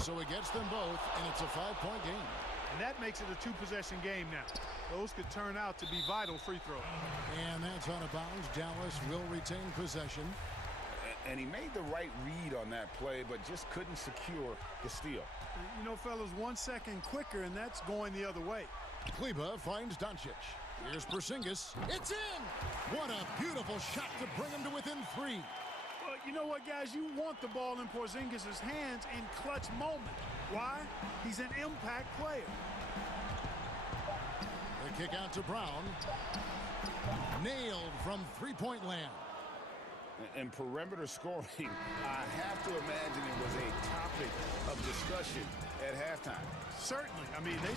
So he gets them both, and it's a 5-point game. And that makes it a 2-possession game now. Those could turn out to be vital free throws. And that's out of bounds. Dallas will retain possession. And he made the right read on that play, but just couldn't secure the steal. You know, fellas, 1 second quicker, and that's going the other way. Kleba finds Doncic. Here's Porzingis. It's in! What a beautiful shot to bring him to within 3. Well, you know what, guys? You want the ball in Porzingis' hands in clutch moment. Why? He's an impact player. The kick out to Brown. Nailed from three-point land. And perimeter scoring, I have to imagine it was a topic of discussion at halftime. Certainly. I mean, they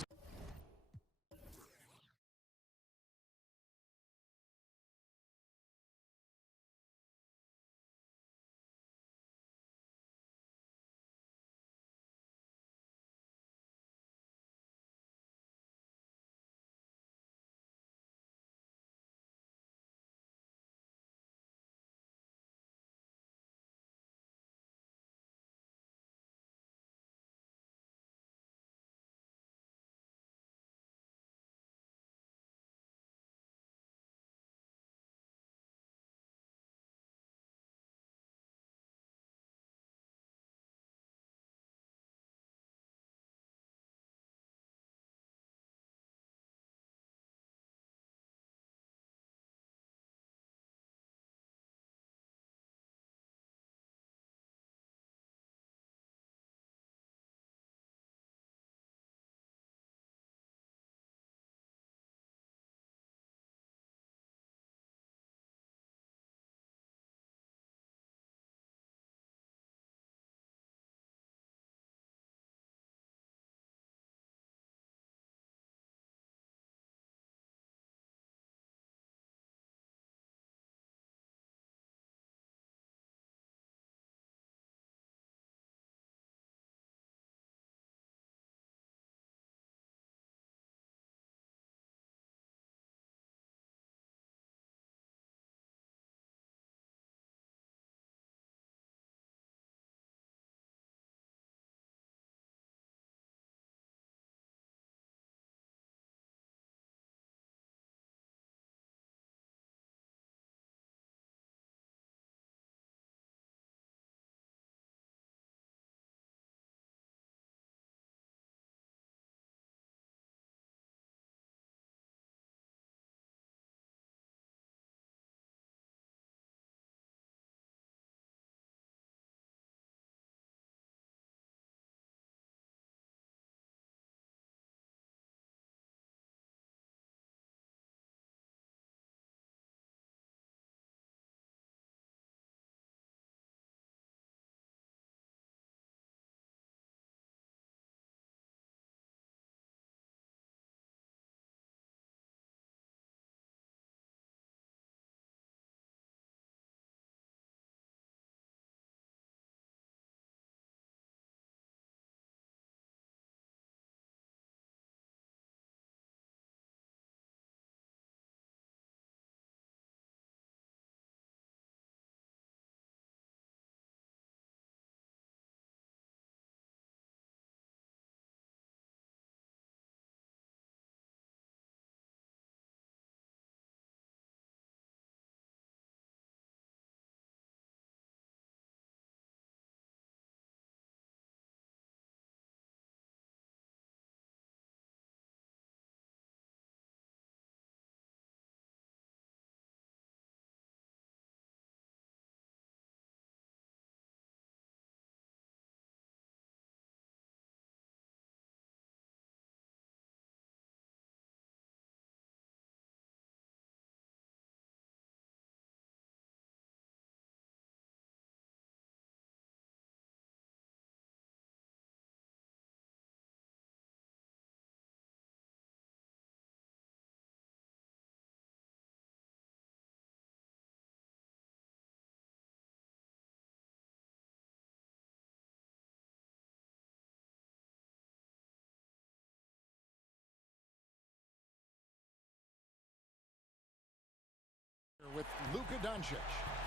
with Luka Doncic.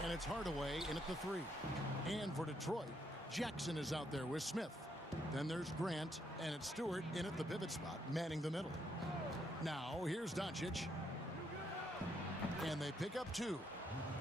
And it's Hardaway in at the 3. And for Detroit, Jackson is out there with Smith. Then there's Grant, and it's Stewart in at the pivot spot, manning the middle. Now, here's Doncic. And they pick up 2.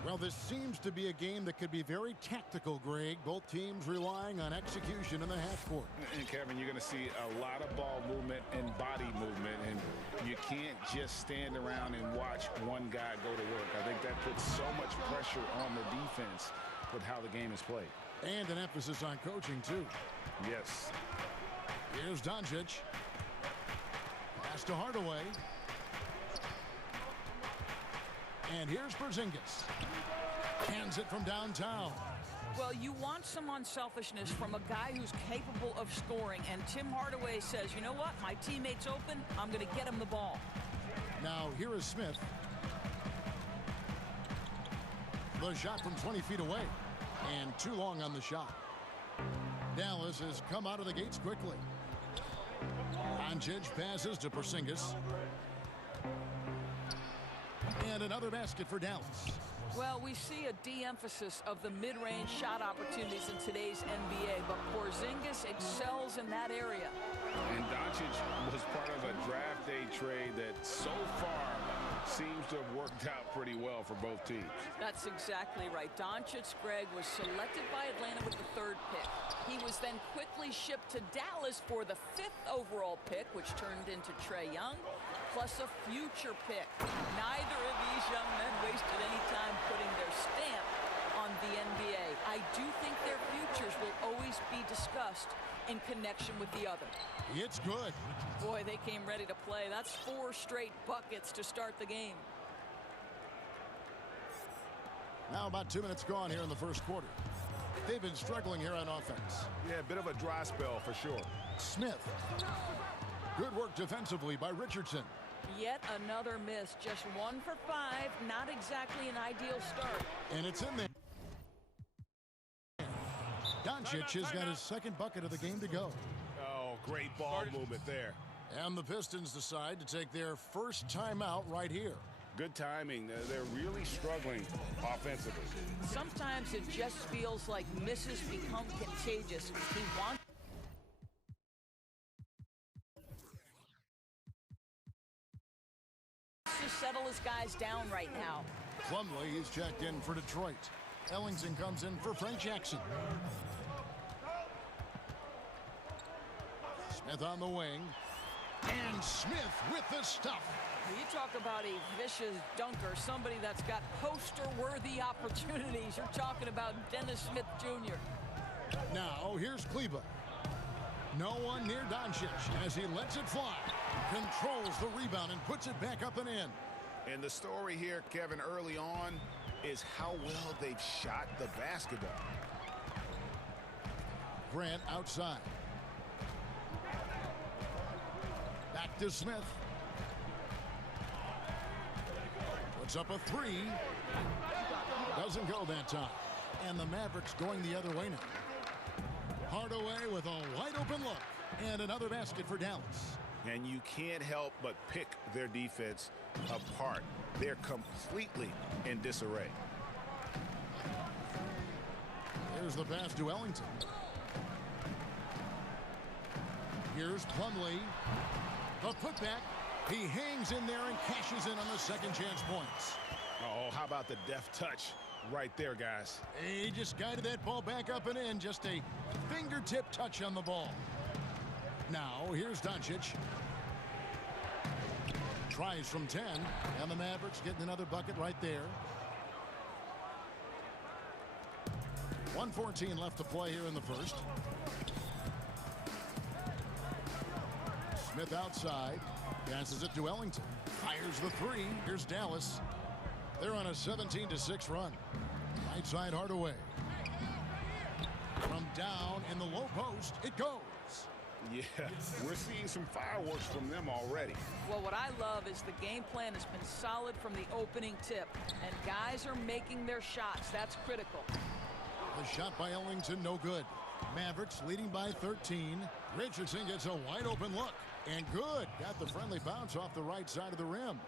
Well, this seems to be a game that could be very tactical, Greg. Both teams relying on execution in the half court. And, Kevin, you're going to see a lot of ball movement and body movement, and you can't just stand around and watch one guy go to work. I think that puts so much pressure on the defense with how the game is played. And an emphasis on coaching, too. Yes. Here's Doncic. Pass to Hardaway. And here's Porzingis. Hands it from downtown. Well, you want some unselfishness from a guy who's capable of scoring. And Tim Hardaway says, you know what? My teammate's open. I'm going to get him the ball. Now, here is Smith. The shot from 20 feet away. And too long on the shot. Dallas has come out of the gates quickly. Doncic passes to Porzingis. And another basket for Dallas. Well, we see a de-emphasis of the mid-range shot opportunities in today's NBA, but Porzingis excels in that area. And Doncic was part of a draft day trade that so far seems to have worked out pretty well for both teams. That's exactly right. Doncic, Greg, was selected by Atlanta with the 3rd pick. He was then quickly shipped to Dallas for the 5th overall pick, which turned into Trae Young, plus a future pick. Neither of these young men wasted any time putting their stamp on the NBA. I do think their futures will always be discussed in connection with the other. It's good. Boy, they came ready to play. That's 4 straight buckets to start the game. Now about 2 minutes gone here in the first quarter. They've been struggling here on offense. Yeah, a bit of a dry spell for sure. Smith. Good work defensively by Richardson. Yet another miss. Just 1 for 5. Not exactly an ideal start. And it's in there. Doncic has got his 2nd bucket of the game to go. Oh, great ball movement there. And the Pistons decide to take their first timeout right here. Good timing. They're really struggling offensively. Sometimes it just feels like misses become contagious. He wants to settle his guys down right now. Plumlee is checked in for Detroit. Ellington comes in for Frank Jackson. Smith on the wing. And Smith with the stuff. You talk about a vicious dunker, somebody that's got poster-worthy opportunities. You're talking about Dennis Smith Jr. Now, here's Kleber. No one near Doncic as he lets it fly. Controls the rebound and puts it back up and in. And the story here, Kevin, early on is how well they've shot the basketball. Grant outside. Back to Smith. Puts up a 3. Doesn't go that time. And the Mavericks going the other way now. Hardaway with a wide open look. And another basket for Dallas. And you can't help but pick their defense apart. They're completely in disarray. Here's the pass to Ellington. Here's Plumlee. The putback. He hangs in there and cashes in on the second chance points. Oh, how about the deft touch right there, guys? He just guided that ball back up and in. Just a fingertip touch on the ball. Now, here's Doncic. Tries from 10, and the Mavericks getting another bucket right there. 1:14 left to play here in the first. Smith outside. Passes it to Ellington. Fires the 3. Here's Dallas. They're on a 17-6 run. Right side Hardaway. From down in the low post, it goes. Yeah, we're seeing some fireworks from them already. Well, what I love is the game plan has been solid from the opening tip, and guys are making their shots. That's critical. The shot by Ellington, no good. Mavericks leading by 13. Richardson gets a wide open look. And good. Got the friendly bounce off the right side of the rim.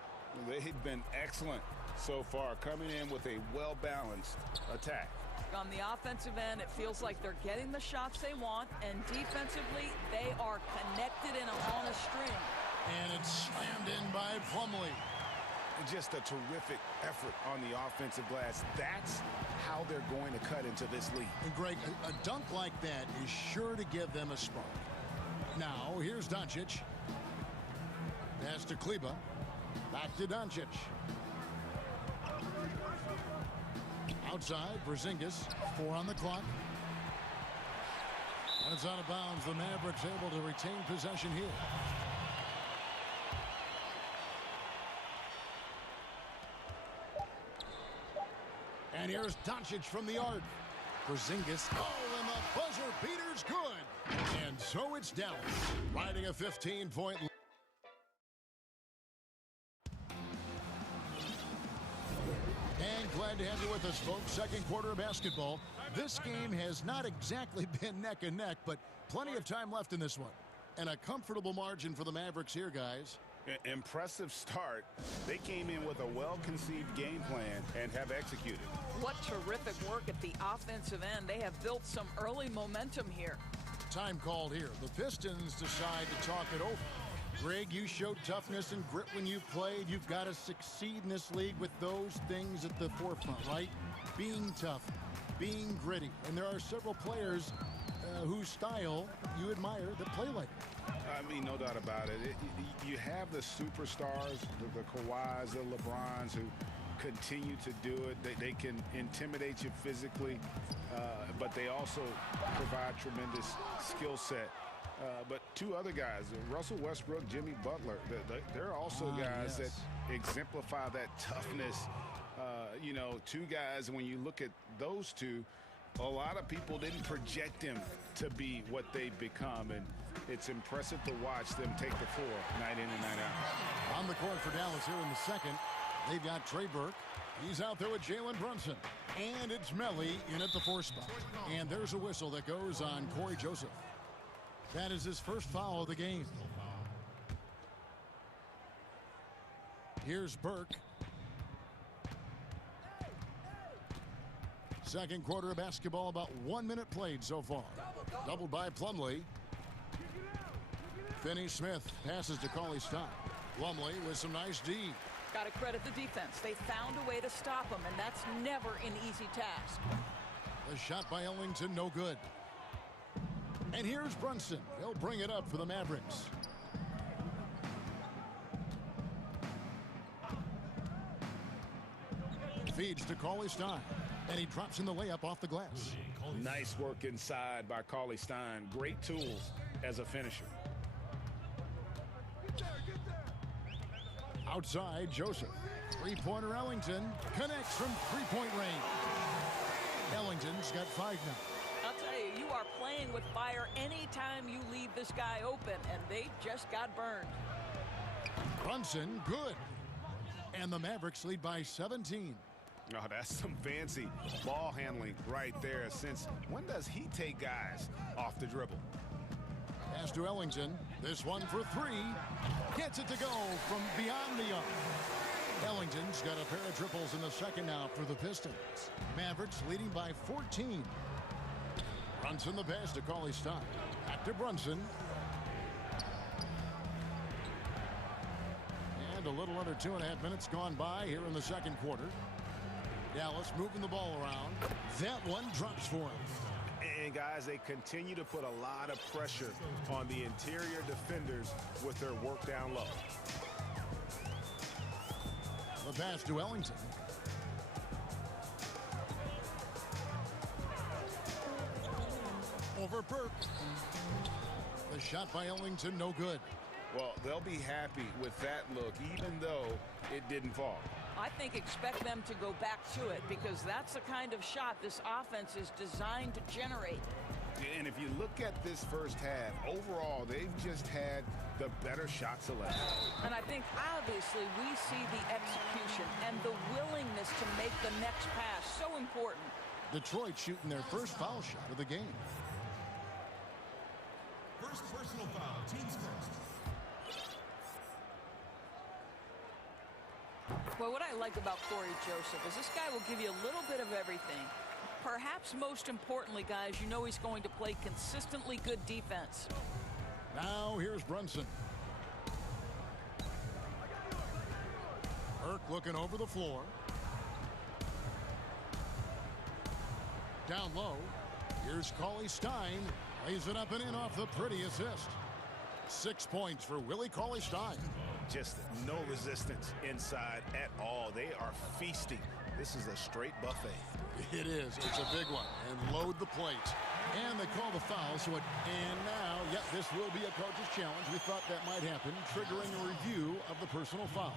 They've been excellent so far, coming in with a well-balanced attack. On the offensive end, it feels like they're getting the shots they want, and defensively, they are connected and on a string. And it's slammed in by Plumlee. Just a terrific effort on the offensive glass. That's how they're going to cut into this league. And Greg, a dunk like that is sure to give them a spark. Now, here's Doncic. Pass to Kleba. Back to Doncic. Outside, Porzingis. 4 on the clock. And it's out of bounds. The Mavericks able to retain possession here. And here's Doncic from the arc. Porzingis. Oh, and the buzzer beater's good. And so it's Dallas, riding a 15-point lead. And glad to have you with us, folks. Second quarter of basketball. This game has not exactly been neck and neck, but plenty of time left in this one. And a comfortable margin for the Mavericks here, guys. Impressive start. They came in with a well-conceived game plan and have executed. What terrific work at the offensive end. They have built some early momentum here. Time called here. The Pistons decide to talk it over. Greg, you showed toughness and grit when you played. You've got to succeed in this league with those things at the forefront, right? Being tough, being gritty. And there are several players whose style you admire that play like it. I mean, no doubt about it. You have the superstars, the Kawhis, the LeBrons, who continue to do it. They can intimidate you physically, but they also provide tremendous skill set. But two other guys, Russell Westbrook, Jimmy Butler, they're also guys that exemplify that toughness. You know, two guys, when you look at those two, a lot of people didn't project them to be what they've become, and it's impressive to watch them take the floor night in and night out. On the court for Dallas here in the second, they've got Trey Burke. He's out there with Jalen Brunson. And it's Melly in at the 4 spot. And there's a whistle that goes on Corey Joseph. That is his first foul of the game. Here's Burke. Second quarter of basketball, about 1 minute played so far. Doubled by Plumlee. Finney-Smith passes to Cauley-Stein. Plumlee with some nice D. Got to credit the defense. They found a way to stop him, and that's never an easy task. The shot by Ellington, no good. And here's Brunson. He'll bring it up for the Mavericks. Feeds to Cauley-Stein. And he drops in the layup off the glass. Nice work inside by Cauley-Stein. Great tools as a finisher. Outside, Joseph. Three-pointer Ellington connects from three-point range. Ellington's got 5 now. I'll tell you, you are playing with fire anytime you leave this guy open, and they just got burned. Brunson, good. And the Mavericks lead by 17. Oh, that's some fancy ball handling right there. Since when does he take guys off the dribble? Pass to Ellington. This one for 3. Gets it to go from beyond the arc. Ellington's got a pair of triples in the second now for the Pistons. Mavericks leading by 14. Brunson the pass to Cauley-Stein. Back to Brunson. And a little under 2.5 minutes gone by here in the second quarter. Dallas moving the ball around. That one drops for him. And guys, they continue to put a lot of pressure on the interior defenders with their work down low. The pass to Ellington. Over Burke. The shot by Ellington, no good. Well, they'll be happy with that look, even though it didn't fall. I think expect them to go back to it because that's the kind of shot this offense is designed to generate. And if you look at this first half, overall, they've just had the better shot selection. And I think, obviously, we see the execution and the willingness to make the next pass so important. Detroit shooting their first foul shot of the game. First personal foul, team's first. Well, what I like about Corey Joseph is this guy will give you a little bit of everything. Perhaps most importantly, guys, you know he's going to play consistently good defense. Now here's Brunson. Burke looking over the floor. Down low. Here's Cauley Stein. Lays it up and in off the pretty assist. 6 points for Willie Cauley-Stein. Just no resistance inside at all. They are feasting. This is a straight buffet. It is. It's a big one. And load the plate. And they call the foul. And now, yeah, this will be a coach's challenge. We thought that might happen, triggering a review of the personal foul.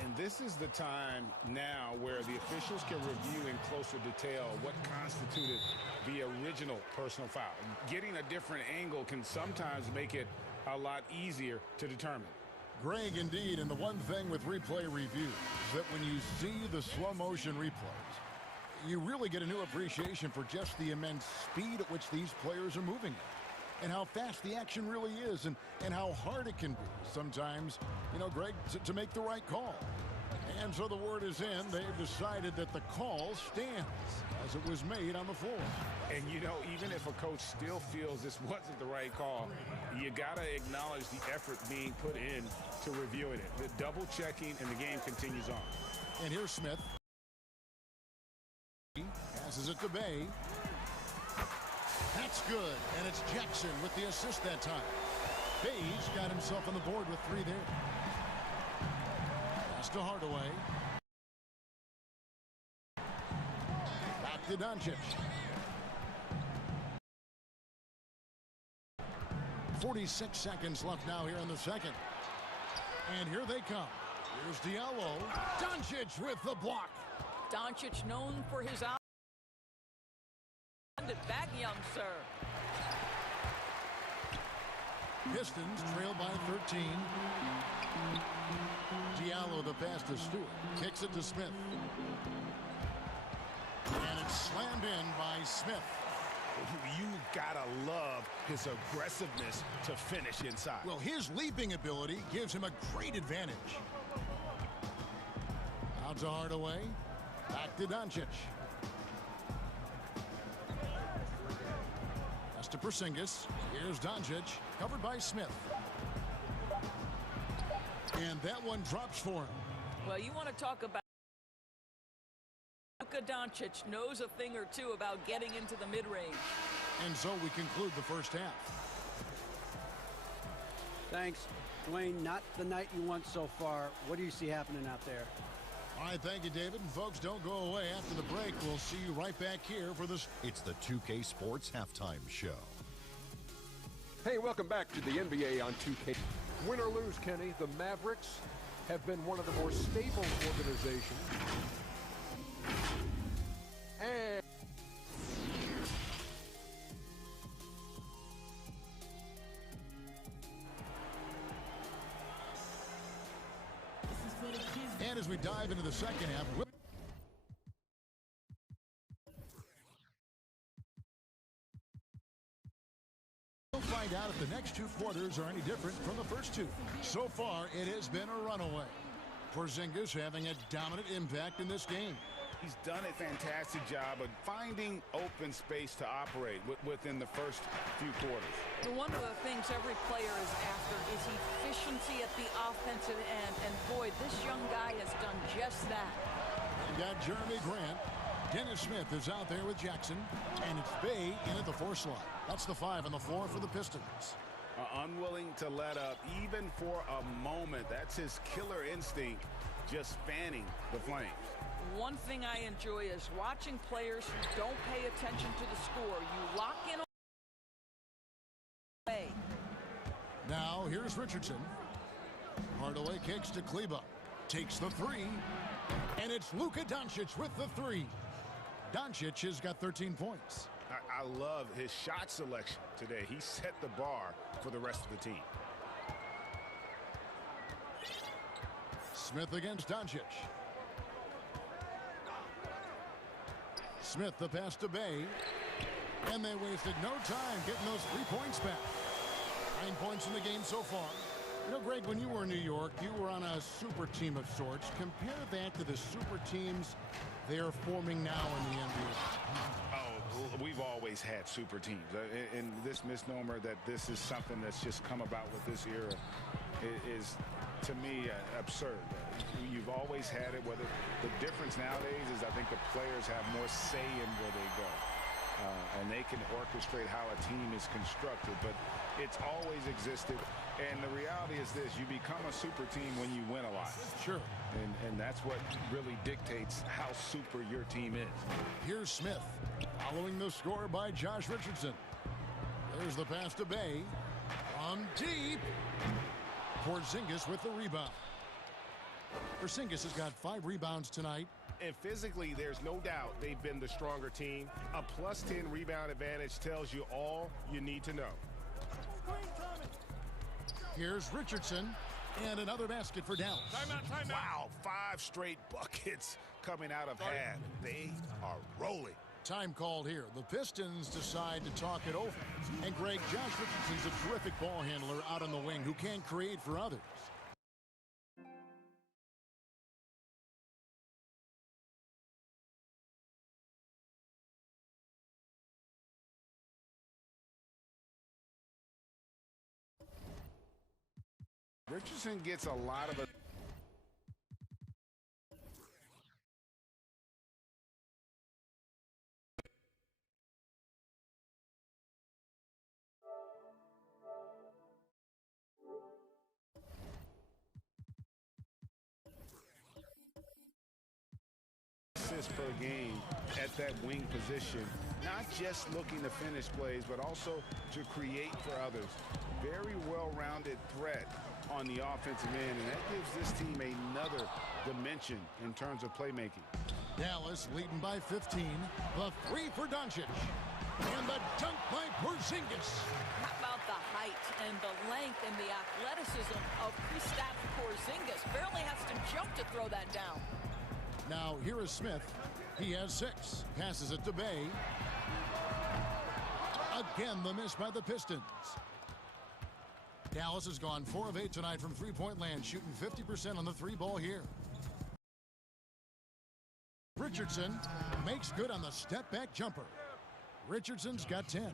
And this is the time now where the officials can review in closer detail what constituted the original personal foul. Getting a different angle can sometimes make it a lot easier to determine. Greg, indeed, and the one thing with replay review is that when you see the slow motion replays, you really get a new appreciation for just the immense speed at which these players are moving at, and how fast the action really is, and how hard it can be sometimes, you know, Greg, to make the right call. And so the word is in. They've decided that the call stands as it was made on the floor. And, you know, even if a coach still feels this wasn't the right call, you got to acknowledge the effort being put in to reviewing it. The double checking, and the game continues on. And here's Smith. Passes it to Bay. That's good. And it's Jackson with the assist that time. Bay's got himself on the board with 3 there. Pass to Hardaway. Back to Doncic. 46 seconds left now here in the second. And here they come. Here's Diallo. Doncic with the block. Doncic known for his out. Back, young sir. Pistons trail by 13. Diallo the pass to Stewart. Kicks it to Smith. And it's slammed in by Smith. You gotta love his aggressiveness to finish inside. Well, his leaping ability gives him a great advantage. Out to Hardaway. Back to Doncic. Pass to Porzingis. Here's Doncic. Covered by Smith. And that one drops for him. Well, you want to talk about Luka Doncic knows a thing or two about getting into the mid-range. And so we conclude the first half. Thanks, Dwayne. Not the night you want so far. What do you see happening out there? All right, thank you, David. And folks, don't go away. After the break, we'll see you right back here for this. It's the 2K Sports Halftime Show. Hey, welcome back to the NBA on 2K. Win or lose, Kenny, the Mavericks have been one of the more stable organizations. And as we dive into the second half, we'll find out if the next 2 quarters are any different from the first 2. So far, it has been a runaway. Porzingis having a dominant impact in this game. He's done a fantastic job of finding open space to operate within the first few quarters. One of the things every player is after is efficiency at the offensive end. And boy, this young guy has done just that. We got Jeremy Grant. Dennis Smith is out there with Jackson. And it's Bay in at the 4 slot. That's the 5 on the floor for the Pistons. Unwilling to let up even for a moment. That's his killer instinct, just fanning the flames. One thing I enjoy is watching players who don't pay attention to the score. You lock in. Now here's Richardson. Hardaway kicks to Kleba. Takes the 3. And it's Luka Doncic with the 3. Doncic has got 13 points. I love his shot selection today. He set the bar for the rest of the team. Smith against Doncic. Smith the pass to Bay. And they wasted no time getting those 3 points back. 9 points in the game so far. You know, Greg, when you were in New York, you were on a super team of sorts. Compare that to the super teams they're forming now in the NBA. Oh, we've always had super teams. And this misnomer that this is something that's just come about with this era is, to me, absurd. You've always had it. Whether the difference nowadays is I think the players have more say in where they go. And they can orchestrate how a team is constructed. But it's always existed. And the reality is this, you become a super team when you win a lot. Sure. And that's what really dictates how super your team is. Here's Smith following the score by Josh Richardson. There's the pass to Bay. From deep. Porzingis with the rebound. Porzingis has got 5 rebounds tonight. And physically, there's no doubt they've been the stronger team. A +10 rebound advantage tells you all you need to know. Here's Richardson, and another basket for Dallas. Timeout. Wow, 5 straight buckets coming out of half. They are rolling. Time called here. The Pistons decide to talk it over. And Greg, Josh Richardson's a terrific ball handler out on the wing who can create for others. Richardson gets a lot of it. Assists per game at that wing position, not just looking to finish plays, but also to create for others. Very well-rounded threat on the offensive end, and that gives this team another dimension in terms of playmaking. Dallas leading by 15. The 3 for Doncic. And the dunk by Porzingis. How about the height and the length and the athleticism of Kristaps Porzingis? Barely has to jump to throw that down. Now here is Smith. He has 6. Passes it to Bay. Again, the miss by the Pistons. Dallas has gone 4 of 8 tonight from three-point land, shooting 50% on the 3 ball here. Richardson makes good on the step-back jumper. Richardson's got 10.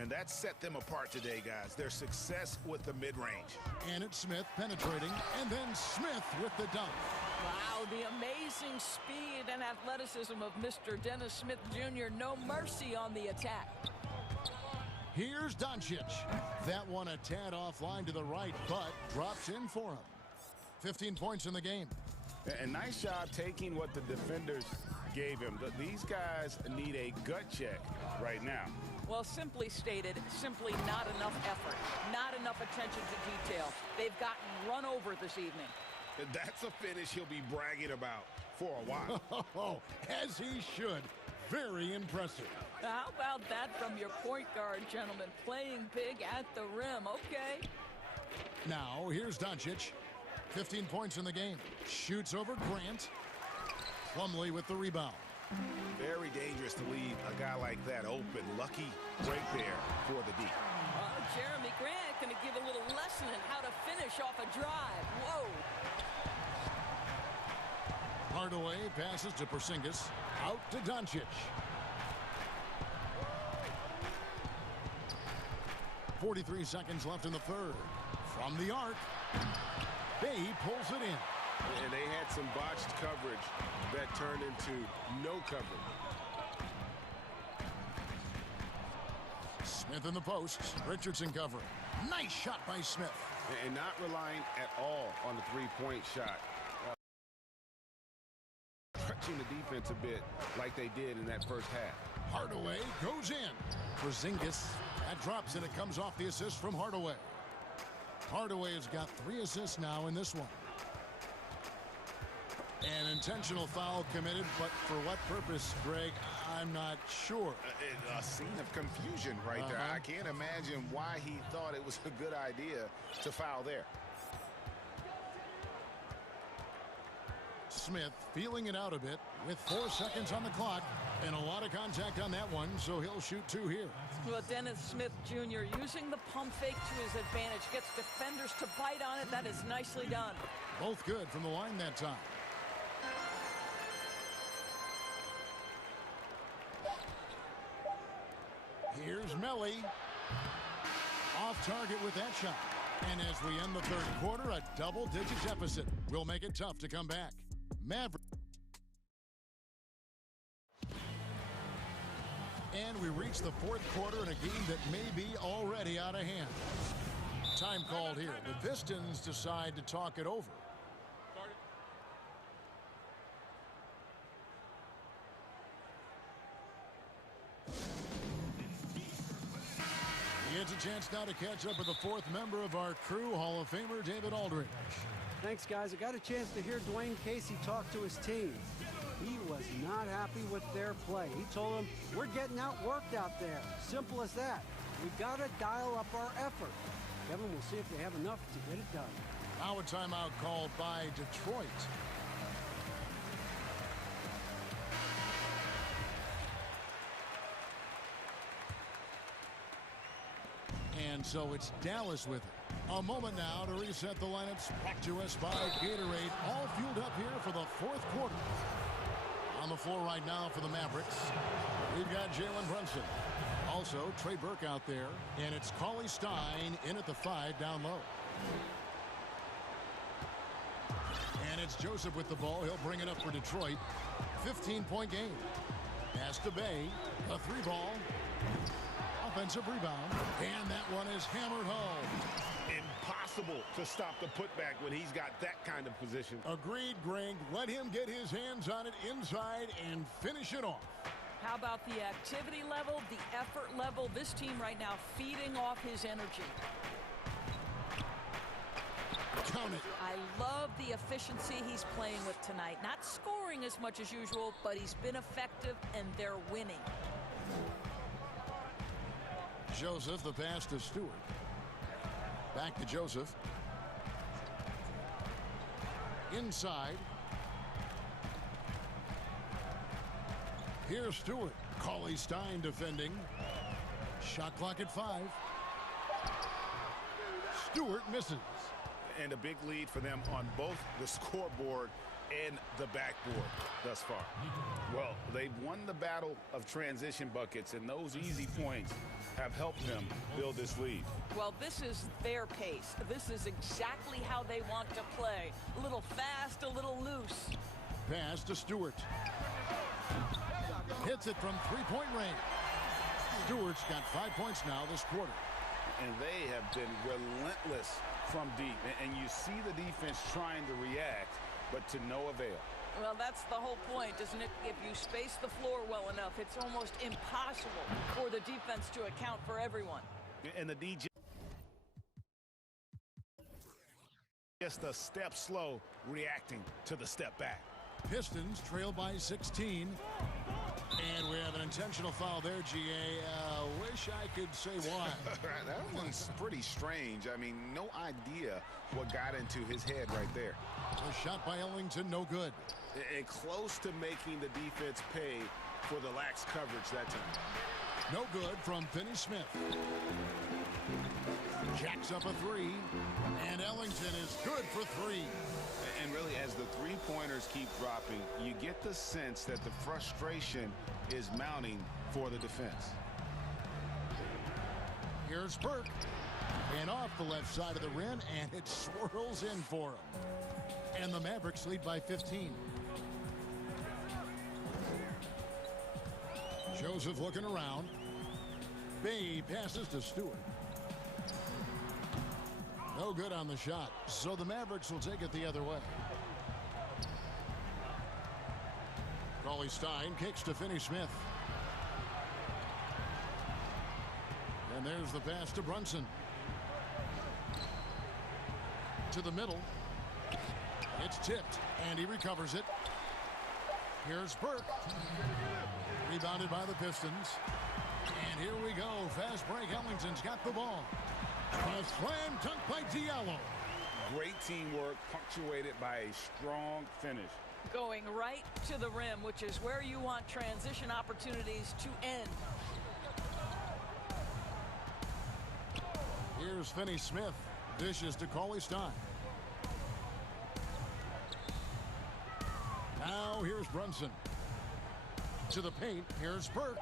And that set them apart today, guys. Their success with the mid-range. And it's Smith penetrating, and then Smith with the dunk. Wow, the amazing speed and athleticism of Mr. Dennis Smith Jr. No mercy on the attack. Here's Doncic. That one a tad offline to the right, but drops in for him. 15 points in the game. And nice job taking what the defenders gave him. These guys need a gut check right now. Well, simply stated, simply not enough effort, not enough attention to detail. They've gotten run over this evening. That's a finish he'll be bragging about for a while. As he should. Very impressive. How about that from your point guard, gentlemen? Playing big at the rim, okay. Now, here's Doncic. 15 points in the game. Shoots over Grant. Plumlee with the rebound. Very dangerous to leave a guy like that open. Lucky break there for the D. Jeremy Grant going to give a little lesson in how to finish off a drive. Whoa. Hardaway passes to Porzingis. Out to Doncic. 43 seconds left in the third. From the arc, Bay pulls it in. And they had some botched coverage that turned into no coverage. Smith in the post. Richardson covering. Nice shot by Smith. And not relying at all on the three-point shot. Stretching the defense a bit like they did in that first half. Hardaway goes in. Porzingis. That drops, and it comes off the assist from Hardaway. Hardaway has got 3 assists now in this one. An intentional foul committed, but for what purpose, Greg, I'm not sure. A scene of confusion right there. I can't imagine why he thought it was a good idea to foul there. Smith feeling it out a bit. with 4 seconds on the clock. And a lot of contact on that one, so he'll shoot 2 here. Well, Dennis Smith Jr. using the pump fake to his advantage. Gets defenders to bite on it. That is nicely done. Both good from the line that time. Here's Melly. Off target with that shot. And as we end the third quarter, a double-digit deficit will make it tough to come back. Maverick. And we reach the fourth quarter in a game that may be already out of hand. Time called here. The Pistons decide to talk it over. He gets a chance now to catch up with the fourth member of our crew, Hall of Famer David Aldridge. Thanks, guys. I got a chance to hear Dwayne Casey talk to his team. He was not happy with their play. He told them, we're getting outworked out there. Simple as that. We got to dial up our effort. Kevin, we'll see if they have enough to get it done. Now a timeout called by Detroit. And so it's Dallas with it. A moment now to reset the lineups. Brought to us by Gatorade. All fueled up here for the fourth quarter. On the floor right now for the Mavericks, we've got Jalen Brunson. Also, Trey Burke out there. And it's Cauley Stein in at the 5 down low. And it's Joseph with the ball. He'll bring it up for Detroit. 15-point game. Pass to Bay. A 3-ball. Offensive rebound. And that one is hammered home. Impossible to stop the putback when he's got that kind of position. Agreed, Greg. Let him get his hands on it inside and finish it off. How about the activity level, the effort level? This team right now feeding off his energy. Count it. I love the efficiency he's playing with tonight. Not scoring as much as usual, but he's been effective and they're winning. Joseph, the pass to Stewart. Back to Joseph. Inside. Here's Stewart. Cauley Stein defending. Shot clock at 5. Stewart misses. And a big lead for them on both the scoreboard and the backboard thus far. Well, they've won the battle of transition buckets, and those easy points have helped them build this lead. Well, this is their pace. This is exactly how they want to play. A little fast, a little loose. Pass to Stewart. Hits it from 3-point range. Stewart's got 5 points now this quarter. And they have been relentless from deep. And you see the defense trying to react, but to no avail. Well, that's the whole point, isn't it? If you space the floor well enough, it's almost impossible for the defense to account for everyone. And the DJ just a step slow reacting to the step back. Pistons trail by 16. And we have an intentional foul there, GA. Wish I could say why. That one's pretty strange. I mean, no idea what got into his head right there. A shot by Ellington, no good. And close to making the defense pay for the lax coverage that time. No good from Finney-Smith. Jacks up a 3. And Ellington is good for 3. And really, as the three-pointers keep dropping, you get the sense that the frustration is mounting for the defense. Here's Burke. And off the left side of the rim, and it swirls in for him. And the Mavericks lead by 15. Joseph looking around. Bay passes to Stewart. No good on the shot, so the Mavericks will take it the other way. Cauley Stein kicks to Finney-Smith. And there's the pass to Brunson. To the middle. It's tipped, and he recovers it. Here's Burke. Rebounded by the Pistons. And here we go. Fast break. Ellington's got the ball. A slam dunk by Diallo. Great teamwork, punctuated by a strong finish. Going right to the rim, which is where you want transition opportunities to end. Here's Finney-Smith. Dishes to Cauley-Stein. Now here's Brunson. To the paint. Here's Burke.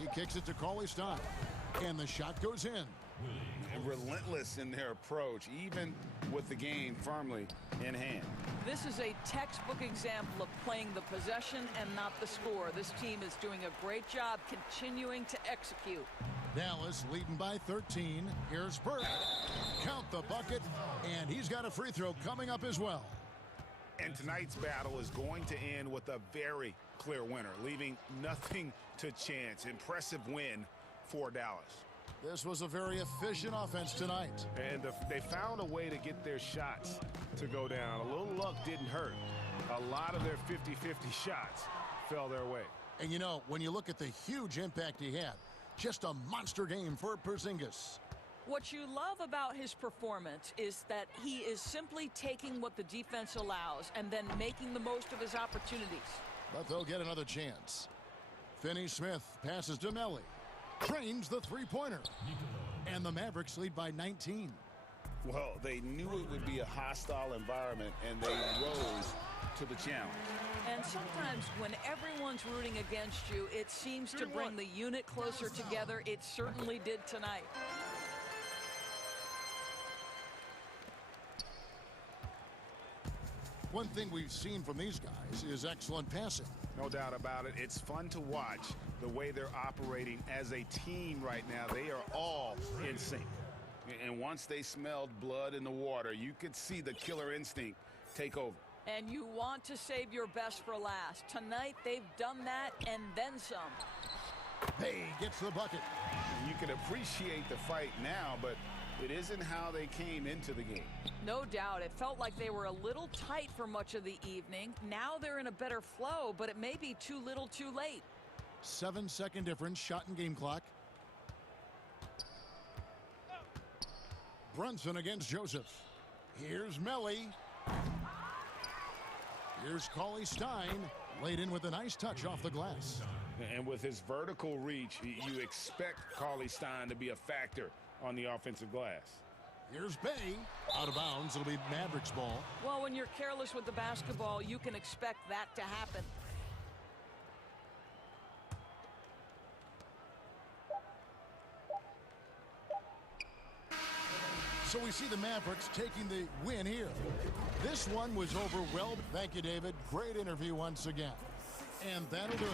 He kicks it to Cauley-Stein. And the shot goes in. And relentless in their approach, even with the game firmly in hand. This is a textbook example of playing the possession and not the score. This team is doing a great job continuing to execute. Dallas leading by 13. Here's Burke. Count the bucket, and he's got a free throw coming up as well. And tonight's battle is going to end with a very clear winner, leaving nothing to chance. Impressive win for Dallas. This was a very efficient offense tonight. And they found a way to get their shots to go down. A little luck didn't hurt. A lot of their 50-50 shots fell their way. And you know, when you look at the huge impact he had, just a monster game for Porzingis. What you love about his performance is that he is simply taking what the defense allows and then making the most of his opportunities. But they'll get another chance. Finney-Smith passes to Nelly. Trains the three-pointer. And the Mavericks lead by 19. Well, they knew it would be a hostile environment, and they rose to the challenge. And sometimes when everyone's rooting against you, it seems to bring the unit closer together. It certainly did tonight. One thing we've seen from these guys is excellent passing. No doubt about it. It's fun to watch the way they're operating as a team right now. They are all in sync. And once they smelled blood in the water, you could see the killer instinct take over. And you want to save your best for last. Tonight, they've done that and then some. Bay gets the bucket. You can appreciate the fight now, but it isn't how they came into the game. No doubt. It felt like they were a little tight for much of the evening. Now they're in a better flow, but it may be too little too late. 7-second difference, shot and game clock. Brunson against Joseph. Here's Melly. Here's Cauley-Stein, laid in with a nice touch off the glass. And with his vertical reach, you expect Cauley-Stein to be a factor on the offensive glass. Here's Bay. Out of bounds. It'll be Mavericks ball. Well, when you're careless with the basketball, you can expect that to happen. So we see the Mavericks taking the win here. This one was overwhelmed. Thank you, David. Great interview once again. And that'll do it.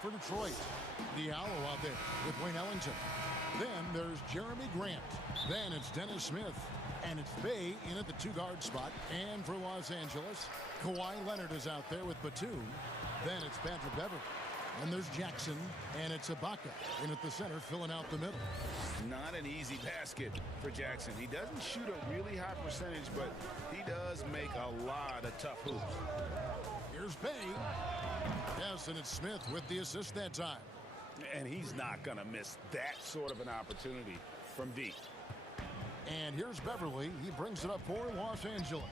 for Detroit. Diallo out there with Wayne Ellington. Then there's Jeremy Grant. Then it's Dennis Smith. And it's Bay in at the 2-guard spot. And for Los Angeles, Kawhi Leonard is out there with Batum. Then it's Patrick Beverley. And there's Jackson, and it's Ibaka in at the center, filling out the middle. Not an easy basket for Jackson. He doesn't shoot a really high percentage, but he does make a lot of tough hoops. Here's Bay. Yes, and it's Smith with the assist that time. And he's not going to miss that sort of an opportunity from deep. And here's Beverley. He brings it up for Los Angeles.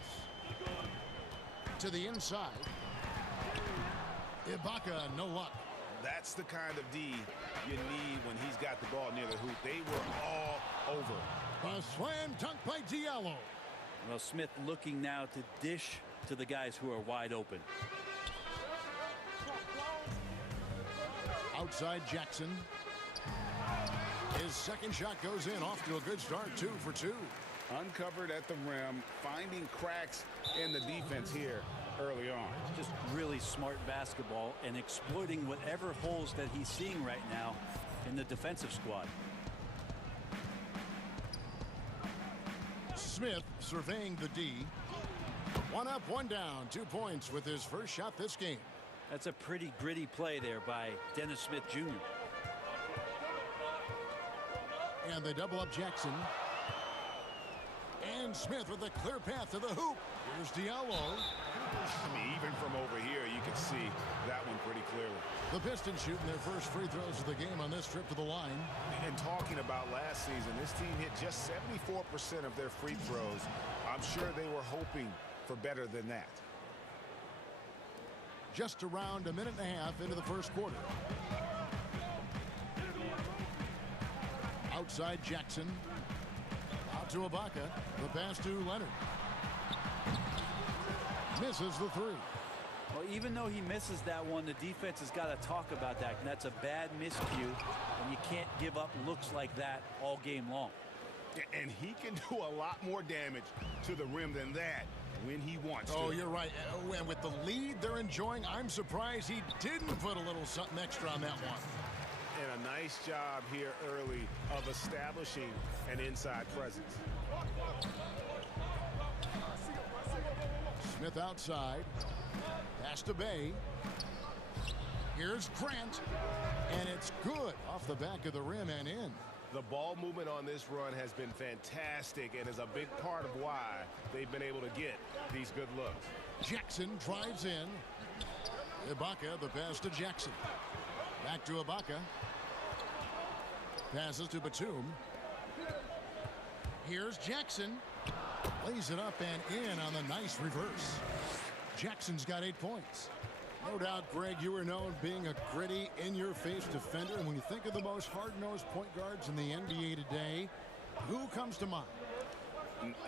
To the inside. Ibaka, no luck. That's the kind of D you need when he's got the ball near the hoop. They were all over. A slam dunk by Diallo. Well, Smith looking now to dish to the guys who are wide open. Outside Jackson. His second shot goes in, off to a good start, 2 for 2. Uncovered at the rim, finding cracks in the defense here early on. Just really smart basketball and exploiting whatever holes that he's seeing right now in the defensive squad. Smith surveying the D. 1 up, 1 down, 2 points with his first shot this game. That's a pretty gritty play there by Dennis Smith Jr. And they double up Jackson. And Smith with a clear path to the hoop. Here's Diallo. I mean, even from over here, you can see that one pretty clearly. The Pistons shooting their first free throws of the game on this trip to the line. And talking about last season, this team hit just 74% of their free throws. I'm sure they were hoping for better than that. Just around a minute and a half into the first quarter. Outside Jackson. Out to Ibaka. The pass to Leonard. Misses the 3. Well, even though he misses that one, the defense has got to talk about that. And that's a bad miscue, and you can't give up looks like that all game long. And he can do a lot more damage to the rim than that when he wants to. Oh, you're right. And with the lead they're enjoying, I'm surprised he didn't put a little something extra on that one. And a nice job here early of establishing an inside presence. Smith outside. Pass to Bay. Here's Grant. And it's good off the back of the rim and in. The ball movement on this run has been fantastic and is a big part of why they've been able to get these good looks. Jackson drives in. Ibaka, the pass to Jackson. Back to Ibaka. Passes to Batum. Here's Jackson. Lays it up and in on the nice reverse. Jackson's got 8 points. No doubt, Greg, you were known being a gritty, in-your-face defender. And when you think of the most hard-nosed point guards in the NBA today, who comes to mind?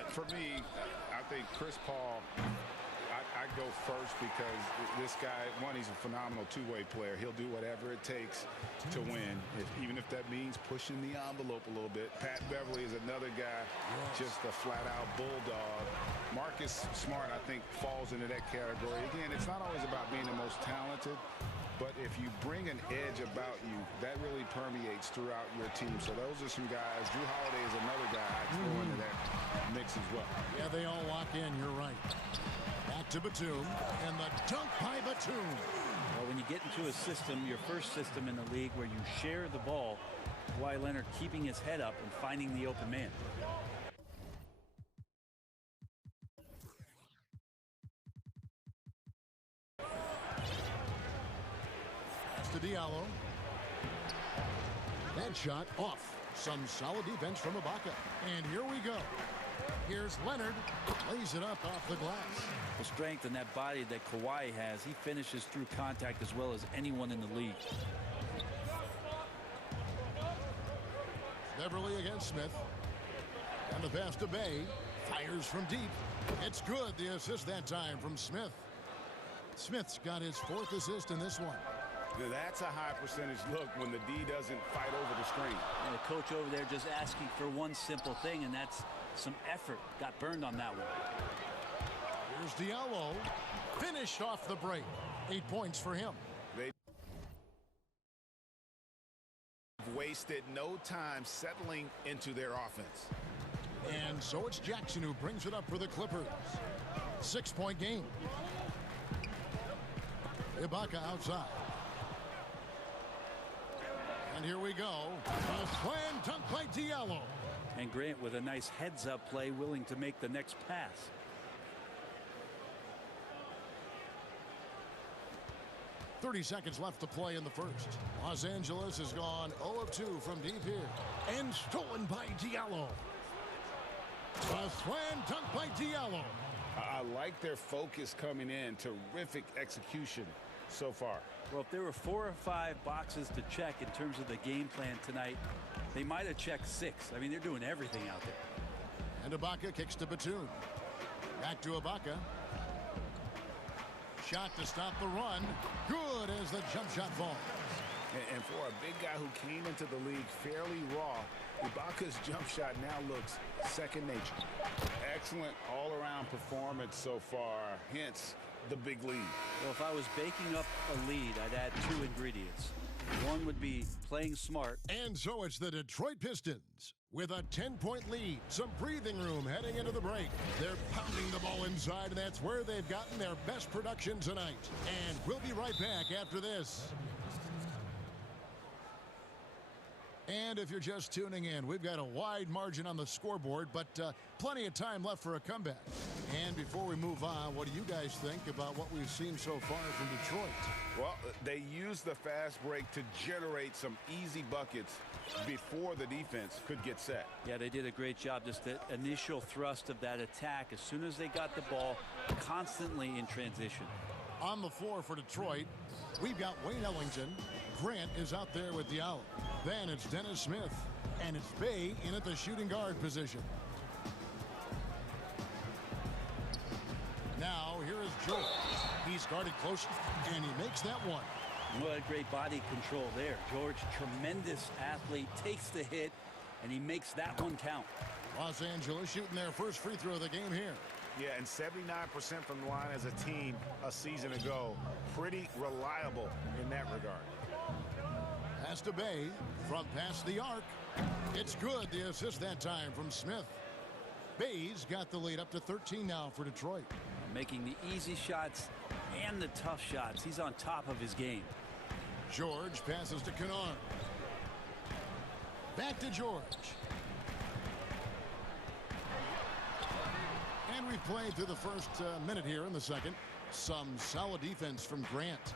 For me, I think Chris Paul, I go first because this guy, one, he's a phenomenal two-way player. He'll do whatever it takes to win, even if that means pushing the envelope a little bit. Pat Beverley is another guy, just a flat-out bulldog. Marcus Smart, I think, falls into that category. Again, it's not always about being the most talented, but if you bring an edge about you, that really permeates throughout your team. So those are some guys. Drew Holiday is another guy I throw into that mix as well. Yeah, they all lock in. You're right. Back to Batum, and the dunk by Batum. Well, when you get into a system, your first system in the league where you share the ball, Kawhi Leonard keeping his head up and finding the open man. To Diallo. That shot off. Some solid defense from Ibaka. And here we go. Here's Leonard. Lays it up off the glass. The strength and that body that Kawhi has, he finishes through contact as well as anyone in the league. Beverley against Smith. And the pass to Bay. Fires from deep. It's good. The assist that time from Smith. Smith's got his 4th assist in this one. That's a high percentage look when the D doesn't fight over the screen. And the coach over there just asking for one simple thing, and that's some effort. Got burned on that one. Here's Diallo. Finished off the break. 8 points for him. wasted no time settling into their offense. And so it's Jackson who brings it up for the Clippers. 6-point game. Ibaka outside. And here we go. A slam dunk by Diallo. And Grant with a nice heads-up play, willing to make the next pass. .30 seconds left to play in the first. Los Angeles has gone 0 of 2 from deep here. And stolen by Diallo. A slam dunk by Diallo. I like their focus coming in. Terrific execution so far. Well, if there were 4 or 5 boxes to check in terms of the game plan tonight, they might have checked 6. I mean, they're doing everything out there. And Ibaka kicks to Batum. Back to Ibaka. Shot to stop the run. Good as the jump shot falls. And for a big guy who came into the league fairly raw, Ibaka's jump shot now looks second nature. Excellent all-around performance so far, hence the big lead. Well, if I was baking up a lead, I'd add 2 ingredients. One would be playing smart. And so it's the Detroit Pistons with a 10-point lead. Some breathing room heading into the break. They're pounding the ball inside, and that's where they've gotten their best production tonight. And we'll be right back after this. And if you're just tuning in, we've got a wide margin on the scoreboard, but plenty of time left for a comeback. And before we move on, what do you guys think about what we've seen so far from Detroit? Well, they used the fast break to generate some easy buckets before the defense could get set. Yeah, they did a great job. Just the initial thrust of that attack, as soon as they got the ball, constantly in transition. On the floor for Detroit, we've got Wayne Ellington. Grant is out there with Diallo. Then it's Dennis Smith. And it's Bay in at the shooting guard position. Now, here is George. He's guarded close, and he makes that one. What a great body control there. George, tremendous athlete, takes the hit, and he makes that one count. Los Angeles shooting their first free throw of the game here. Yeah, and 79% from the line as a team a season ago. Pretty reliable in that regard. Pass to Bay from past the arc. It's good. The assist that time from Smith. Bay's got the lead up to 13 now for Detroit. Making the easy shots and the tough shots. He's on top of his game. George passes to Kennard. Back to George. And we've played through the first minute here in the second. Some solid defense from Grant.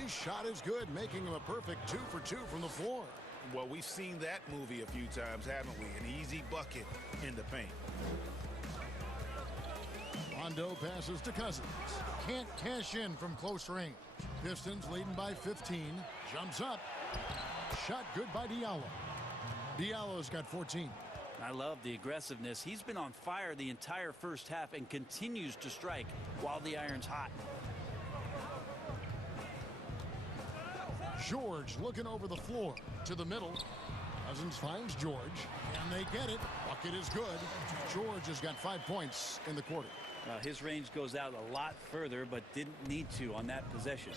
His shot is good, making him a perfect 2 for 2 from the floor. Well, we've seen that movie a few times, haven't we? An easy bucket in the paint. Rondo passes to Cousins. Can't cash in from close range. Pistons leading by 15. Jumps up. Shot good by Diallo. Diallo's got 14. I love the aggressiveness. He's been on fire the entire first half and continues to strike while the iron's hot. George looking over the floor to the middle. Cousins finds George, and they get it. Bucket is good. George has got 5 points in the quarter. His range goes out a lot further, but didn't need to on that possession.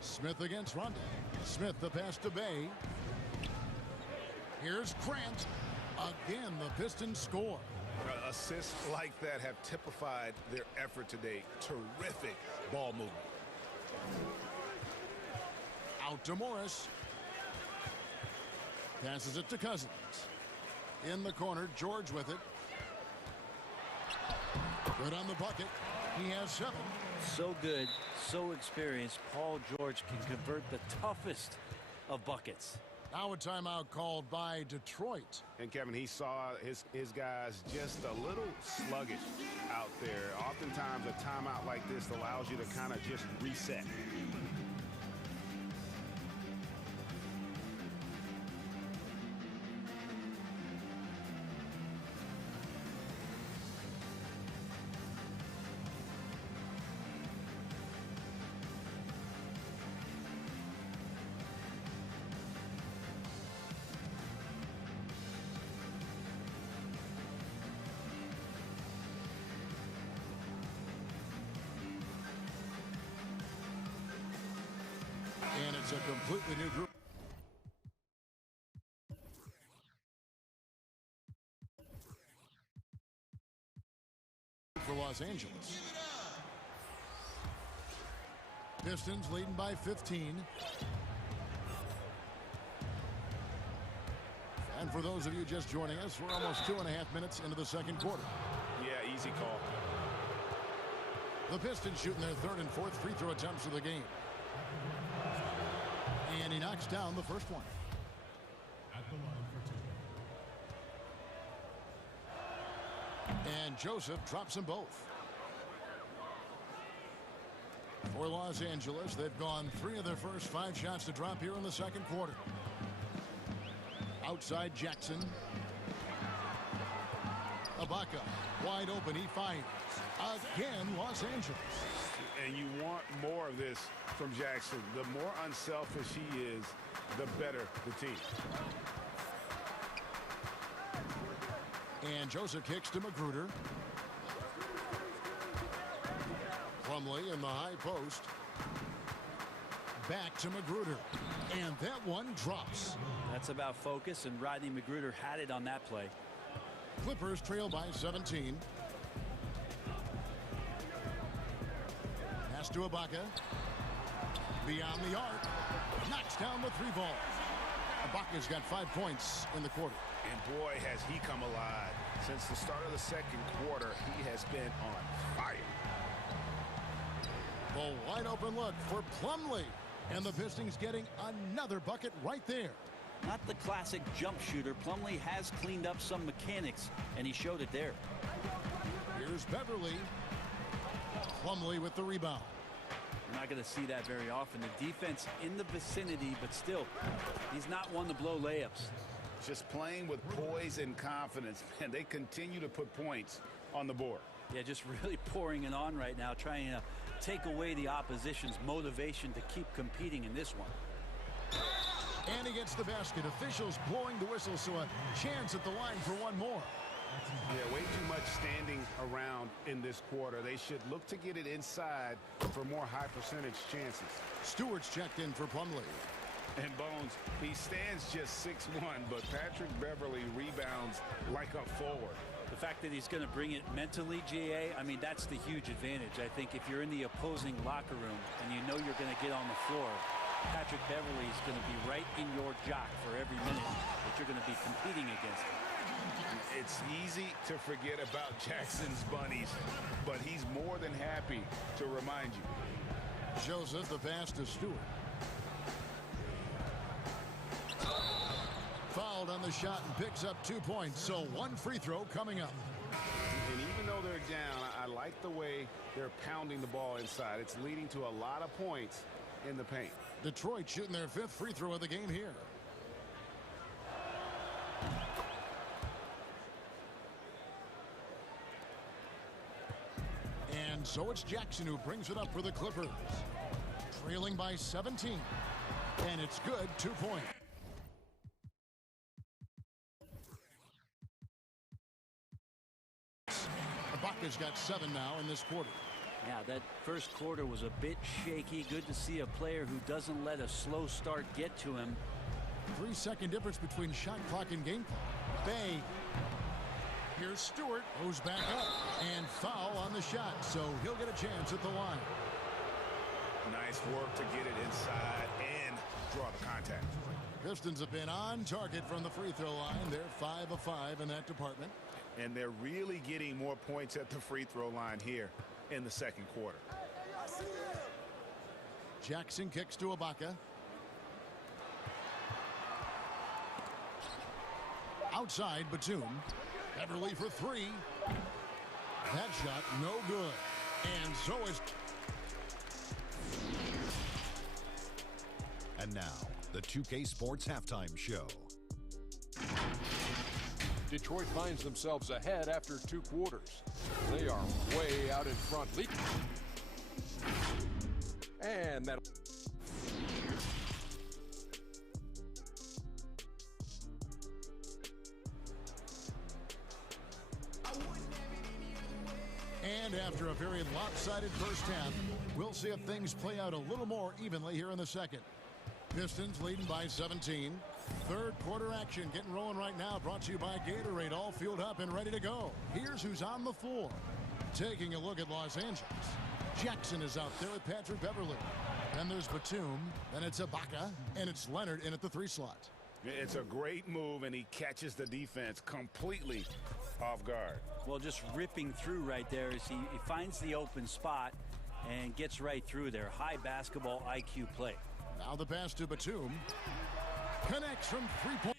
Smith against Rondo. Smith the pass to Bay. Here's Grant. Again, the Pistons score. Assists like that have typified their effort today. Terrific ball movement. Out to Morris. Passes it to Cousins. In the corner, George with it. Good on the bucket. He has 7. So good, so experienced. Paul George can convert the toughest of buckets. Now a timeout called by Detroit. And Kevin, he saw his guys just a little sluggish out there. Oftentimes a timeout like this allows you to kind of just reset. And it's a completely new group. For Los Angeles. Pistons leading by 15. And for those of you just joining us, we're almost 2.5 minutes into the second quarter. Yeah, easy call. The Pistons shooting their third and fourth free throw attempts of the game. And he knocks down the first one. At the line for 2. And Joseph drops them both. For Los Angeles, they've gone 3 of their first 5 shots to drop here in the second quarter. Outside Jackson. Ibaka, wide open, he fires. Again, Los Angeles. And you want more of this from Jackson. The more unselfish he is, the better the team. And Joseph kicks to Magruder. Plumlee in the high post. Back to Magruder. And that one drops. That's about focus, and Rodney Magruder had it on that play. Clippers trail by 17. Pass to Ibaka. Beyond the arc. Knocks down the 3 ball. Ibaka's got 5 points in the quarter. And boy, has he come alive. Since the start of the second quarter, he has been on fire. The wide open look for Plumlee. And the Pistons getting another bucket right there. Not the classic jump shooter. Plumlee has cleaned up some mechanics, and he showed it there. Here's Beverly. Plumlee with the rebound. You're not going to see that very often. The defense in the vicinity, but still, he's not one to blow layups. Just playing with poise and confidence, and they continue to put points on the board. Yeah, just really pouring it on right now, trying to take away the opposition's motivation to keep competing in this one. And he gets the basket. Officials blowing the whistle, so a chance at the line for one more. Yeah, way too much standing around in this quarter. They should look to get it inside for more high percentage chances. Stewart's checked in for Plumlee. And Bones, he stands just 6'1", but Patrick Beverly rebounds like a forward. The fact that he's going to bring it mentally, GA, I mean, that's the huge advantage. I think if you're in the opposing locker room and you know you're going to get on the floor, Patrick Beverly is going to be right in your jock for every minute that you're going to be competing against him. It's easy to forget about Jackson's bunnies, but he's more than happy to remind you. Joseph, the pass to Stewart. Fouled on the shot and picks up 2 points, so 1 free throw coming up. And even though they're down, I like the way they're pounding the ball inside. It's leading to a lot of points in the paint. Detroit shooting their 5th free throw of the game here. And so it's Jackson who brings it up for the Clippers. Trailing by 17. And it's good, 2 points. Ibaka's got 7 now in this quarter. Yeah, that first quarter was a bit shaky. Good to see a player who doesn't let a slow start get to him. 3-second difference between shot clock and game clock. Bay. Here's Stewart. Goes back up. And foul on the shot, so he'll get a chance at the line. Nice work to get it inside and draw the contact. Pistons have been on target from the free throw line. They're 5 of 5 in that department. And they're really getting more points at the free throw line here in the second quarter. Jackson kicks to Ibaka. Outside Batum. Beverly for 3. That shot no good. And so is. And now, the 2K Sports Halftime Show. Detroit finds themselves ahead after 2 quarters. They are way out in front. And that. And And after a very lopsided first half, we'll see if things play out a little more evenly here in the second. Pistons leading by 17. Third quarter action getting rolling right now, brought to you by Gatorade, all fueled up and ready to go. Here's who's on the floor. Taking a look at Los Angeles. Jackson is out there with Patrick Beverly. Then there's Batum, then it's Ibaka, and it's Leonard in at the 3 slot. It's a great move, and he catches the defense completely off guard. Well, just ripping through right there as he finds the open spot and gets right through there. High basketball IQ play. Now the pass to Batum. Connects from 3-point.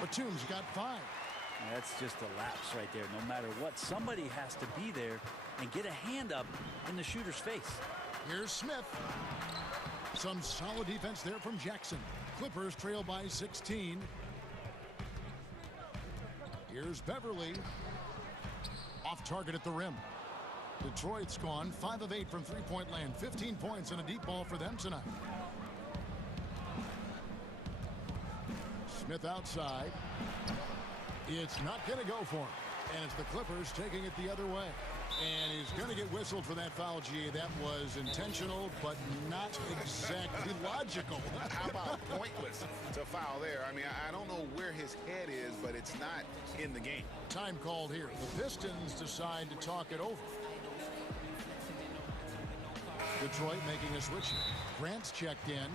Batum's got 5. That's just a lapse right there. No matter what, somebody has to be there and get a hand up in the shooter's face. Here's Smith. Some solid defense there from Jackson. Clippers trail by 16. Here's Beverly. Off target at the rim. Detroit's gone 5 of 8 from 3-point land. 15 points and a deep ball for them tonight. Smith outside. It's not going to go for him. And it's the Clippers taking it the other way. And he's going to get whistled for that foul, G. That was intentional, but not exactly logical. How about pointless to foul there? I mean, I don't know where his head is, but it's not in the game. Time called here. The Pistons decide to talk it over. Detroit making a switch. Grant's checked in.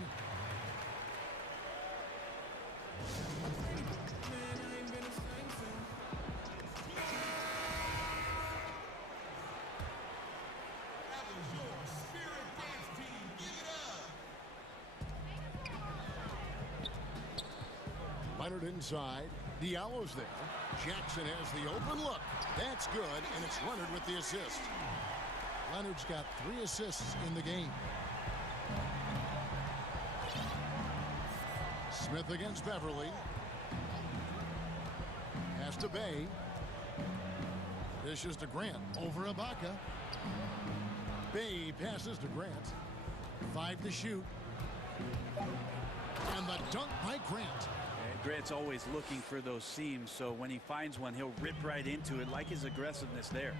Leonard inside. Diallo's there. Jackson has the open look. That's good, and it's Leonard with the assist. Leonard's got 3 assists in the game. Smith against Beverly. Pass to Bay. Dishes to Grant. Over Ibaka. Bay passes to Grant. 5 to shoot. And the dunk by Grant. Grant's always looking for those seams, so when he finds one, he'll rip right into it, like his aggressiveness there.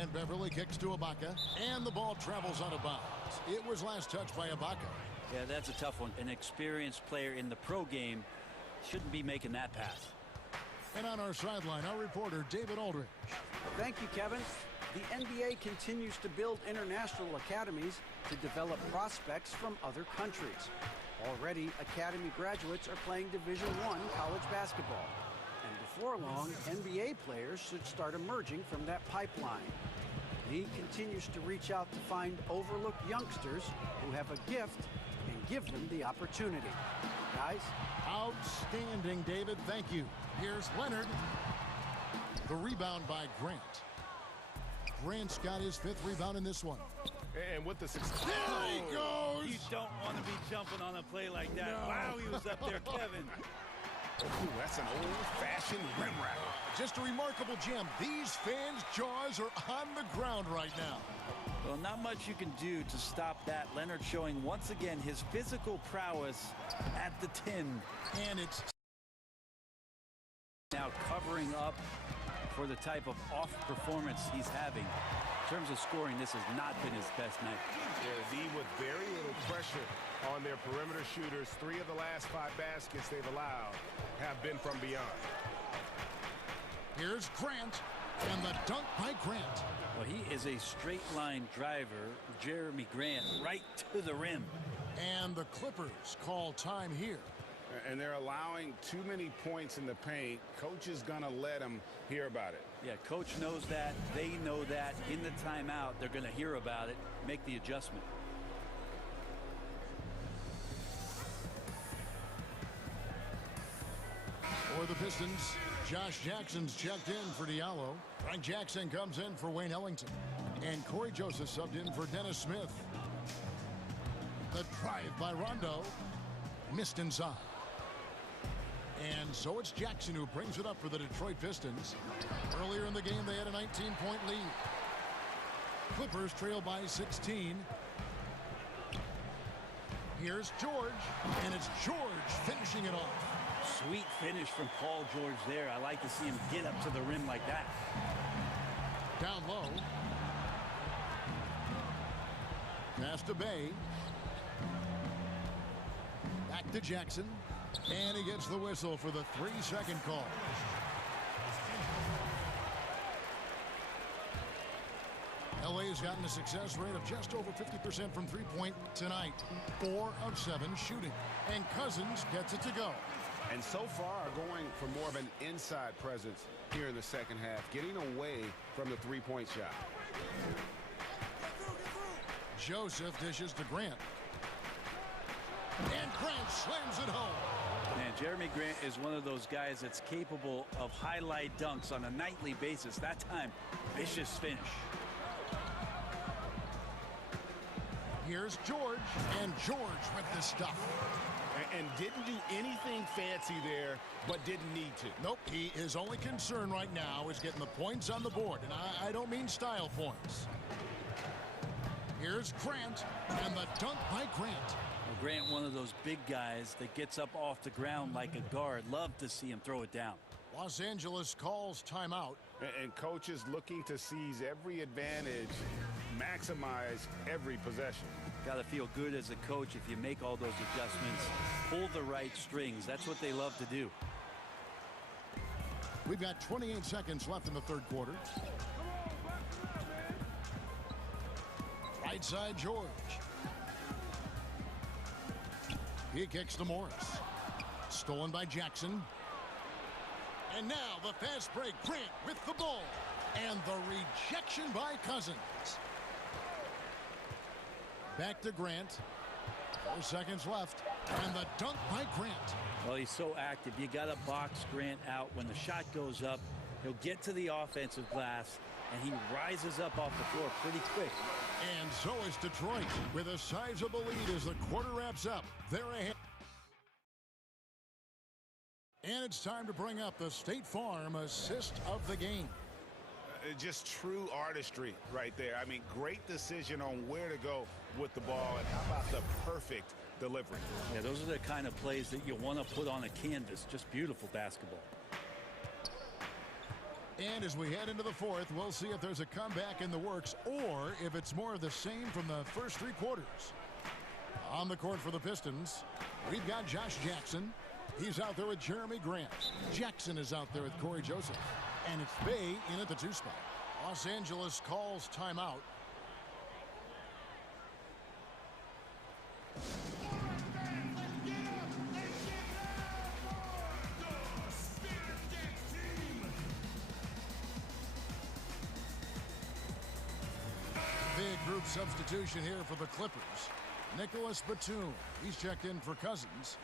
And Beverly kicks to Ibaka, and the ball travels out of bounds. It was last touched by Ibaka. Yeah, that's a tough one. An experienced player in the pro game shouldn't be making that pass. And on our sideline, our reporter, David Aldridge. Thank you, Kevin. The NBA continues to build international academies to develop prospects from other countries. Already, academy graduates are playing Division I college basketball. And before long, NBA players should start emerging from that pipeline. He continues to reach out to find overlooked youngsters who have a gift and give them the opportunity. Guys? Outstanding, David. Thank you. Here's Leonard. The rebound by Grant. Grant's got his 5th rebound in this one. And with the success. There he goes! You don't want to be jumping on a play like that. No. Wow, he was up there, Kevin. Ooh, that's an old-fashioned rim rapper. Just a remarkable gem. These fans' jaws are on the ground right now. Well, not much you can do to stop that. Leonard showing once again his physical prowess at the 10. And it's now covering up for the type of off performance he's having. In terms of scoring, this has not been his best night. Yeah, the D with very little pressure on their perimeter shooters. 3 of the last 5 baskets they've allowed have been from beyond. Here's Grant, and the dunk by Grant. Well, he is a straight line driver, Jeremy Grant, right to the rim. And the Clippers call time here. And they're allowing too many points in the paint. Coach is going to let them hear about it. Yeah, coach knows that. They know that. In the timeout, they're going to hear about it, make the adjustment. For the Pistons, Josh Jackson's checked in for Diallo. Frank Jackson comes in for Wayne Ellington. And Corey Joseph subbed in for Dennis Smith. The drive by Rondo. Missed inside. And so it's Jackson who brings it up for the Detroit Pistons. Earlier in the game, they had a 19-point lead. Clippers trail by 16. Here's George, and it's George finishing it off. Sweet finish from Paul George there. I like to see him get up to the rim like that. Down low. Pass to Bay. Back to Jackson. And he gets the whistle for the 3-second call. LA's gotten a success rate of just over 50% from three-point tonight. 4 of 7 shooting. And Cousins gets it to go. And so far, going for more of an inside presence here in the second half, getting away from the three-point shot. Joseph dishes to Grant. And Grant slams it home. And Jeremy Grant is one of those guys that's capable of highlight dunks on a nightly basis. That time, vicious finish. Here's George, and George with the stuff. And didn't do anything fancy there, but didn't need to. Nope, his only concern right now is getting the points on the board, and I don't mean style points. Here's Grant, and the dunk by Grant. Well, Grant, one of those big guys that gets up off the ground like a guard. Love to see him throw it down. Los Angeles calls timeout. And coaches looking to seize every advantage, maximize every possession. Got to feel good as a coach if you make all those adjustments, pull the right strings. That's what they love to do. We've got 28 seconds left in the third quarter. Right side, George. He kicks to Morris. Stolen by Jackson. And now the fast break. Grant with the ball. And the rejection by Cousins. Back to Grant. 4 seconds left. And the dunk by Grant. Well, he's so active. You got to box Grant out. When the shot goes up, he'll get to the offensive glass, and he rises up off the floor pretty quick. And so is Detroit with a sizable lead as the quarter wraps up. They're ahead. And it's time to bring up the State Farm assist of the game. Just true artistry right there. I mean, great decision on where to go with the ball, and how about the perfect delivery. Yeah, those are the kind of plays that you want to put on a canvas. Just beautiful basketball. And as we head into the fourth, we'll see if there's a comeback in the works or if it's more of the same from the first 3 quarters. On the court for the Pistons, we've got Josh Jackson. He's out there with Jeremy Grant. Jackson is out there with Corey Joseph. And it's Bay in at the 2 spot. Los Angeles calls timeout. Big group substitution here for the Clippers. Nicholas Batum, he's checked in for Cousins.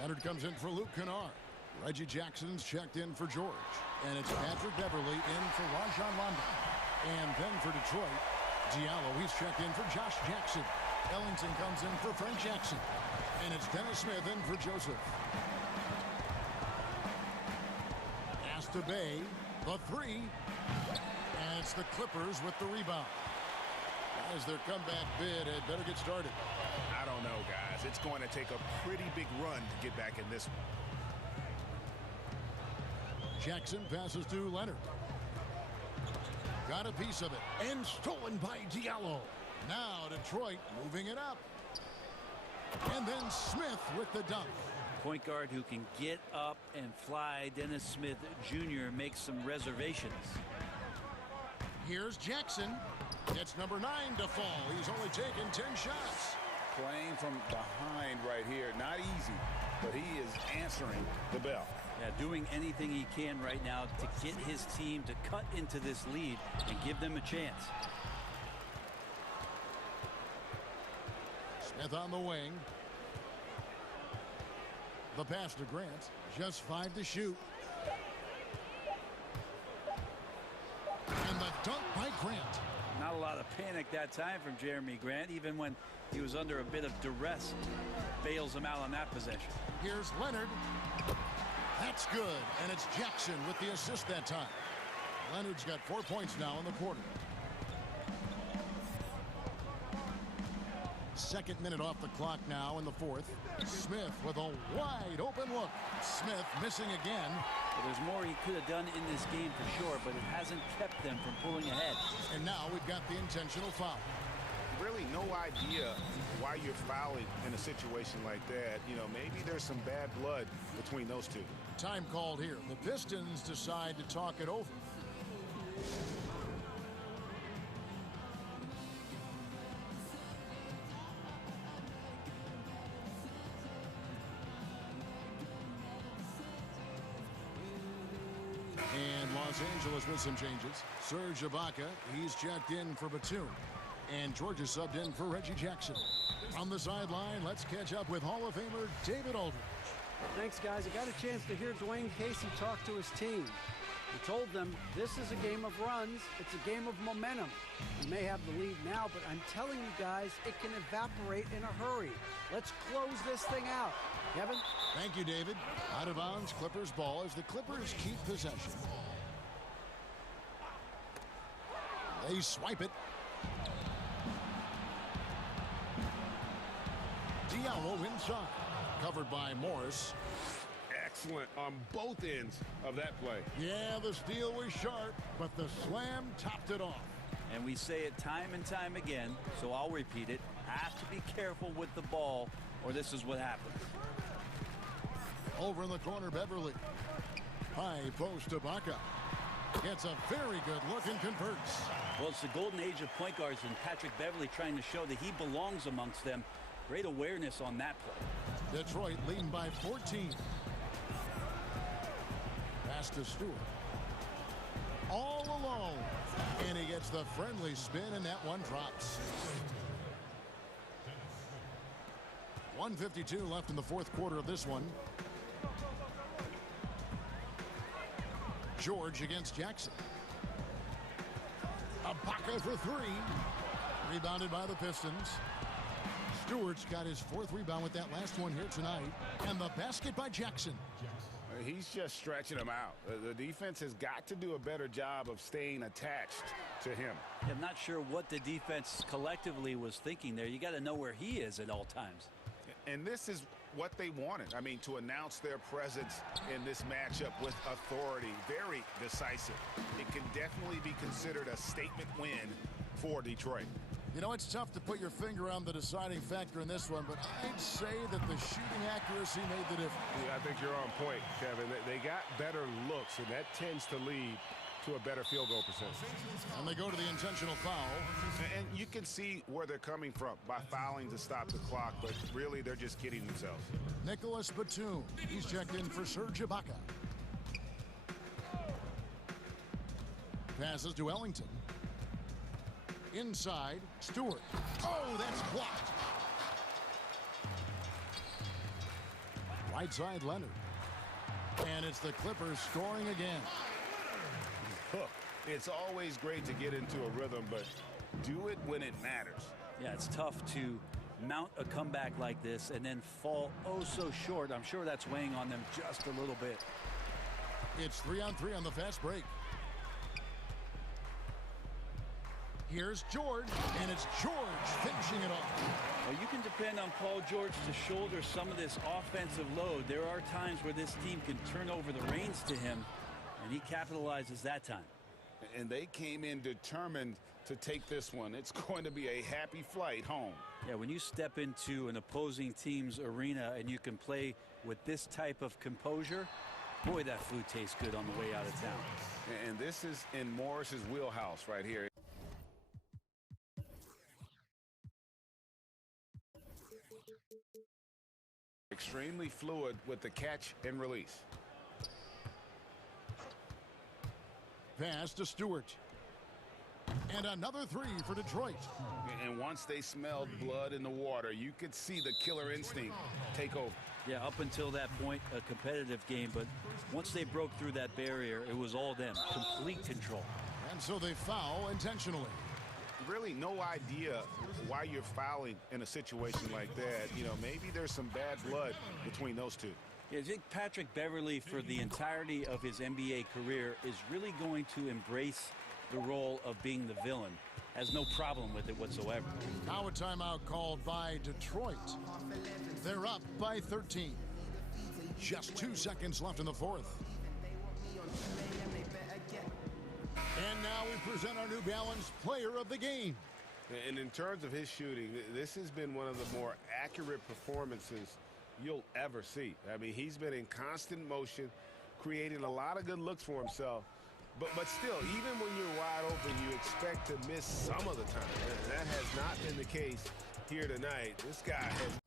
Leonard comes in for Luke Kennard. Reggie Jackson's checked in for George. And it's Patrick Beverly in for Rajon Rondo. And then for Detroit, Diallo, he's checked in for Josh Jackson. Ellington comes in for Frank Jackson. And it's Dennis Smith in for Joseph. Pass to Bay, the 3. And it's the Clippers with the rebound. As their comeback bid had better get started. I don't know, guys. It's going to take a pretty big run to get back in this one. Jackson passes to Leonard. Got a piece of it. And stolen by Diallo. Now Detroit moving it up. And then Smith with the dunk. Point guard who can get up and fly. Dennis Smith Jr. makes some reservations. Here's Jackson. Gets number 9 to fall. He's only taken 10 shots. Playing from behind right here. Not easy, but he is answering the bell. Yeah, doing anything he can right now to get his team to cut into this lead and give them a chance. Smith on the wing. The pass to Grant. Just 5 to shoot. And the dunk by Grant. Not a lot of panic that time from Jeremy Grant, even when he was under a bit of duress. Bails him out on that possession. Here's Leonard. That's good, and it's Jackson with the assist that time. Leonard's got 4 points now in the quarter. Second minute off the clock now in the fourth. Smith with a wide open look. Smith missing again. Well, there's more he could have done in this game for sure, but it hasn't kept them from pulling ahead. And now we've got the intentional foul. Really no idea why you're fouling in a situation like that. You know, maybe there's some bad blood between those two. Time called here. The Pistons decide to talk it over. And Los Angeles with some changes. Serge Ibaka, he's checked in for Batum. And Georgia subbed in for Reggie Jackson. On the sideline, let's catch up with Hall of Famer David Aldridge. Thanks, guys. I got a chance to hear Dwayne Casey talk to his team. He told them this is a game of runs. It's a game of momentum. We may have the lead now, but I'm telling you guys, it can evaporate in a hurry. Let's close this thing out. Kevin? Thank you, David. Out of bounds, Clippers ball as the Clippers keep possession. They swipe it. Diallo inside. Covered by Morris. Excellent on both ends of that play. Yeah, the steal was sharp, but the slam topped it off. And we say it time and time again, so I'll repeat it. Have to be careful with the ball, or this is what happens. Over in the corner, Beverly. High post to Ibaka. Gets a very good look and converts. Well, it's the golden age of point guards, and Patrick Beverly trying to show that he belongs amongst them. Great awareness on that play. Detroit leading by 14. Pass to Stewart. All alone. And he gets the friendly spin, and that one drops. 1:52 left in the fourth quarter of this one. George against Jackson. Ibaka for three. Rebounded by the Pistons. Stewart's got his fourth rebound with that last one here tonight. And the basket by Jackson. He's just stretching him out. The defense has got to do a better job of staying attached to him. I'm not sure what the defense collectively was thinking there. You got to know where he is at all times. And this is what they wanted. I mean, to announce their presence in this matchup with authority. Very decisive. It can definitely be considered a statement win for Detroit. You know, it's tough to put your finger on the deciding factor in this one, but I'd say that the shooting accuracy made the difference. Yeah, I think you're on point, Kevin. They got better looks, and that tends to lead to a better field goal percentage. And they go to the intentional foul. And you can see where they're coming from by fouling to stop the clock, but really they're just kidding themselves. Nicholas Batum, he's checked in for Serge Ibaka. Passes to Ellington. Inside, Stewart. Oh, that's blocked. Right side, Leonard. And it's the Clippers scoring again. It's always great to get into a rhythm, but do it when it matters. Yeah, it's tough to mount a comeback like this and then fall oh so short. I'm sure that's weighing on them just a little bit. It's 3-on-3 on the fast break. Here's George, and it's George finishing it off. Well, you can depend on Paul George to shoulder some of this offensive load. There are times where this team can turn over the reins to him, and he capitalizes that time. And they came in determined to take this one. It's going to be a happy flight home. Yeah, when you step into an opposing team's arena and you can play with this type of composure, boy, that food tastes good on the way out of town. And this is in Morris's wheelhouse right here. Extremely fluid with the catch and release. Pass to Stewart. And another three for Detroit. And once they smelled blood in the water, you could see the killer instinct take over. Yeah, up until that point, a competitive game, but once they broke through that barrier, it was all them. Complete control. And so they foul intentionally. Really no idea why you're fouling in a situation like that. You know, maybe there's some bad blood between those two. I think Patrick Beverley, for the entirety of his NBA career, is really going to embrace the role of being the villain. Has no problem with it whatsoever. Now a timeout called by Detroit. They're up by 13. Just 2 seconds left in the fourth. And now we present our New Balance Player of the Game. And in terms of his shooting, this has been one of the more accurate performances you'll ever see. I mean, he's been in constant motion, creating a lot of good looks for himself. But still, even when you're wide open, you expect to miss some of the time. And that has not been the case here tonight. This guy has...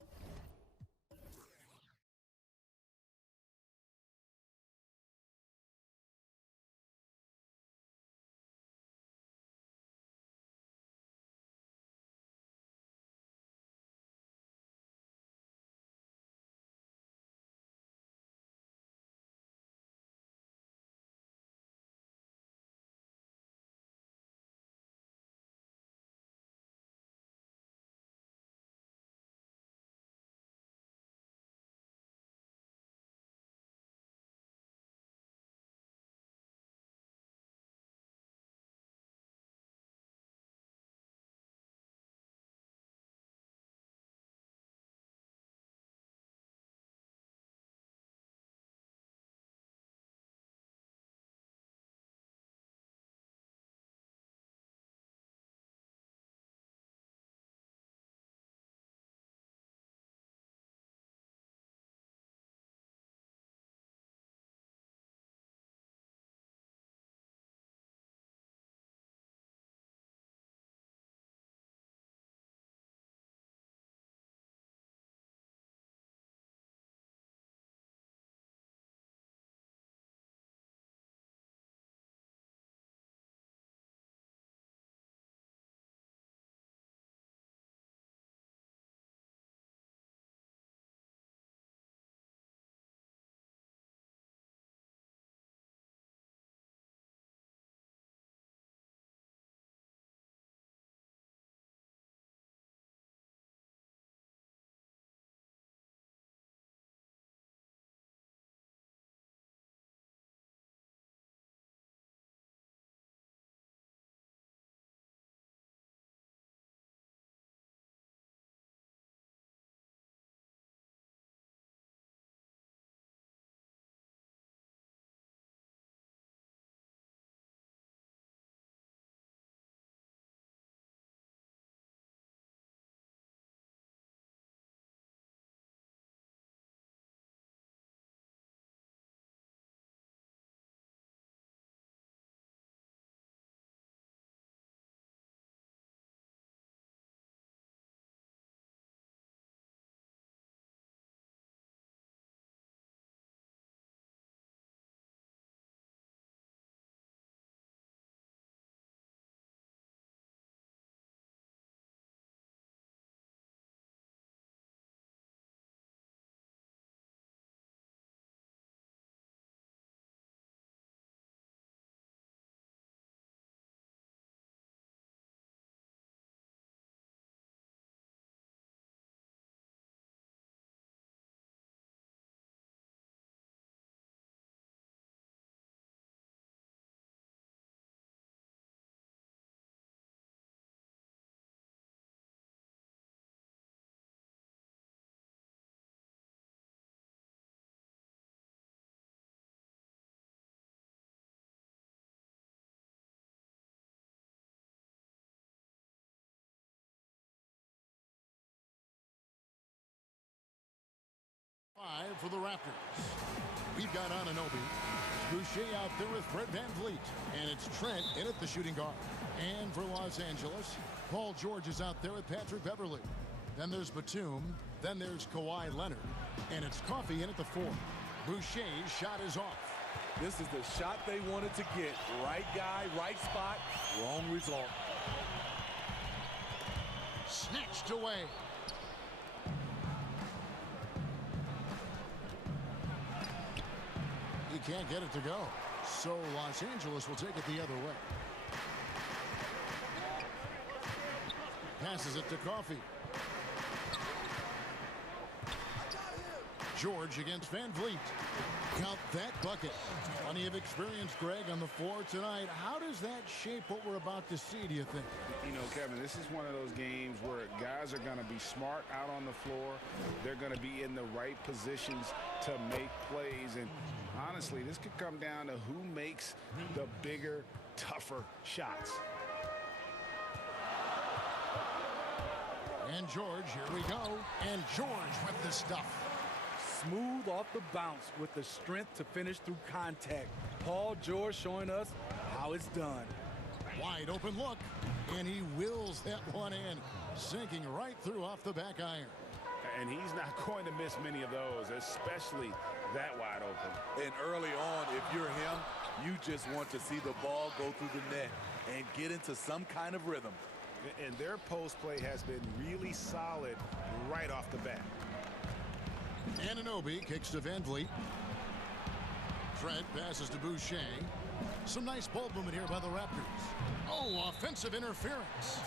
Five for the Raptors. We've got Anunoby. Boucher out there with Fred VanVleet. And it's Trent in at the shooting guard. And for Los Angeles, Paul George is out there with Patrick Beverley. Then there's Batum. Then there's Kawhi Leonard. And it's Coffey in at the four. Boucher's shot is off. This is the shot they wanted to get. Right guy, right spot, wrong result. Snatched away. He can't get it to go. So Los Angeles will take it the other way. Passes it to Coffey. George against Van Vliet. Count that bucket. Plenty of experience, Greg, on the floor tonight. How does that shape what we're about to see, do you think? You know, Kevin, this is one of those games where guys are going to be smart out on the floor. They're going to be in the right positions to make plays. And honestly, this could come down to who makes the bigger, tougher shots. And George, here we go. And George with the stuff. Smooth off the bounce with the strength to finish through contact. Paul George showing us how it's done. Wide open look, and he wills that one in, sinking right through off the back iron. And he's not going to miss many of those, especially that wide open. And early on, if you're him, you just want to see the ball go through the net and get into some kind of rhythm. And their post play has been really solid right off the bat. Anunoby kicks to Van Vliet. Trent passes to Boucher. Some nice ball movement here by the Raptors. Oh, offensive interference.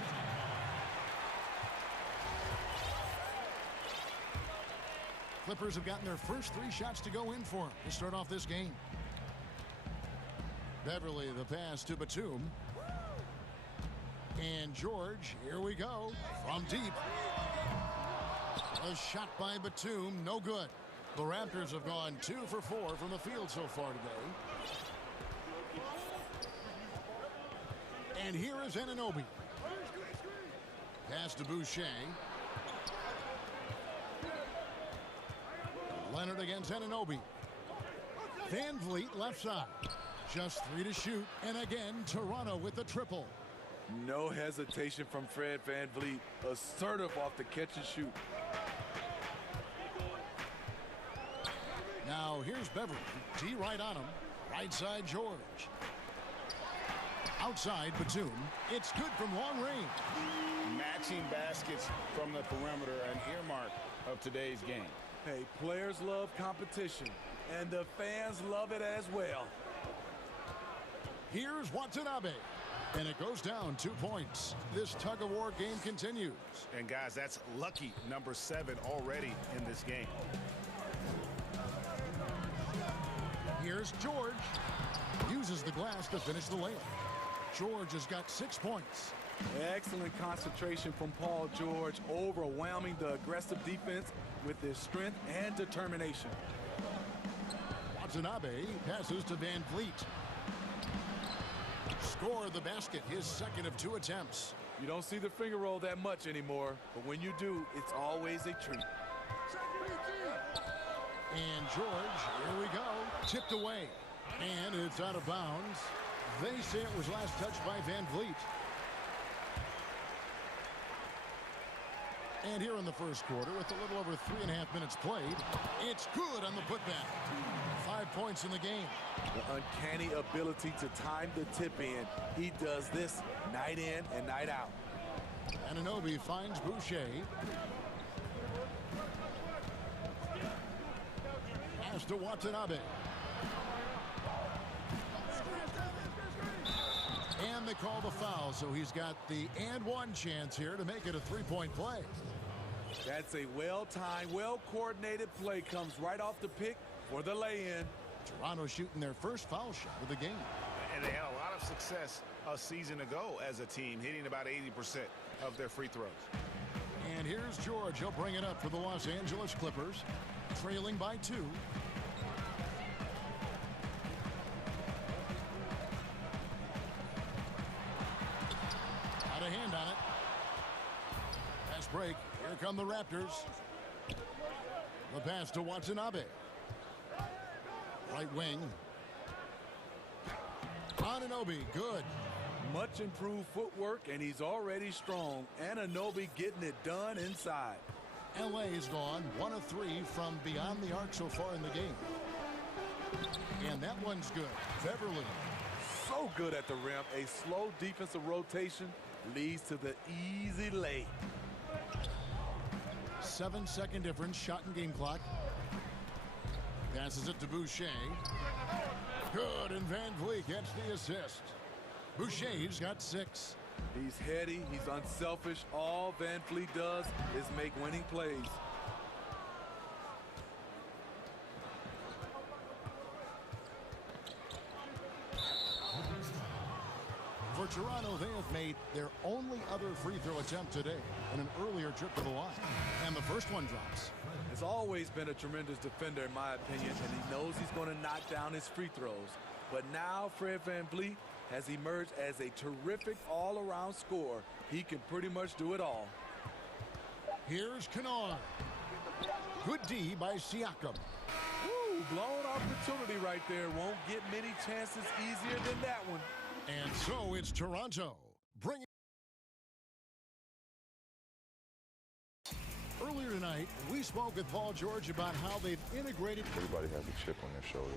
Clippers have gotten their first 3 shots to go in for them to start off this game. Beverly the pass to Batum. And George, here we go, from deep. A shot by Batum, no good. The Raptors have gone 2 for 4 from the field so far today. And here is Anunoby. Pass to Boucher. Leonard against Anunoby. Van Vliet left side. Just 3 to shoot. And again, Toronto with the triple. No hesitation from Fred Van Vliet. Assertive off the catch and shoot. Now here's Beverly. D right on him. Right side George. Outside Batum. It's good from long range. Matching baskets from the perimeter, an earmark of today's game. Hey, players love competition, and the fans love it as well. Here's Watanabe. And it goes down 2 points. This tug-of-war game continues. And guys, that's lucky number 7 already in this game. Here's George. Uses the glass to finish the layup. George has got 6 points. Excellent concentration from Paul George, overwhelming the aggressive defense with his strength and determination. Watanabe passes to Van Vliet. Score the basket, his second of 2 attempts. You don't see the finger roll that much anymore, but when you do, it's always a treat. And George, here we go, tipped away. And it's out of bounds. They say it was last touched by Van Vliet. And here in the first quarter, with a little over 3.5 minutes played, it's good on the putback. 5 points in the game. The uncanny ability to time the tip in. He does this night in and night out. Anunoby finds Boucher. Pass to Watanabe. And they call the foul, so he's got the and one chance here to make it a 3-point play. That's a well-timed, well-coordinated play. Comes right off the pick for the lay-in. Toronto shooting their first foul shot of the game. And they had a lot of success a season ago as a team, hitting about 80% of their free throws. And here's George. He'll bring it up for the Los Angeles Clippers, trailing by 2. Got a hand on it. Fast break. Here come the Raptors. The pass to Watanabe. Right wing. Anunoby, good. Much improved footwork, and he's already strong. Anunoby getting it done inside. LA has gone 1 of 3 from beyond the arc so far in the game. And that one's good. Beverly. So good at the rim. A slow defensive rotation leads to the easy lay. 7-second difference, shot and game clock. Passes it to Boucher. Good, and Van Vliet gets the assist. Boucher's got 6. He's heady, he's unselfish. All Van Vliet does is make winning plays. made their only other free throw attempt today in an earlier trip to the line. And the first one drops. Has always been a tremendous defender, in my opinion, and he knows he's going to knock down his free throws. But now Fred VanVleet has emerged as a terrific all-around scorer. He can pretty much do it all. Here's Kennard. Good D by Siakam. Woo, blown opportunity right there. Won't get many chances easier than that one. And so it's Toronto. Earlier tonight, we spoke with Paul George about how they've integrated. Everybody has a chip on their shoulder.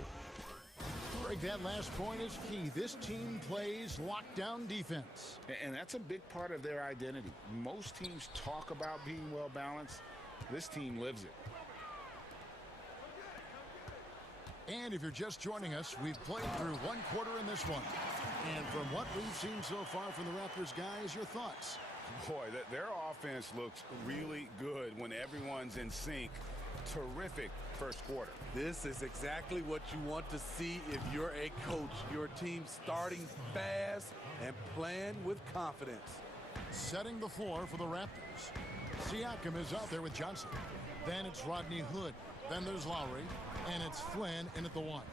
Greg, that last point is key. This team plays lockdown defense. And that's a big part of their identity. Most teams talk about being well-balanced. This team lives it. And if you're just joining us, we've played through one quarter in this one. And from what we've seen so far from the Raptors, guys, your thoughts? Boy, their offense looks really good when everyone's in sync. Terrific first quarter. This is exactly what you want to see if you're a coach. Your team starting fast and playing with confidence. Setting the floor for the Raptors. Siakam is out there with Johnson. Then it's Rodney Hood. Then there's Lowry. And it's Flynn in at the one.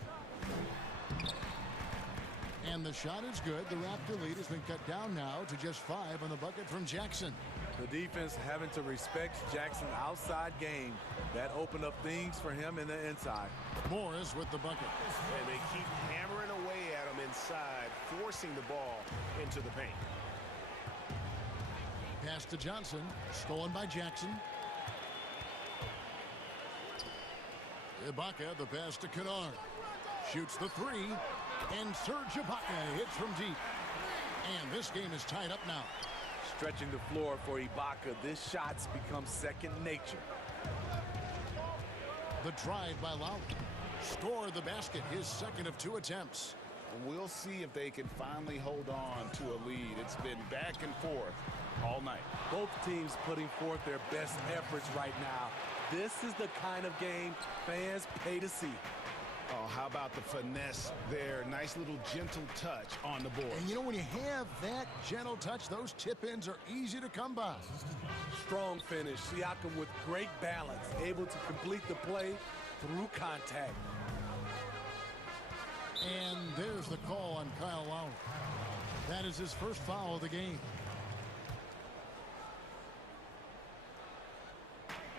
And the shot is good. The Raptor lead has been cut down now to just 5 on the bucket from Jackson. The defense having to respect Jackson's outside game. That opened up things for him in the inside. Morris with the bucket. And they keep hammering away at him inside, forcing the ball into the paint. Pass to Johnson. Stolen by Jackson. Ibaka, the pass to Kennard. Shoots the three. And Serge Ibaka hits from deep. And this game is tied up now. Stretching the floor for Ibaka. This shot's become second nature. The drive by Lowry. Score the basket, his second of 2 attempts. And we'll see if they can finally hold on to a lead. It's been back and forth all night. Both teams putting forth their best efforts right now. This is the kind of game fans pay to see. Oh, how about the finesse there? Nice little gentle touch on the board. And you know, when you have that gentle touch, those tip-ins are easy to come by. Strong finish. Siakam with great balance, able to complete the play through contact. And there's the call on Kyle Lowry. That is his first foul of the game.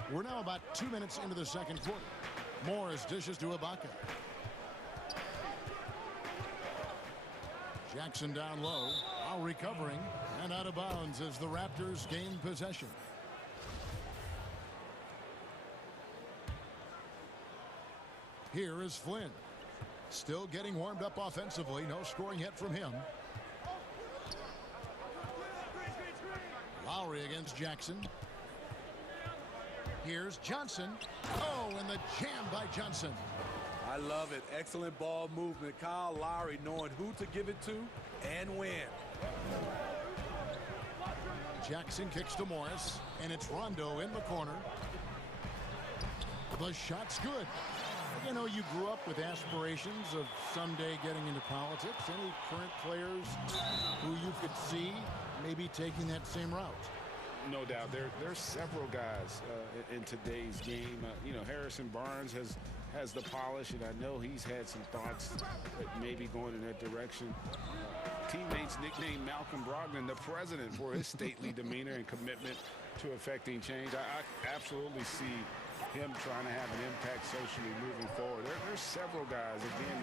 We're now about 2 minutes into the second quarter. Morris dishes to Ibaka. Jackson down low, while recovering, and out of bounds as the Raptors gain possession. Here is Flynn. Still getting warmed up offensively. No scoring yet from him. Lowry against Jackson. Here's Johnson. Oh, and the jam by Johnson. I love it. Excellent ball movement. Kyle Lowry knowing who to give it to and when. Jackson kicks to Morris, and it's Rondo in the corner. The shot's good. You know, you grew up with aspirations of someday getting into politics. Any current players who you could see maybe taking that same route? No doubt. There's several guys in today's game. You know, Harrison Barnes has the polish, and I know he's had some thoughts that maybe going in that direction. Teammates nicknamed Malcolm Brogdon the president for his stately demeanor and commitment to affecting change. I absolutely see him trying to have an impact socially moving forward. There's several guys, again,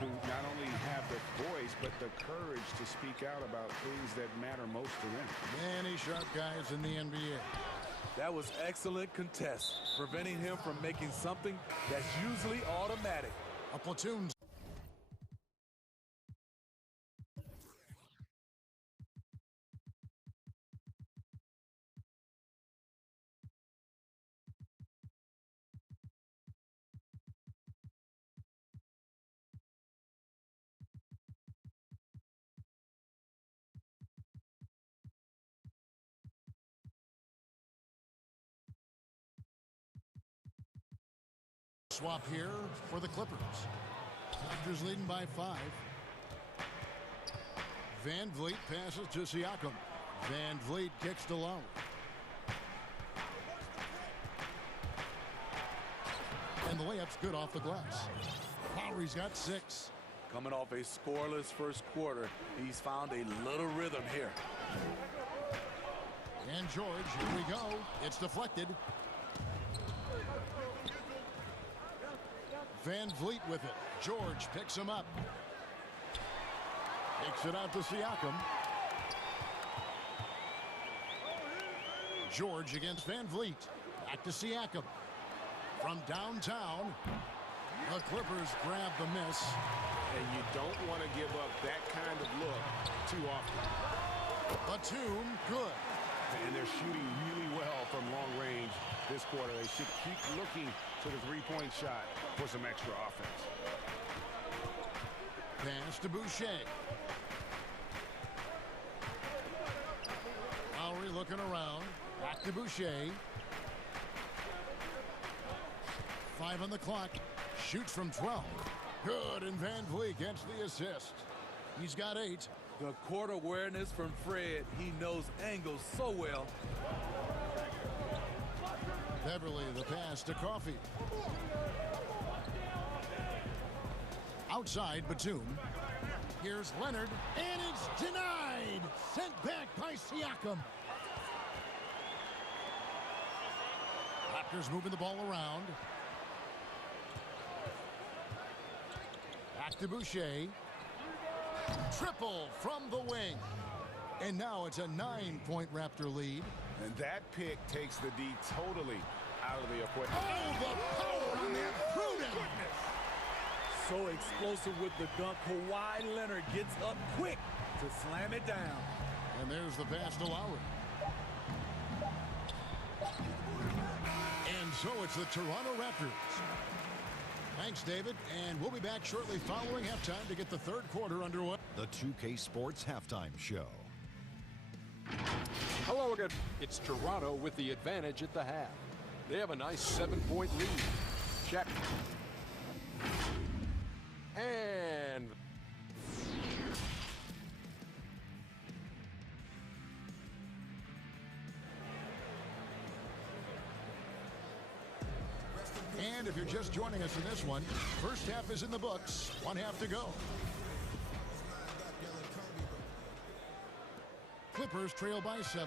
who not only have the voice, but the courage to speak out about things that matter most to them. Many sharp guys in the NBA. That was excellent contest, preventing him from making something that's usually automatic. A platoon. Swap here for the Clippers. Raptors leading by 5. Van Vliet passes to Siakam. Van Vliet kicks to Lowry. And the layup's good off the glass. Lowry's got 6. Coming off a scoreless first quarter, he's found a little rhythm here. And George, here we go. It's deflected. Van Vliet with it. George picks him up. Takes it out to Siakam. George against Van Vliet. Back to Siakam. From downtown, the Clippers grab the miss. And you don't want to give up that kind of look too often. Batum, good. And they're shooting really well from long range this quarter. They should keep looking to the three-point shot for some extra offense. Pass to Boucher. Lowry looking around. Back to Boucher. 5 on the clock. Shoots from 12. Good, and Van Vliet gets the assist. He's got 8. The court awareness from Fred. He knows angles so well. Beverly, the pass to Coffey. Outside, Batum. Here's Leonard, and it's denied. Sent back by Siakam. Raptors moving the ball around. Back to Boucher. Triple from the wing. And now it's a 9-point Raptor lead. And that pick takes the D totally out of the equation. Oh, the power on that prudent. So explosive with the dunk. Kawhi Leonard gets up quick to slam it down. And there's the pass to Lowry. And so it's the Toronto Raptors. Thanks, David. And we'll be back shortly following halftime to get the third quarter underway. The 2K Sports Halftime Show. Hello again. It's Toronto with the advantage at the half. They have a nice 7-point lead. Check. And if you're just joining us in this one, first half is in the books. 1 half to go. Clippers trail by 7.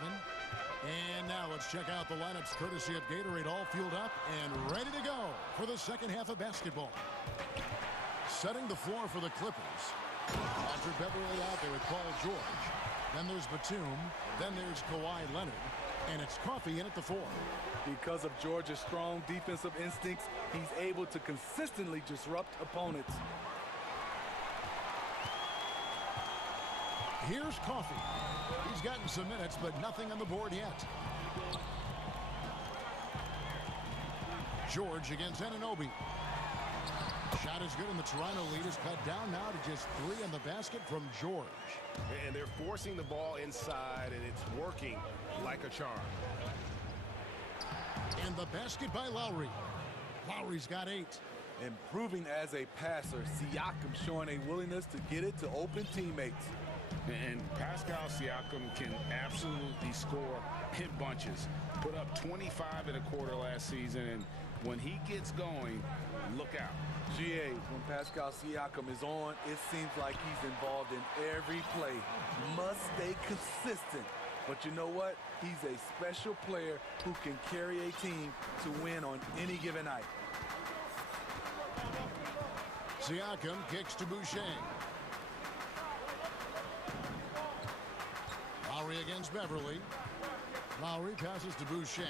And now let's check out the lineups courtesy of Gatorade, all fueled up and ready to go for the second half of basketball. Setting the floor for the Clippers. Patrick Beverly out there with Paul George. Then there's Batum. Then there's Kawhi Leonard. And it's Coffey in at the 4. Because of George's strong defensive instincts, he's able to consistently disrupt opponents. Here's Coffey. He's gotten some minutes, but nothing on the board yet. George against Anunoby. Shot is good, and the Toronto lead is cut down now to just 3 on the basket from George. And they're forcing the ball inside, and it's working like a charm. And the basket by Lowry. Lowry's got 8. Improving as a passer, Siakam showing a willingness to get it to open teammates. And Pascal Siakam can absolutely score in bunches. Put up 25 in a quarter last season, and when he gets going, look out. GA, when Pascal Siakam is on, it seems like he's involved in every play. Must stay consistent. But you know what? He's a special player who can carry a team to win on any given night. Siakam kicks to Boucher. Lowry against Beverly. Lowry passes to Boucher.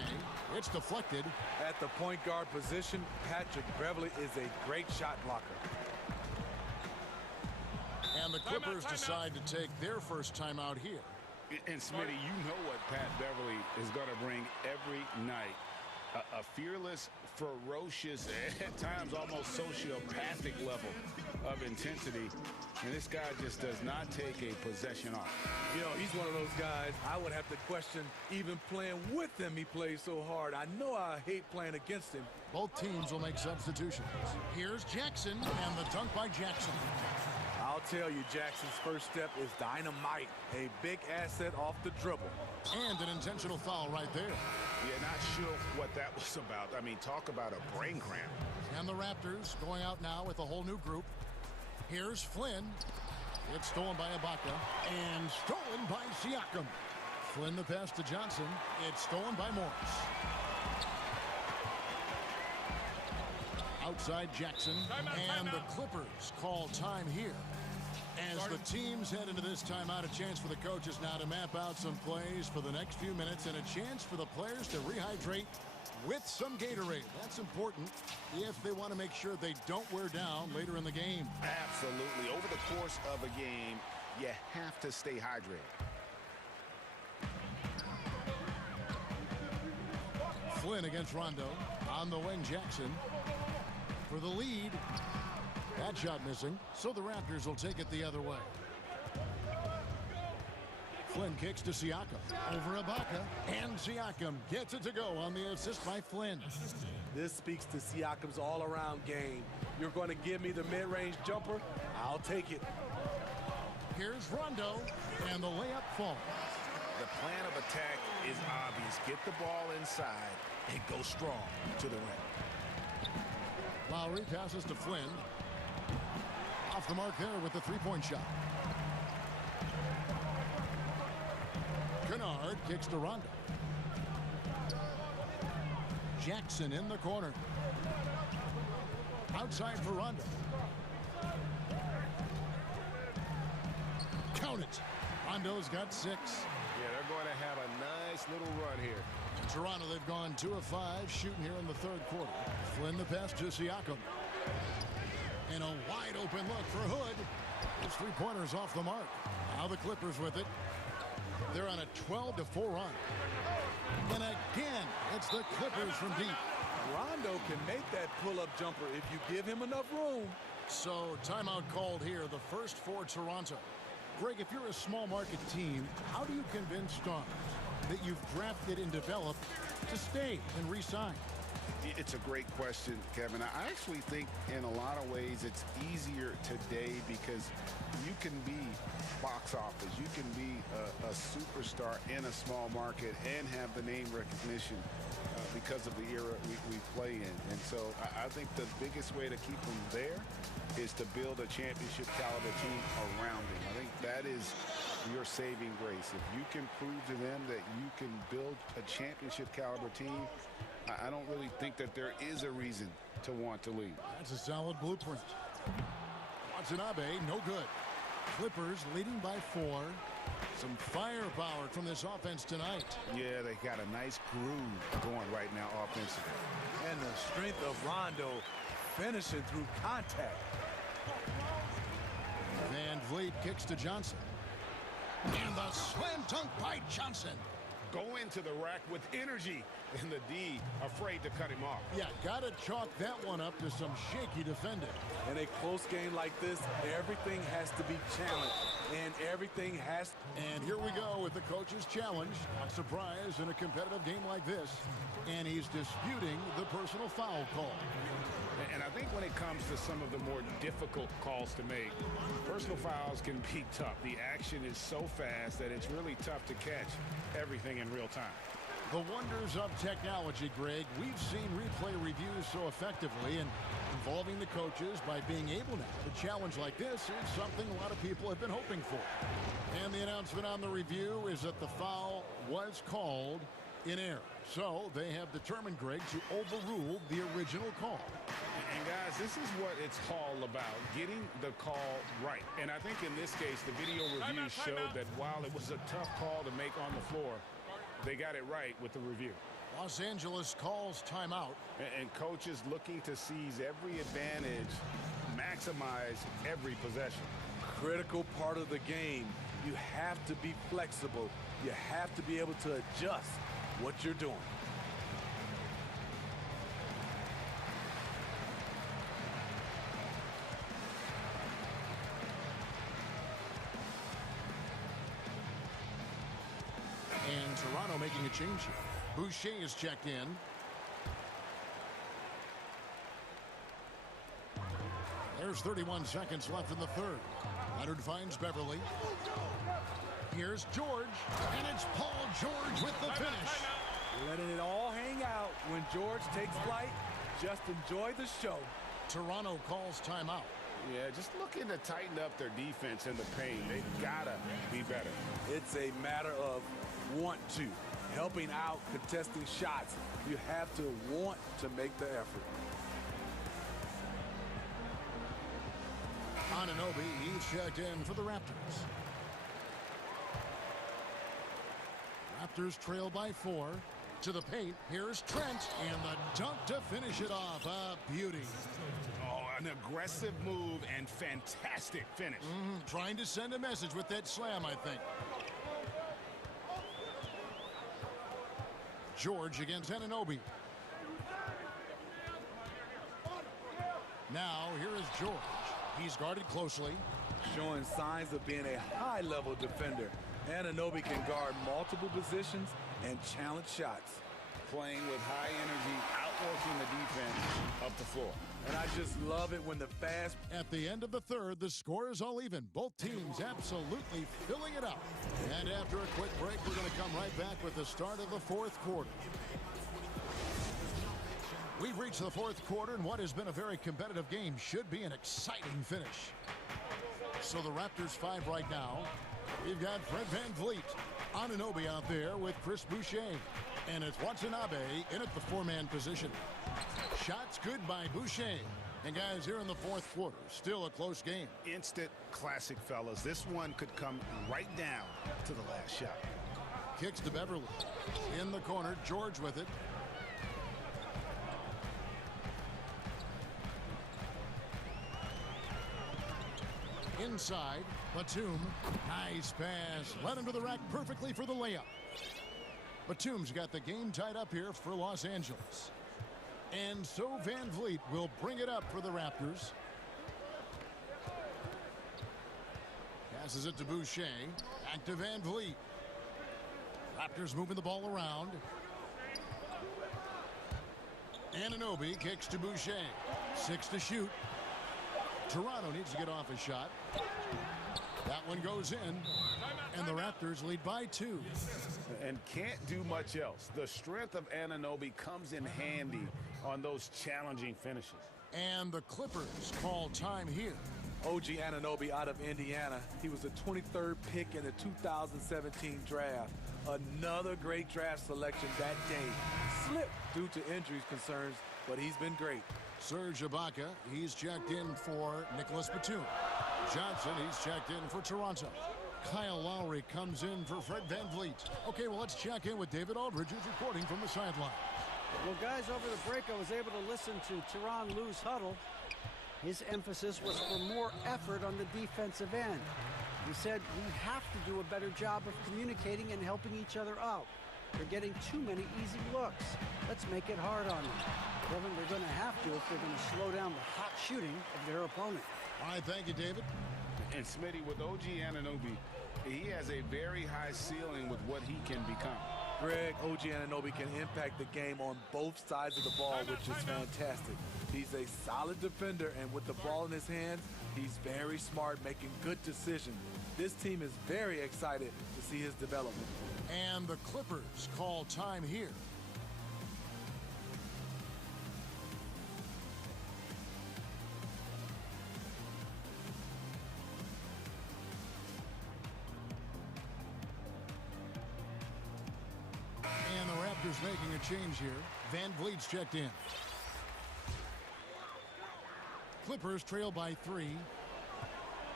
It's deflected. At the point guard position, Patrick Beverly is a great shot blocker. And the Clippers decide to take their first timeout here. And Smitty, you know what Pat Beverly is going to bring every night. A fearless, ferocious, at times almost sociopathic level of intensity. And this guy just does not take a possession off. You know, he's one of those guys I would have to question even playing with him. He plays so hard. I know I hate playing against him. Both teams will make substitutions. Here's Jackson, and the dunk by Jackson. I'll I'll tell you, Jackson's first step is dynamite. A big asset off the dribble. And an intentional foul right there. Yeah, not sure what that was about. I mean, talk about a brain cramp. And the Raptors going out now with a whole new group. Here's Flynn. It's stolen by Ibaka and stolen by Siakam. Flynn the pass to Johnson. It's stolen by Morris. Outside Jackson. And the Clippers call time here. As the teams head into this timeout, a chance for the coaches now to map out some plays for the next few minutes and a chance for the players to rehydrate with some Gatorade. That's important if they want to make sure they don't wear down later in the game. Absolutely. Over the course of a game, you have to stay hydrated. Flynn against Rondo. On the wing, Jackson for the lead. That shot missing, so the Raptors will take it the other way. Flynn kicks to Siakam. Over Ibaka, and Siakam gets it to go on the assist by Flynn. This speaks to Siakam's all-around game. You're going to give me the mid-range jumper? I'll take it. Here's Rondo, and the layup falls. The plan of attack is obvious. Get the ball inside and go strong to the rim. Lowry passes to Flynn. Off the mark there with the three-point shot. Kennard kicks to Rondo. Jackson in the corner. Outside for Rondo. Count it. Rondo's got 6. Yeah, they're going to have a nice little run here. Toronto, they've gone 2 of 5 shooting here in the third quarter. Flynn the pass to Siakam. And a wide open look for Hood. His three-pointers off the mark. Now the Clippers with it. They're on a 12-4 run. And again, it's the Clippers from deep. Rondo can make that pull-up jumper if you give him enough room. So timeout called here, the first for Toronto. Greg, if you're a small market team, how do you convince stars that you've drafted and developed to stay and re-sign? It's a great question, Kevin. I actually think in a lot of ways it's easier today because you can be box office. You can be a superstar in a small market and have the name recognition because of the era we play in. And so I think the biggest way to keep them there is to build a championship caliber team around them. I think that is your saving grace. If you can prove to them that you can build a championship caliber team, I don't really think that there is a reason to want to leave. That's a solid blueprint. Watanabe, no good. Clippers leading by 4. Some firepower from this offense tonight. Yeah, they got a nice groove going right now offensively. And the strength of Rondo finishing through contact. Van Vliet kicks to Johnson. And the slam dunk by Johnson. Go into the rack with energy, and the D afraid to cut him off. Yeah, got to chalk that one up to some shaky defending. In a close game like this, everything has to be challenged, and everything has... And here we go with the coach's challenge. Not surprise in a competitive game like this. And he's disputing the personal foul call. And I think when it comes to some of the more difficult calls to make, personal fouls can be tough. The action is so fast that it's really tough to catch everything in real time. The wonders of technology, Greg. We've seen replay reviews so effectively, and involving the coaches by being able now to challenge like this is something a lot of people have been hoping for. And the announcement on the review is that the foul was called in error. So they have determined, Greg, to overrule the original call. And guys, this is what it's all about, getting the call right. And I think in this case, the video review showed that while it was a tough call to make on the floor, they got it right with the review. Los Angeles calls timeout. And coaches looking to seize every advantage, maximize every possession. Critical part of the game. You have to be flexible. You have to be able to adjust what you're doing. And Toronto making a change here. Boucher is checked in. There's There's 31 seconds left in the third. Leonard finds Beverly. Here's George, and it's Paul George with the finish. Letting it all hang out when George takes flight. Just enjoy the show. Toronto calls timeout. Yeah, just looking to tighten up their defense in the paint. They've got to be better. It's a matter of want to. Helping out, contesting shots. You have to want to make the effort. Anunoby, he's checked in for the Raptors. Raptors trail by 4. To the paint, here's Trent, and the dunk to finish it off. A beauty. Oh, an aggressive move and fantastic finish. Trying to send a message with that slam, I think. George against Anunoby. Now, here is George. He's guarded closely. Showing signs of being a high-level defender. Anunoby can guard multiple positions and challenge shots. Playing with high energy, outworking the defense up the floor. And I just love it when the fast... At the end of the third, the score is all even. Both teams absolutely filling it up. And after a quick break, we're going to come right back with the start of the fourth quarter. We've reached the fourth quarter, and what has been a very competitive game should be an exciting finish. So the Raptors 5 right now. We've got Fred VanVleet, Anunoby out there with Chris Boucher. And it's Watanabe in at the 4-man position. Shots good by Boucher. And guys, here in the fourth quarter, still a close game. Instant classic, fellas. This one could come right down to the last shot. Kicks to Beverly. In the corner, George with it. Inside, Batum. Nice pass. Led him to the rack perfectly for the layup. Batum's got the game tied up here for Los Angeles. And so VanVleet will bring it up for the Raptors. Passes it to Boucher. Back to VanVleet. Raptors moving the ball around. Anunoby kicks to Boucher. 6 to shoot. Toronto needs to get off a shot. That one goes in, and the Raptors lead by 2. And can't do much else. The strength of Anunoby comes in handy on those challenging finishes. And the Clippers call time here. OG Anunoby out of Indiana. He was the 23rd pick in the 2017 draft. Another great draft selection that day. Slipped due to injuries concerns, but he's been great. Serge Ibaka, he's checked in for Nicholas Batum. Johnson, he's checked in for Toronto. Kyle Lowry comes in for Fred VanVleet. Okay, well, let's check in with David Aldridge, who's reporting from the sideline. Well, guys, over the break, I was able to listen to Tyronn Lue's huddle. His emphasis was for more effort on the defensive end. He said we have to do a better job of communicating and helping each other out. They're getting too many easy looks. Let's make it hard on them. Kevin, they're going to have to if they're going to slow down the hot shooting of their opponent. All right, thank you, David. And Smitty, with OG Anunoby, he has a very high ceiling with what he can become. Greg, OG Anunoby can impact the game on both sides of the ball, which is fantastic. He's a solid defender, and with the ball in his hands, he's very smart, making good decisions. This team is very excited to see his development. And the Clippers call time here. And the Raptors making a change here. VanVleet's checked in. Clippers trail by 3.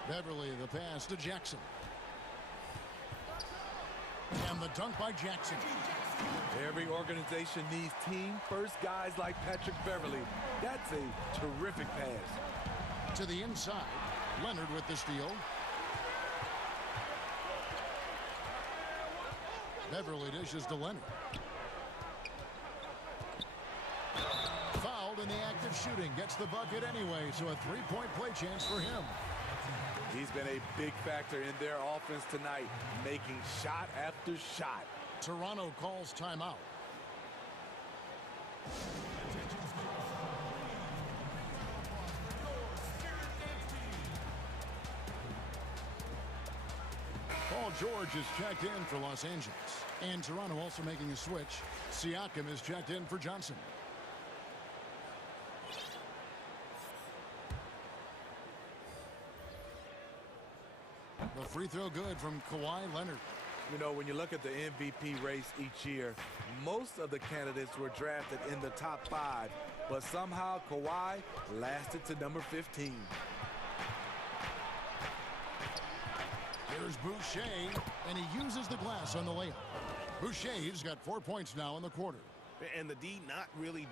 Beverly, the pass to Jackson. And the dunk by Jackson. Every organization needs team-first guys like Patrick Beverly. That's a terrific pass. To the inside, Leonard with the steal. Beverly dishes to Leonard. Fouled in the act of shooting. Gets the bucket anyway, so a three-point play chance for him. He's been a big factor in their offense tonight, making shot after shot. Toronto calls timeout. George is checked in for Los Angeles. And Toronto also making a switch. Siakam is checked in for Johnson. The free throw good from Kawhi Leonard. You know, when you look at the MVP race each year, most of the candidates were drafted in the top 5, but somehow Kawhi lasted to number 15. Here's Boucher, and he uses the glass on the layup. Boucher's got 4 points now in the quarter. And the D not really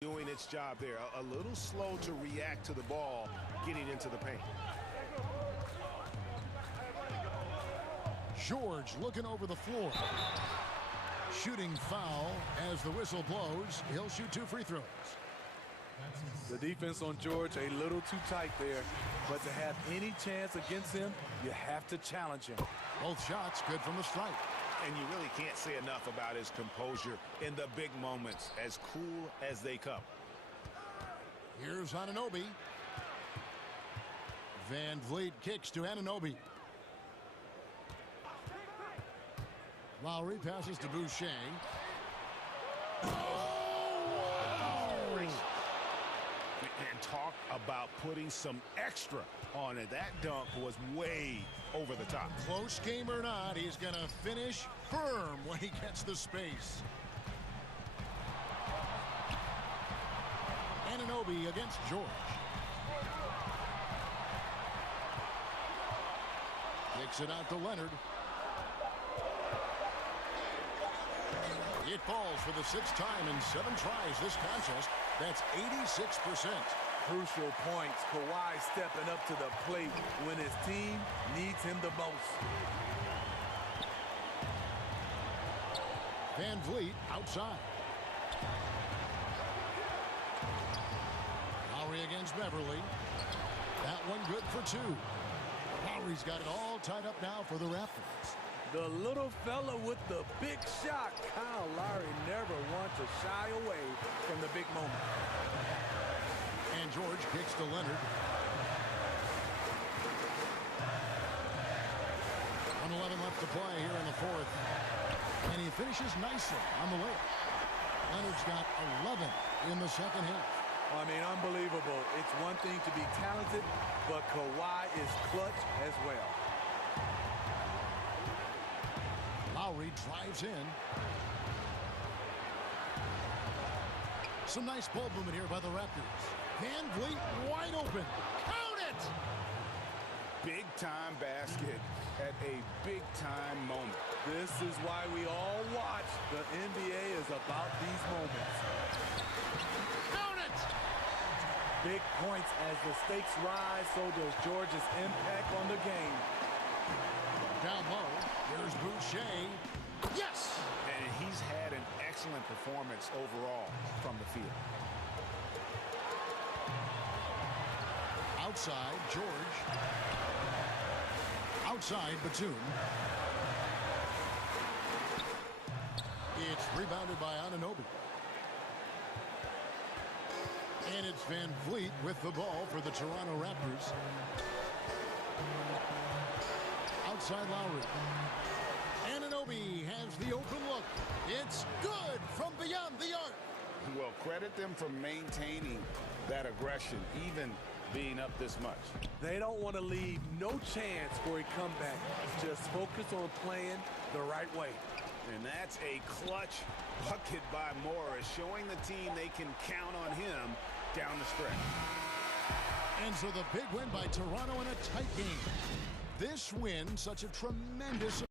doing its job there. A little slow to react to the ball getting into the paint. George looking over the floor. Shooting foul as the whistle blows. He'll shoot 2 free throws. The defense on George a little too tight there, but to have any chance against him, you have to challenge him. Both shots good from the strike. And you really can't say enough about his composure in the big moments, as cool as they come. Here's Anunoby. Van Vliet kicks to Anunoby. Lowry passes to Boucher. And talk about putting some extra on it. That dunk was way over the top. Close game or not, he's going to finish firm when he gets the space. Anunoby against George. Kicks it out to Leonard. It falls for the 6th time in 7 tries this contest. That's 86%. Crucial points. Kawhi stepping up to the plate when his team needs him the most. Van Vliet outside. Lowry against Beverly. That one good for 2. Lowry's got it all tied up now for the Raptors. The little fella with the big shot. Kyle Lowry never wants to shy away from the big moment. And George kicks to Leonard. 1:11 left to play here in the 4th. And he finishes nicely on the layup. Leonard's got 11 in the 2nd half. I mean, unbelievable. It's one thing to be talented, but Kawhi is clutch as well. Lowry drives in. Some nice ball movement here by the Raptors. Van Vliet wide open. Count it! Big-time basket at a big-time moment. This is why we all watch. The NBA is about these moments. Count it! Big points as the stakes rise, so does George's impact on the game. Down low, there's Boucher. Yes! And he's had an excellent performance overall from the field. Outside, George. Outside, Batum. It's rebounded by Anunoby. And it's Van Vliet with the ball for the Toronto Raptors. Outside Lowry. Anunoby has the open look. It's good from beyond the arc. Well, credit them for maintaining that aggression, even being up this much. They don't want to leave no chance for a comeback. Just focus on playing the right way. And that's a clutch bucket by Morris, showing the team they can count on him down the stretch. And so the big win by Toronto in a tight game. This win, such a tremendous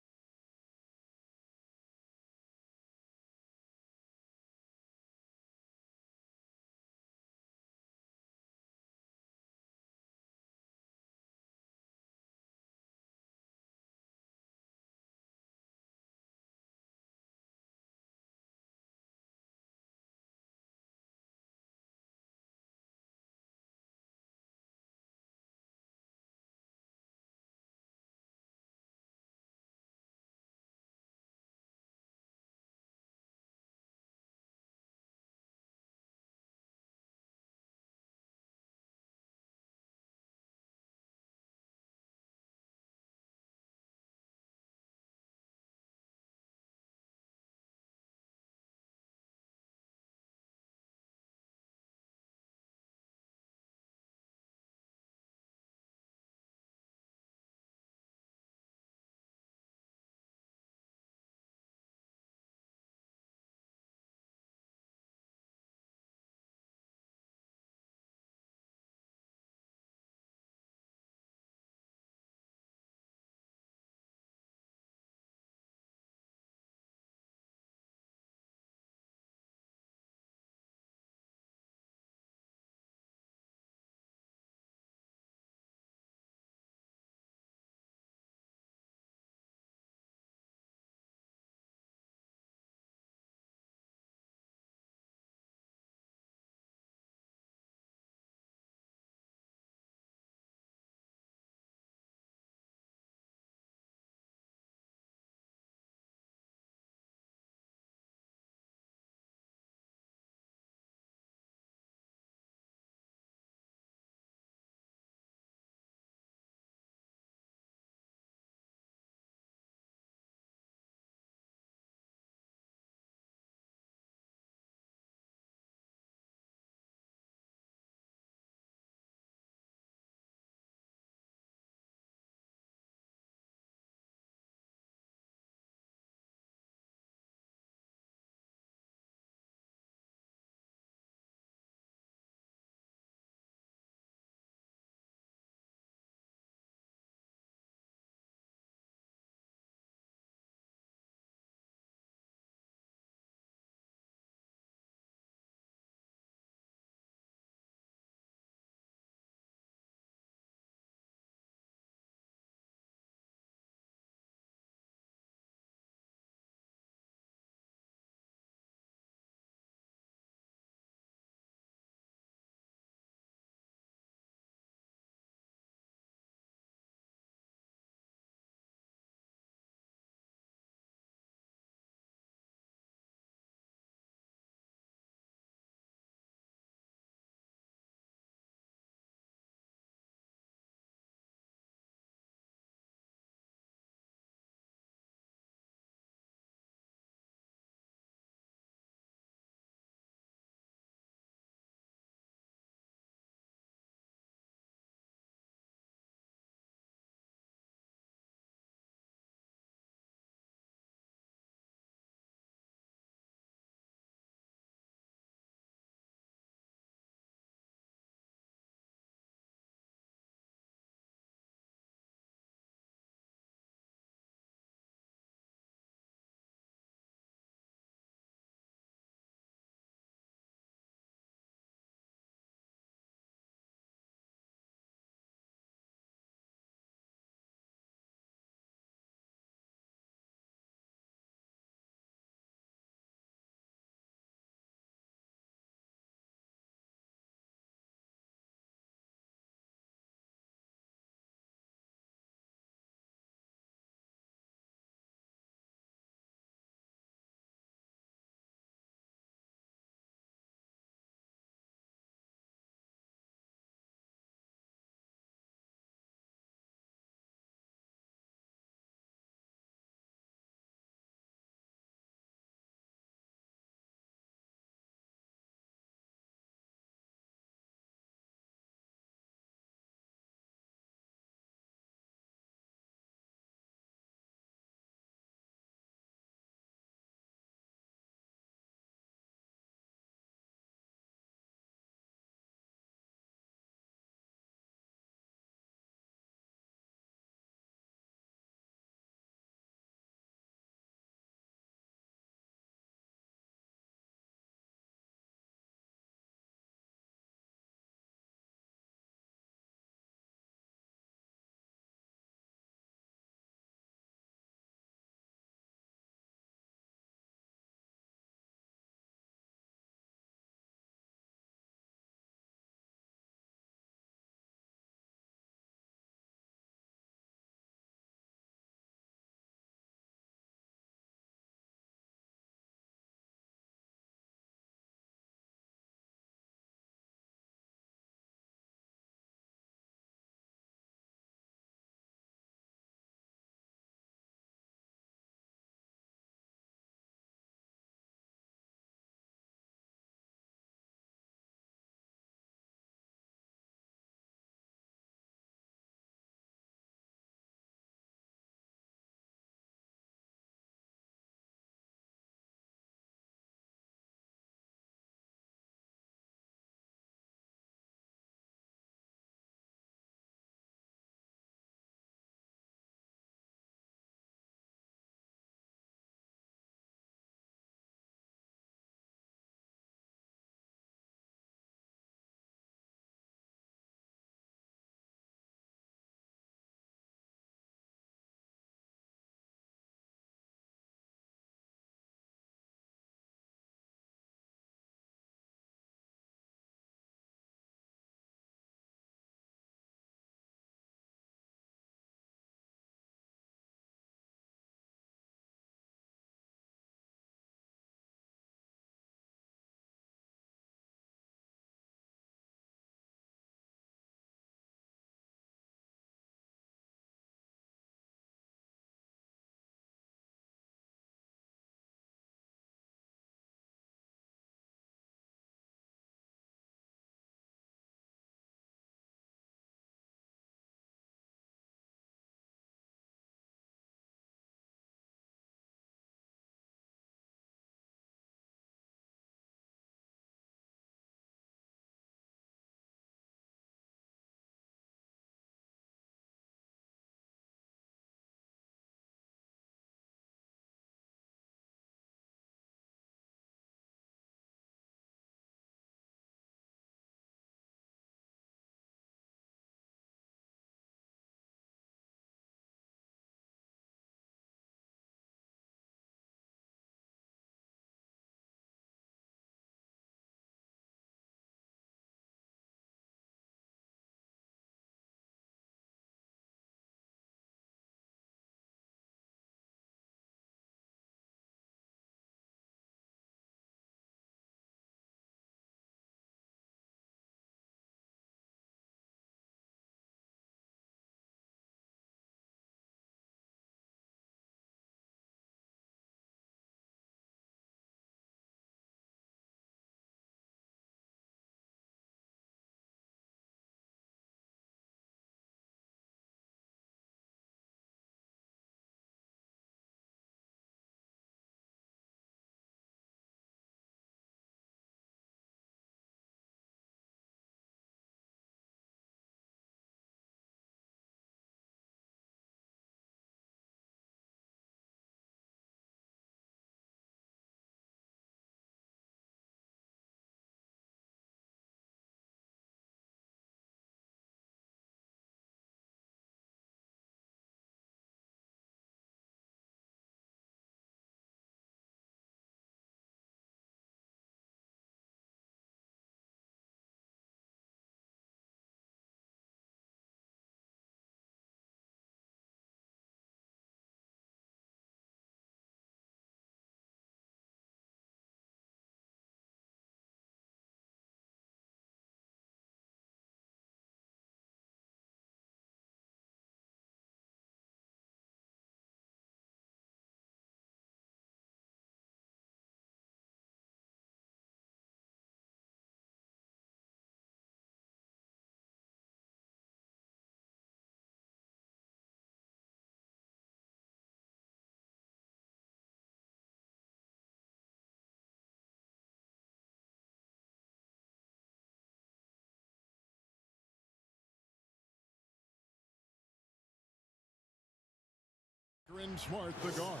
In Smart, the guards.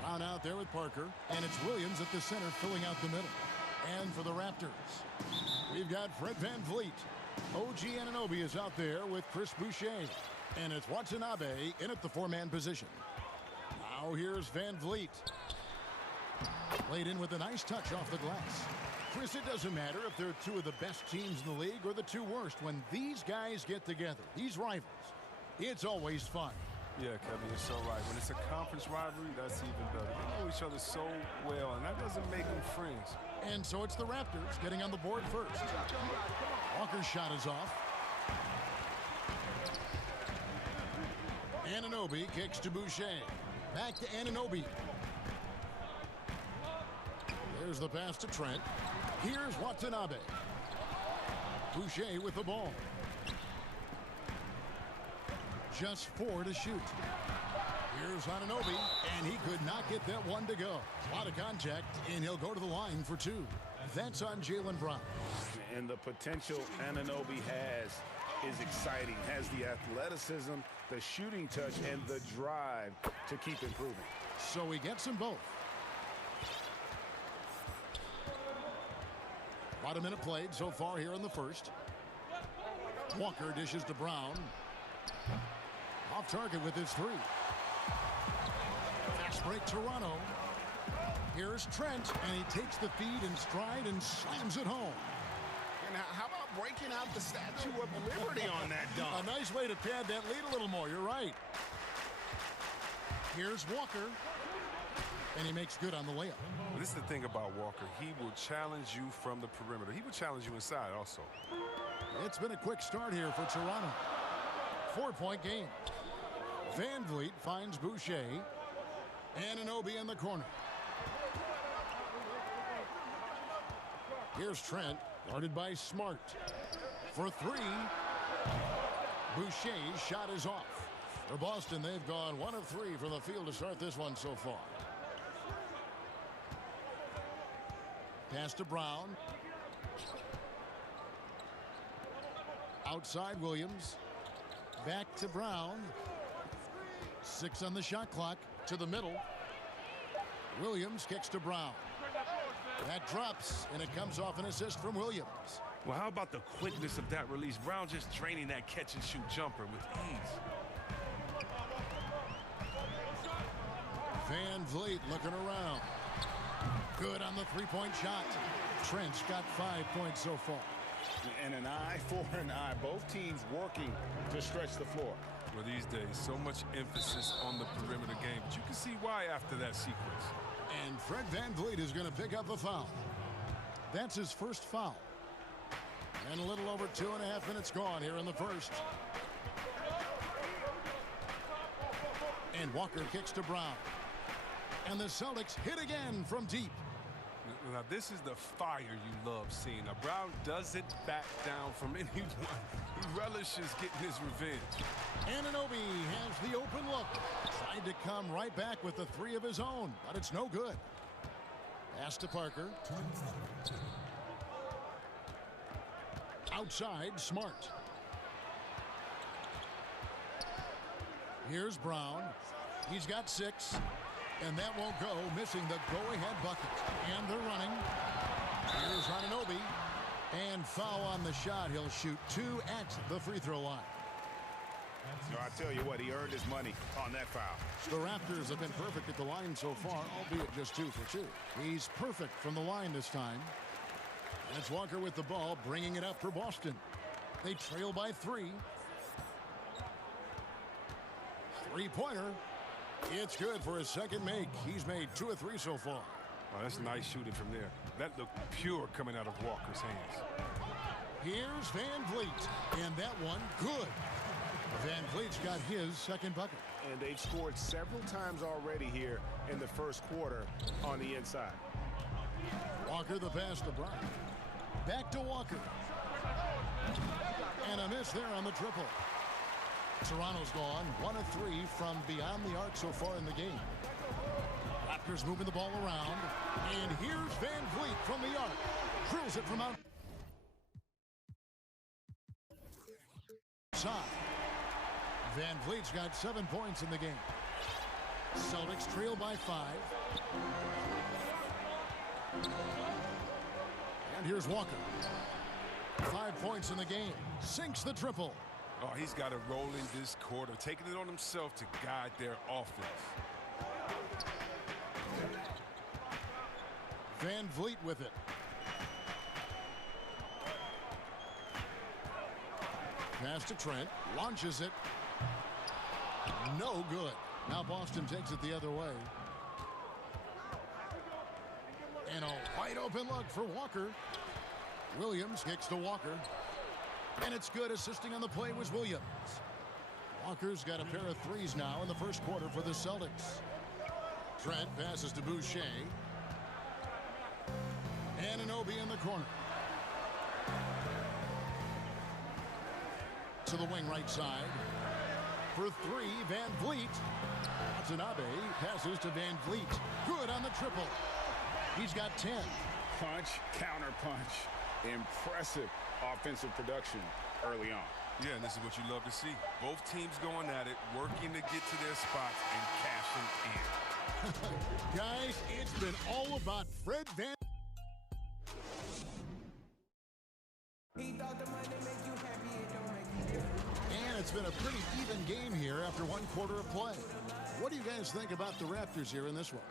Brown out there with Parker, and it's Williams at the center filling out the middle. And for the Raptors, we've got Fred VanVleet. OG Anunoby is out there with Chris Boucher. And it's Watanabe in at the four-man position. Now here's VanVleet. Played in with a nice touch off the glass. Chris, it doesn't matter if they're two of the best teams in the league or the two worst. When these guys get together, these rivals, it's always fun. Yeah, Kevin, you're so right. When it's a conference rivalry, that's even better. They know each other so well, and that doesn't make them friends. And so it's the Raptors getting on the board first. Walker's shot is off. Anunoby kicks to Boucher. Back to Anunoby. There's the pass to Trent. Here's Watanabe. Boucher with the ball. Just 4 to shoot. Here's Anunoby, and he could not get that one to go. A lot of contact, and he'll go to the line for 2. That's on Jaylen Brown. And the potential Anunoby has is exciting. Has the athleticism, the shooting touch, and the drive to keep improving. So he gets them both. About a minute played so far here in the first. Walker dishes to Brown. Off target with his 3. Fast break Toronto. Here's Trent, and he takes the feed in stride and slams it home. And how about breaking out the Statue of Liberty on that dunk? A nice way to pad that lead a little more. You're right. Here's Walker. And he makes good on the layup. Well, this is the thing about Walker. He will challenge you from the perimeter. He will challenge you inside also. It's been a quick start here for Toronto. 4-point game. VanVleet finds Boucher. Anunoby in the corner. Here's Trent, guarded by Smart. For 3. Boucher's shot is off. For Boston, they've gone 1 of 3 from the field to start this one so far. Pass to Brown. Outside Williams. Back to Brown. 6 on the shot clock. To the middle. Williams kicks to Brown. That drops, and it comes off an assist from Williams. Well, how about the quickness of that release? Brown just draining that catch-and-shoot jumper with ease. VanVleet looking around. Good on the 3-point shot. Trent's got 5 points so far. And an eye for an eye. Both teams working to stretch the floor. Well, these days, so much emphasis on the perimeter game. But you can see why after that sequence. And Fred VanVleet is going to pick up the foul. That's his first foul. And a little over 2.5 minutes gone here in the first. And Walker kicks to Brown. And the Celtics hit again from deep. Now, this is the fire you love seeing. Now, Brown doesn't back down from anyone. He relishes getting his revenge. Anunoby has the open look. Tried to come right back with the 3 of his own, but it's no good. Pass to Parker. Outside, Smart. Here's Brown. He's got 6. And that won't go, missing the go-ahead bucket. And they're running. Here's Anunoby. And foul on the shot. He'll shoot 2 at the free throw line. So I tell you what, he earned his money on that foul. The Raptors have been perfect at the line so far, albeit just 2 for 2. He's perfect from the line this time. That's Walker with the ball, bringing it up for Boston. They trail by 3. 3-pointer. It's good for his second make. He's made 2 of 3 so far. Oh, that's nice shooting from there. That looked pure coming out of Walker's hands. Here's VanVleet. And that one, good. VanVleet's got his second bucket. And they've scored several times already here in the first quarter on the inside. Walker the pass to Brown. Back to Walker. And a miss there on the triple. Toronto's gone 1 of 3 from beyond the arc so far in the game. Raptors moving the ball around. And here's VanVleet from the arc. Drills it from out. Side. VanVleet's got 7 points in the game. Celtics trail by 5. And here's Walker. 5 points in the game. Sinks the triple. Oh, he's got it rolling this quarter, taking it on himself to guide their offense. Van Vliet with it. Pass to Trent. Launches it. No good. Now Boston takes it the other way. And a wide open look for Walker. Williams kicks to Walker. And it's good. Assisting on the play was Williams. Walker's got a pair of threes now in the first quarter for the Celtics. Trent passes to Boucher. And Anunoby in the corner. To the wing right side. For 3, Van Vliet. Watanabe passes to Van Vliet. Good on the triple. He's got 10. Punch, counter punch. Impressive offensive production early on. Yeah, and this is what you love to see. Both teams going at it, working to get to their spots and cashing in. Guys, it's been all about Fred Van. And it's been a pretty even game here after 1 quarter of play. What do you guys think about the Raptors here in this one?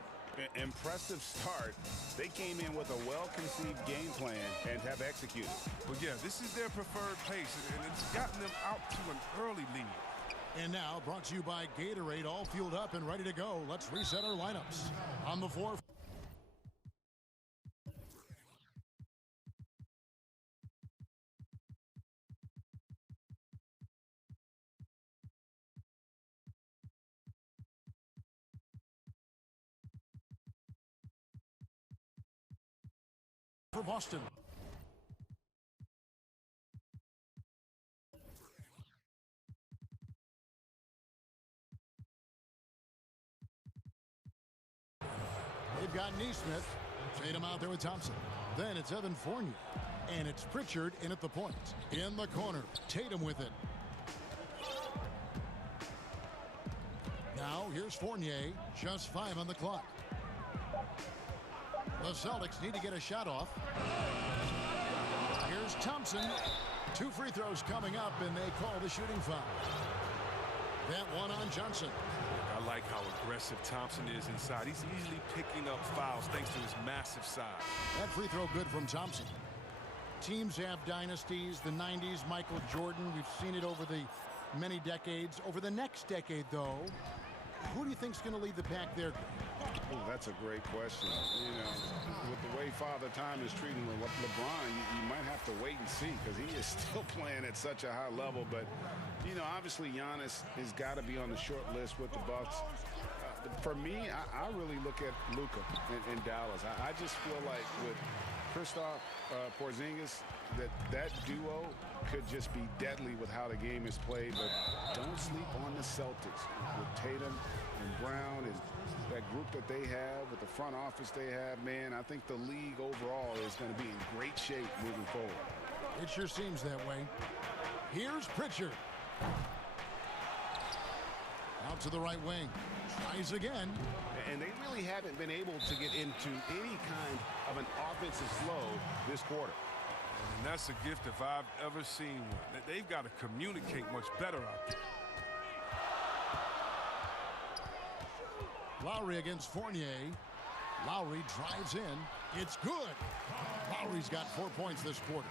Impressive start. They came in with a well-conceived game plan and have executed. Well, yeah, this is their preferred pace, and it's gotten them out to an early lead. And now, brought to you by Gatorade, all fueled up and ready to go. Let's reset our lineups. On the floor. For Boston. They've got Neesmith. Tatum out there with Thompson. Then it's Evan Fournier. And it's Pritchard in at the point. In the corner. Tatum with it. Now here's Fournier. Just 5 on the clock. The Celtics need to get a shot off. Here's Thompson. 2 free throws coming up, and they call the shooting foul. That one on Johnson. I like how aggressive Thompson is inside. He's easily picking up fouls thanks to his massive size. That free throw good from Thompson. Teams have dynasties. The 90s, Michael Jordan. We've seen it over the many decades. Over the next decade, though, who do you think's going to lead the pack there? Oh, that's a great question. You know, with the way Father Time is treating LeBron, you might have to wait and see because he is still playing at such a high level. But, you know, obviously Giannis has got to be on the short list with the Bucks. For me, I really look at Luka in Dallas. I just feel like with Kristaps Porzingis, that duo could just be deadly with how the game is played. But don't sleep on the Celtics with Tatum and Brown and that group that they have with the front office they have. Man, I think the league overall is going to be in great shape moving forward. It sure seems that way. Here's Pritchard. Out to the right wing. Tries again. And they really haven't been able to get into any kind of an offensive flow this quarter. And that's a gift if I've ever seen one. They've got to communicate much better out there. Lowry against Fournier. Lowry drives in. It's good. Lowry's got 4 points this quarter.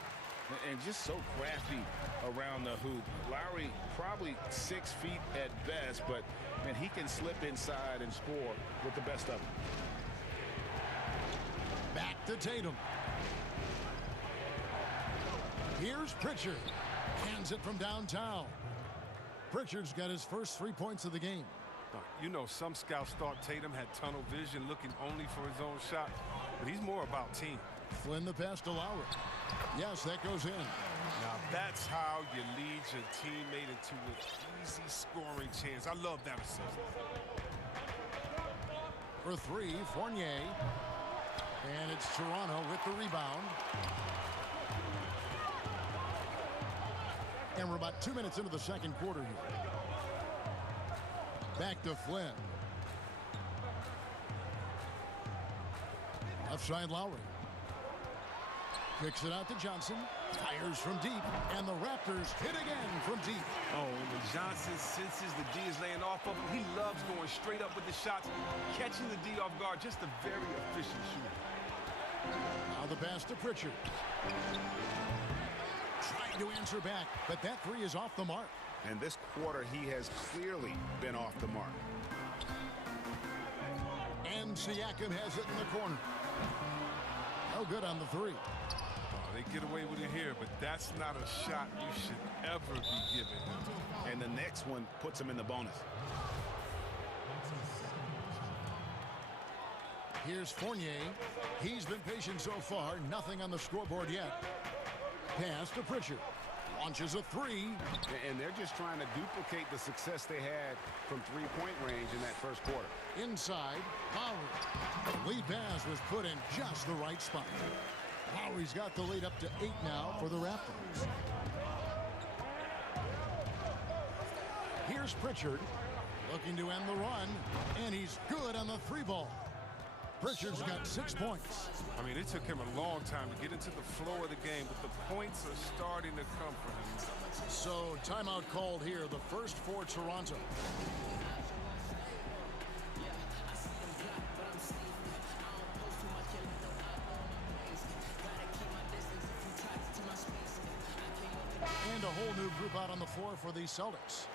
And just so crafty around the hoop. Lowry probably 6 feet at best, but man, he can slip inside and score with the best of them. Back to Tatum. Here's Pritchard. Hands it from downtown. Pritchard's got his first 3 points of the game. You know, some scouts thought Tatum had tunnel vision, looking only for his own shot, but he's more about team. Flynn the pass to Lowry. Yes, that goes in. Now that's how you lead your teammate into an easy scoring chance. I love that assist. For 3, Fournier. And it's Toronto with the rebound. And we're about 2 minutes into the second quarter here. Back to Flynn. Left side, Lowry. Kicks it out to Johnson. Fires from deep. And the Raptors hit again from deep. Oh, when Johnson senses the D is laying off of him, he loves going straight up with the shots, catching the D off guard. Just a very efficient shooter. Now the pass to Pritchard. Trying to answer back, but that three is off the mark. And this quarter, he has clearly been off the mark. And Siakam has it in the corner. No good on the three. Oh, they get away with it here, but that's not a shot you should ever be given. And the next one puts him in the bonus. Here's Fournier. He's been patient so far. Nothing on the scoreboard yet. Pass to Pritchard. Launches a three. And they're just trying to duplicate the success they had from three-point range in that first quarter. Inside, Lowry. The lead pass was put in just the right spot. Lowry's got the lead up to 8 now for the Raptors. Here's Pritchard looking to end the run, and he's good on the three ball. Pritchard's got 6 points. I mean, it took him a long time to get into the flow of the game, but the points are starting to come for him. So, timeout called here, the first for Toronto. And a whole new group out on the floor for the Celtics.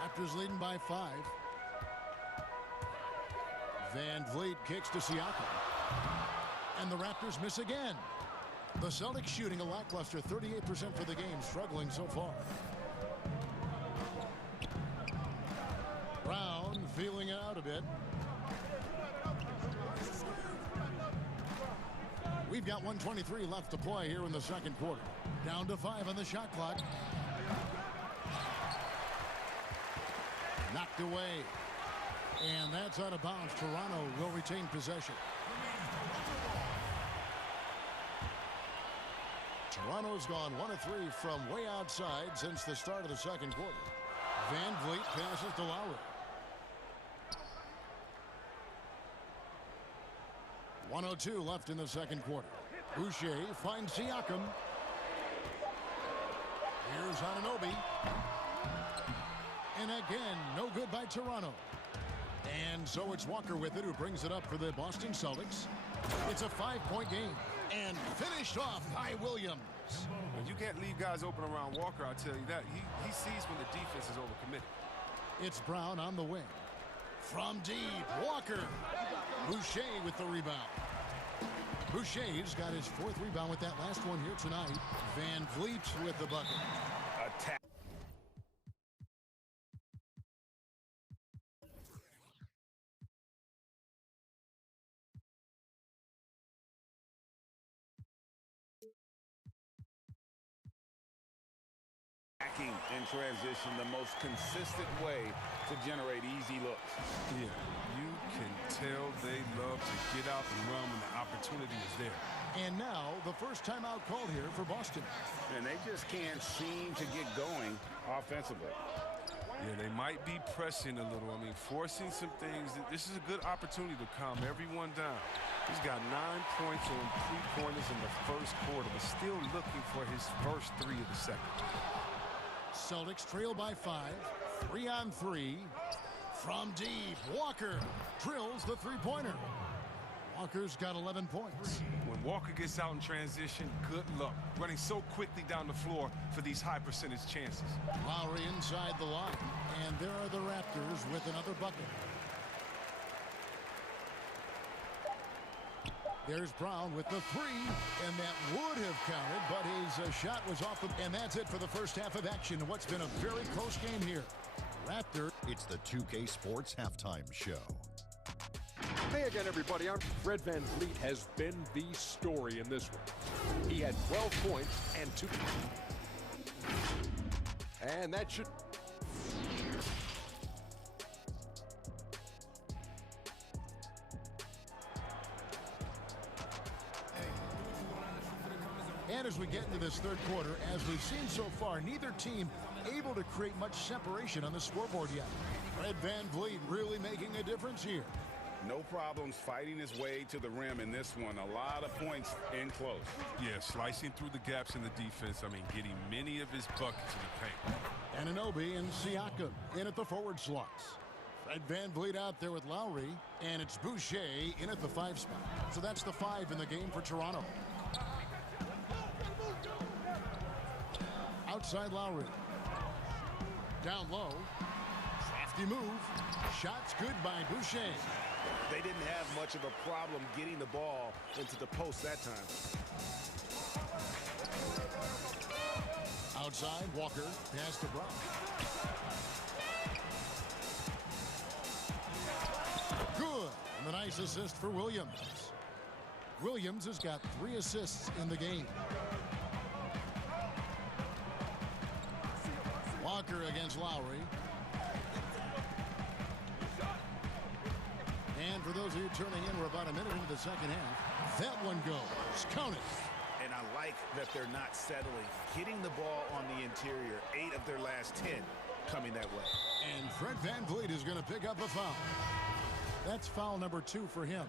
Raptors leading by 5. Van Vliet kicks to Siakam. And the Raptors miss again. The Celtics shooting a lackluster 38% for the game, struggling so far. Brown feeling it out a bit. We've got 1:23 left to play here in the second quarter. Down to 5 on the shot clock. Knocked away. And that's out of bounds. Toronto will retain possession. Toronto's gone 1 of 3 from way outside since the start of the second quarter. Van Vliet passes to Lowry. 1:02 left in the second quarter. Boucher finds Siakam. Here's Anunoby. And again, no good by Toronto. And so it's Walker with it, who brings it up for the Boston Celtics. It's a 5-point game. And finished off by Williams. You can't leave guys open around Walker, I'll tell you that. He sees when the defense is overcommitted. It's Brown on the wing. From deep, Walker. Boucher with the rebound. Boucher's got his 4th rebound with that last one here tonight. Van Vliet with the bucket. Attack. In transition, the most consistent way to generate easy looks. Yeah, you can tell they love to get out and run when the opportunity is there. And now the first timeout called here for Boston. And they just can't seem to get going offensively. Yeah, they might be pressing a little. I mean, forcing some things. This is a good opportunity to calm everyone down. He's got 9 points on 3-pointers in the first quarter, but still looking for his first 3 of the second. Celtics trail by 5. 3-on-3. From deep, Walker drills the three-pointer. Walker's got 11 points. When Walker gets out in transition, good luck. Running so quickly down the floor for these high-percentage chances. Lowry inside the line. And there are the Raptors with another bucket. There's Brown with the 3, and that would have counted, but his shot was off. And that's it for the first half of action. What's been a very close game here. Raptor. It's the 2K Sports Halftime Show. Hey again, everybody. Fred Van Vliet has been the story in this one. He had 12 points and 2. And that should... And as we get into this third quarter, as we've seen so far, neither team able to create much separation on the scoreboard yet. Fred Van Vliet really making a difference here. No problems fighting his way to the rim in this one. A lot of points in close. Yeah, slicing through the gaps in the defense. I mean, getting many of his buckets in the paint. Anunoby and Siakam in at the forward slots. Fred VanVleet out there with Lowry, and it's Boucher in at the 5 spot. So that's the 5 in the game for Toronto. Outside Lowry. Down low. Crafty move. Shots good by Boucher. They didn't have much of a problem getting the ball into the post that time. Outside, Walker. Pass to Brown. Good. And the nice assist for Williams. Williams has got 3 assists in the game. Walker against Lowry. And for those of you turning in, we're about a minute into the second half. That one goes. Count it. And I like that they're not settling. Getting the ball on the interior. 8 of their last 10 coming that way. And Fred VanVleet is going to pick up a foul. That's foul number 2 for him.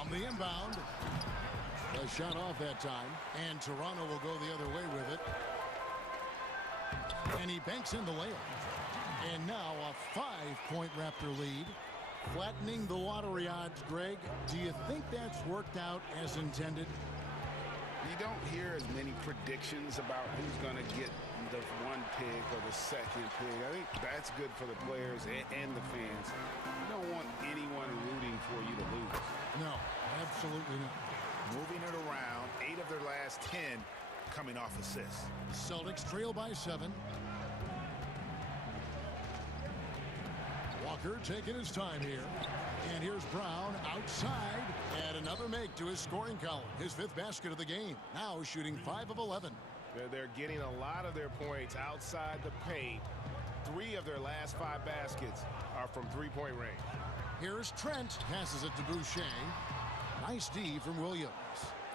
On the inbound. A shot off that time. And Toronto will go the other way with it. And he banks in the layup. And now a 5-point Raptor lead. Flattening the lottery odds, Greg. Do you think that's worked out as intended? You don't hear as many predictions about who's going to get the 1 pick or the 2nd pick. I think that's good for the players and the fans. You don't want anyone rooting for you to lose. No, absolutely not. Moving it around, 8 of their last 10 coming off assists. Celtics trail by 7. Walker taking his time here. And here's Brown outside. And another make to his scoring column. His 5th basket of the game. Now shooting 5 of 11. They're getting a lot of their points outside the paint. 3 of their last 5 baskets are from 3-point range. Here's Trent. Passes it to Boucher. Nice D from Williams.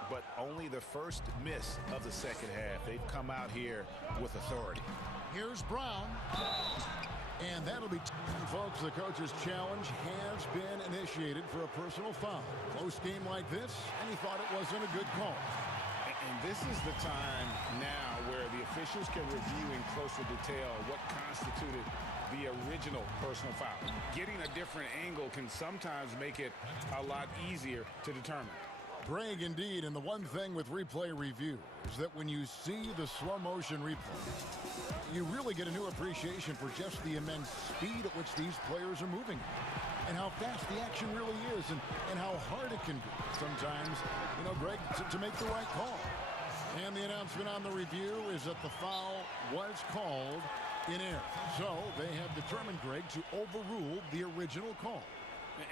But only the first miss of the second half. They've come out here with authority. Here's Brown. And that'll be, folks, the coach's challenge has been initiated for a personal foul. Close game like this, and he thought it wasn't a good call. And this is the time now where the officials can review in closer detail what constituted the original personal foul. Getting a different angle can sometimes make it a lot easier to determine. Greg, indeed, and the one thing with replay review is that when you see the slow motion replay, you really get a new appreciation for just the immense speed at which these players are moving and how fast the action really is and how hard it can be sometimes, you know, Greg, to make the right call. And the announcement on the review is that the foul was called in error. So they have determined, Greg, to overrule the original call.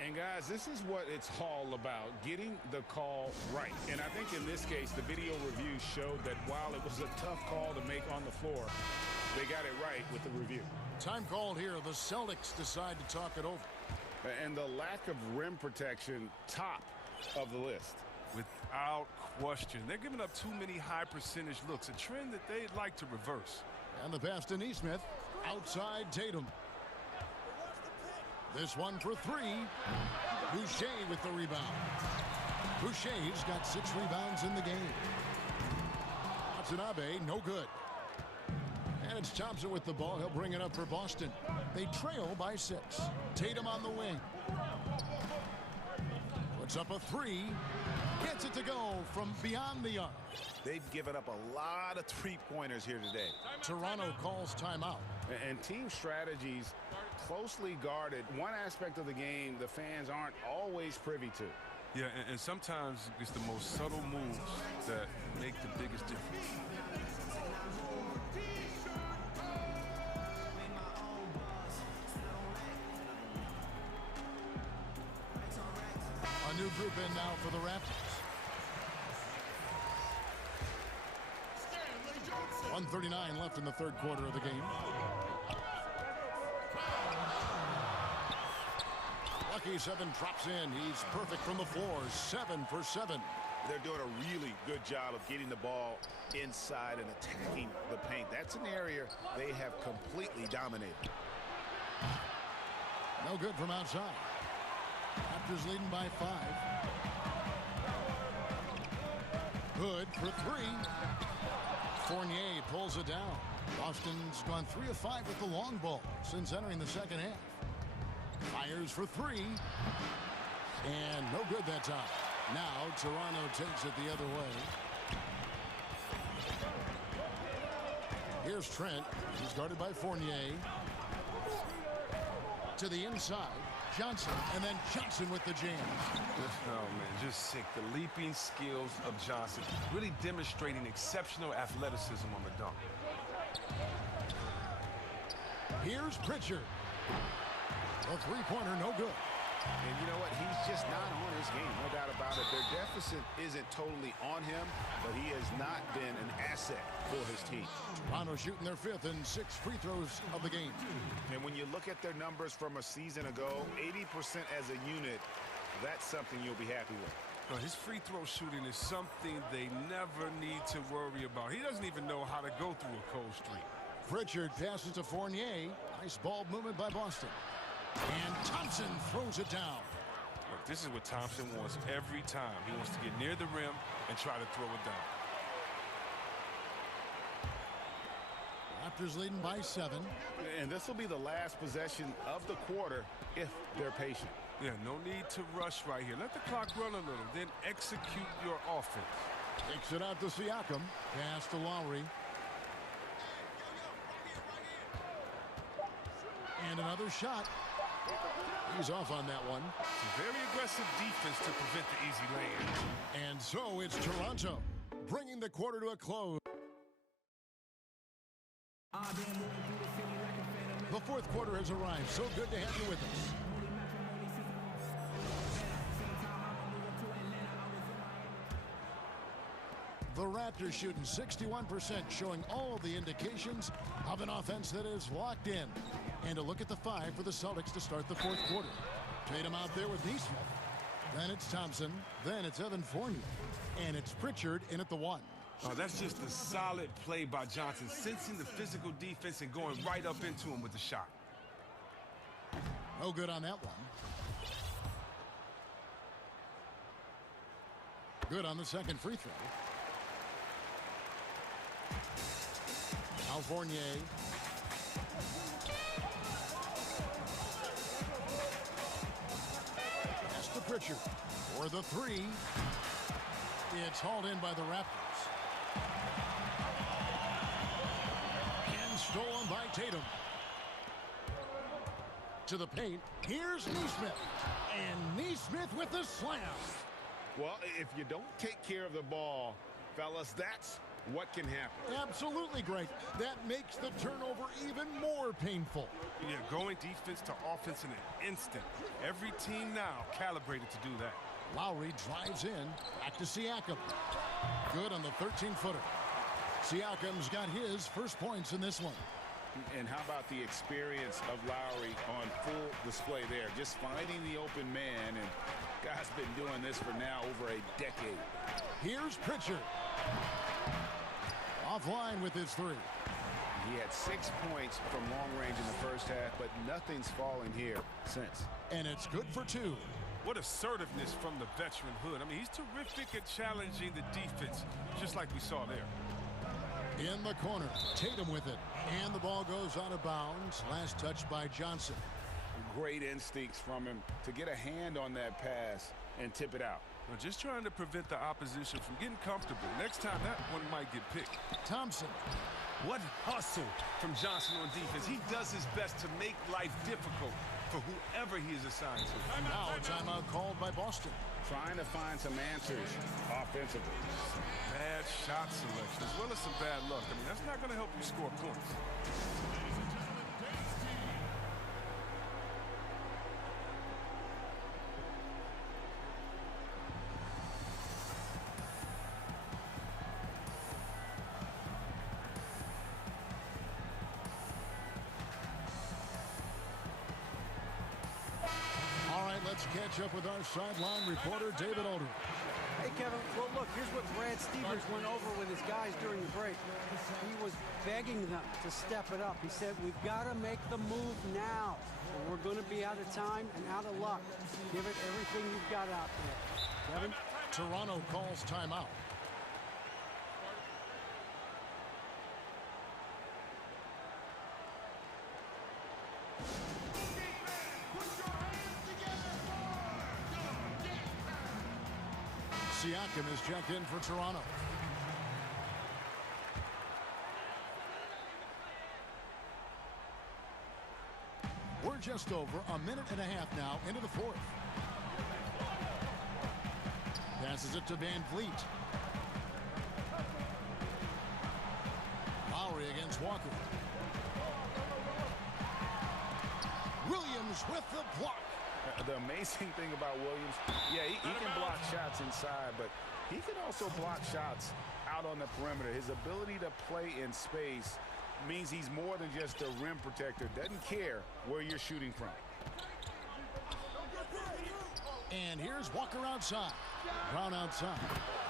And guys, this is what it's all about, getting the call right. And I think in this case, the video review showed that while it was a tough call to make on the floor, they got it right with the review. Time called here. The Celtics decide to talk it over. And the lack of rim protection, top of the list. Without question. They're giving up too many high percentage looks, a trend that they'd like to reverse. And the pass to Nesmith. Outside Tatum. This one for 3. Boucher with the rebound. Boucher's got 6 rebounds in the game. Watanabe, no good. And it's Thompson with the ball. He'll bring it up for Boston. They trail by 6. Tatum on the wing. Puts up a 3. Gets it to go from beyond the arc. They've given up a lot of 3-pointers here today. Toronto calls timeout. And team strategies closely guarded. One aspect of the game the fans aren't always privy to. Yeah, and sometimes it's the most subtle moves that make the biggest difference. A new group in now for the Raptors. 1:39 left in the third quarter of the game. Lucky 7 drops in. He's perfect from the floor. 7 for 7. They're doing a really good job of getting the ball inside and attacking the paint. That's an area they have completely dominated. No good from outside. Raptors leading by 5. Good for 3. Fournier pulls it down. Boston's gone 3 of 5 with the long ball since entering the second half. Fires for 3. And no good that time. Now Toronto takes it the other way. Here's Trent. He's guarded by Fournier. To the inside. Johnson. And then Johnson with the jam. Oh, man, just sick. The leaping skills of Johnson. Really demonstrating exceptional athleticism on the dunk. Here's Pritchard. A three-pointer, no good. And you know what? He's just not on his game, no doubt about it. Their deficit isn't totally on him, but he has not been an asset for his team. Toronto shooting their 5th and 6th free throws of the game. And when you look at their numbers from a season ago, 80% as a unit, that's something you'll be happy with. Well, his free throw shooting is something they never need to worry about. He doesn't even know how to go through a cold streak. Pritchard passes to Fournier. Nice ball movement by Boston. And Thompson throws it down. Look, this is what Thompson wants every time. He wants to get near the rim and try to throw it down. Raptors leading by 7. And this will be the last possession of the quarter if they're patient. Yeah, no need to rush right here. Let the clock run a little, then execute your offense. Takes it out to Siakam. Pass to Lowry. And another shot. He's off on that one. Very aggressive defense to prevent the easy lay-in. And so it's Toronto bringing the quarter to a close. The 4th quarter has arrived. So good to have you with us. The Raptors shooting 61%, showing all the indications of an offense that is locked in. And a look at the 5 for the Celtics to start the 4th quarter. Tatum out there with Neesmith. Then it's Thompson. Then it's Evan Fournier. And it's Pritchard in at the 1. Oh, that's just a solid play by Johnson, sensing the physical defense and going right up into him with the shot. No good on that one. Good on the second free throw. Now Fournier. Pass to Pritchard for the 3. It's hauled in by the Raptors. And stolen by Tatum. To the paint. Here's Neesmith. And Neesmith with the slam. Well, if you don't take care of the ball, fellas, that's what can happen. Absolutely, Greg. That makes the turnover even more painful. Yeah, going defense to offense in an instant. Every team now calibrated to do that. Lowry drives in. Back to Siakam. Good on the 13-footer. Siakam's got his first points in this one. And how about the experience of Lowry on full display there? Just finding the open man, and guy's been doing this for now over a decade. Here's Pritchard. Offline with his 3. He had 6 points from long range in the first half, but nothing's falling here since. And it's good for 2. What assertiveness from the veteran Hood. I mean, he's terrific at challenging the defense, just like we saw there. In the corner, Tatum with it. And the ball goes out of bounds. Last touch by Johnson. Great instincts from him to get a hand on that pass and tip it out. Well, just trying to prevent the opposition from getting comfortable. Next time, that one might get picked. Thompson. What hustle from Johnson on defense. He does his best to make life difficult for whoever he is assigned to. Now a timeout called by Boston. Trying to find some answers offensively. Bad shot selection as well as some bad luck. I mean, that's not going to help you score points. Let's catch up with our sideline reporter, David Aldridge. Hey, Okay, Kevin. Well, look, here's what Brad Stevens went over with his guys during the break. He was begging them to step it up. He said, we've got to make the move now, or we're going to be out of time and out of luck. Give it everything you've got out there. Kevin? Toronto calls timeout. Siakam is checked in for Toronto. We're just over a minute and a half now into the fourth. Passes it to Van Vliet. Lowry against Walker. Williams with the block. The amazing thing about Williams, yeah, he can block shots inside, but he can also block shots out on the perimeter. His ability to play in space means he's more than just a rim protector. Doesn't care where you're shooting from. And here's Walker outside. Brown outside.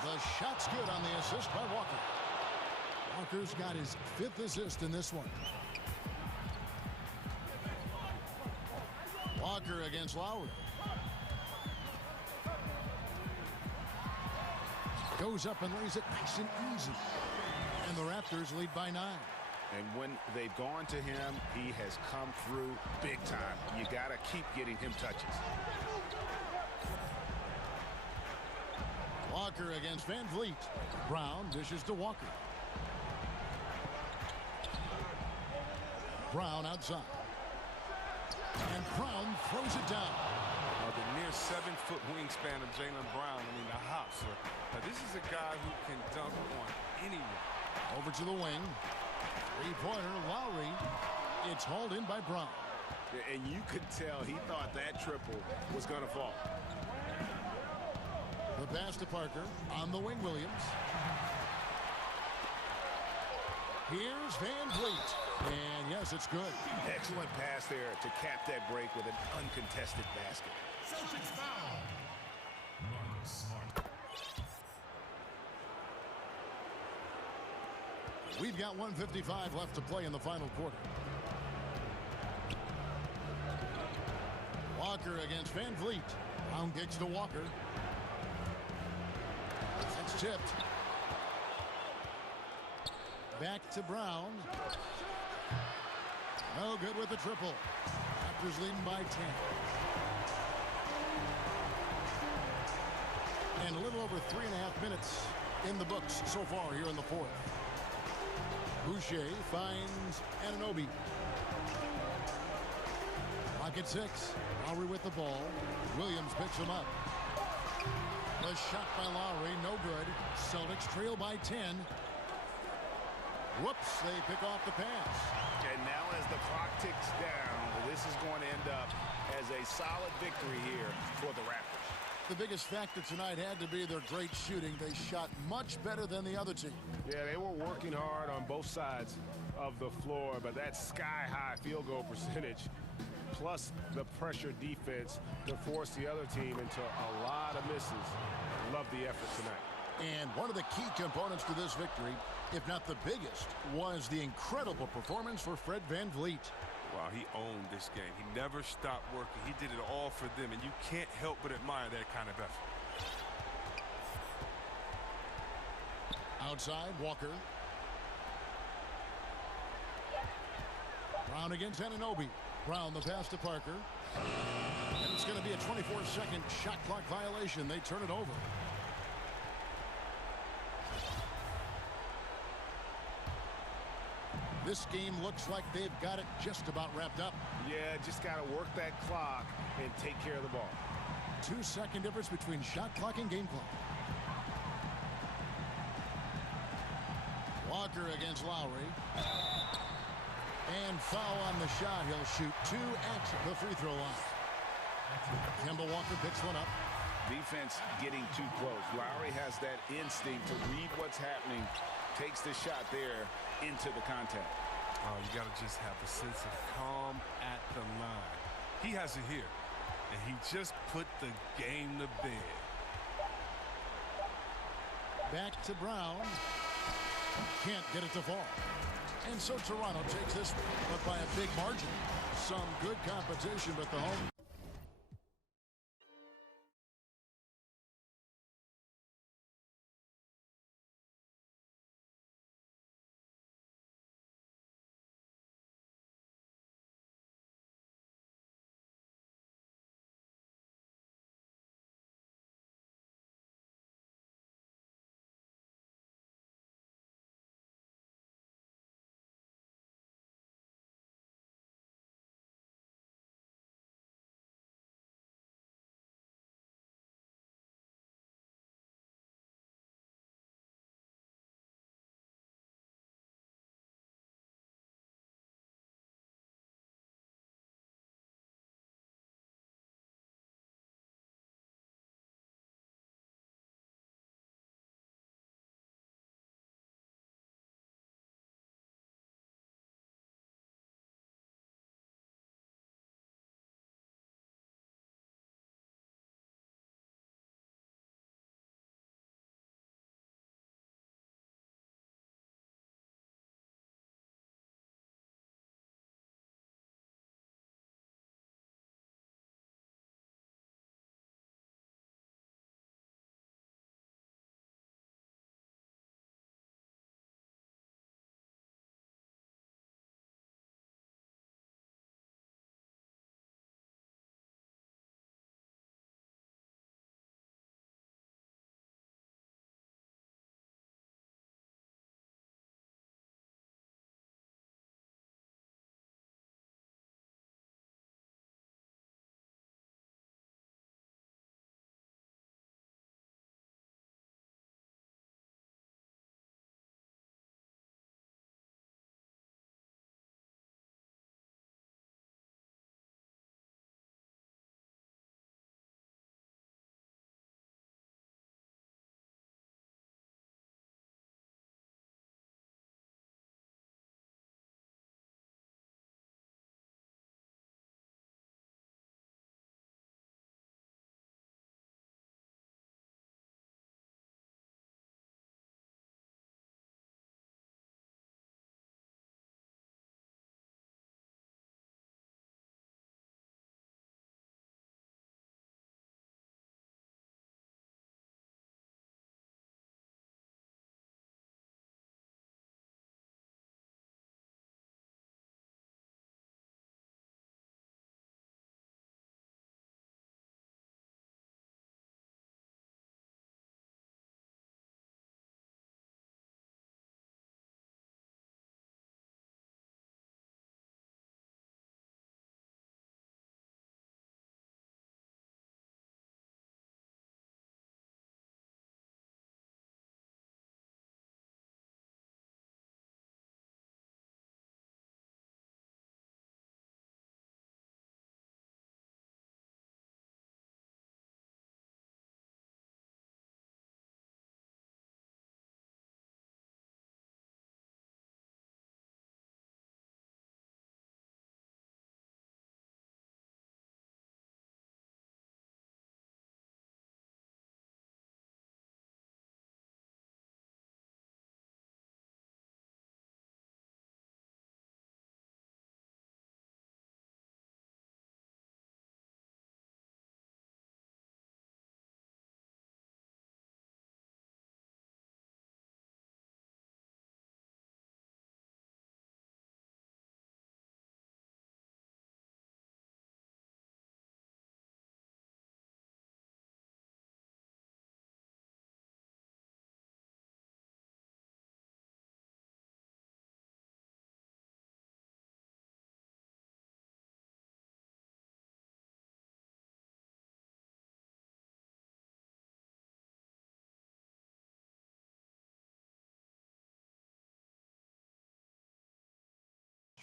The shot's good on the assist by Walker. Walker's got his 5th assist in this one. Walker against Lowry. Goes up and lays it nice and easy. And the Raptors lead by 9. And when they've gone to him, he has come through big time. You got to keep getting him touches. Walker against Van Vliet. Brown dishes to Walker. Brown outside. And Brown throws it down. The near 7-foot wingspan of Jaylen Brown. I mean, the hops. This is a guy who can dunk on anyone. Over to the wing. Three-pointer, Lowry. It's hauled in by Brown. And you could tell he thought that triple was going to fall. The pass to Parker. On the wing, Williams. Here's Van Vliet. And yes, it's good. Excellent pass there to cap that break with an uncontested basket. Celtics foul. Marcus Smart. We've got 1:55 left to play in the final quarter. Walker against Van Vliet. Brown kicks to Walker. That's tipped. Back to Brown. No good with the triple. Raptors leading by 10. And a little over 3.5 minutes in the books so far here in the fourth. Boucher finds Anunoby. Clock at 6. Lowry with the ball. Williams picks him up. The shot by Lowry, no good. Celtics trail by 10. Whoops, they pick off the pass. And now as the clock ticks down, this is going to end up as a solid victory here for the Raptors. The biggest factor tonight had to be their great shooting. They shot much better than the other team. Yeah, they were working hard on both sides of the floor, but that sky-high field goal percentage plus the pressure defense to force the other team into a lot of misses. Love the effort tonight. And one of the key components to this victory, if not the biggest, was the incredible performance for Fred Van Vliet. Wow, he owned this game. He never stopped working. He did it all for them, and you can't help but admire that kind of effort. Outside, Walker. Brown against Anunoby. Brown, the pass to Parker. And it's going to be a 24-second shot clock violation. They turn it over. This game looks like they've got it just about wrapped up. Yeah, just got to work that clock and take care of the ball. 2-second difference between shot clock and game clock. Walker against Lowry. And foul on the shot. He'll shoot 2 at the free throw line. Kemba Walker picks one up. Defense getting too close. Lowry has that instinct to read what's happening. Takes the shot there into the contact. Oh, you got to just have a sense of calm at the line. He has it here, and he just put the game to bed. Back to Brown. Can't get it to fall. And so Toronto takes this, but by a big margin. Some good competition, but the home.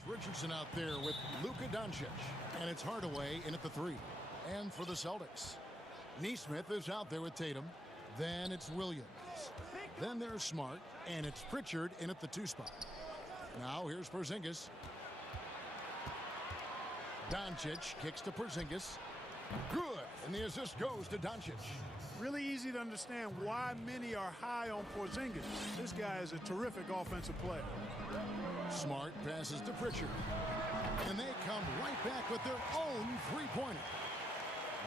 Richardson out there with Luka Doncic. And it's Hardaway in at the 3. And for the Celtics, Neesmith is out there with Tatum. Then it's Williams. Then there's Smart. And it's Pritchard in at the 2 spot. Now here's Porzingis. Doncic kicks to Porzingis. Good. And the assist goes to Doncic. Really easy to understand why many are high on Porzingis. This guy is a terrific offensive player. Smart passes to Pritchard. And they come right back with their own three-pointer.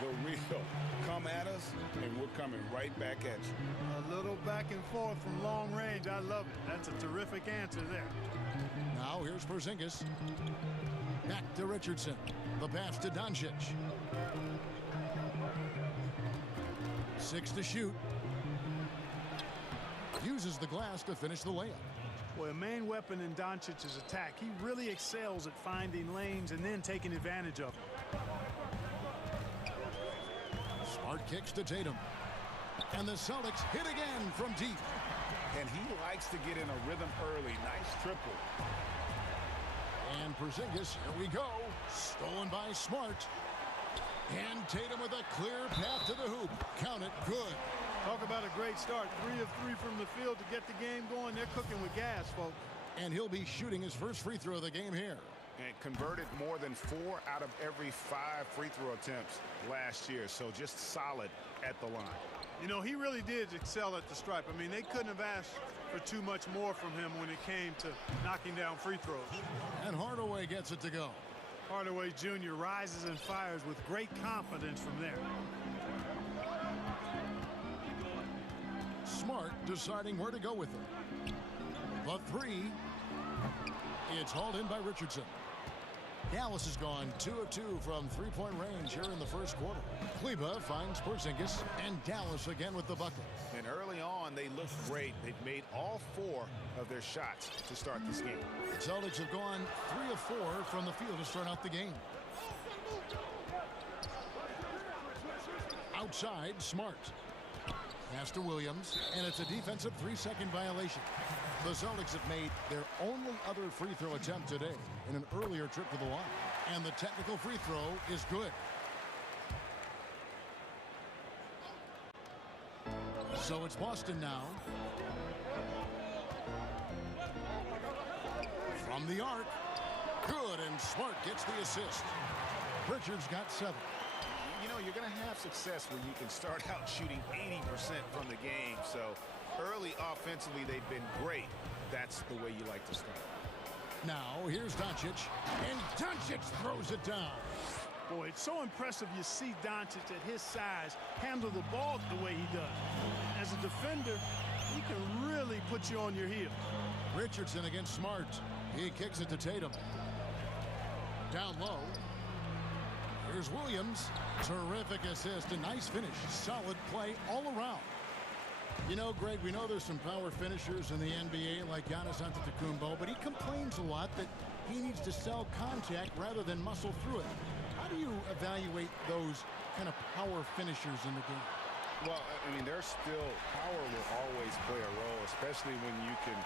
The real come at us, and we're coming right back at you. A little back and forth from long range. I love it. That's a terrific answer there. Now here's Porzingis. Back to Richardson. The pass to Doncic. 6 to shoot. Uses the glass to finish the layup. Boy, a main weapon in Doncic's attack. He really excels at finding lanes and then taking advantage of them. Smart kicks to Tatum. And the Celtics hit again from deep. And he likes to get in a rhythm early. Nice triple. And Porzingis, here we go. Stolen by Smart. And Tatum with a clear path to the hoop. Count it, good. Talk about a great start. 3 of 3 from the field to get the game going. They're cooking with gas, folks. And he'll be shooting his first free throw of the game here. And converted more than 4 out of every 5 free throw attempts last year. So just solid at the line. You know, he really did excel at the stripe. I mean, they couldn't have asked for too much more from him when it came to knocking down free throws. And Hardaway gets it to go. Hardaway Jr. rises and fires with great confidence from there. Smart deciding where to go with it. The three. It's hauled in by Richardson. Dallas has gone 2 of 2 from three-point range here in the first quarter. Kleba finds Porzingis, and Dallas again with the bucket. And early on, they looked great. They've made all 4 of their shots to start this game. The Celtics have gone 3 of 4 from the field to start out the game. Outside, Smart. Pass to Williams, and it's a defensive 3-second violation. The Celtics have made their only other free throw attempt today in an earlier trip to the line. And the technical free throw is good. So it's Boston now. From the arc. Good, and Smart gets the assist. Pritchard's got 7. You know, you're going to have success when you can start out shooting 80% from the game. So early offensively, they've been great. That's the way you like to start. Now, here's Doncic, and Doncic throws it down. Boy, it's so impressive you see Doncic at his size handle the ball the way he does. As a defender, he can really put you on your heels. Richardson against Smart. He kicks it to Tatum. Down low. Here's Williams. Terrific assist, a nice finish. Solid play all around. You know, Greg, we know there's some power finishers in the NBA like Giannis Antetokounmpo, but he complains a lot that he needs to sell contact rather than muscle through it. How do you evaluate those kind of power finishers in the game? Well, I mean, there's still power will always play a role, especially when you can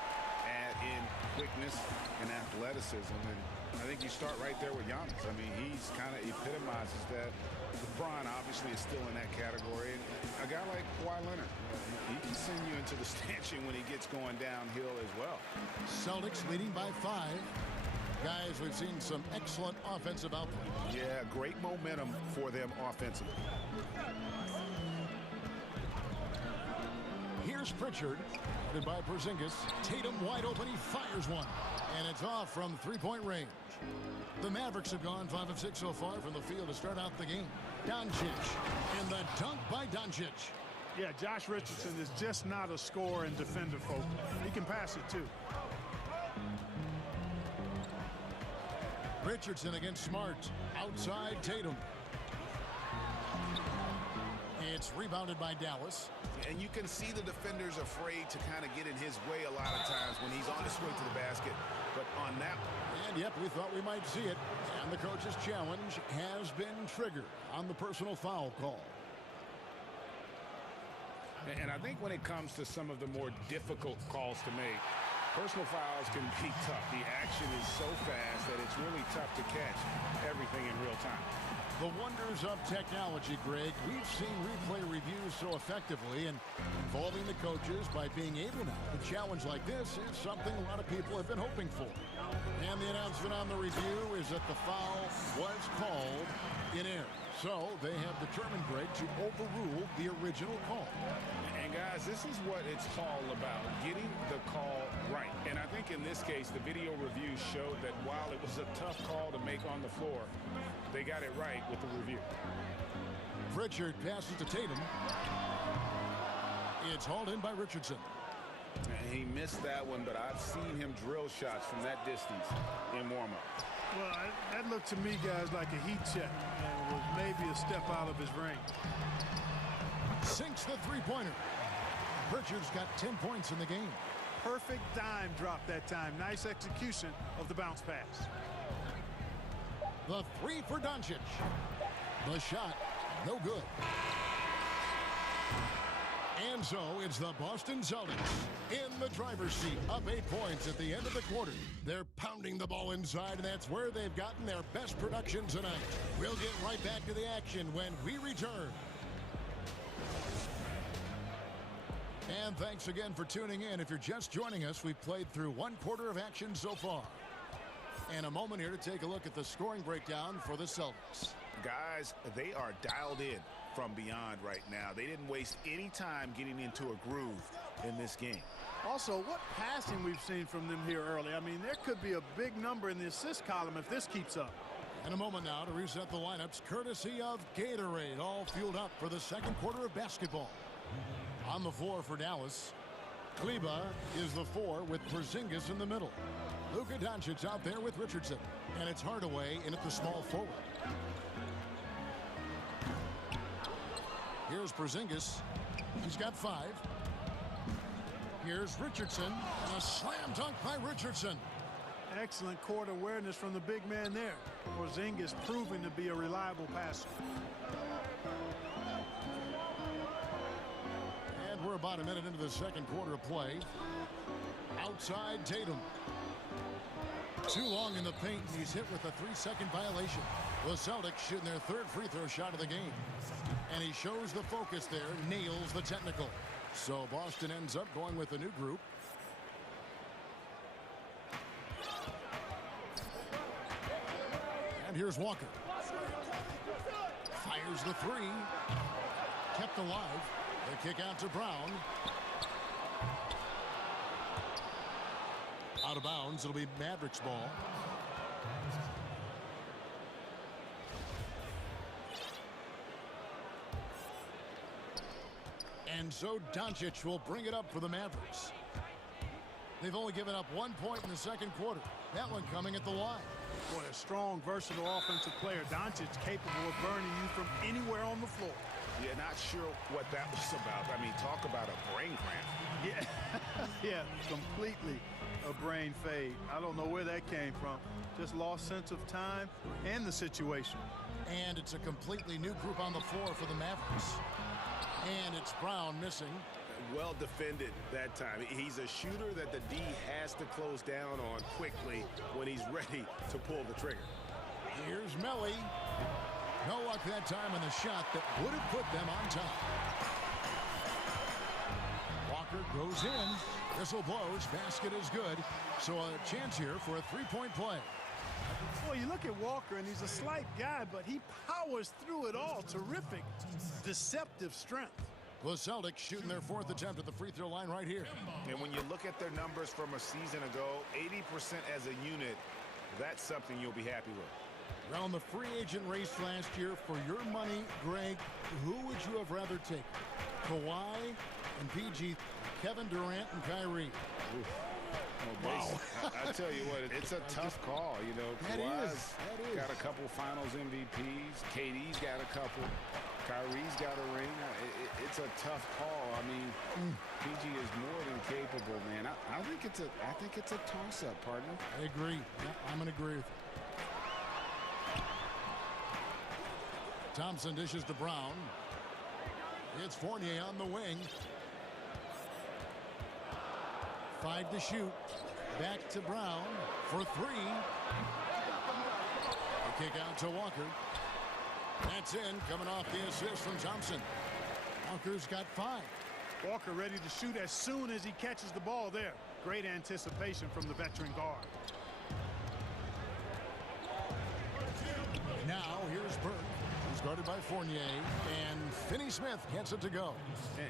add in quickness and athleticism. And I think you start right there with Giannis. I mean, he's kind of epitomizes that. LeBron obviously is still in that category. And a guy like Kawhi Leonard, he can send you into the stanchion when he gets going downhill as well. Celtics leading by 5. Guys, we've seen some excellent offensive output. Yeah, great momentum for them offensively. Here's Pritchard, headed by Porzingis. Tatum wide open, he fires one. And it's off from three-point range. The Mavericks have gone 5 of 6 so far from the field to start out the game. Doncic, and the dunk by Doncic. Yeah, Josh Richardson is just not a scorer and defender, folks. He can pass it, too. Richardson against Smart. Outside Tatum. It's rebounded by Dallas. And you can see the defenders afraid to kind of get in his way a lot of times when he's on his way to the basket. But on that one. And yep, we thought we might see it. And the coach's challenge has been triggered on the personal foul call. And I think when it comes to some of the more difficult calls to make, personal fouls can be tough. The action is so fast that it's really tough to catch everything in real time. The wonders of technology, Greg. We've seen replay reviews so effectively, and involving the coaches by being able now to challenge like this is something a lot of people have been hoping for. And the announcement on the review is that the foul was called in error. So they have determined, Greg, to overrule the original call. And guys, this is what it's all about, getting the call right. And I think in this case, the video review showed that while it was a tough call to make on the floor, they got it right with the review. Pritchard passes to Tatum. It's hauled in by Richardson. And he missed that one, but I've seen him drill shots from that distance in warm-up. Well, that looked to me, guys, like a heat check and was maybe a step out of his range. Sinks the three-pointer. Pritchard's got 10 points in the game. Perfect dime drop that time. Nice execution of the bounce pass. The three for Doncic. The shot, no good. And so it's the Boston Celtics in the driver's seat, up 8 points at the end of the quarter. They're pounding the ball inside, and that's where they've gotten their best production tonight. We'll get right back to the action when we return. And thanks again for tuning in. If you're just joining us, we've played through 1 quarter of action so far. And a moment here to take a look at the scoring breakdown for the Celtics. Guys, they are dialed in from beyond right now. They didn't waste any time getting into a groove in this game. Also, what passing we've seen from them here early. I mean, there could be a big number in the assist column if this keeps up. In a moment now to reset the lineups, courtesy of Gatorade, all fueled up for the second quarter of basketball. On the floor for Dallas, Kleba is the 4 with Porzingis in the middle. Luka Doncic out there with Richardson, and it's Hardaway in at the small forward. Here's Porzingis. He's got 5. Here's Richardson, and a slam dunk by Richardson. Excellent court awareness from the big man there. Porzingis proving to be a reliable passer. And we're about a minute into the second quarter of play. Outside Tatum. Too long in the paint, and he's hit with a 3-second violation. The Celtics shooting their 3rd free throw shot of the game. And he shows the focus there, nails the technical. So Boston ends up going with a new group. And here's Walker. Fires the 3. Kept alive. The kick out to Brown. Out of bounds. It'll be Mavericks ball. And so Doncic will bring it up for the Mavericks. They've only given up 1 point in the second quarter. That one coming at the line. Boy, a strong, versatile offensive player. Doncic capable of burning you from anywhere on the floor. Yeah, not sure what that was about. I mean, talk about a brain cramp. Yeah, yeah, completely a brain fade. I don't know where that came from. Just lost sense of time and the situation. And it's a completely new group on the floor for the Mavericks. And it's Brown missing. Well defended that time. He's a shooter that the D has to close down on quickly when he's ready to pull the trigger. Here's Melly. No luck that time on the shot that would have put them on top. Walker goes in. Whistle blows. Basket is good. So a chance here for a 3-point play. Well, you look at Walker, and he's a slight guy, but he powers through it all. Terrific, deceptive strength. The Celtics shooting their 4th attempt at the free throw line right here. And when you look at their numbers from a season ago, 80% as a unit, that's something you'll be happy with. Around the free agent race last year, for your money, Greg, who would you have rather taken? Kawhi and PG, Kevin Durant and Kyrie. Wow. I tell you what, it's a tough call. You know, Kawhi's got a couple finals MVPs. KD's got a couple. Kyrie's got a ring. It's a tough call. I mean, PG is more than capable, man. I think it's a toss-up, partner. I agree. Yeah, I'm going to agree with you. Thompson dishes to Brown. It's Fournier on the wing. 5 to shoot. Back to Brown for 3. The kick out to Walker. That's in, coming off the assist from Thompson. Walker's got 5. Walker ready to shoot as soon as he catches the ball there. Great anticipation from the veteran guard. Now here's Burke. He's guarded by Fournier, and Finney-Smith gets it to go.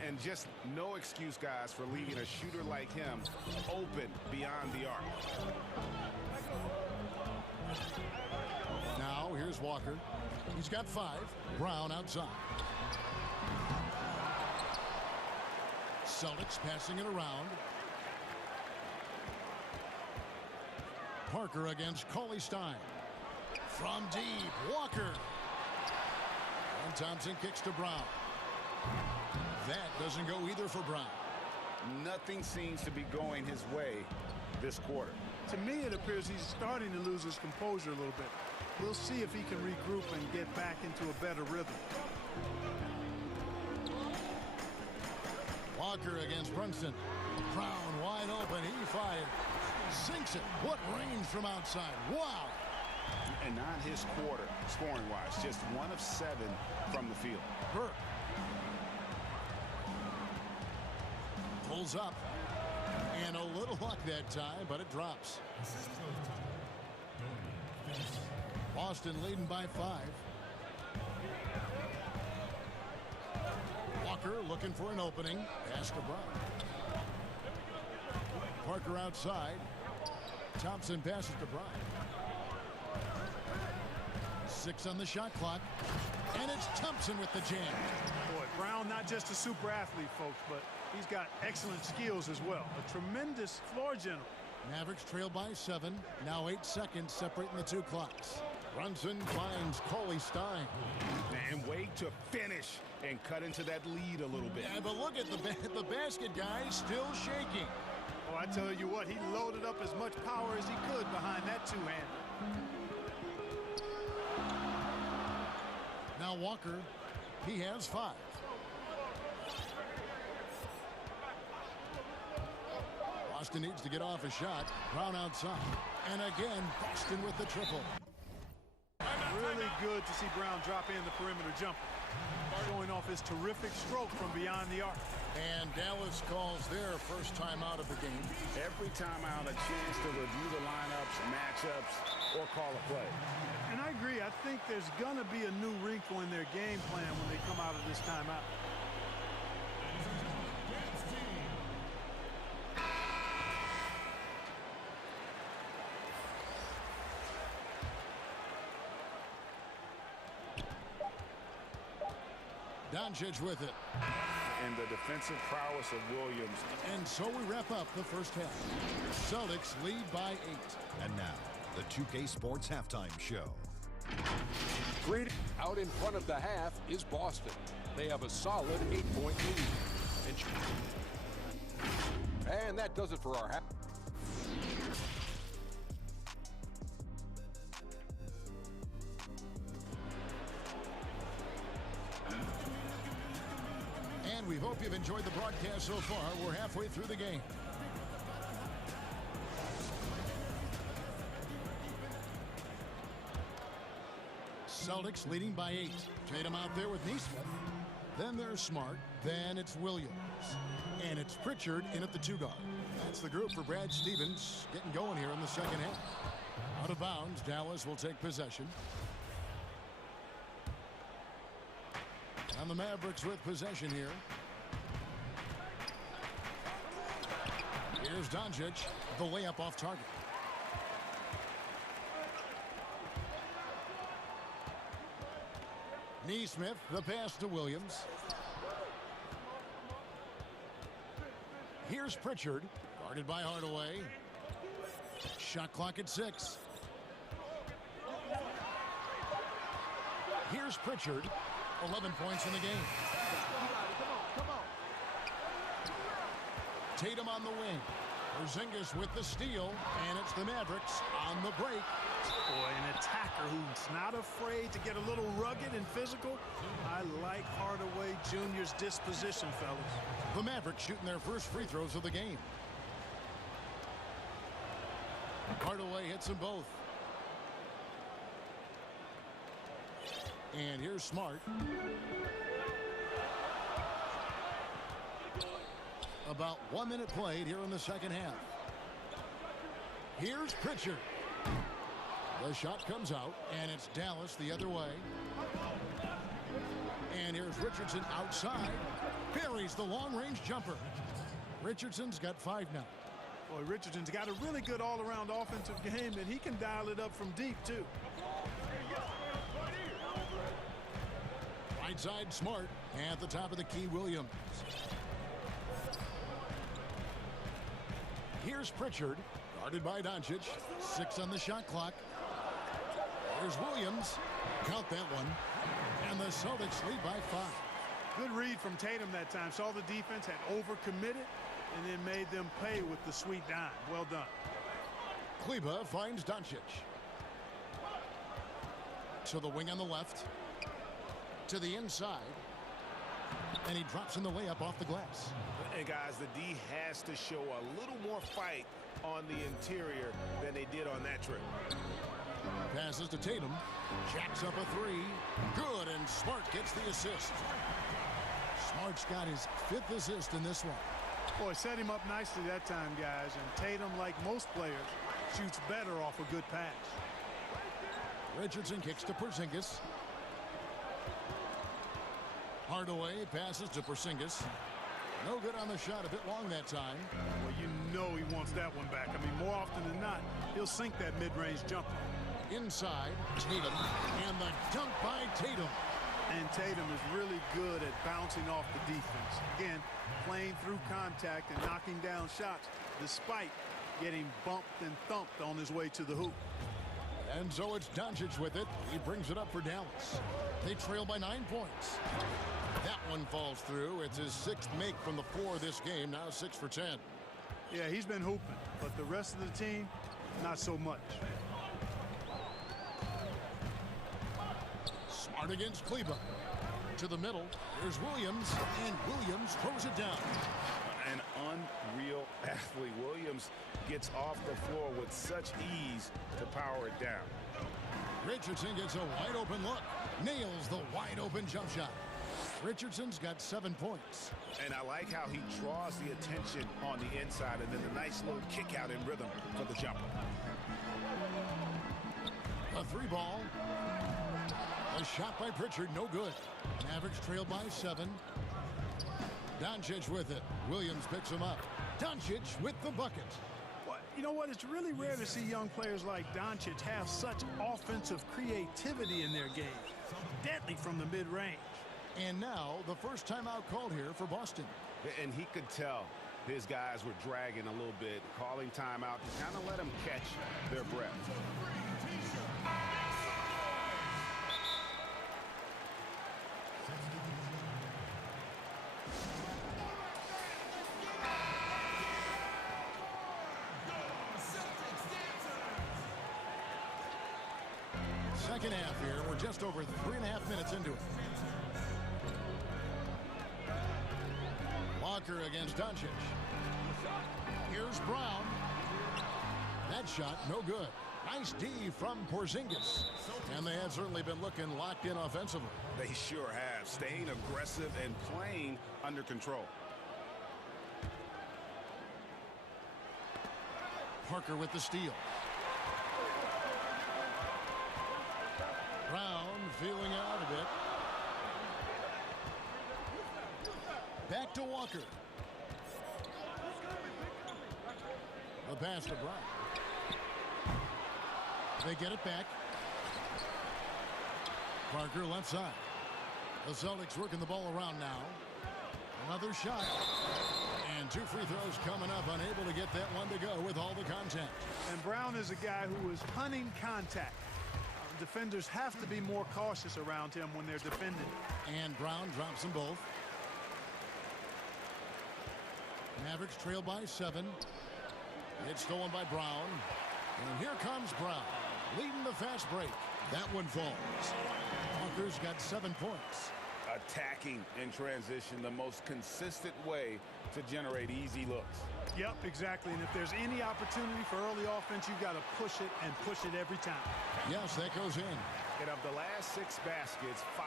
And just no excuse, guys, for leaving a shooter like him open beyond the arc. Now here's Walker. He's got 5. Brown outside. Celtics passing it around. Parker against Cauley-Stein. From deep, Walker. And Thompson kicks to Brown. That doesn't go either for Brown. Nothing seems to be going his way this quarter. To me, it appears he's starting to lose his composure a little bit. We'll see if he can regroup and get back into a better rhythm. Walker against Brunson. Brown wide open. He fires. Sinks it. What range from outside. Wow. And not his quarter, scoring-wise. Just 1 of 7 from the field. Burke. Pulls up. And a little luck that time, but it drops. Boston leading by 5. Walker looking for an opening. Pass to Brown. Parker outside. Thompson passes to Brown. 6 on the shot clock. And it's Thompson with the jam. Boy, Brown not just a super athlete, folks, but he's got excellent skills as well. A tremendous floor general. Mavericks trail by 7. Now 8 seconds separating the 2 clocks. Brunson finds Cauley-Stein. And wait to finish and cut into that lead a little bit. Yeah, but look at the basket guy still shaking. Oh, I tell you what, he loaded up as much power as he could behind that two-hander. Now Walker, he has 5. Boston needs to get off a shot. Brown outside. And again, Boston with the triple. Really good to see Brown drop in the perimeter jumper, showing off his terrific stroke from beyond the arc. And Dallas calls their first time out of the game. Every time out, a chance to review the lineups, matchups, or call a play. And I agree. I think there's going to be a new wrinkle in their game plan when they come out of this timeout. Doncic with it. And the defensive prowess of Williams. And so we wrap up the first half. Celtics lead by 8. And now, the 2K Sports Halftime Show. Great out in front of the half is Boston. They have a solid 8-point lead. And that does it for our half. And we hope you've enjoyed the broadcast so far. We're halfway through the game. Celtics leading by 8. Tatum out there with Nesmith. Then there's Smart. Then it's Williams. And it's Pritchard in at the 2 guard. That's the group for Brad Stevens getting going here in the second half. Out of bounds, Dallas will take possession. And the Mavericks with possession here. Here's Doncic, the layup off target. Nesmith, the pass to Williams. Here's Pritchard, guarded by Hardaway. Shot clock at 6. Here's Pritchard, 11 points in the game. Tatum on the wing. Porzingis with the steal, and it's the Mavericks on the break. Boy, an attacker who's not afraid to get a little rugged and physical. I like Hardaway Jr.'s disposition, fellas. The Mavericks shooting their first free throws of the game. Hardaway hits them both. And here's Smart. About 1 minute played here in the second half. Here's Pritchard. The shot comes out, and it's Dallas the other way. And here's Richardson outside. Buries the long-range jumper. Richardson's got 5 now. Boy, Richardson's got a really good all-around offensive game, and he can dial it up from deep, too. Right side, Smart. At the top of the key, Williams. Here's Pritchard, guarded by Doncic. 6 on the shot clock. Here's Williams. Count that one. And the Celtics lead by 5. Good read from Tatum that time. Saw the defense had overcommitted and then made them pay with the sweet dime. Well done. Kleber finds Doncic. To the wing on the left. To the inside. And he drops in the layup off the glass. And guys, the D has to show a little more fight on the interior than they did on that trip. Passes to Tatum. Jacks up a 3. Good, and Smart gets the assist. Smart's got his 5th assist in this one. Boy, set him up nicely that time, guys. And Tatum, like most players, shoots better off a good pass. Richardson kicks to Porzingis. Hardaway passes to Porzingis. No good on the shot, a bit long that time. Well, you know he wants that one back. I mean, more often than not, he'll sink that mid-range jumper. Inside, Tatum, and the dunk by Tatum. And Tatum is really good at bouncing off the defense. Again, playing through contact and knocking down shots, despite getting bumped and thumped on his way to the hoop. And so it's Doncic with it. He brings it up for Dallas. They trail by 9 points. That one falls through. It's his 6th make from the floor this game. Now 6 for 10. Yeah, he's been hooping, but the rest of the team, not so much. Smart against Kleber. To the middle. Here's Williams, and Williams throws it down. An unreal athlete. Williams gets off the floor with such ease to power it down. Richardson gets a wide open look. Nails the wide open jump shot. Richardson's got 7 points. And I like how he draws the attention on the inside and then the nice little kick out in rhythm for the jumper. A 3 ball. A shot by Pritchard, no good. Mavericks trailed by 7. Doncic with it. Williams picks him up. Doncic with the bucket. You know what? It's really rare to see young players like Doncic have such offensive creativity in their game. Deadly from the mid-range. And now the first timeout called here for Boston. And he could tell his guys were dragging a little bit, calling timeout to kind of let them catch their breath. Second half here. We're just over 3.5 minutes into it. Walker against Doncic. Here's Brown. That shot, no good. Nice D from Porzingis. And they have certainly been looking locked in offensively. They sure have. Staying aggressive and playing under control. Parker with the steal. Brown feeling out a bit. Back to Walker. The pass to Brown. They get it back. Parker left side. The Celtics working the ball around now. Another shot. And 2 free throws coming up. Unable to get that one to go with all the contact. And Brown is a guy who is hunting contact. Defenders have to be more cautious around him when they're defending. And Brown drops them both. Mavericks trail by 7. It's stolen by Brown. And here comes Brown, leading the fast break. That one falls. Walker's got 7 points. attacking in transition, the most consistent way to generate easy looks. Yep, exactly. And if there's any opportunity for early offense, you've got to push it and push it every time. Yes, that goes in. And of the last 6 baskets, 5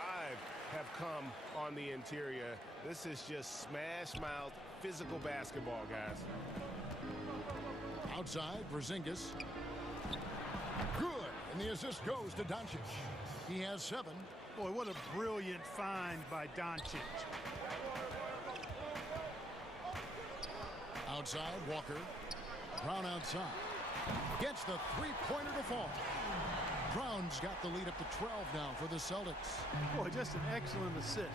have come on the interior. This is just smash-mouth physical basketball, guys. Outside, Porzingis. Good. And the assist goes to Doncic. He has 7. Boy, what a brilliant find by Doncic. Outside, Walker. Brown outside. Gets the three-pointer to fall. Brown's got the lead up to 12 now for the Celtics. Boy, just an excellent assist.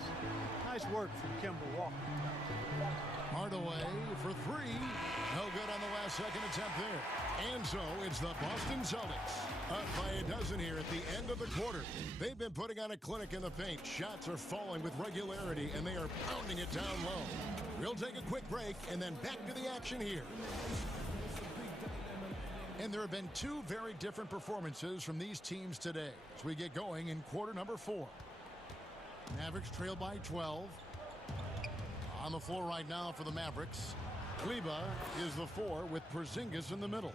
Nice work from Kemba Walker. Hardaway for 3. No good on the last second attempt there. And so it's the Boston Celtics up by a dozen here at the end of the quarter. They've been putting on a clinic in the paint. Shots are falling with regularity, and they are pounding it down low. We'll take a quick break and then back to the action here. And there have been 2 very different performances from these teams today as we get going in quarter number 4. Mavericks trail by 12. On the floor right now for the Mavericks, Kleber is the 4 with Porzingis in the middle.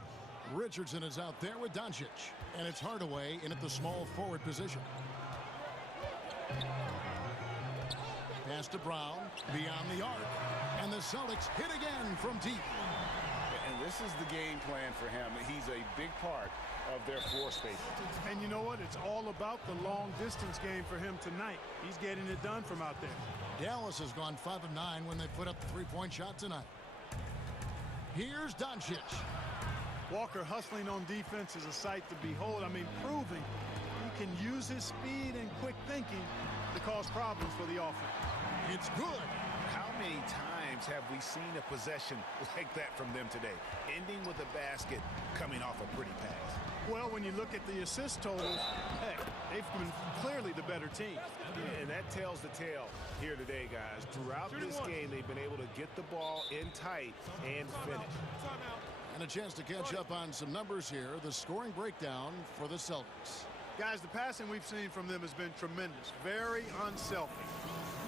Richardson is out there with Doncic, and it's Hardaway in at the small forward position. Pass to Brown, beyond the arc, and the Celtics hit again from deep. And this is the game plan for him. He's a big part of their floor spacing. And you know what? It's all about the long distance game for him tonight. He's getting it done from out there. Dallas has gone 5 of 9 when they put up the three-point shot tonight. Here's Doncic. Walker hustling on defense is a sight to behold. I mean, proving he can use his speed and quick thinking to cause problems for the offense. It's good. How many times have we seen a possession like that from them today, ending with a basket coming off a pretty pass? Well, when you look at the assist totals, heck, they've been clearly the better team. Yeah, and that tells the tale here today, guys. Throughout this game, they've been able to get the ball in tight and finish. And a chance to catch up on some numbers here. The scoring breakdown for the Celtics. Guys, the passing we've seen from them has been tremendous. Very unselfish.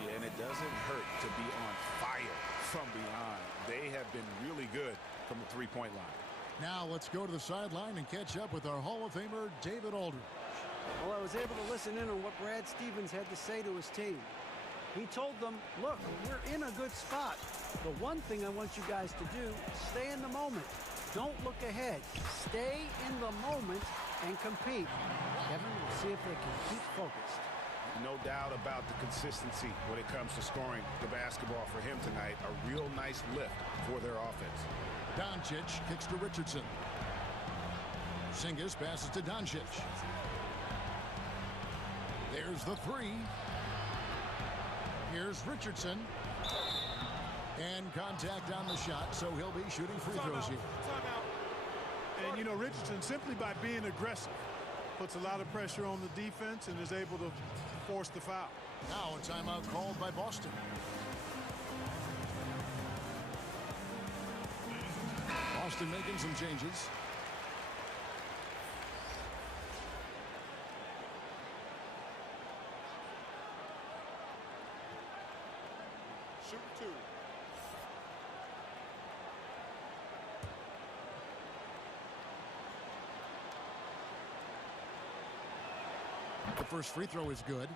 Yeah, and it doesn't hurt to be on fire from beyond. They have been really good from the three-point line. Now let's go to the sideline and catch up with our Hall of Famer, David Aldridge. Well, I was able to listen in on what Brad Stevens had to say to his team. He told them, look, we're in a good spot. The one thing I want you guys to do, stay in the moment. Don't look ahead. Stay in the moment and compete. Kevin, we'll see if they can keep focused. No doubt about the consistency when it comes to scoring the basketball for him tonight. A real nice lift for their offense. Doncic kicks to Richardson. Porzingis passes to Doncic. There's the 3. Here's Richardson. And contact on the shot, so he'll be shooting free throws here. And, you know, Richardson, simply by being aggressive, puts a lot of pressure on the defense and is able to force the foul. Now a timeout called by Boston. Boston making some changes. Shoot 2. The first free throw is good.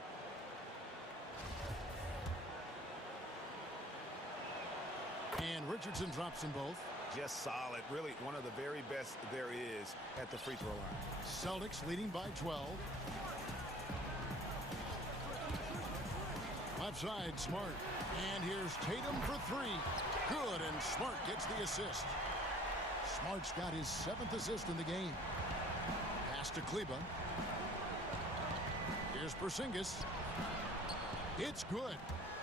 And Richardson drops them both. Just solid. Really one of the very best there is at the free throw line. Celtics leading by 12. Left side, Smart. And here's Tatum for 3. Good, and Smart gets the assist. Smart's got his 7th assist in the game. Pass to Kleber. Here's Porzingis. It's good.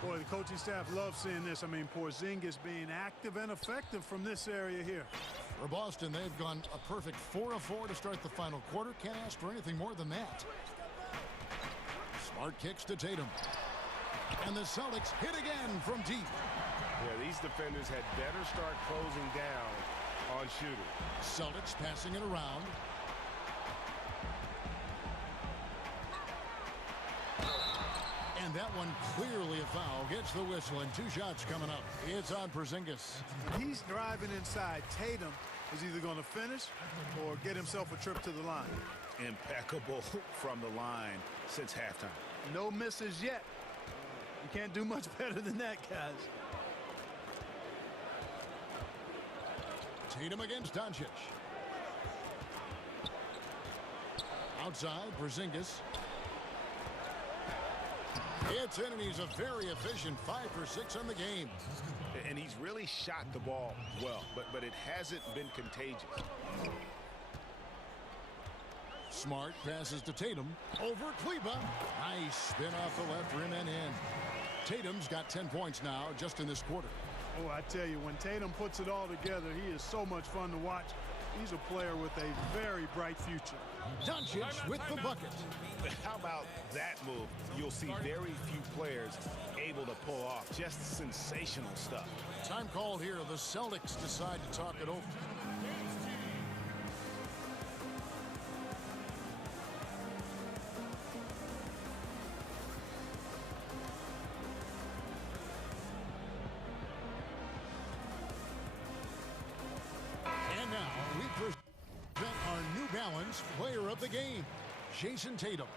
Boy, the coaching staff loves seeing this. I mean, Porzingis being active and effective from this area here. For Boston, they've gone a perfect 4 of 4 to start the final quarter. Can't ask for anything more than that. Smart kicks to Tatum. And the Celtics hit again from deep. Yeah, these defenders had better start closing down on shooting. Celtics passing it around. And that one clearly a foul. Gets the whistle, and 2 shots coming up. It's on Porzingis. He's driving inside. Tatum is either going to finish or get himself a trip to the line. Impeccable from the line since halftime. No misses yet. You can't do much better than that, guys. Tatum against Doncic. Outside, Porzingis. It's in, and he's a very efficient 5 for 6 on the game. And he's really shot the ball well, but it hasn't been contagious. Smart passes to Tatum. Over Kleba. Nice spin off the left rim and in. Tatum's got 10 points now just in this quarter. Oh, I tell you, when Tatum puts it all together, he is so much fun to watch. He's a player with a very bright future. Doncic with the bucket. How about that move? You'll see very few players able to pull off just sensational stuff. Time called here. The Celtics decide to talk it over. And now we present our New Balance player of the game, Jason Tatum.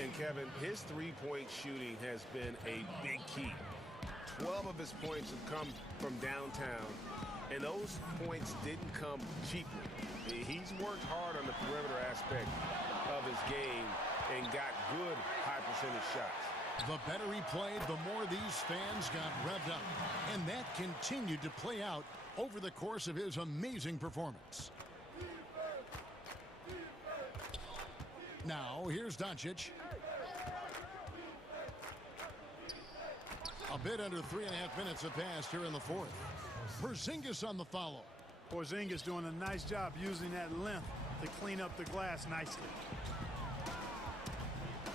And Kevin, his three-point shooting has been a big key. 12 of his points have come from downtown, and those points didn't come cheaply. He's worked hard on the perimeter aspect of his game and got good high-percentage shots. The better he played, the more these fans got revved up. And that continued to play out over the course of his amazing performance. Now, here's Doncic. A bit under 3.5 minutes have passed here in the fourth. Porzingis on the follow. Porzingis doing a nice job using that length to clean up the glass nicely.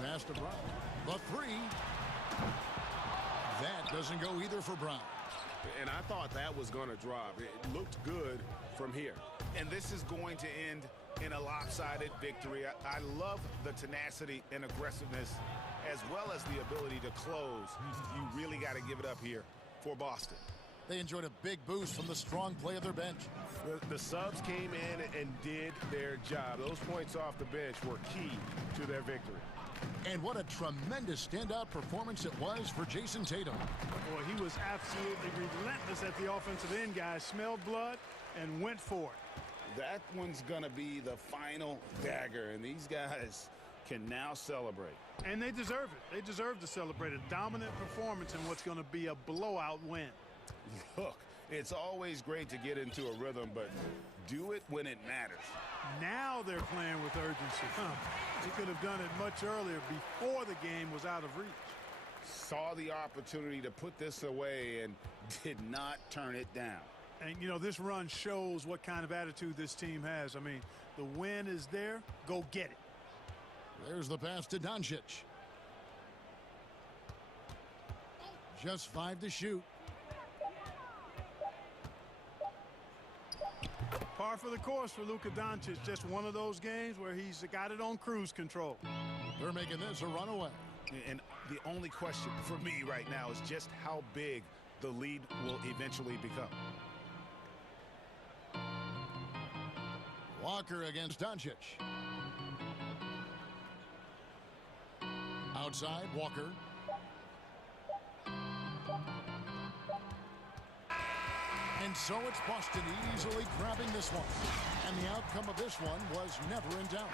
Pass to Brown. The three. That doesn't go either for Brown. And I thought that was going to drop. It looked good from here. And this is going to end in a lopsided victory. I love the tenacity and aggressiveness as well as the ability to close. You really got to give it up here for Boston. They enjoyed a big boost from the strong play of their bench. The subs came in and did their job. Those points off the bench were key to their victory. And what a tremendous standout performance it was for Jason Tatum. Boy, he was absolutely relentless at the offensive end, guys. Smelled blood and went for it. That one's going to be the final dagger, and these guys can now celebrate. And they deserve it. They deserve to celebrate a dominant performance in what's going to be a blowout win. Look, it's always great to get into a rhythm, but do it when it matters. Now they're playing with urgency. They could have done it much earlier before the game was out of reach. Saw the opportunity to put this away and did not turn it down. And, you know, this run shows what kind of attitude this team has. I mean, the win is there. Go get it. There's the pass to Doncic. Just 5 to shoot. Par for the course for Luka Doncic. Just one of those games where he's got it on cruise control. They're making this a runaway. And the only question for me right now is just how big the lead will eventually become. Walker against Doncic. Outside, Walker. And so it's Boston easily grabbing this one. And the outcome of this one was never in doubt.